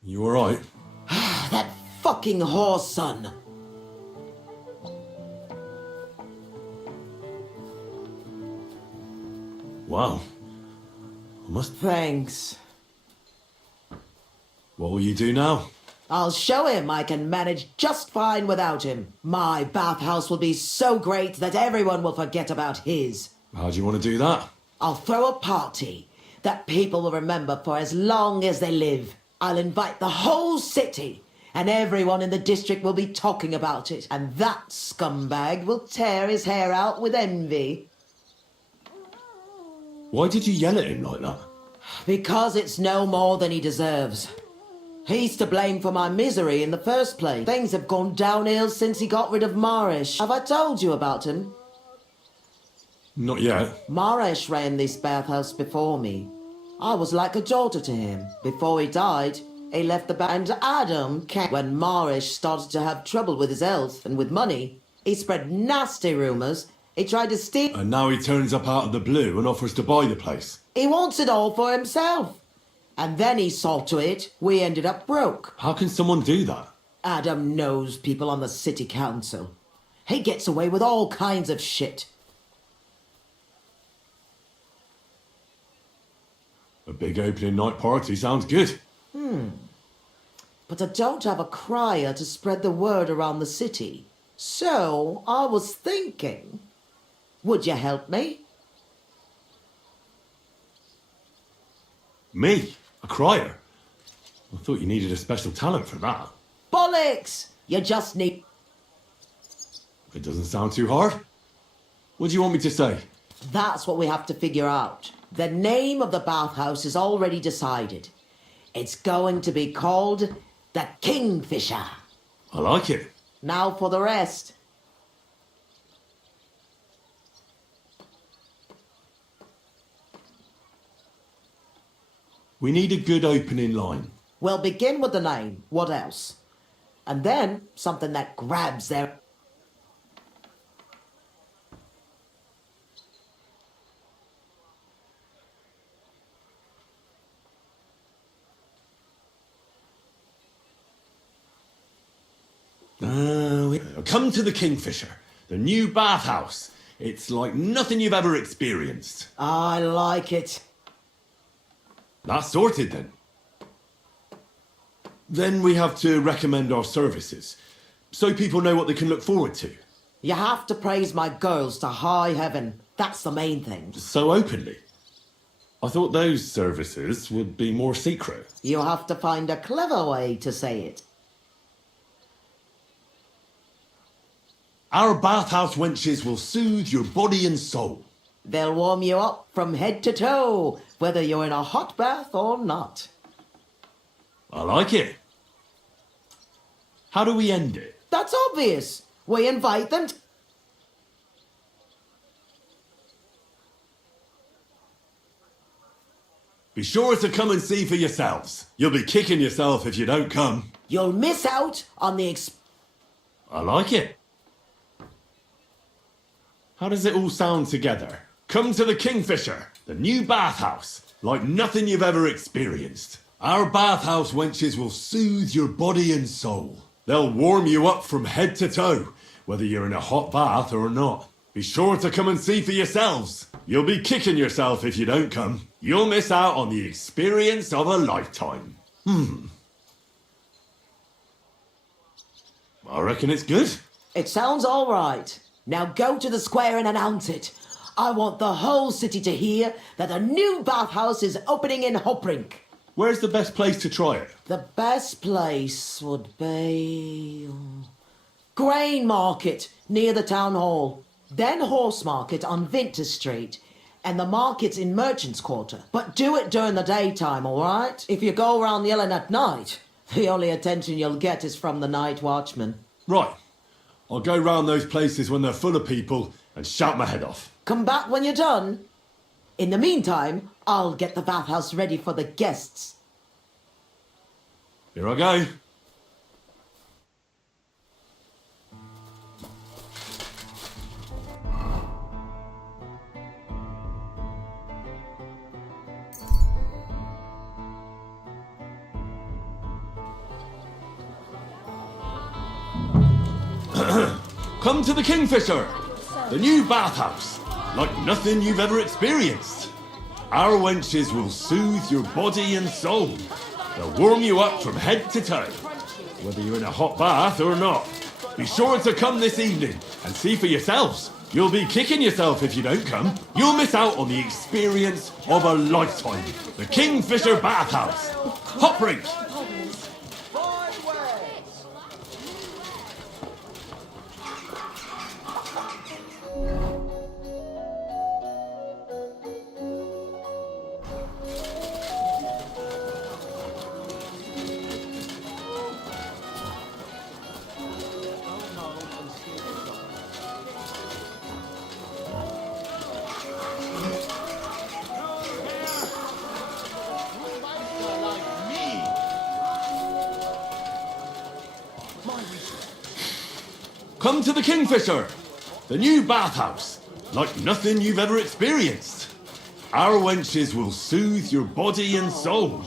You alright? That fucking whore's son. Wow. I must... Thanks. What will you do now? I'll show him I can manage just fine without him. My bathhouse will be so great that everyone will forget about his. How do you want to do that? I'll throw a party that people will remember for as long as they live. I'll invite the whole city, and everyone in the district will be talking about it. And that scumbag will tear his hair out with envy. Why did you yell at him like that? Because it's no more than he deserves. He's to blame for my misery in the first place. Things have gone downhill since he got rid of Marish. Have I told you about him? Not yet. Maresh ran this bathhouse before me. I was like a daughter to him. Before he died, he left the and Adam came. When Maresh started to have trouble with his health and with money, he spread nasty rumours. He tried to steal. And now he turns up out of the blue and offers to buy the place. He wants it all for himself. And then he saw to it we ended up broke. How can someone do that? Adam knows people on the city council. He gets away with all kinds of shit. A big opening night party sounds good. But I don't have a crier to spread the word around the city. So I was thinking, would you help me? Me? A crier? I thought you needed a special talent for that. Bollocks! You just need... It doesn't sound too hard. What do you want me to say? That's what we have to figure out. The name of the bathhouse is already decided. It's going to be called the Kingfisher. I like it. Now for the rest. We need a good opening line. We'll begin with the name. What else? And then something that grabs their... Come to the Kingfisher, the new bathhouse. It's like nothing you've ever experienced. I like it. That's sorted then. Then we have to recommend our services, so people know what they can look forward to. You have to praise my girls to high heaven. That's the main thing. So openly. I thought those services would be more secret. You have to find a clever way to say it. Our bathhouse wenches will soothe your body and soul. They'll warm you up from head to toe, whether you're in a hot bath or not. I like it. How do we end it? That's obvious. We invite them to... Be sure to come and see for yourselves. You'll be kicking yourself if you don't come. You'll miss out on the... I like it. How does it all sound together? Come to the Kingfisher, the new bathhouse, like nothing you've ever experienced. Our bathhouse wenches will soothe your body and soul. They'll warm you up from head to toe, whether you're in a hot bath or not. Be sure to come and see for yourselves. You'll be kicking yourself if you don't come. You'll miss out on the experience of a lifetime. I reckon it's good. It sounds all right. Now go to the square and announce it. I want the whole city to hear that a new bathhouse is opening in Hoprink. Where's the best place to try it? The best place would be... Grain Market, near the town hall. Then Horse Market on Vinter Street. And the markets in Merchants Quarter. But do it during the daytime, all right? If you go around yelling at night, the only attention you'll get is from the night watchman. Right. I'll go round those places when they're full of people and shout my head off. Come back when you're done. In the meantime, I'll get the bathhouse ready for the guests. Here I go. Come to the Kingfisher, the new bathhouse, like nothing you've ever experienced. Our wenches will soothe your body and soul. They'll warm you up from head to toe, whether you're in a hot bath or not. Be sure to come this evening and see for yourselves. You'll be kicking yourself if you don't come. You'll miss out on the experience of a lifetime. The Kingfisher Bathhouse. Hoprink. Come to the Kingfisher, the new bathhouse, like nothing you've ever experienced. Our wenches will soothe your body and soul.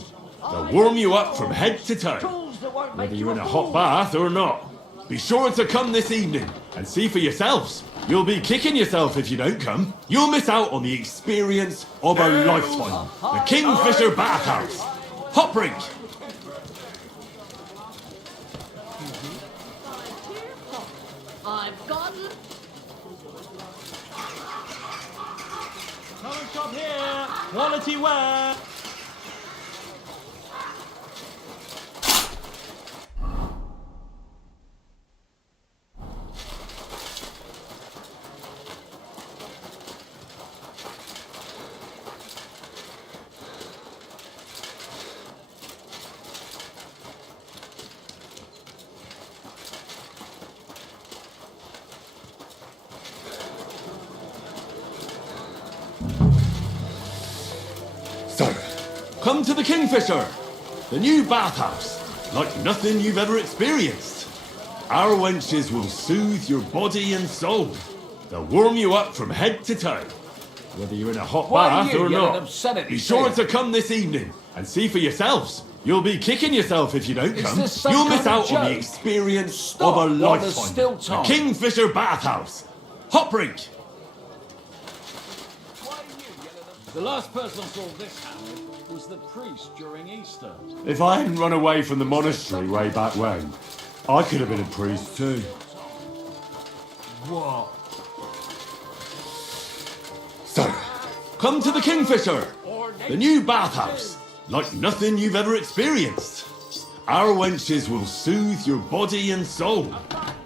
They'll warm you up from head to toe, whether you're in a hot bath or not. Be sure to come this evening and see for yourselves. You'll be kicking yourself if you don't come. You'll miss out on the experience of a lifetime. The Kingfisher Bathhouse. Hot Brink. I've gotten. Come and shop here. Quality wear. So, come to the Kingfisher, the new bathhouse, like nothing you've ever experienced. Our wenches will soothe your body and soul. They'll warm you up from head to toe, whether you're in a hot bath or not. Be sure to come this evening and see for yourselves. You'll be kicking yourself if you don't come. You'll miss out on the experience of a lifetime. The Kingfisher Bathhouse. Hot Brink. The last person I saw this happen was the priest during Easter. If I hadn't run away from the monastery way back when, I could have been a priest too. What? So, come to the Kingfisher, the new bathhouse, like nothing you've ever experienced. Our wenches will soothe your body and soul.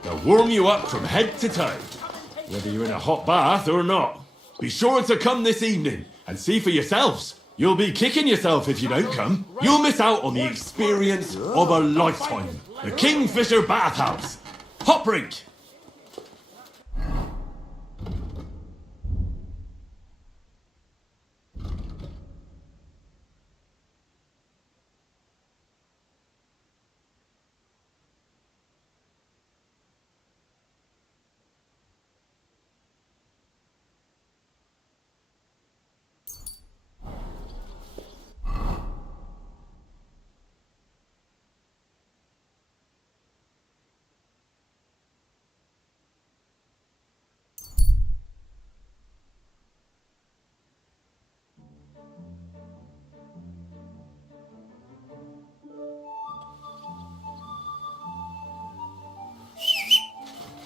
They'll warm you up from head to toe, whether you're in a hot bath or not. Be sure to come this evening and see for yourselves. You'll be kicking yourself if you don't come. You'll miss out on the experience of a lifetime. The Kingfisher Bathhouse. Hot Brink.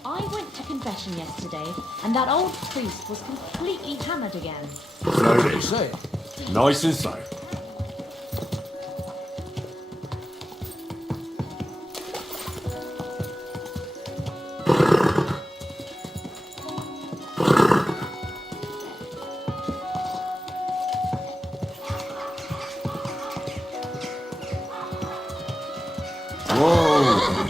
I went to confession yesterday, and that old priest was completely hammered again. Slowly. Nice and slow. Whoa!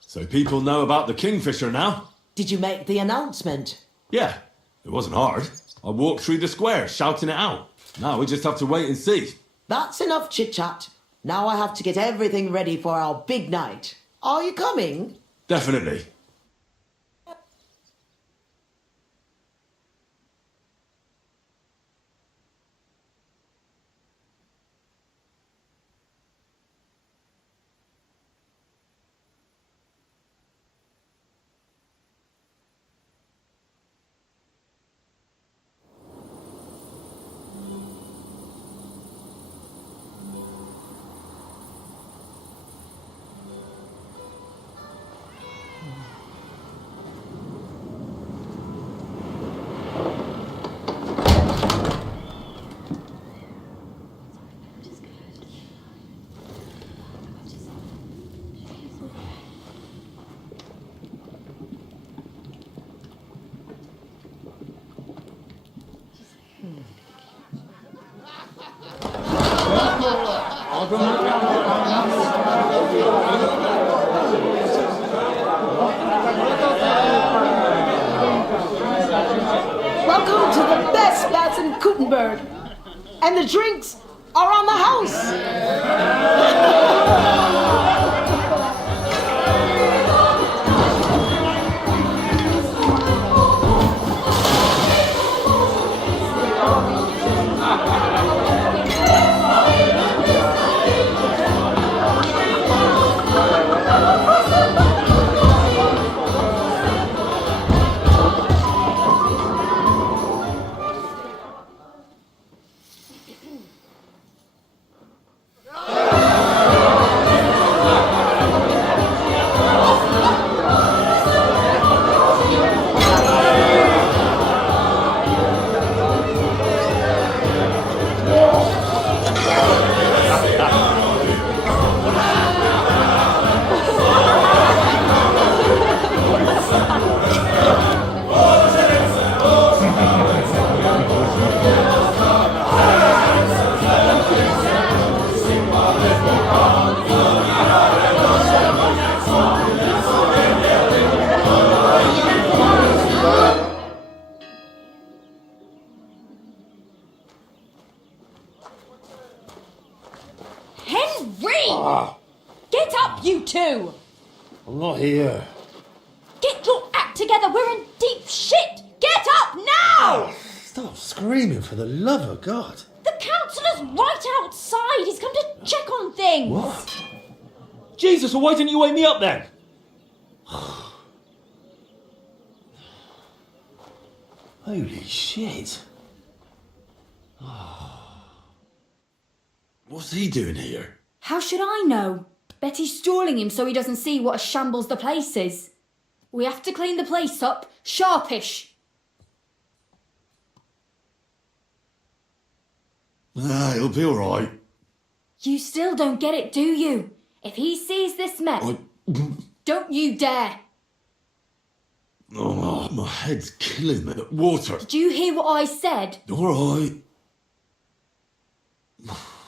So people know about the Kingfisher now? Did you make the announcement? Yeah, it wasn't hard. I walked through the square shouting it out. Now we just have to wait and see. That's enough chit-chat. Now I have to get everything ready for our big night. Are you coming? Definitely. Welcome to the best baths in Gutenberg. And the drinks around the house. Henry! Get up, you two! I'm not here. Get your act together, we're in deep shit! Get up now! Stop screaming, for the love of God. The councillor's right outside, he's come to check on things! What? Jesus, well, why didn't you wake me up then? Holy shit. What's he doing here? How should I know? Betty's stalling him so he doesn't see what a shambles the place is. We have to clean the place up, sharpish. He'll be alright. You still don't get it, do you? If he sees this mess, don't you dare. Oh, my head's killing me. Water. Did you hear what I said? Alright.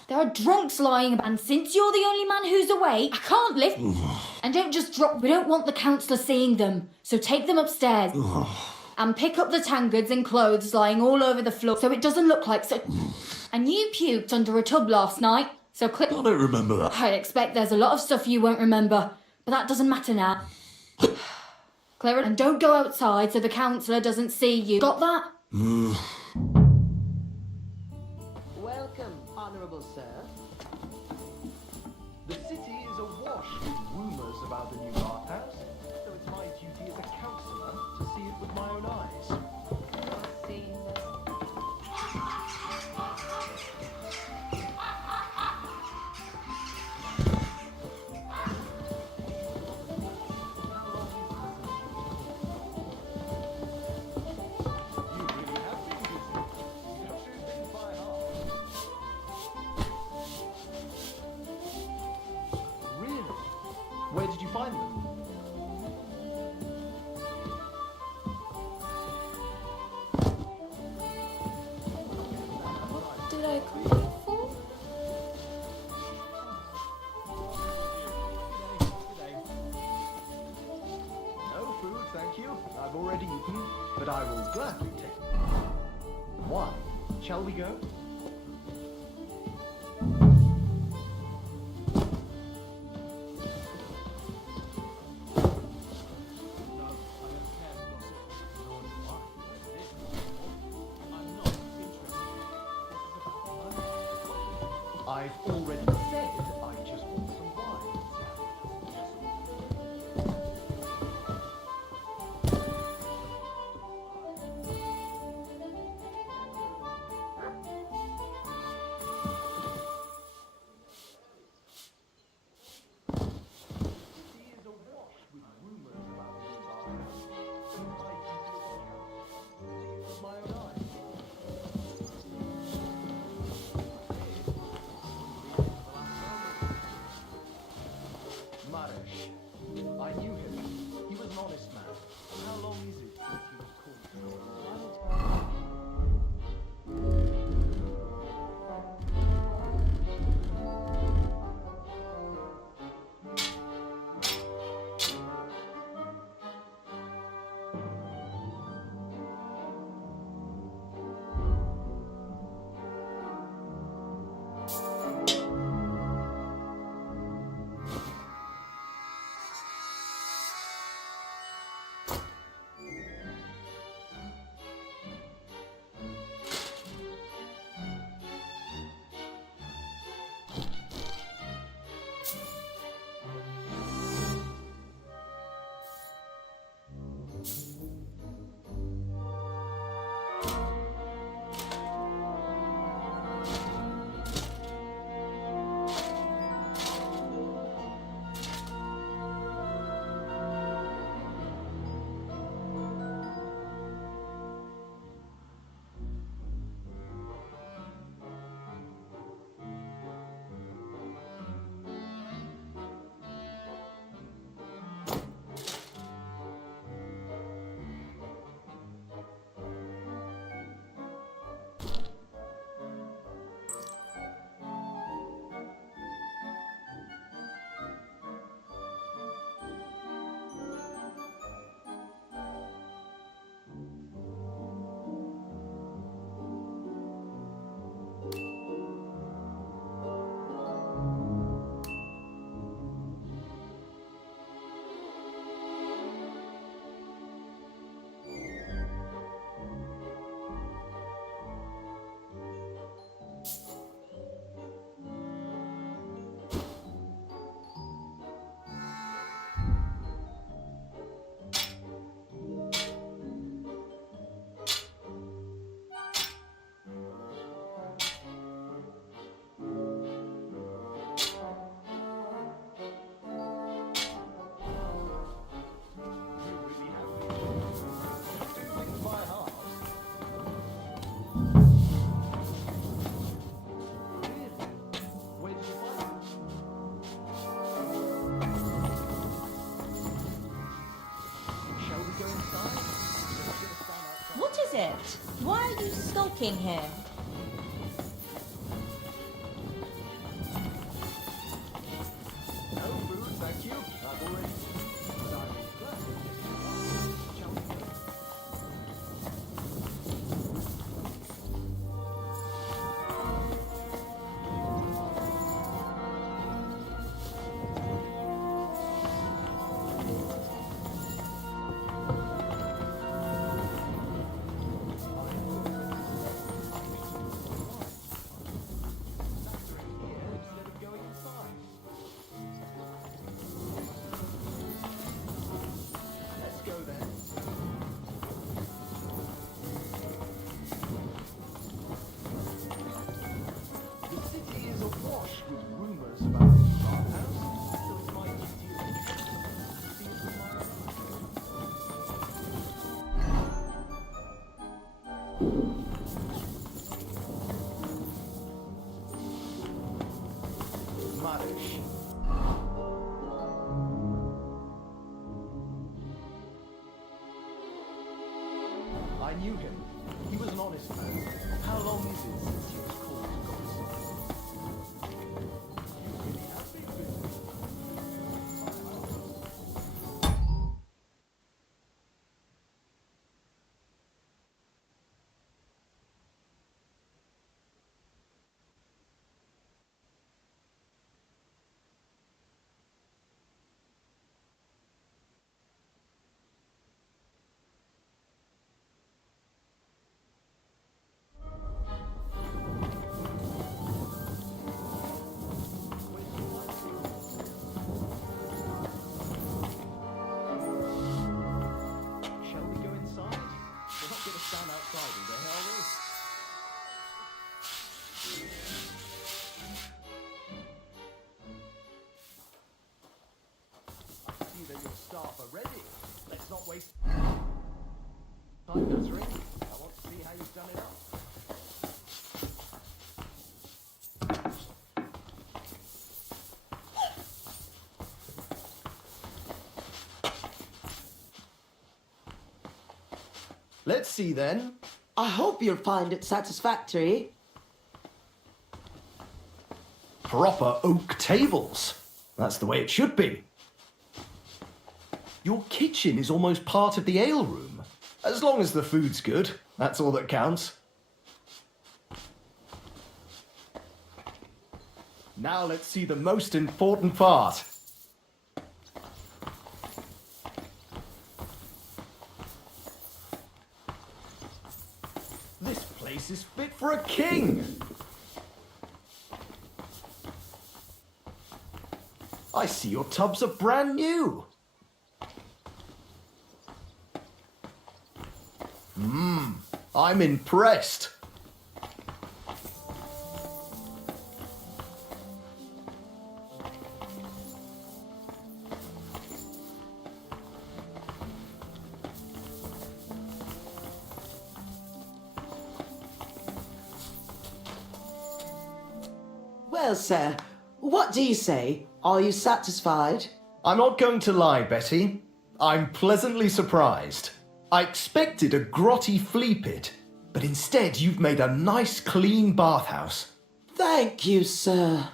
There are drunks lying about, and since you're the only man who's awake, I can't lift. And don't just drop. We don't want the councillor seeing them, so take them upstairs. And pick up the tankards and clothes lying all over the floor so it doesn't look like so. And you puked under a tub last night, so click. I don't remember that. I expect there's a lot of stuff you won't remember, but that doesn't matter now. Clear it, and don't go outside so the councillor doesn't see you. Got that? Welcome, Honourable Sir. The city is awash with rumours about the new bathhouse, so it's my duty as a councillor to see it with my own eyes. Where did you find them? What did I come here for? No food, thank you. I've already eaten, but I will gladly take it. Why? Shall we go? I've already said I just want some wine. What is it? Why are you skulking here? No food, thank you. I've already. I knew him. He was an honest man. How long is it since he was called God's? You really have been busy. Shall we go inside? We're not going to stand outside all day, are we? I see that your staff are ready. Let's not waste time, Guthrie. I want to see how you've done it up. Let's see then. I hope you'll find it satisfactory. Proper oak tables. That's the way it should be. Your kitchen is almost part of the ale room. As long as the food's good, that's all that counts. Now let's see the most important part. This place is fit for a king. I see your tubs are brand new. I'm impressed. Well, sir, what do you say? Are you satisfied? I'm not going to lie, Betty. I'm pleasantly surprised. I expected a grotty flea pit, but instead you've made a nice clean bathhouse. Thank you, sir.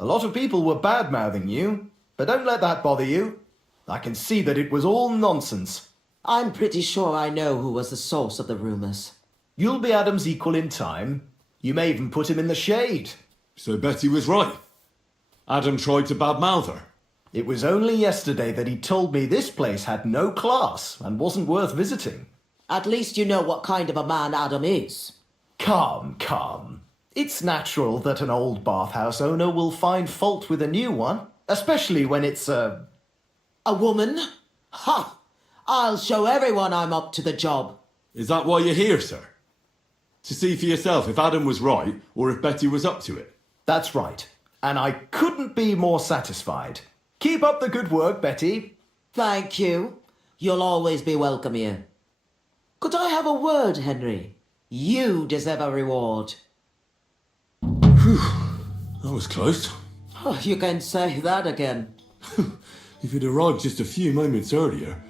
A lot of people were bad-mouthing you, but don't let that bother you. I can see that it was all nonsense. I'm pretty sure I know who was the source of the rumours. You'll be Adam's equal in time. You may even put him in the shade. So Betty was right. Adam tried to badmouth her. It was only yesterday that he told me this place had no class and wasn't worth visiting. At least you know what kind of a man Adam is. Come. It's natural that an old bathhouse owner will find fault with a new one, especially when it's a woman? Ha! I'll show everyone I'm up to the job. Is that why you're here, sir? To see for yourself if Adam was right or if Betty was up to it? That's right. And I couldn't be more satisfied. Keep up the good work, Betty. Thank you. You'll always be welcome here. Could I have a word, Henry? You deserve a reward. Whew, that was close. Oh, you can say that again. If you'd arrived just a few moments earlier.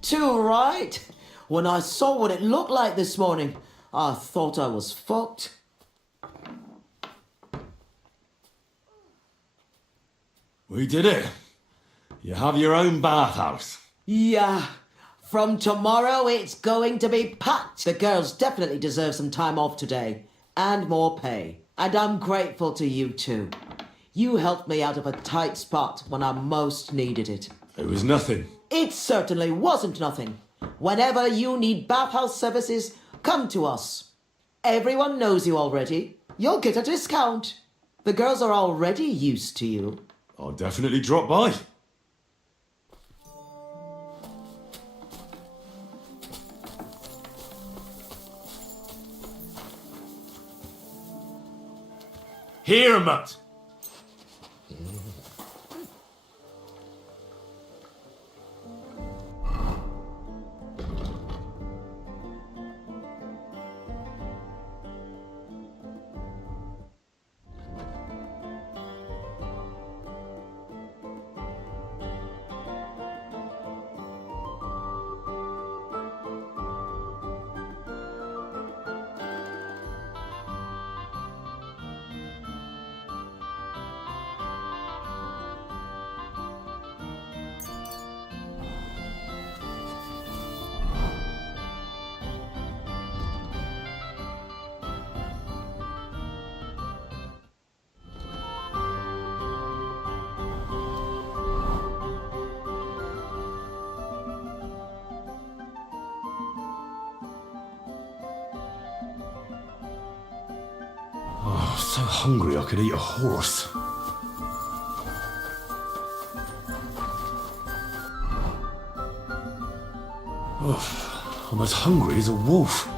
Too right. When I saw what it looked like this morning, I thought I was fucked. We did it. You have your own bathhouse. Yeah. From tomorrow, it's going to be packed. The girls definitely deserve some time off today. And more pay. And I'm grateful to you too. You helped me out of a tight spot when I most needed it. It was nothing. It certainly wasn't nothing. Whenever you need bathhouse services, come to us. Everyone knows you already. You'll get a discount. The girls are already used to you. I'll definitely drop by. Here, Mutt. Oh, so hungry I could eat a horse. Oh, I'm as hungry as a wolf.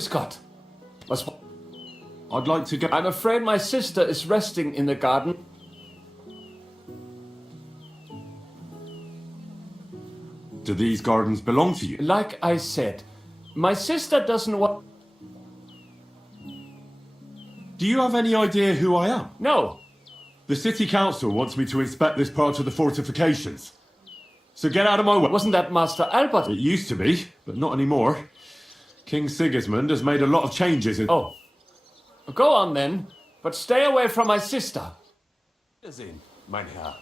Scott. I'd like to go. I'm afraid my sister is resting in the garden. Do these gardens belong to you? Like I said, my sister doesn't want... Do you have any idea who I am? No. The city council wants me to inspect this part of the fortifications. So get out of my way. Wasn't that Master Albert? It used to be, but not anymore. King Sigismund has made a lot of changes in... Oh. Go on then, but stay away from my sister. Wiedersehen, mein Herr.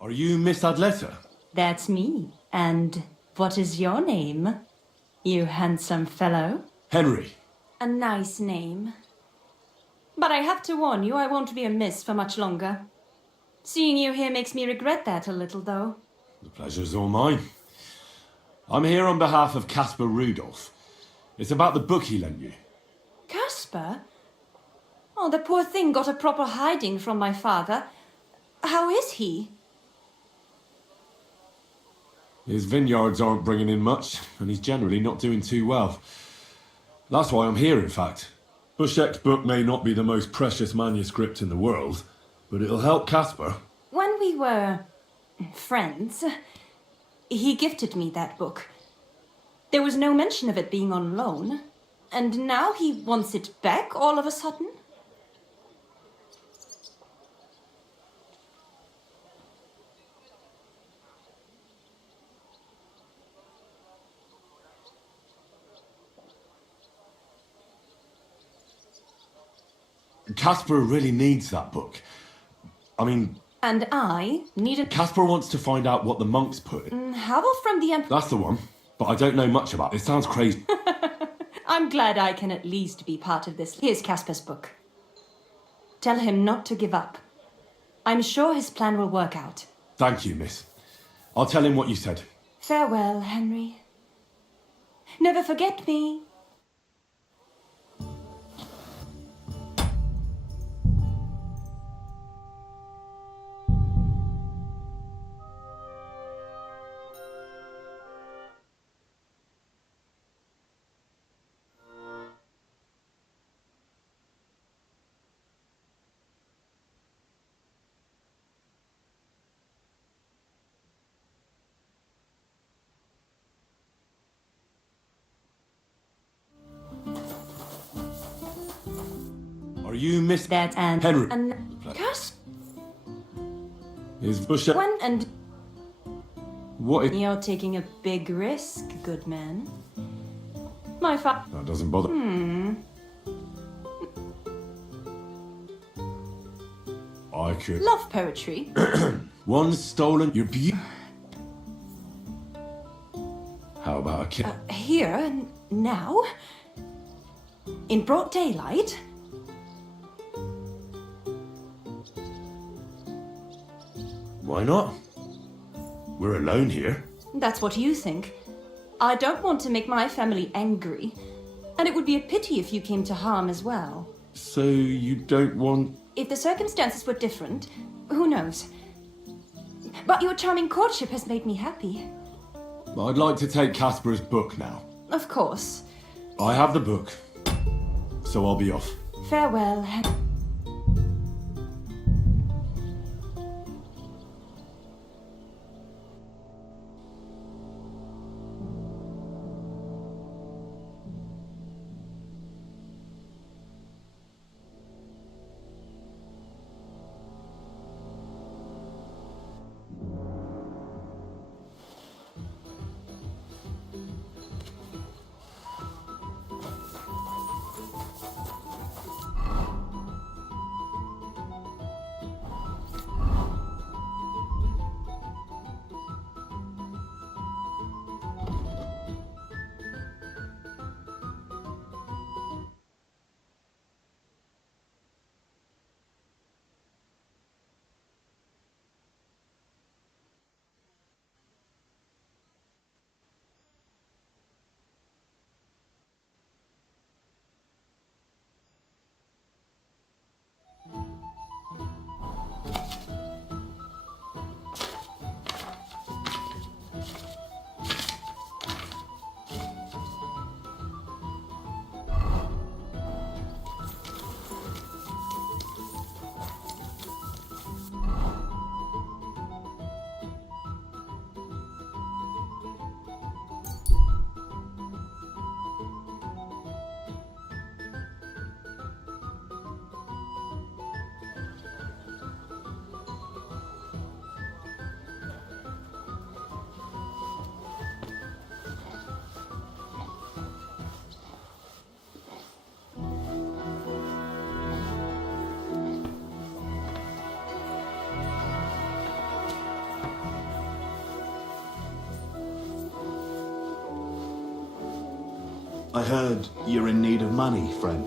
Are you Miss Adletta? That's me. And what is your name, you handsome fellow? Henry. A nice name. But I have to warn you, I won't be a miss for much longer. Seeing you here makes me regret that a little, though. The pleasure's all mine. I'm here on behalf of Caspar Rudolph. It's about the book he lent you. Caspar? Oh, the poor thing got a proper hiding from my father. How is he? His vineyards aren't bringing in much, and he's generally not doing too well. That's why I'm here, in fact. Bushek's book may not be the most precious manuscript in the world, but it'll help Caspar. When we were friends, he gifted me that book. There was no mention of it being on loan, and now he wants it back all of a sudden? Caspar really needs that book. I mean... And I need a... Caspar wants to find out what the monks put in. How from the Emperor... That's the one. but I don't know much about it. It sounds crazy. I'm glad I can at least be part of this. Here's Casper's book. Tell him not to give up. I'm sure his plan will work out. Thank you, miss. I'll tell him what you said. Farewell, Henry. Never forget me. Are you Miss That and Henry? and Cass? Is Bush... One and What is... you're taking a big risk, good man. My fa- That doesn't bother... I could... Love poetry. One stolen... You're How about a kid? Here and now? In broad daylight? Why not? We're alone here. That's what you think. I don't want to make my family angry. And it would be a pity if you came to harm as well. So you don't want... If the circumstances were different, who knows? But your charming courtship has made me happy. I'd like to take Casper's book now. Of course. I have the book, so I'll be off. Farewell, I heard you're in need of money, friend.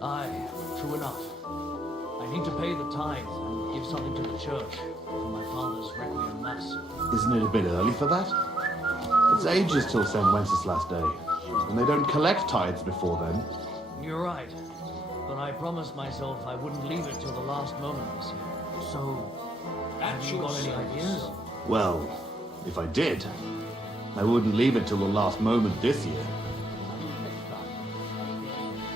Aye, true enough. I need to pay the tithes and give something to the church for my father's requiem mass. Isn't it a bit early for that? It's ages till St. Wenceslas Day, and they don't collect tithes before then. You're right, but I promised myself I wouldn't leave it till the last moment this year. So, have you got any ideas? Well, if I did, I wouldn't leave it till the last moment this year.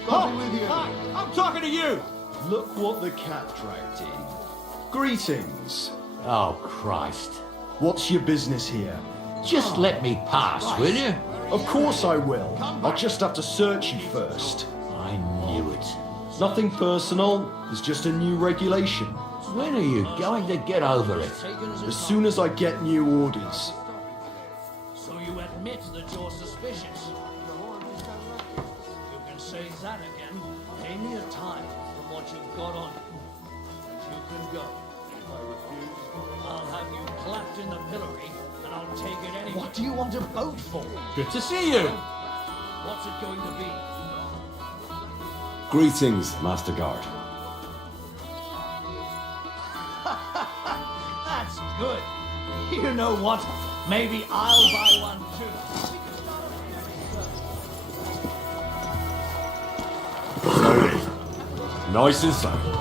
Hi, I'm talking to you! Look what the cat dragged in. Greetings. Oh, Christ. What's your business here? Just let me pass, will you? Of course I will. I'll just have to search you first. I knew it. Nothing personal. It's just a new regulation. When are you going to get over it? As soon as I get new orders. So you admit that you're suspicious? You can say that again. Pay me a tithe from what you've got on you. And you can go. If I refuse, I'll have you clapped in the pillory, and I'll take it anyway. What do you want a boat for? Good to see you. What's it going to be? Greetings, Master Guard. That's good. You know what? Maybe I'll buy one too. Slowly. Nice and slow.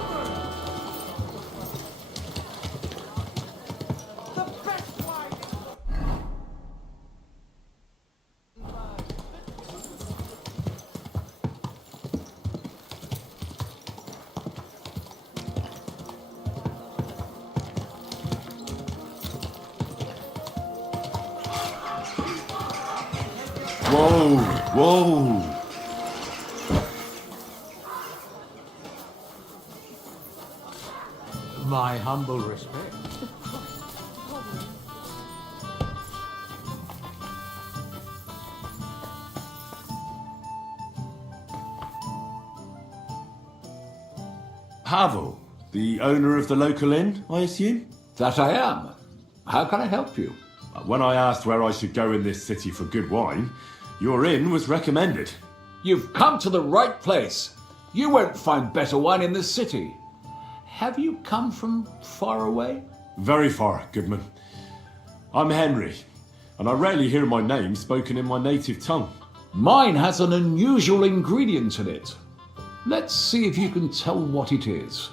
Whoa, whoa. My humble respect. Pavel, the owner of the local inn, I assume? That I am. How can I help you? When I asked where I should go in this city for good wine, your inn was recommended. You've come to the right place. You won't find better wine in this city. Have you come from far away? Very far, Goodman. I'm Henry, and I rarely hear my name spoken in my native tongue. Mine has an unusual ingredient in it. Let's see if you can tell what it is.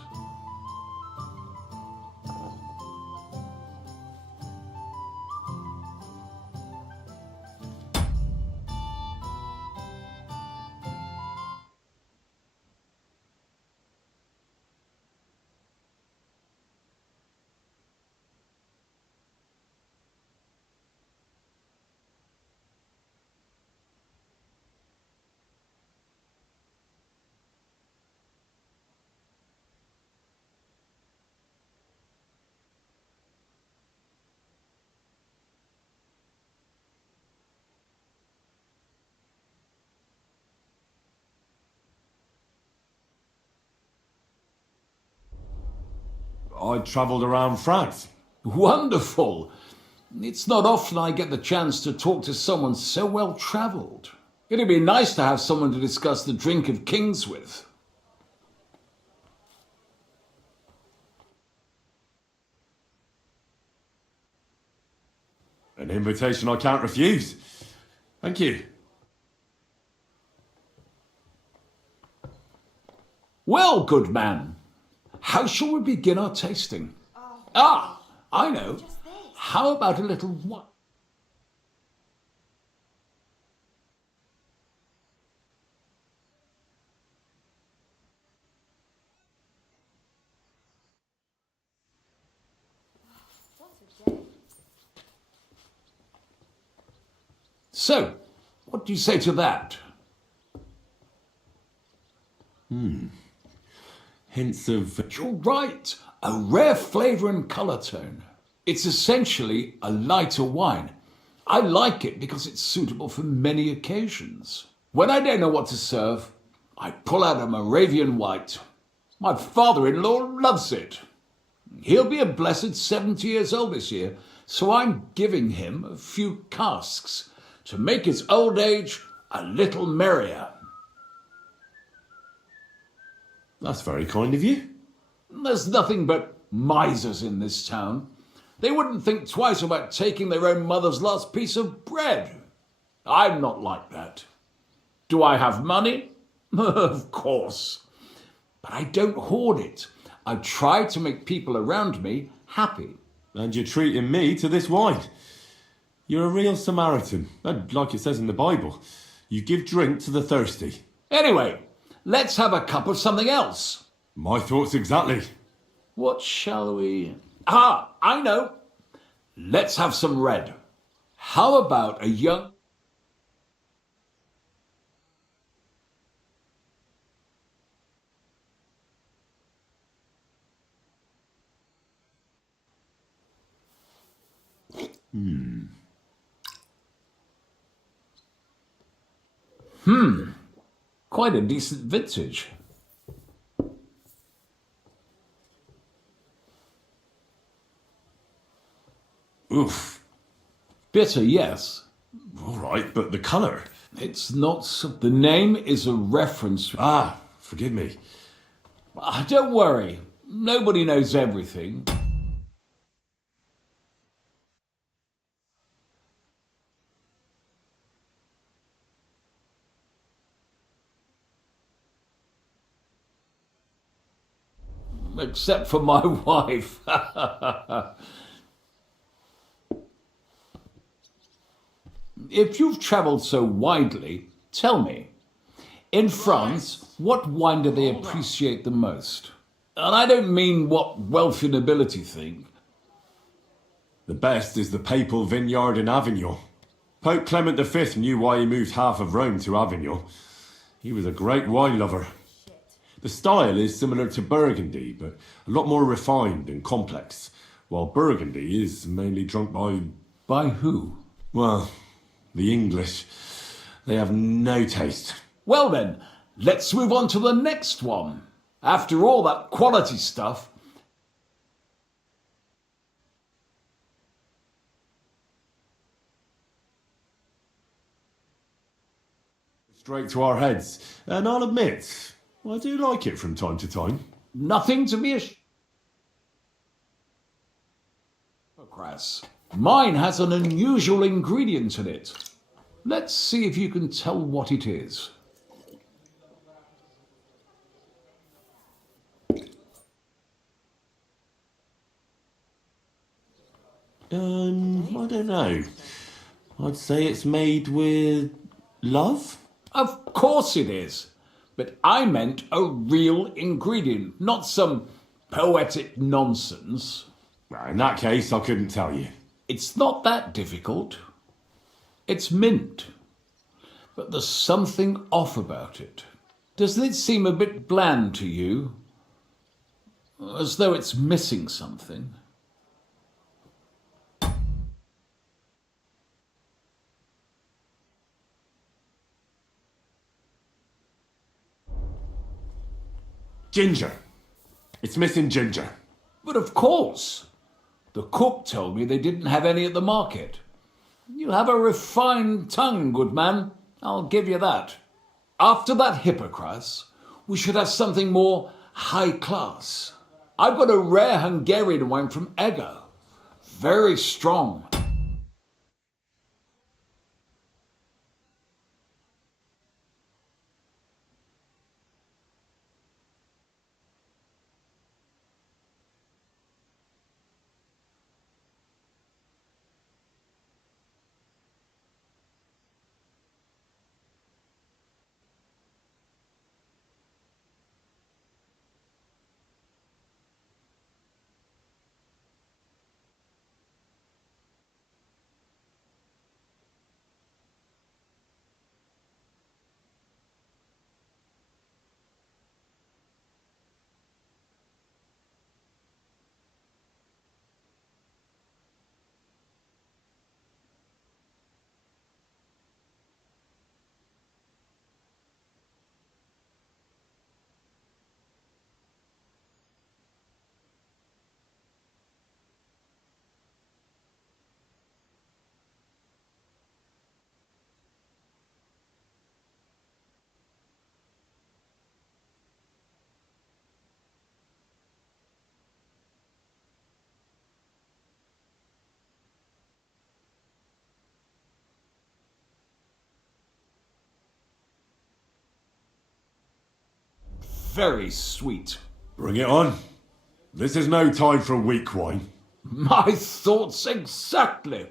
I travelled around France. Wonderful! It's not often I get the chance to talk to someone so well travelled. It'd be nice to have someone to discuss the drink of kings with. An invitation I can't refuse. Thank you. Well, good man, how shall we begin our tasting? I know. How about a little wine? So, what do you say to that? Hints of... You're right. A rare flavour and colour tone. It's essentially a lighter wine. I like it because it's suitable for many occasions. When I don't know what to serve, I pull out a Moravian white. My father-in-law loves it. He'll be a blessed 70 years old this year, so I'm giving him a few casks to make his old age a little merrier. That's very kind of you. There's nothing but misers in this town. They wouldn't think twice about taking their own mother's last piece of bread. I'm not like that. Do I have money? Of course. But I don't hoard it. I try to make people around me happy. And you're treating me to this wine. You're a real Samaritan. And like it says in the Bible, you give drink to the thirsty. Anyway, let's have a cup of something else. My thoughts exactly. What shall we... I know. Let's have some red. How about a young... Quite a decent vintage. Oof. Bitter, yes. All right, but the colour. It's not so... The name is a reference... Ah, forgive me. Don't worry. Nobody knows everything. Except for my wife. If you've travelled so widely, tell me, in France, what wine do they appreciate the most? And I don't mean what wealthy nobility think. The best is the papal vineyard in Avignon. Pope Clement V knew why he moved half of Rome to Avignon. He was a great wine lover. The style is similar to Burgundy, but a lot more refined and complex, while Burgundy is mainly drunk by... By who? Well, the English. They have no taste. Well then, let's move on to the next one. After all that quality stuff... Straight to our heads, and I'll admit, I do like it from time to time. Nothing to be ashamed. Mine has an unusual ingredient in it. Let's see if you can tell what it is. I don't know. I'd say it's made with love? Of course it is. But I meant a real ingredient, not some poetic nonsense. Well, in that case, I couldn't tell you. It's not that difficult. It's mint. But there's something off about it. Doesn't it seem a bit bland to you? As though it's missing something. Ginger. It's missing ginger. But of course. The cook told me they didn't have any at the market. You have a refined tongue, good man. I'll give you that. After that Hippocras, we should have something more high class. I've got a rare Hungarian wine from Eger. Very strong. Very sweet. Bring it on. This is no time for weak wine. My thoughts exactly.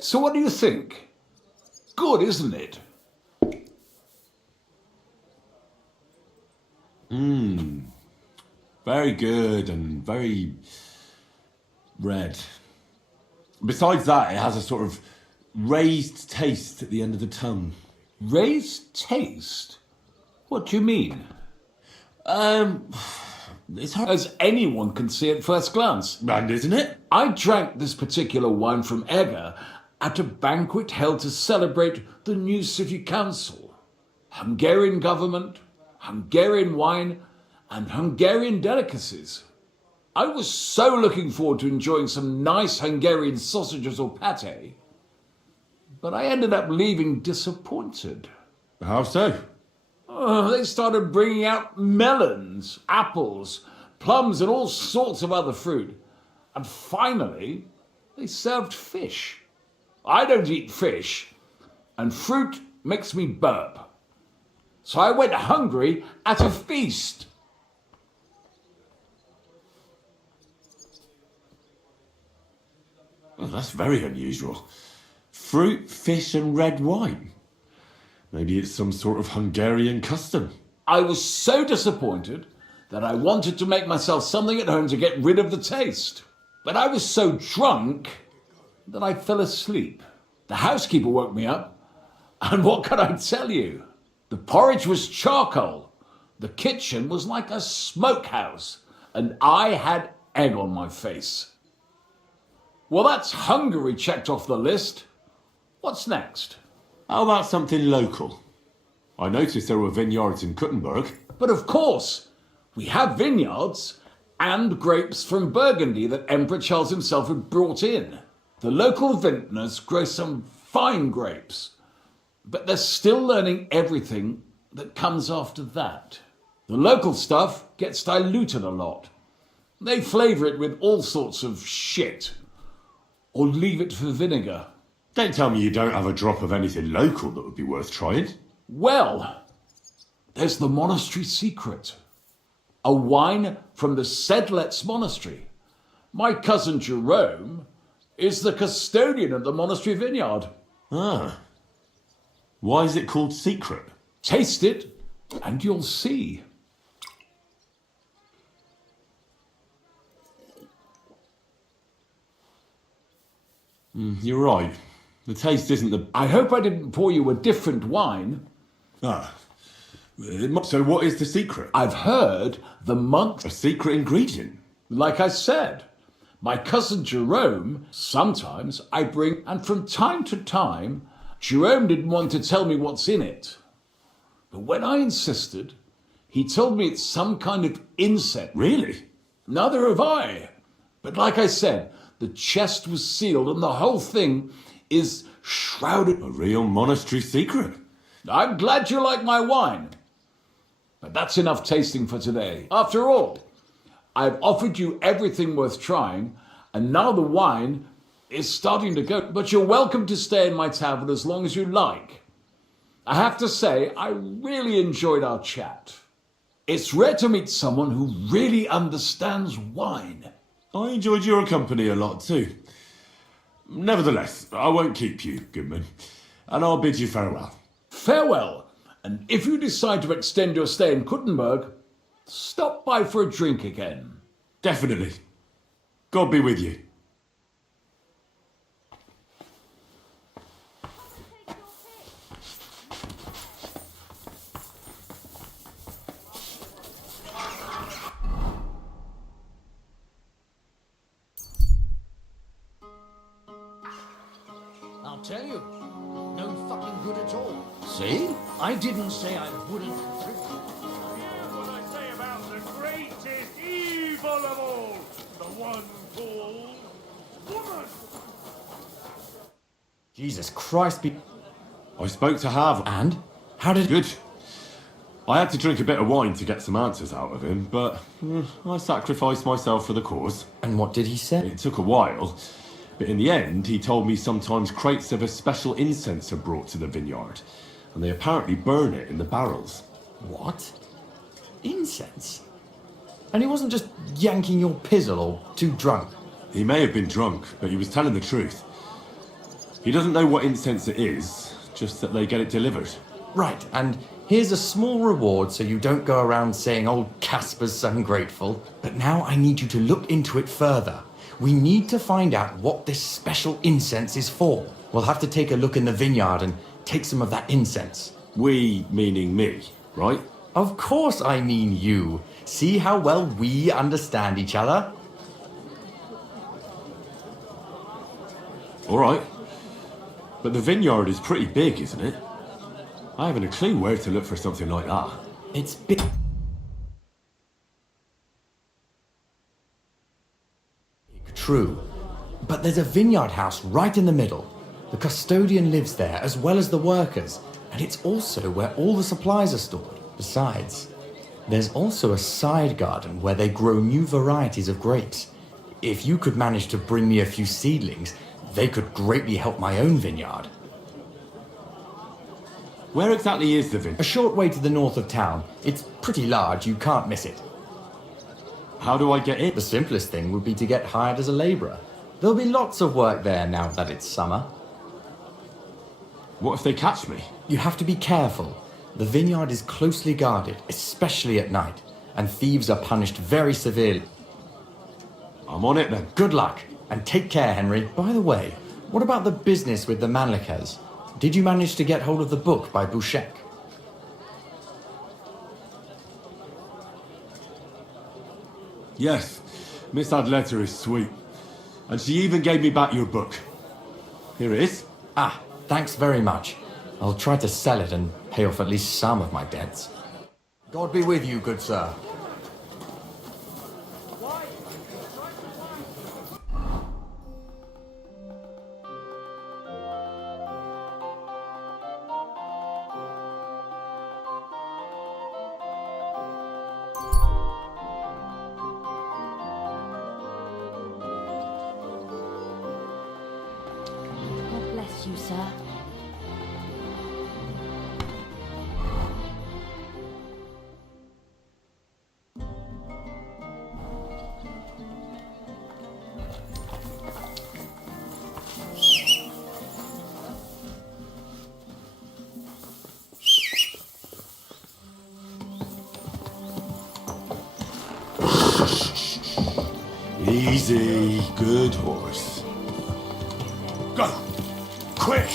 So what do you think? Good, isn't it? Very good and very red. Besides that, it has a sort of raised taste at the end of the tongue. Raised taste? What do you mean? It's hard. As anyone can see at first glance. And isn't it? I drank this particular wine from Eger at a banquet held to celebrate the new city council. Hungarian government, Hungarian wine, and Hungarian delicacies. I was so looking forward to enjoying some nice Hungarian sausages or pate, but I ended up leaving disappointed. How so? Oh, they started bringing out melons, apples, plums, and all sorts of other fruit. And finally, they served fish. I don't eat fish, and fruit makes me burp. So I went hungry at a feast. Oh, that's very unusual. Fruit, fish, and red wine. Maybe it's some sort of Hungarian custom. I was so disappointed that I wanted to make myself something at home to get rid of the taste. But I was so drunk that I fell asleep. The housekeeper woke me up, and what can I tell you? The porridge was charcoal, the kitchen was like a smokehouse, and I had egg on my face. Well, that's Hungary checked off the list. What's next? How about something local? I noticed there were vineyards in Kuttenberg. But of course, we have vineyards and grapes from Burgundy that Emperor Charles himself had brought in. The local vintners grow some fine grapes, but they're still learning everything that comes after that. The local stuff gets diluted a lot. They flavour it with all sorts of shit, or leave it for vinegar. Don't tell me you don't have a drop of anything local that would be worth trying. Well, there's the monastery secret. A wine from the Sedlets monastery. My cousin Jerome is the custodian of the monastery vineyard. Ah. Why is it called secret? Taste it and you'll see. You're right. The taste isn't the... I hope I didn't pour you a different wine. Ah. So what is the secret? I've heard the monks... A secret ingredient? Like I said, my cousin Jerome, sometimes I bring... And from time to time, Jerome didn't want to tell me what's in it. But when I insisted, he told me it's some kind of insect. Really? Neither have I. But like I said, the chest was sealed and the whole thing is shrouded. A real monastery secret. I'm glad you like my wine. But that's enough tasting for today. After all, I've offered you everything worth trying, and now the wine is starting to go. But you're welcome to stay in my tavern as long as you like. I have to say, I really enjoyed our chat. It's rare to meet someone who really understands wine. I enjoyed your company a lot too. Nevertheless, I won't keep you, Goodman, and I'll bid you farewell. Farewell, and if you decide to extend your stay in Kuttenberg, stop by for a drink again. Definitely. God be with you. I'll tell you, no fucking good at all. See? I didn't say I wouldn't drink. What I say about the greatest evil of all, the one called woman. Jesus Christ, I spoke to Harv. And? How did... Good. I had to drink a bit of wine to get some answers out of him, but I sacrificed myself for the cause. And what did he say? It took a while, but in the end, he told me sometimes crates of a special incense are brought to the vineyard, and they apparently burn it in the barrels. What? Incense? And he wasn't just yanking your pizzle or too drunk? He may have been drunk, but he was telling the truth. He doesn't know what incense it is, just that they get it delivered. Right, and here's a small reward so you don't go around saying old Casper's ungrateful. But now I need you to look into it further. We need to find out what this special incense is for. We'll have to take a look in the vineyard and take some of that incense. We, meaning me, right? Of course I mean you. See how well we understand each other? All right. But the vineyard is pretty big, isn't it? I haven't a clue where to look for something like that. It's big. true. But there's a vineyard house right in the middle. The custodian lives there as well as the workers, and it's also where all the supplies are stored. Besides, there's also a side garden where they grow new varieties of grapes. If you could manage to bring me a few seedlings, they could greatly help my own vineyard. Where exactly is the vineyard? A short way to the north of town. It's pretty large, you can't miss it. How do I get in? The simplest thing would be to get hired as a labourer. There'll be lots of work there now that it's summer. What if they catch me? You have to be careful. The vineyard is closely guarded, especially at night, and thieves are punished very severely. I'm on it then. Good luck, and take care, Henry. By the way, what about the business with the Manlikas? Did you manage to get hold of the book by Bouchek? Yes, Miss Adletter is sweet. And she even gave me back your book. Here it is. Ah, thanks very much. I'll try to sell it and pay off at least some of my debts. God be with you, good sir. God bless you, sir. Easy, good horse. Go! Quick!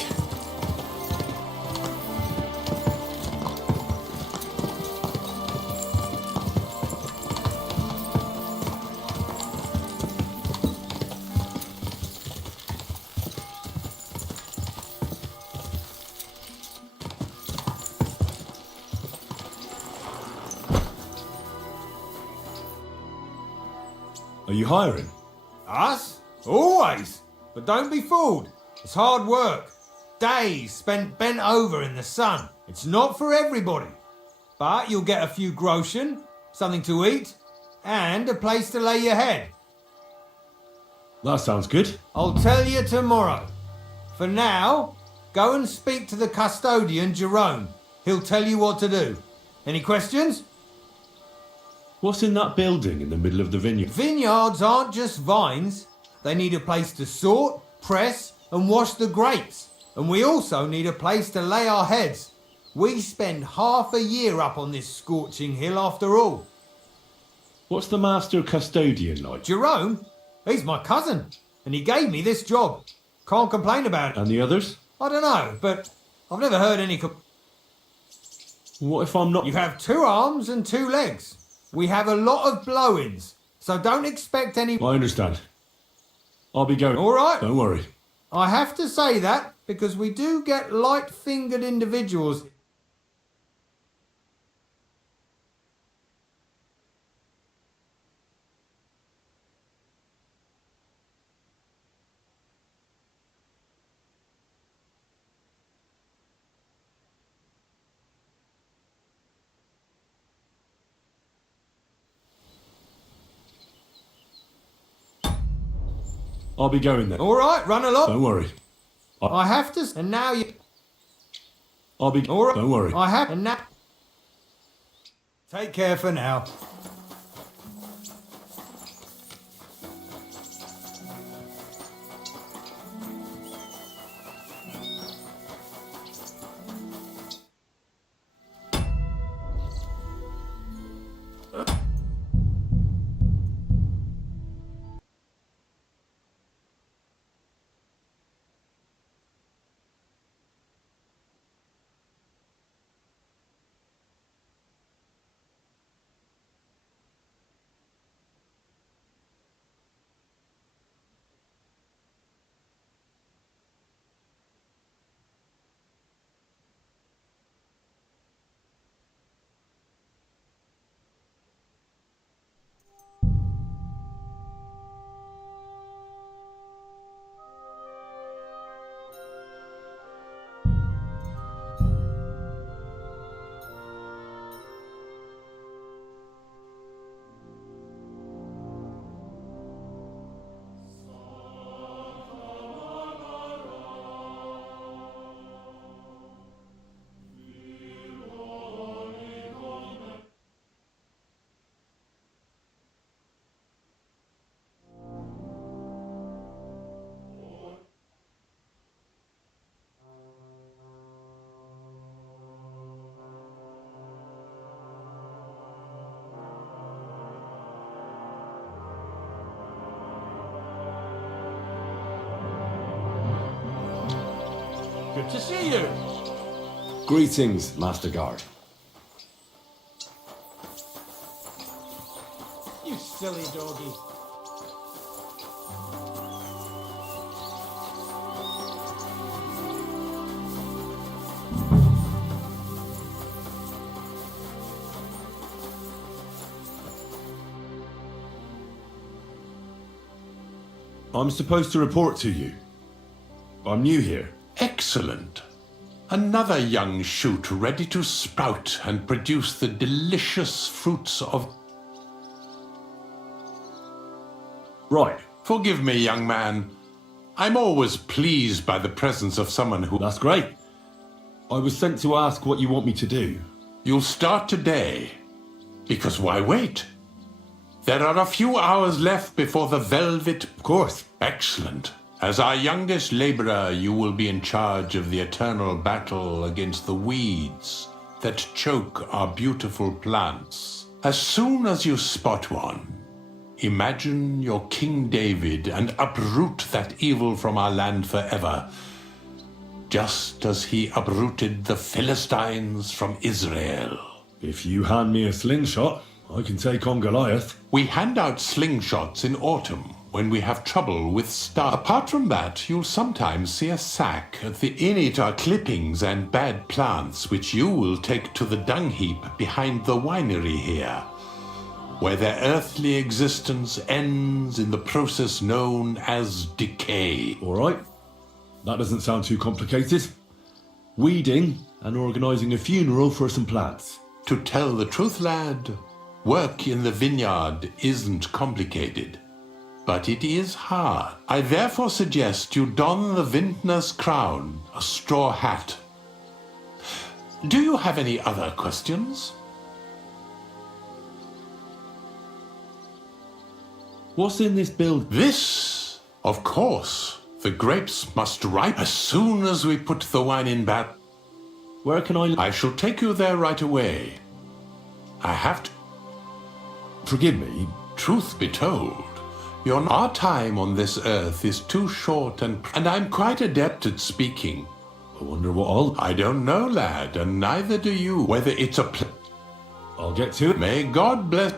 Are you hiring? Us? Always. But don't be fooled. It's hard work. Days spent bent over in the sun. It's not for everybody. But you'll get a few groschen, something to eat, and a place to lay your head. That sounds good. I'll tell you tomorrow. For now, go and speak to the custodian, Jerome. He'll tell you what to do. Any questions? What's in that building in the middle of the vineyard? Vineyards aren't just vines. They need a place to sort, press, and wash the grapes. And we also need a place to lay our heads. We spend half a year up on this scorching hill after all. What's the master custodian like? Jerome? He's my cousin. And he gave me this job. Can't complain about it. And the others? I don't know, but I've never heard any... What if I'm not... You have 2 arms and 2 legs. We have a lot of blow-ins, so don't expect any... I understand. I'll be going. All right. Don't worry. I have to say that because we do get light-fingered individuals. I'll be going then. All right, run along. Don't worry. I have to... And now you... I'll be... All right. Don't worry. I have... And now... Take care for now. to see you. Greetings, Master Guard. You silly doggy. I'm supposed to report to you. I'm new here. Excellent. Another young shoot ready to sprout and produce the delicious fruits of... Right. Forgive me, young man. I'm always pleased by the presence of someone who... That's great. I was sent to ask what you want me to do. You'll start today. Because why wait? There are a few hours left before the velvet... Of course. Excellent. As our youngest laborer, you will be in charge of the eternal battle against the weeds that choke our beautiful plants. As soon as you spot one, imagine you're King David and uproot that evil from our land forever, just as he uprooted the Philistines from Israel. If you hand me a slingshot, I can take on Goliath. We hand out slingshots in autumn when we have trouble with stuff. Apart from that, you'll sometimes see a sack at the in it are clippings and bad plants which you will take to the dung heap behind the winery here, where their earthly existence ends in the process known as decay. All right. That doesn't sound too complicated. Weeding and organising a funeral for some plants. To tell the truth, lad, work in the vineyard isn't complicated. But it is hard. I therefore suggest you don the vintner's crown, a straw hat. Do you have any other questions? What's in this build? This, of course. The grapes must ripen as soon as we put the wine in bat. Where can I shall take you there right away. I have to... Forgive me. Truth be told, our time on this earth is too short and I'm quite adept at speaking. I wonder what I don't know, lad, and neither do you. Whether it's a I'll get to it. May God bless...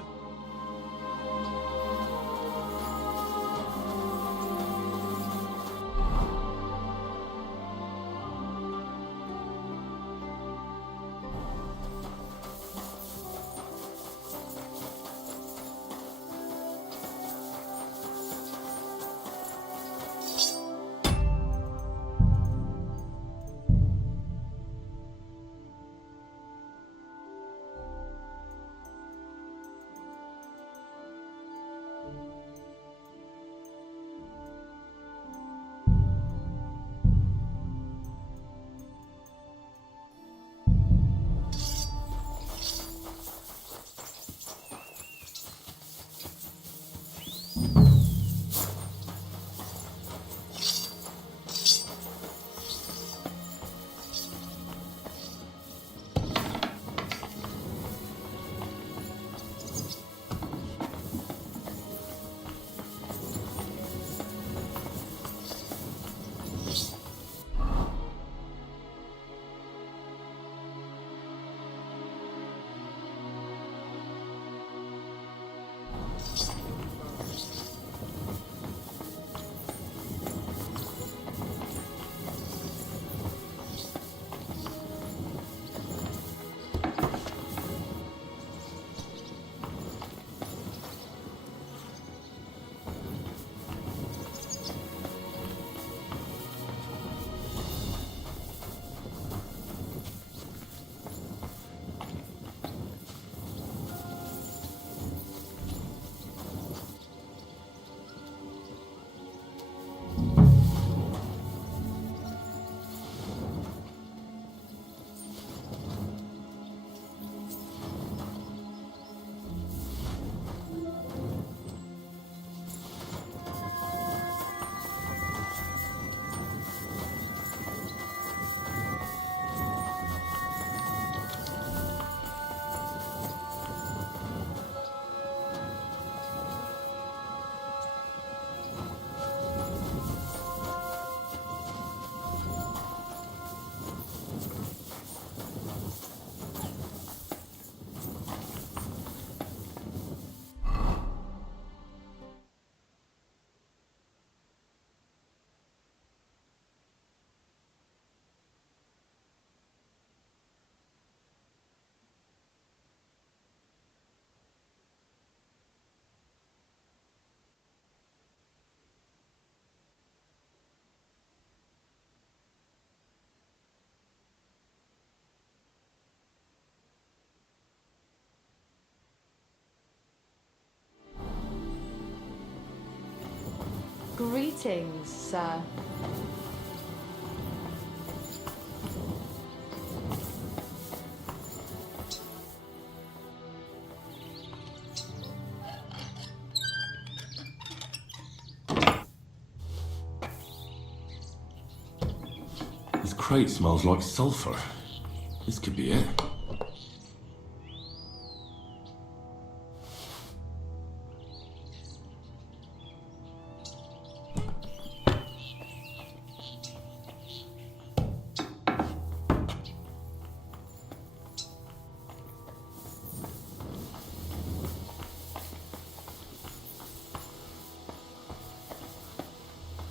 Greetings, sir. This crate smells like sulphur. This could be it.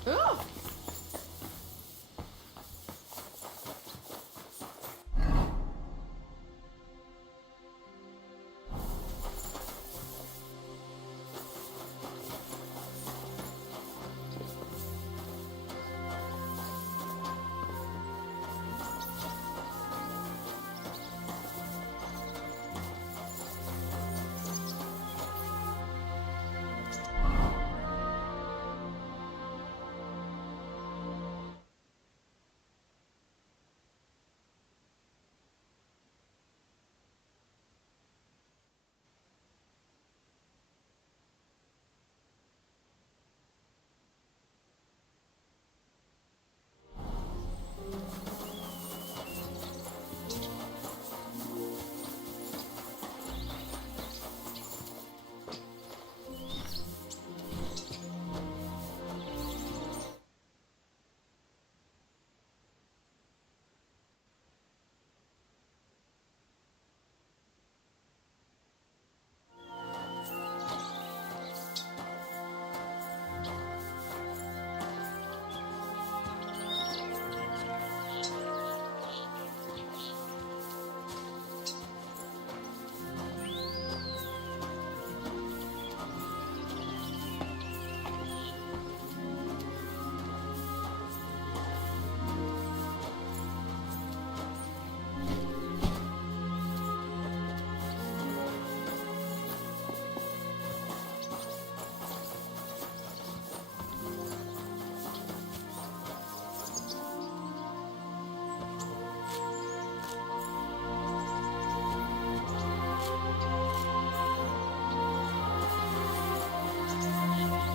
Ugh.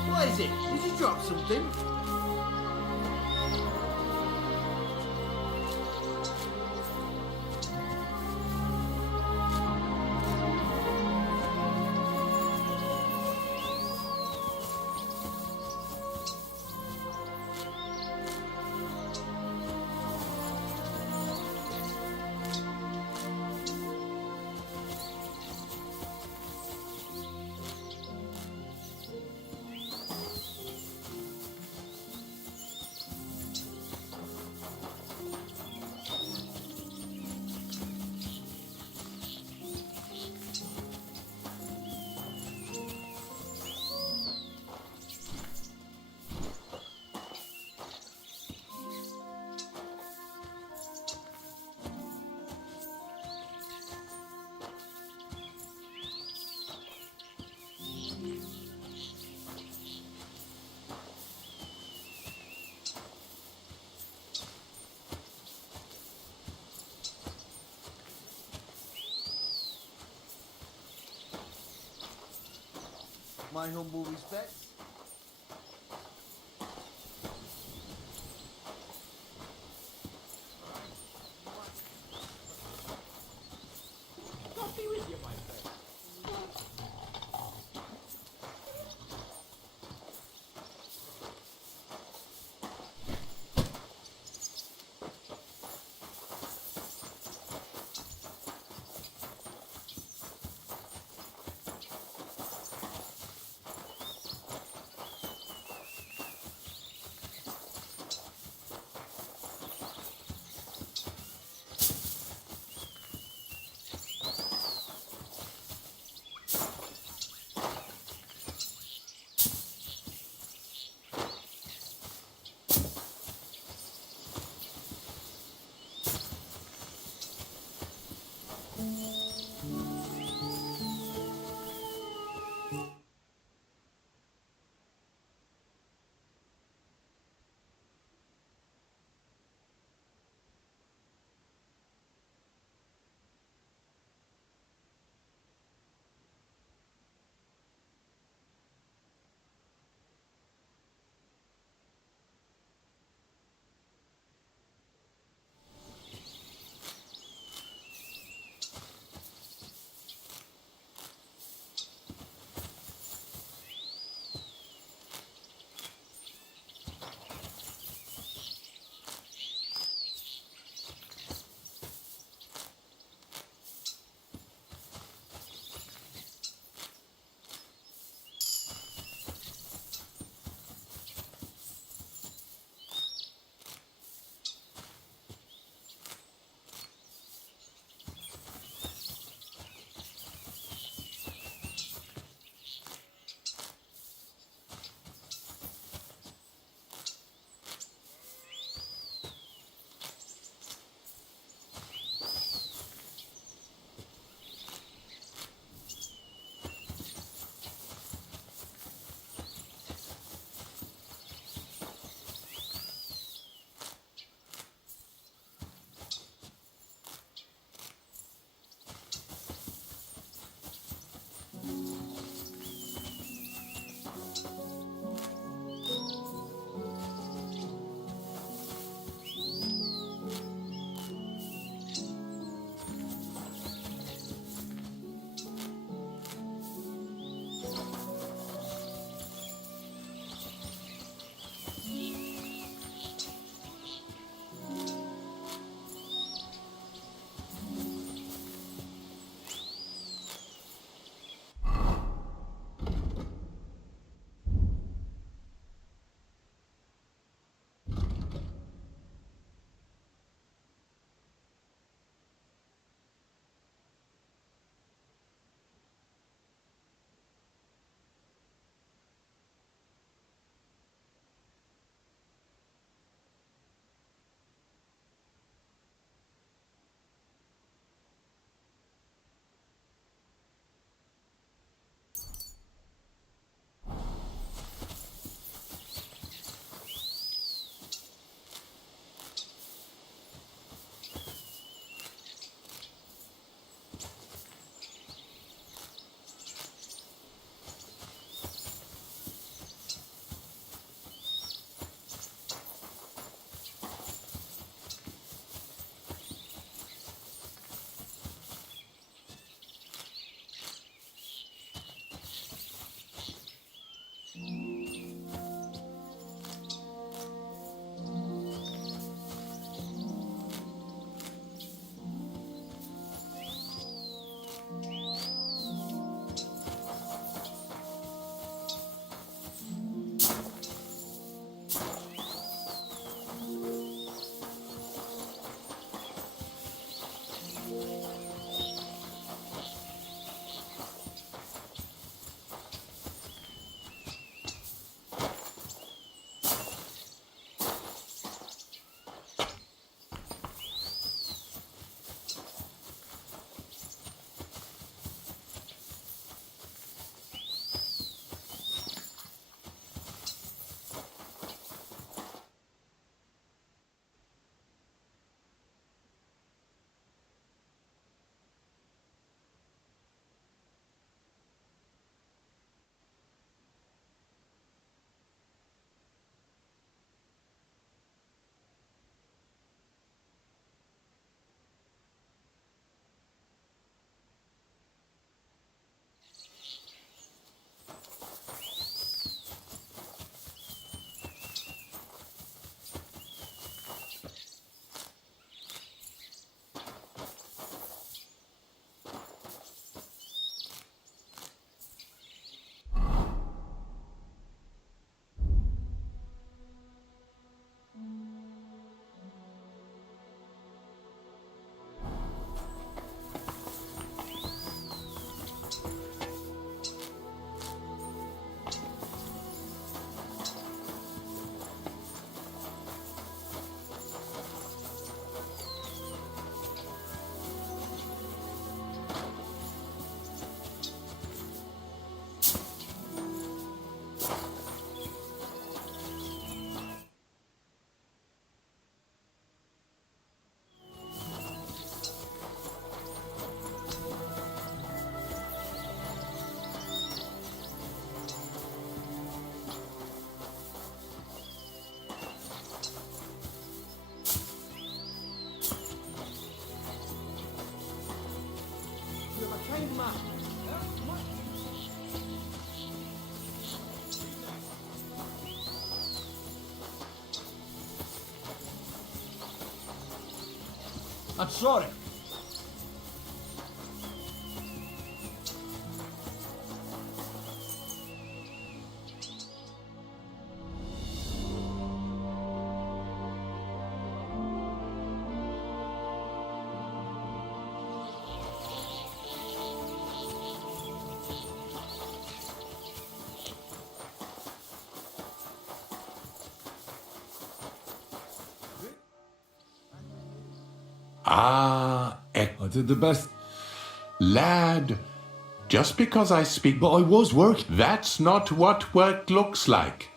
What is it? Did you drop something? My humble respects. God be with you, my friend. I'm sorry. I did the best. Lad, just because I speak. But I was working. That's not what work looks like.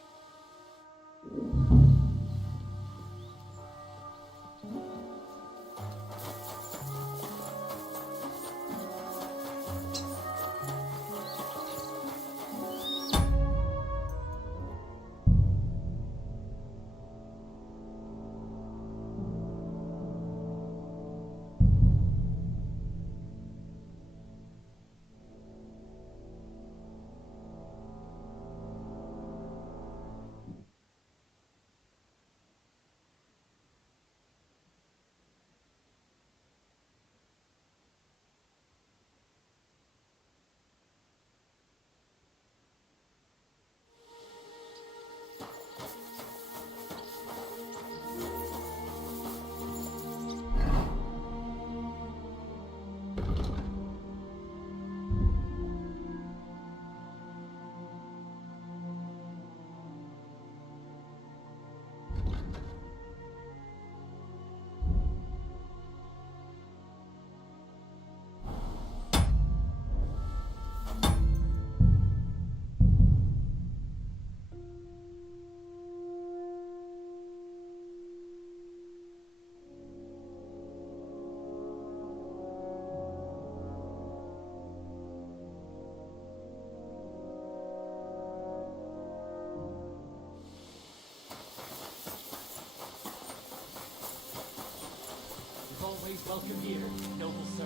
Always welcome here, noble sir.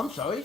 I'm sorry.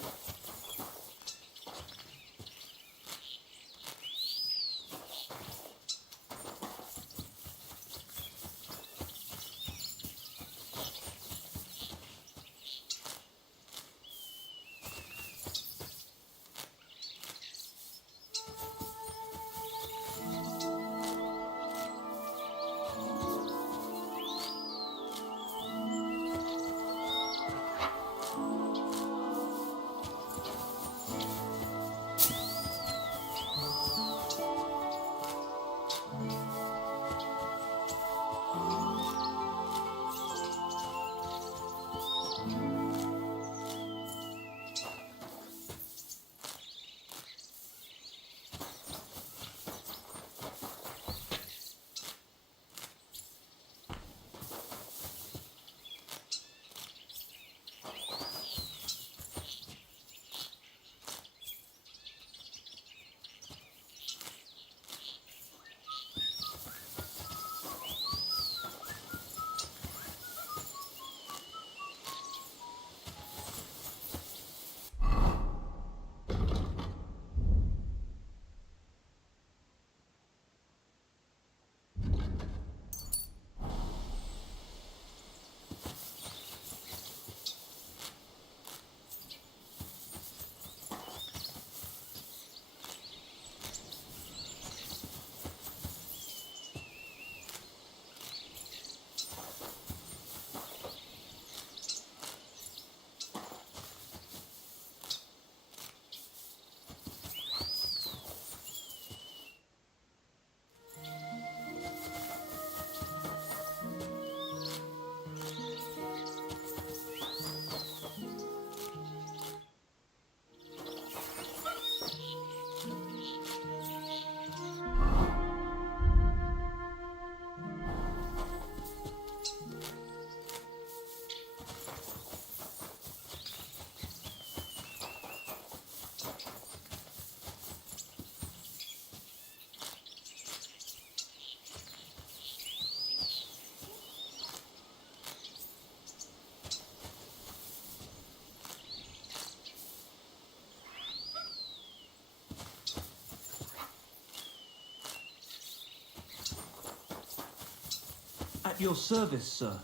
At your service, sir.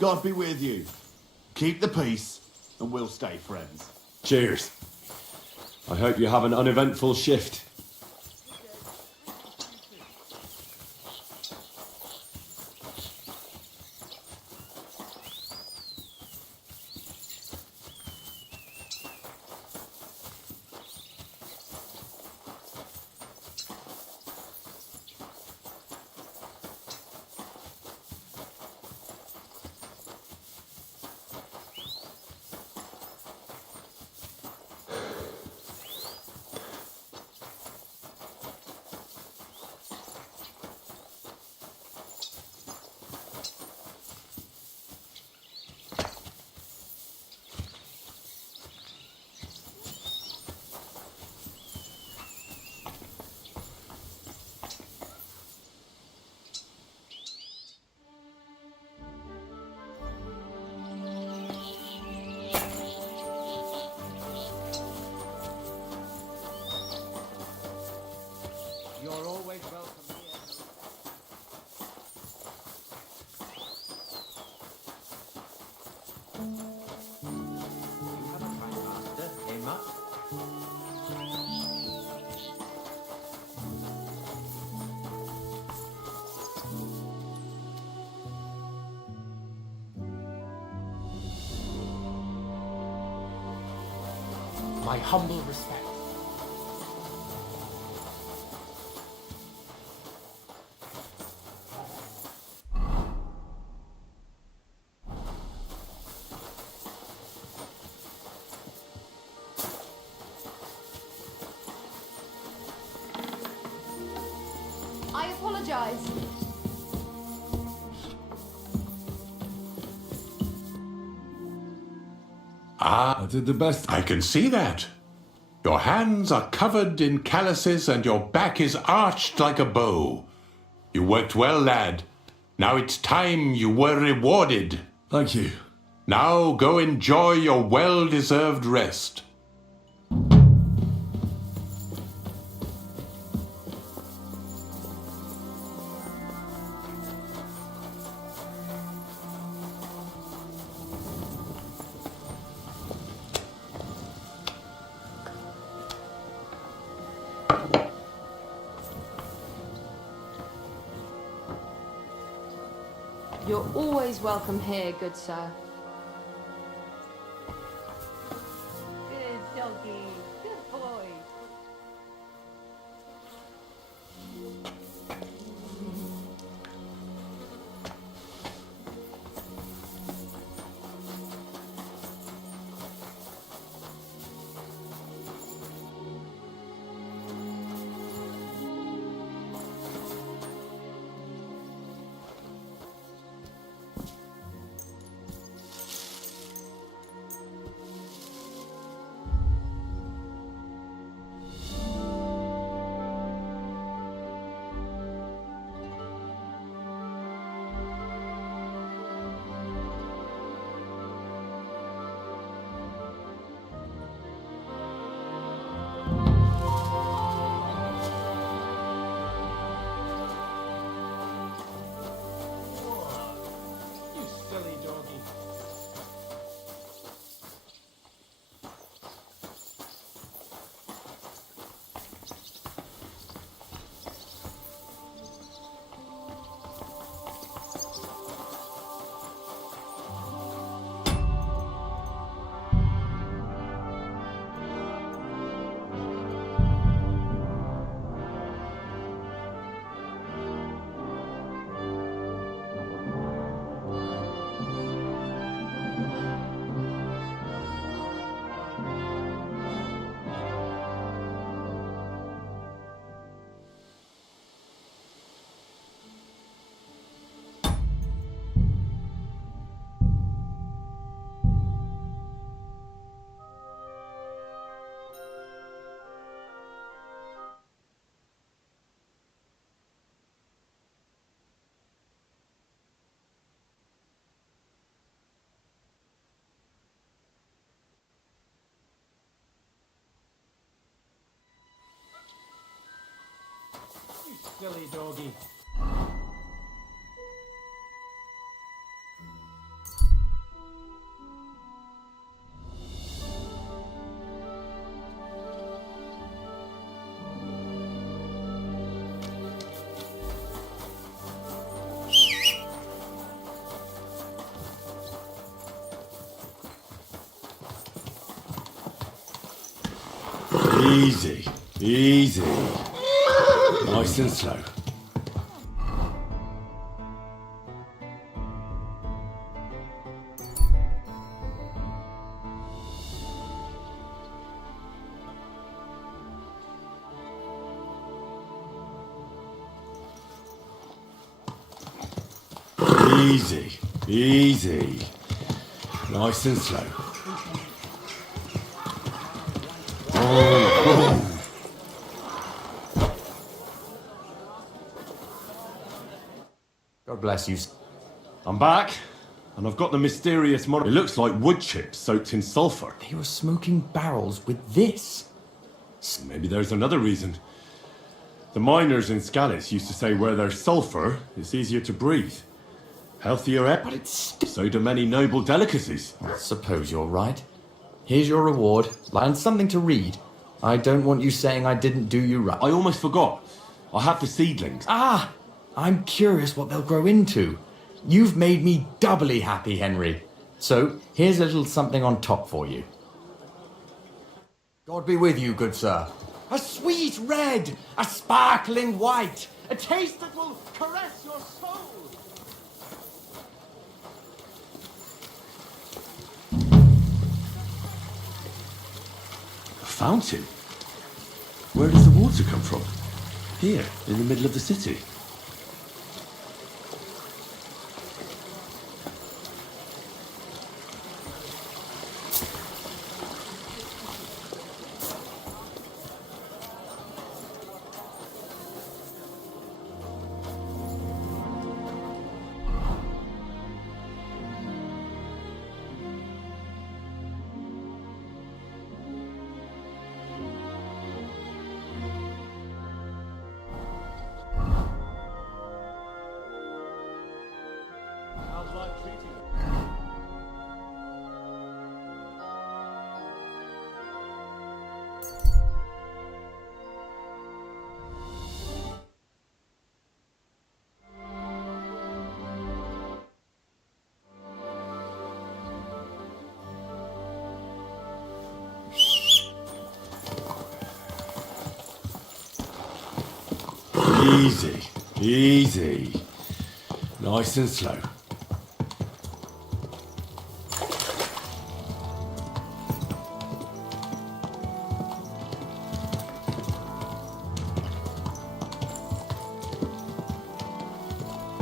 God be with you. Keep the peace, and we'll stay friends. Cheers. I hope you have an uneventful shift. You're always welcome here. You have a time master, Emma? My humble respect. I apologize. Ah, I did the best. I can see that. Your hands are covered in calluses and your back is arched like a bow. You worked well, lad. Now it's time you were rewarded. Thank you. Now go enjoy your well-deserved rest. You're always welcome here, good sir. Good doggy. Good boy. You silly doggy. You silly doggy. Easy, easy. Nice and slow. Easy, easy. Nice and slow. Oh. God bless you. I'm back, and I've got the mysterious It looks like wood chips soaked in sulphur. They were smoking barrels with this. Maybe there's another reason. The miners in Scallis used to say where there's sulphur, it's easier to breathe. Healthier air, but it's so do many noble delicacies. I suppose you're right. Here's your reward, and something to read. I don't want you saying I didn't do you right. I almost forgot. I have the seedlings. Ah! I'm curious what they'll grow into. You've made me doubly happy, Henry. So, here's a little something on top for you. God be with you, good sir. A sweet red, a sparkling white, a taste that will caress your soul. A fountain? Where does the water come from? Here, in the middle of the city. Easy, easy. Nice and slow.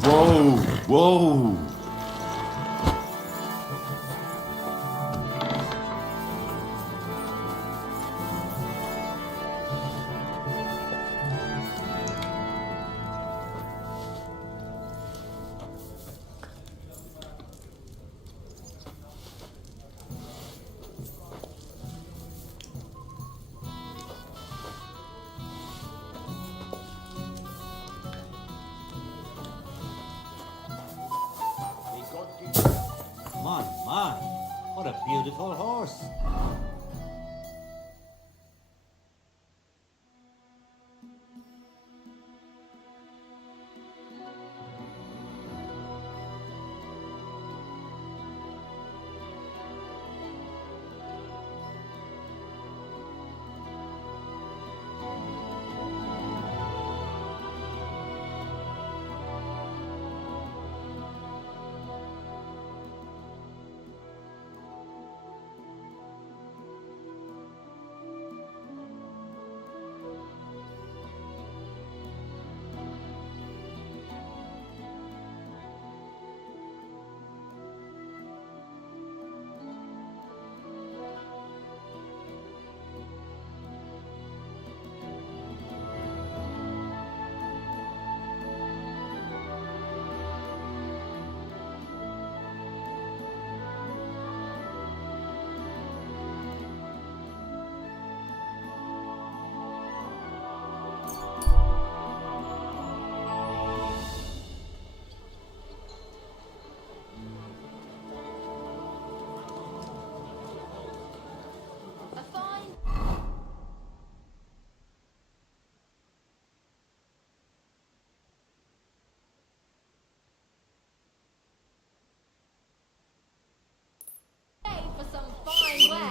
Whoa, whoa. My, what a beautiful horse.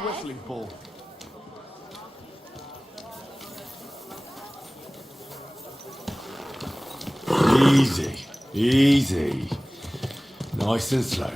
Whistling, Paul. Easy, easy. Nice and slow.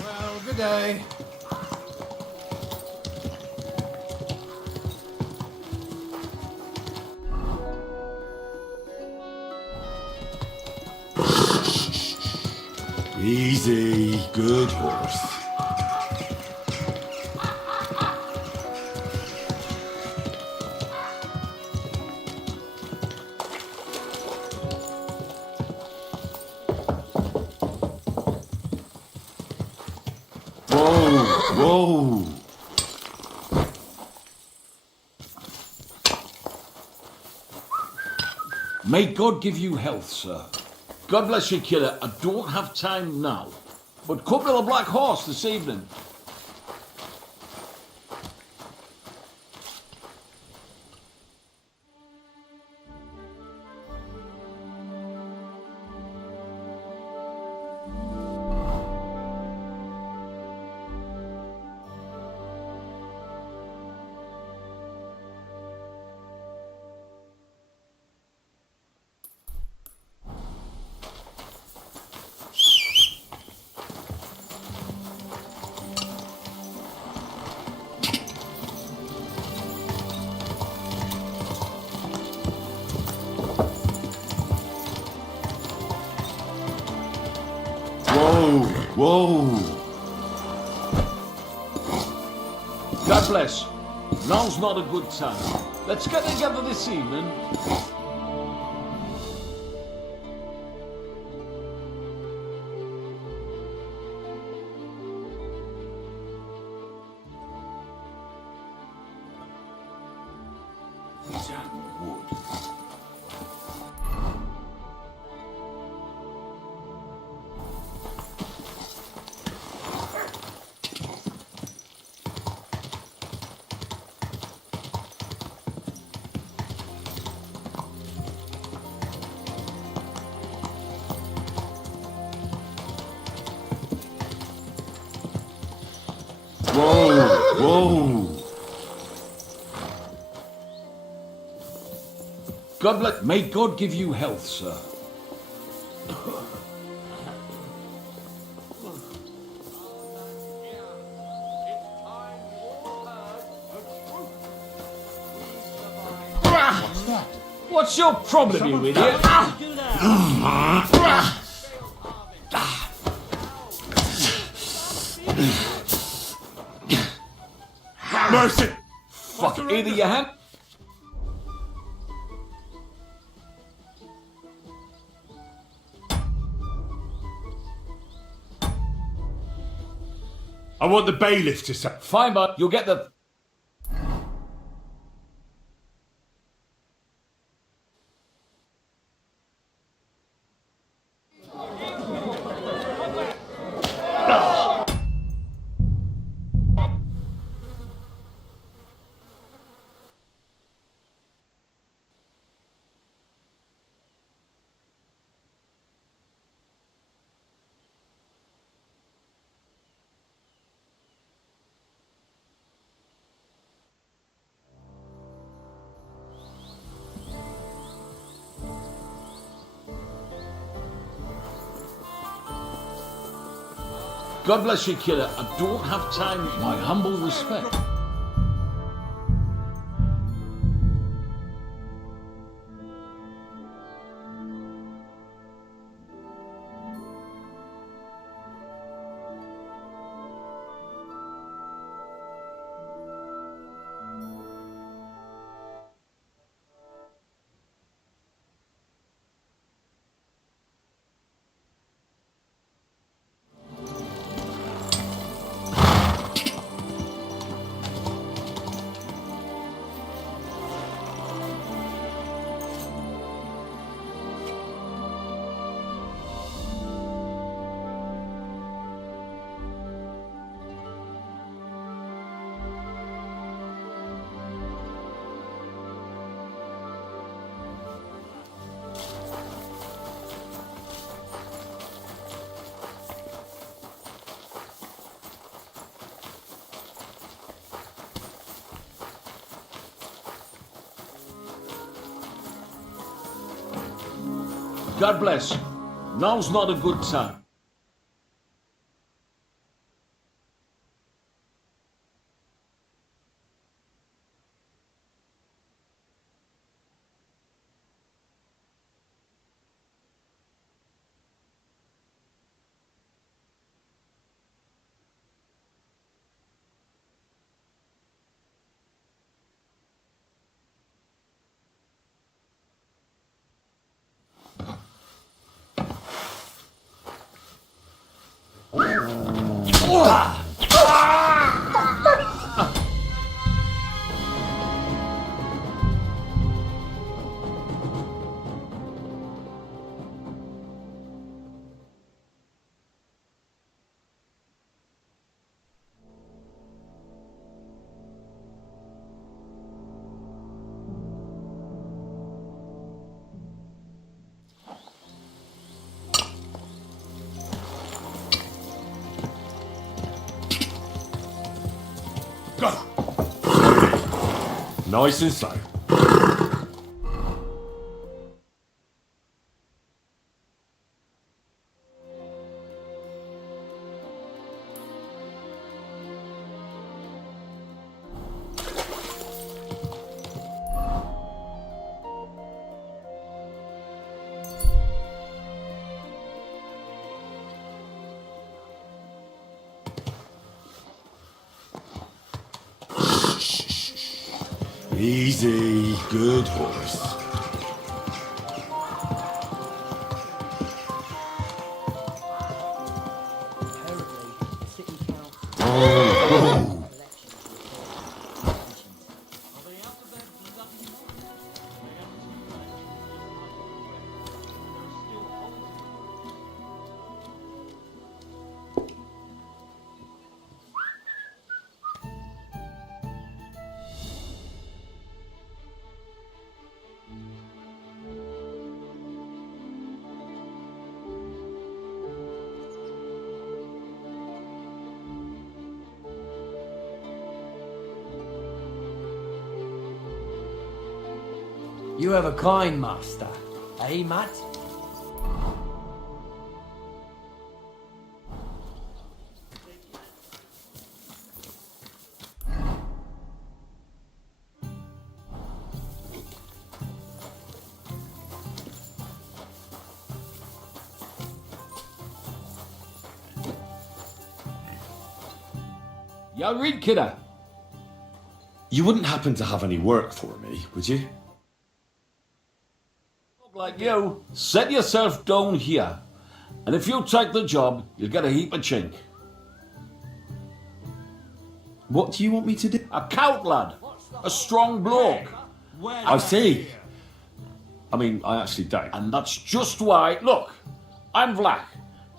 Well, good day. Easy, good horse. Whoa, whoa. May God give you health, sir. God bless you, killer. I don't have time now. But come to the Black Horse this evening. Whoa. God bless. Now's not a good time. Let's get together this evening. Whoa. God bless. May God give you health, sir. What's your problem, you idiot? Mercy! Fuck it, either your hand. I want the bailiff to say. Fine, bud. You'll get the. God bless you, killer. I don't have time. My humble respect. God bless. Now's not a good time. Nice and slow. Easy, good horse. You have a kind master, eh, Matt? Yeah, read, kidder. You wouldn't happen to have any work for me, would you? Look like you. Set yourself down here. And if you take the job, you'll get a heap of chink. What do you want me to do? A cout lad. A strong bloke. I see. I mean, I actually don't. And that's just why, look, I'm Vlach,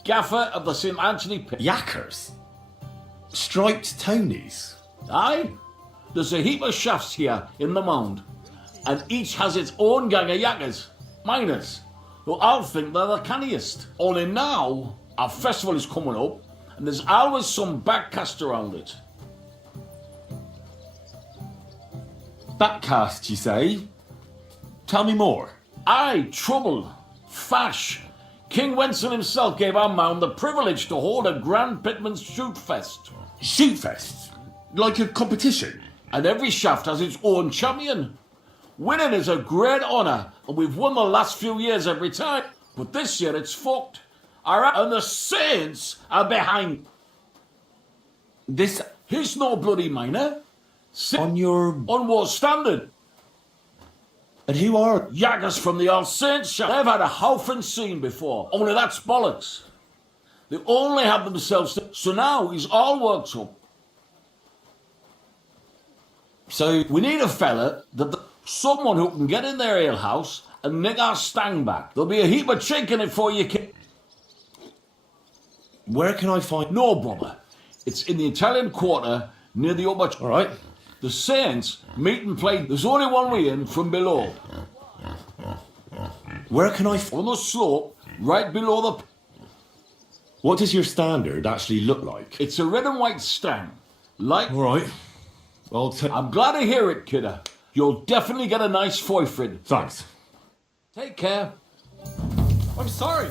gaffer of the St. Anthony Pit. Yackers? Striped Tonys? Aye. There's a heap of shafts here in the mound, and each has its own gang of yackers, miners, who all think they're the canniest. Only now, our festival is coming up, and there's always some backcast around it. Backcast, you say? Tell me more. Aye, trouble, fash, King Wenson himself gave our mound the privilege to hold a Grand Pitman's Shoot Fest. Shoot fest? Like a competition? And every shaft has its own champion. Winning is a great honour, and we've won the last few years every time. But this year it's fucked. And the Saints are behind. This... He's no bloody miner. On your... On what standard? And who are... Yaggers from the All Saints shaft. They've had a howfing scene before. Only that's bollocks. They only have themselves to... So now he's all worked up. So... We need a fella someone who can get in their alehouse and nick our stang back. There'll be a heap of chink in it for you, kid. Where can I find... No bother. It's in the Italian Quarter near the upper... All right. The Saints meet and play. There's only one way in from below. Where can I... On the slope, right below the... What does your standard actually look like? It's a red and white stang. Like... All right. I'm glad to hear it, kidder. You'll definitely get a nice foy for it. Thanks. Take care. I'm sorry.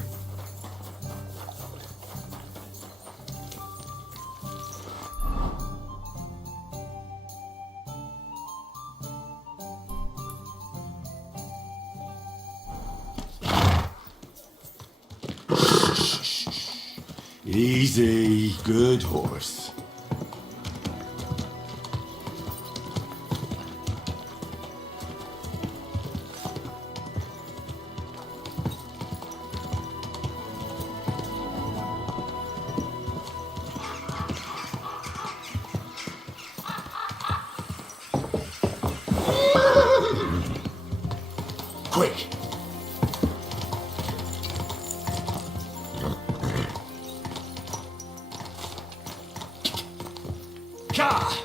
Easy, good horse. Quick! Ka!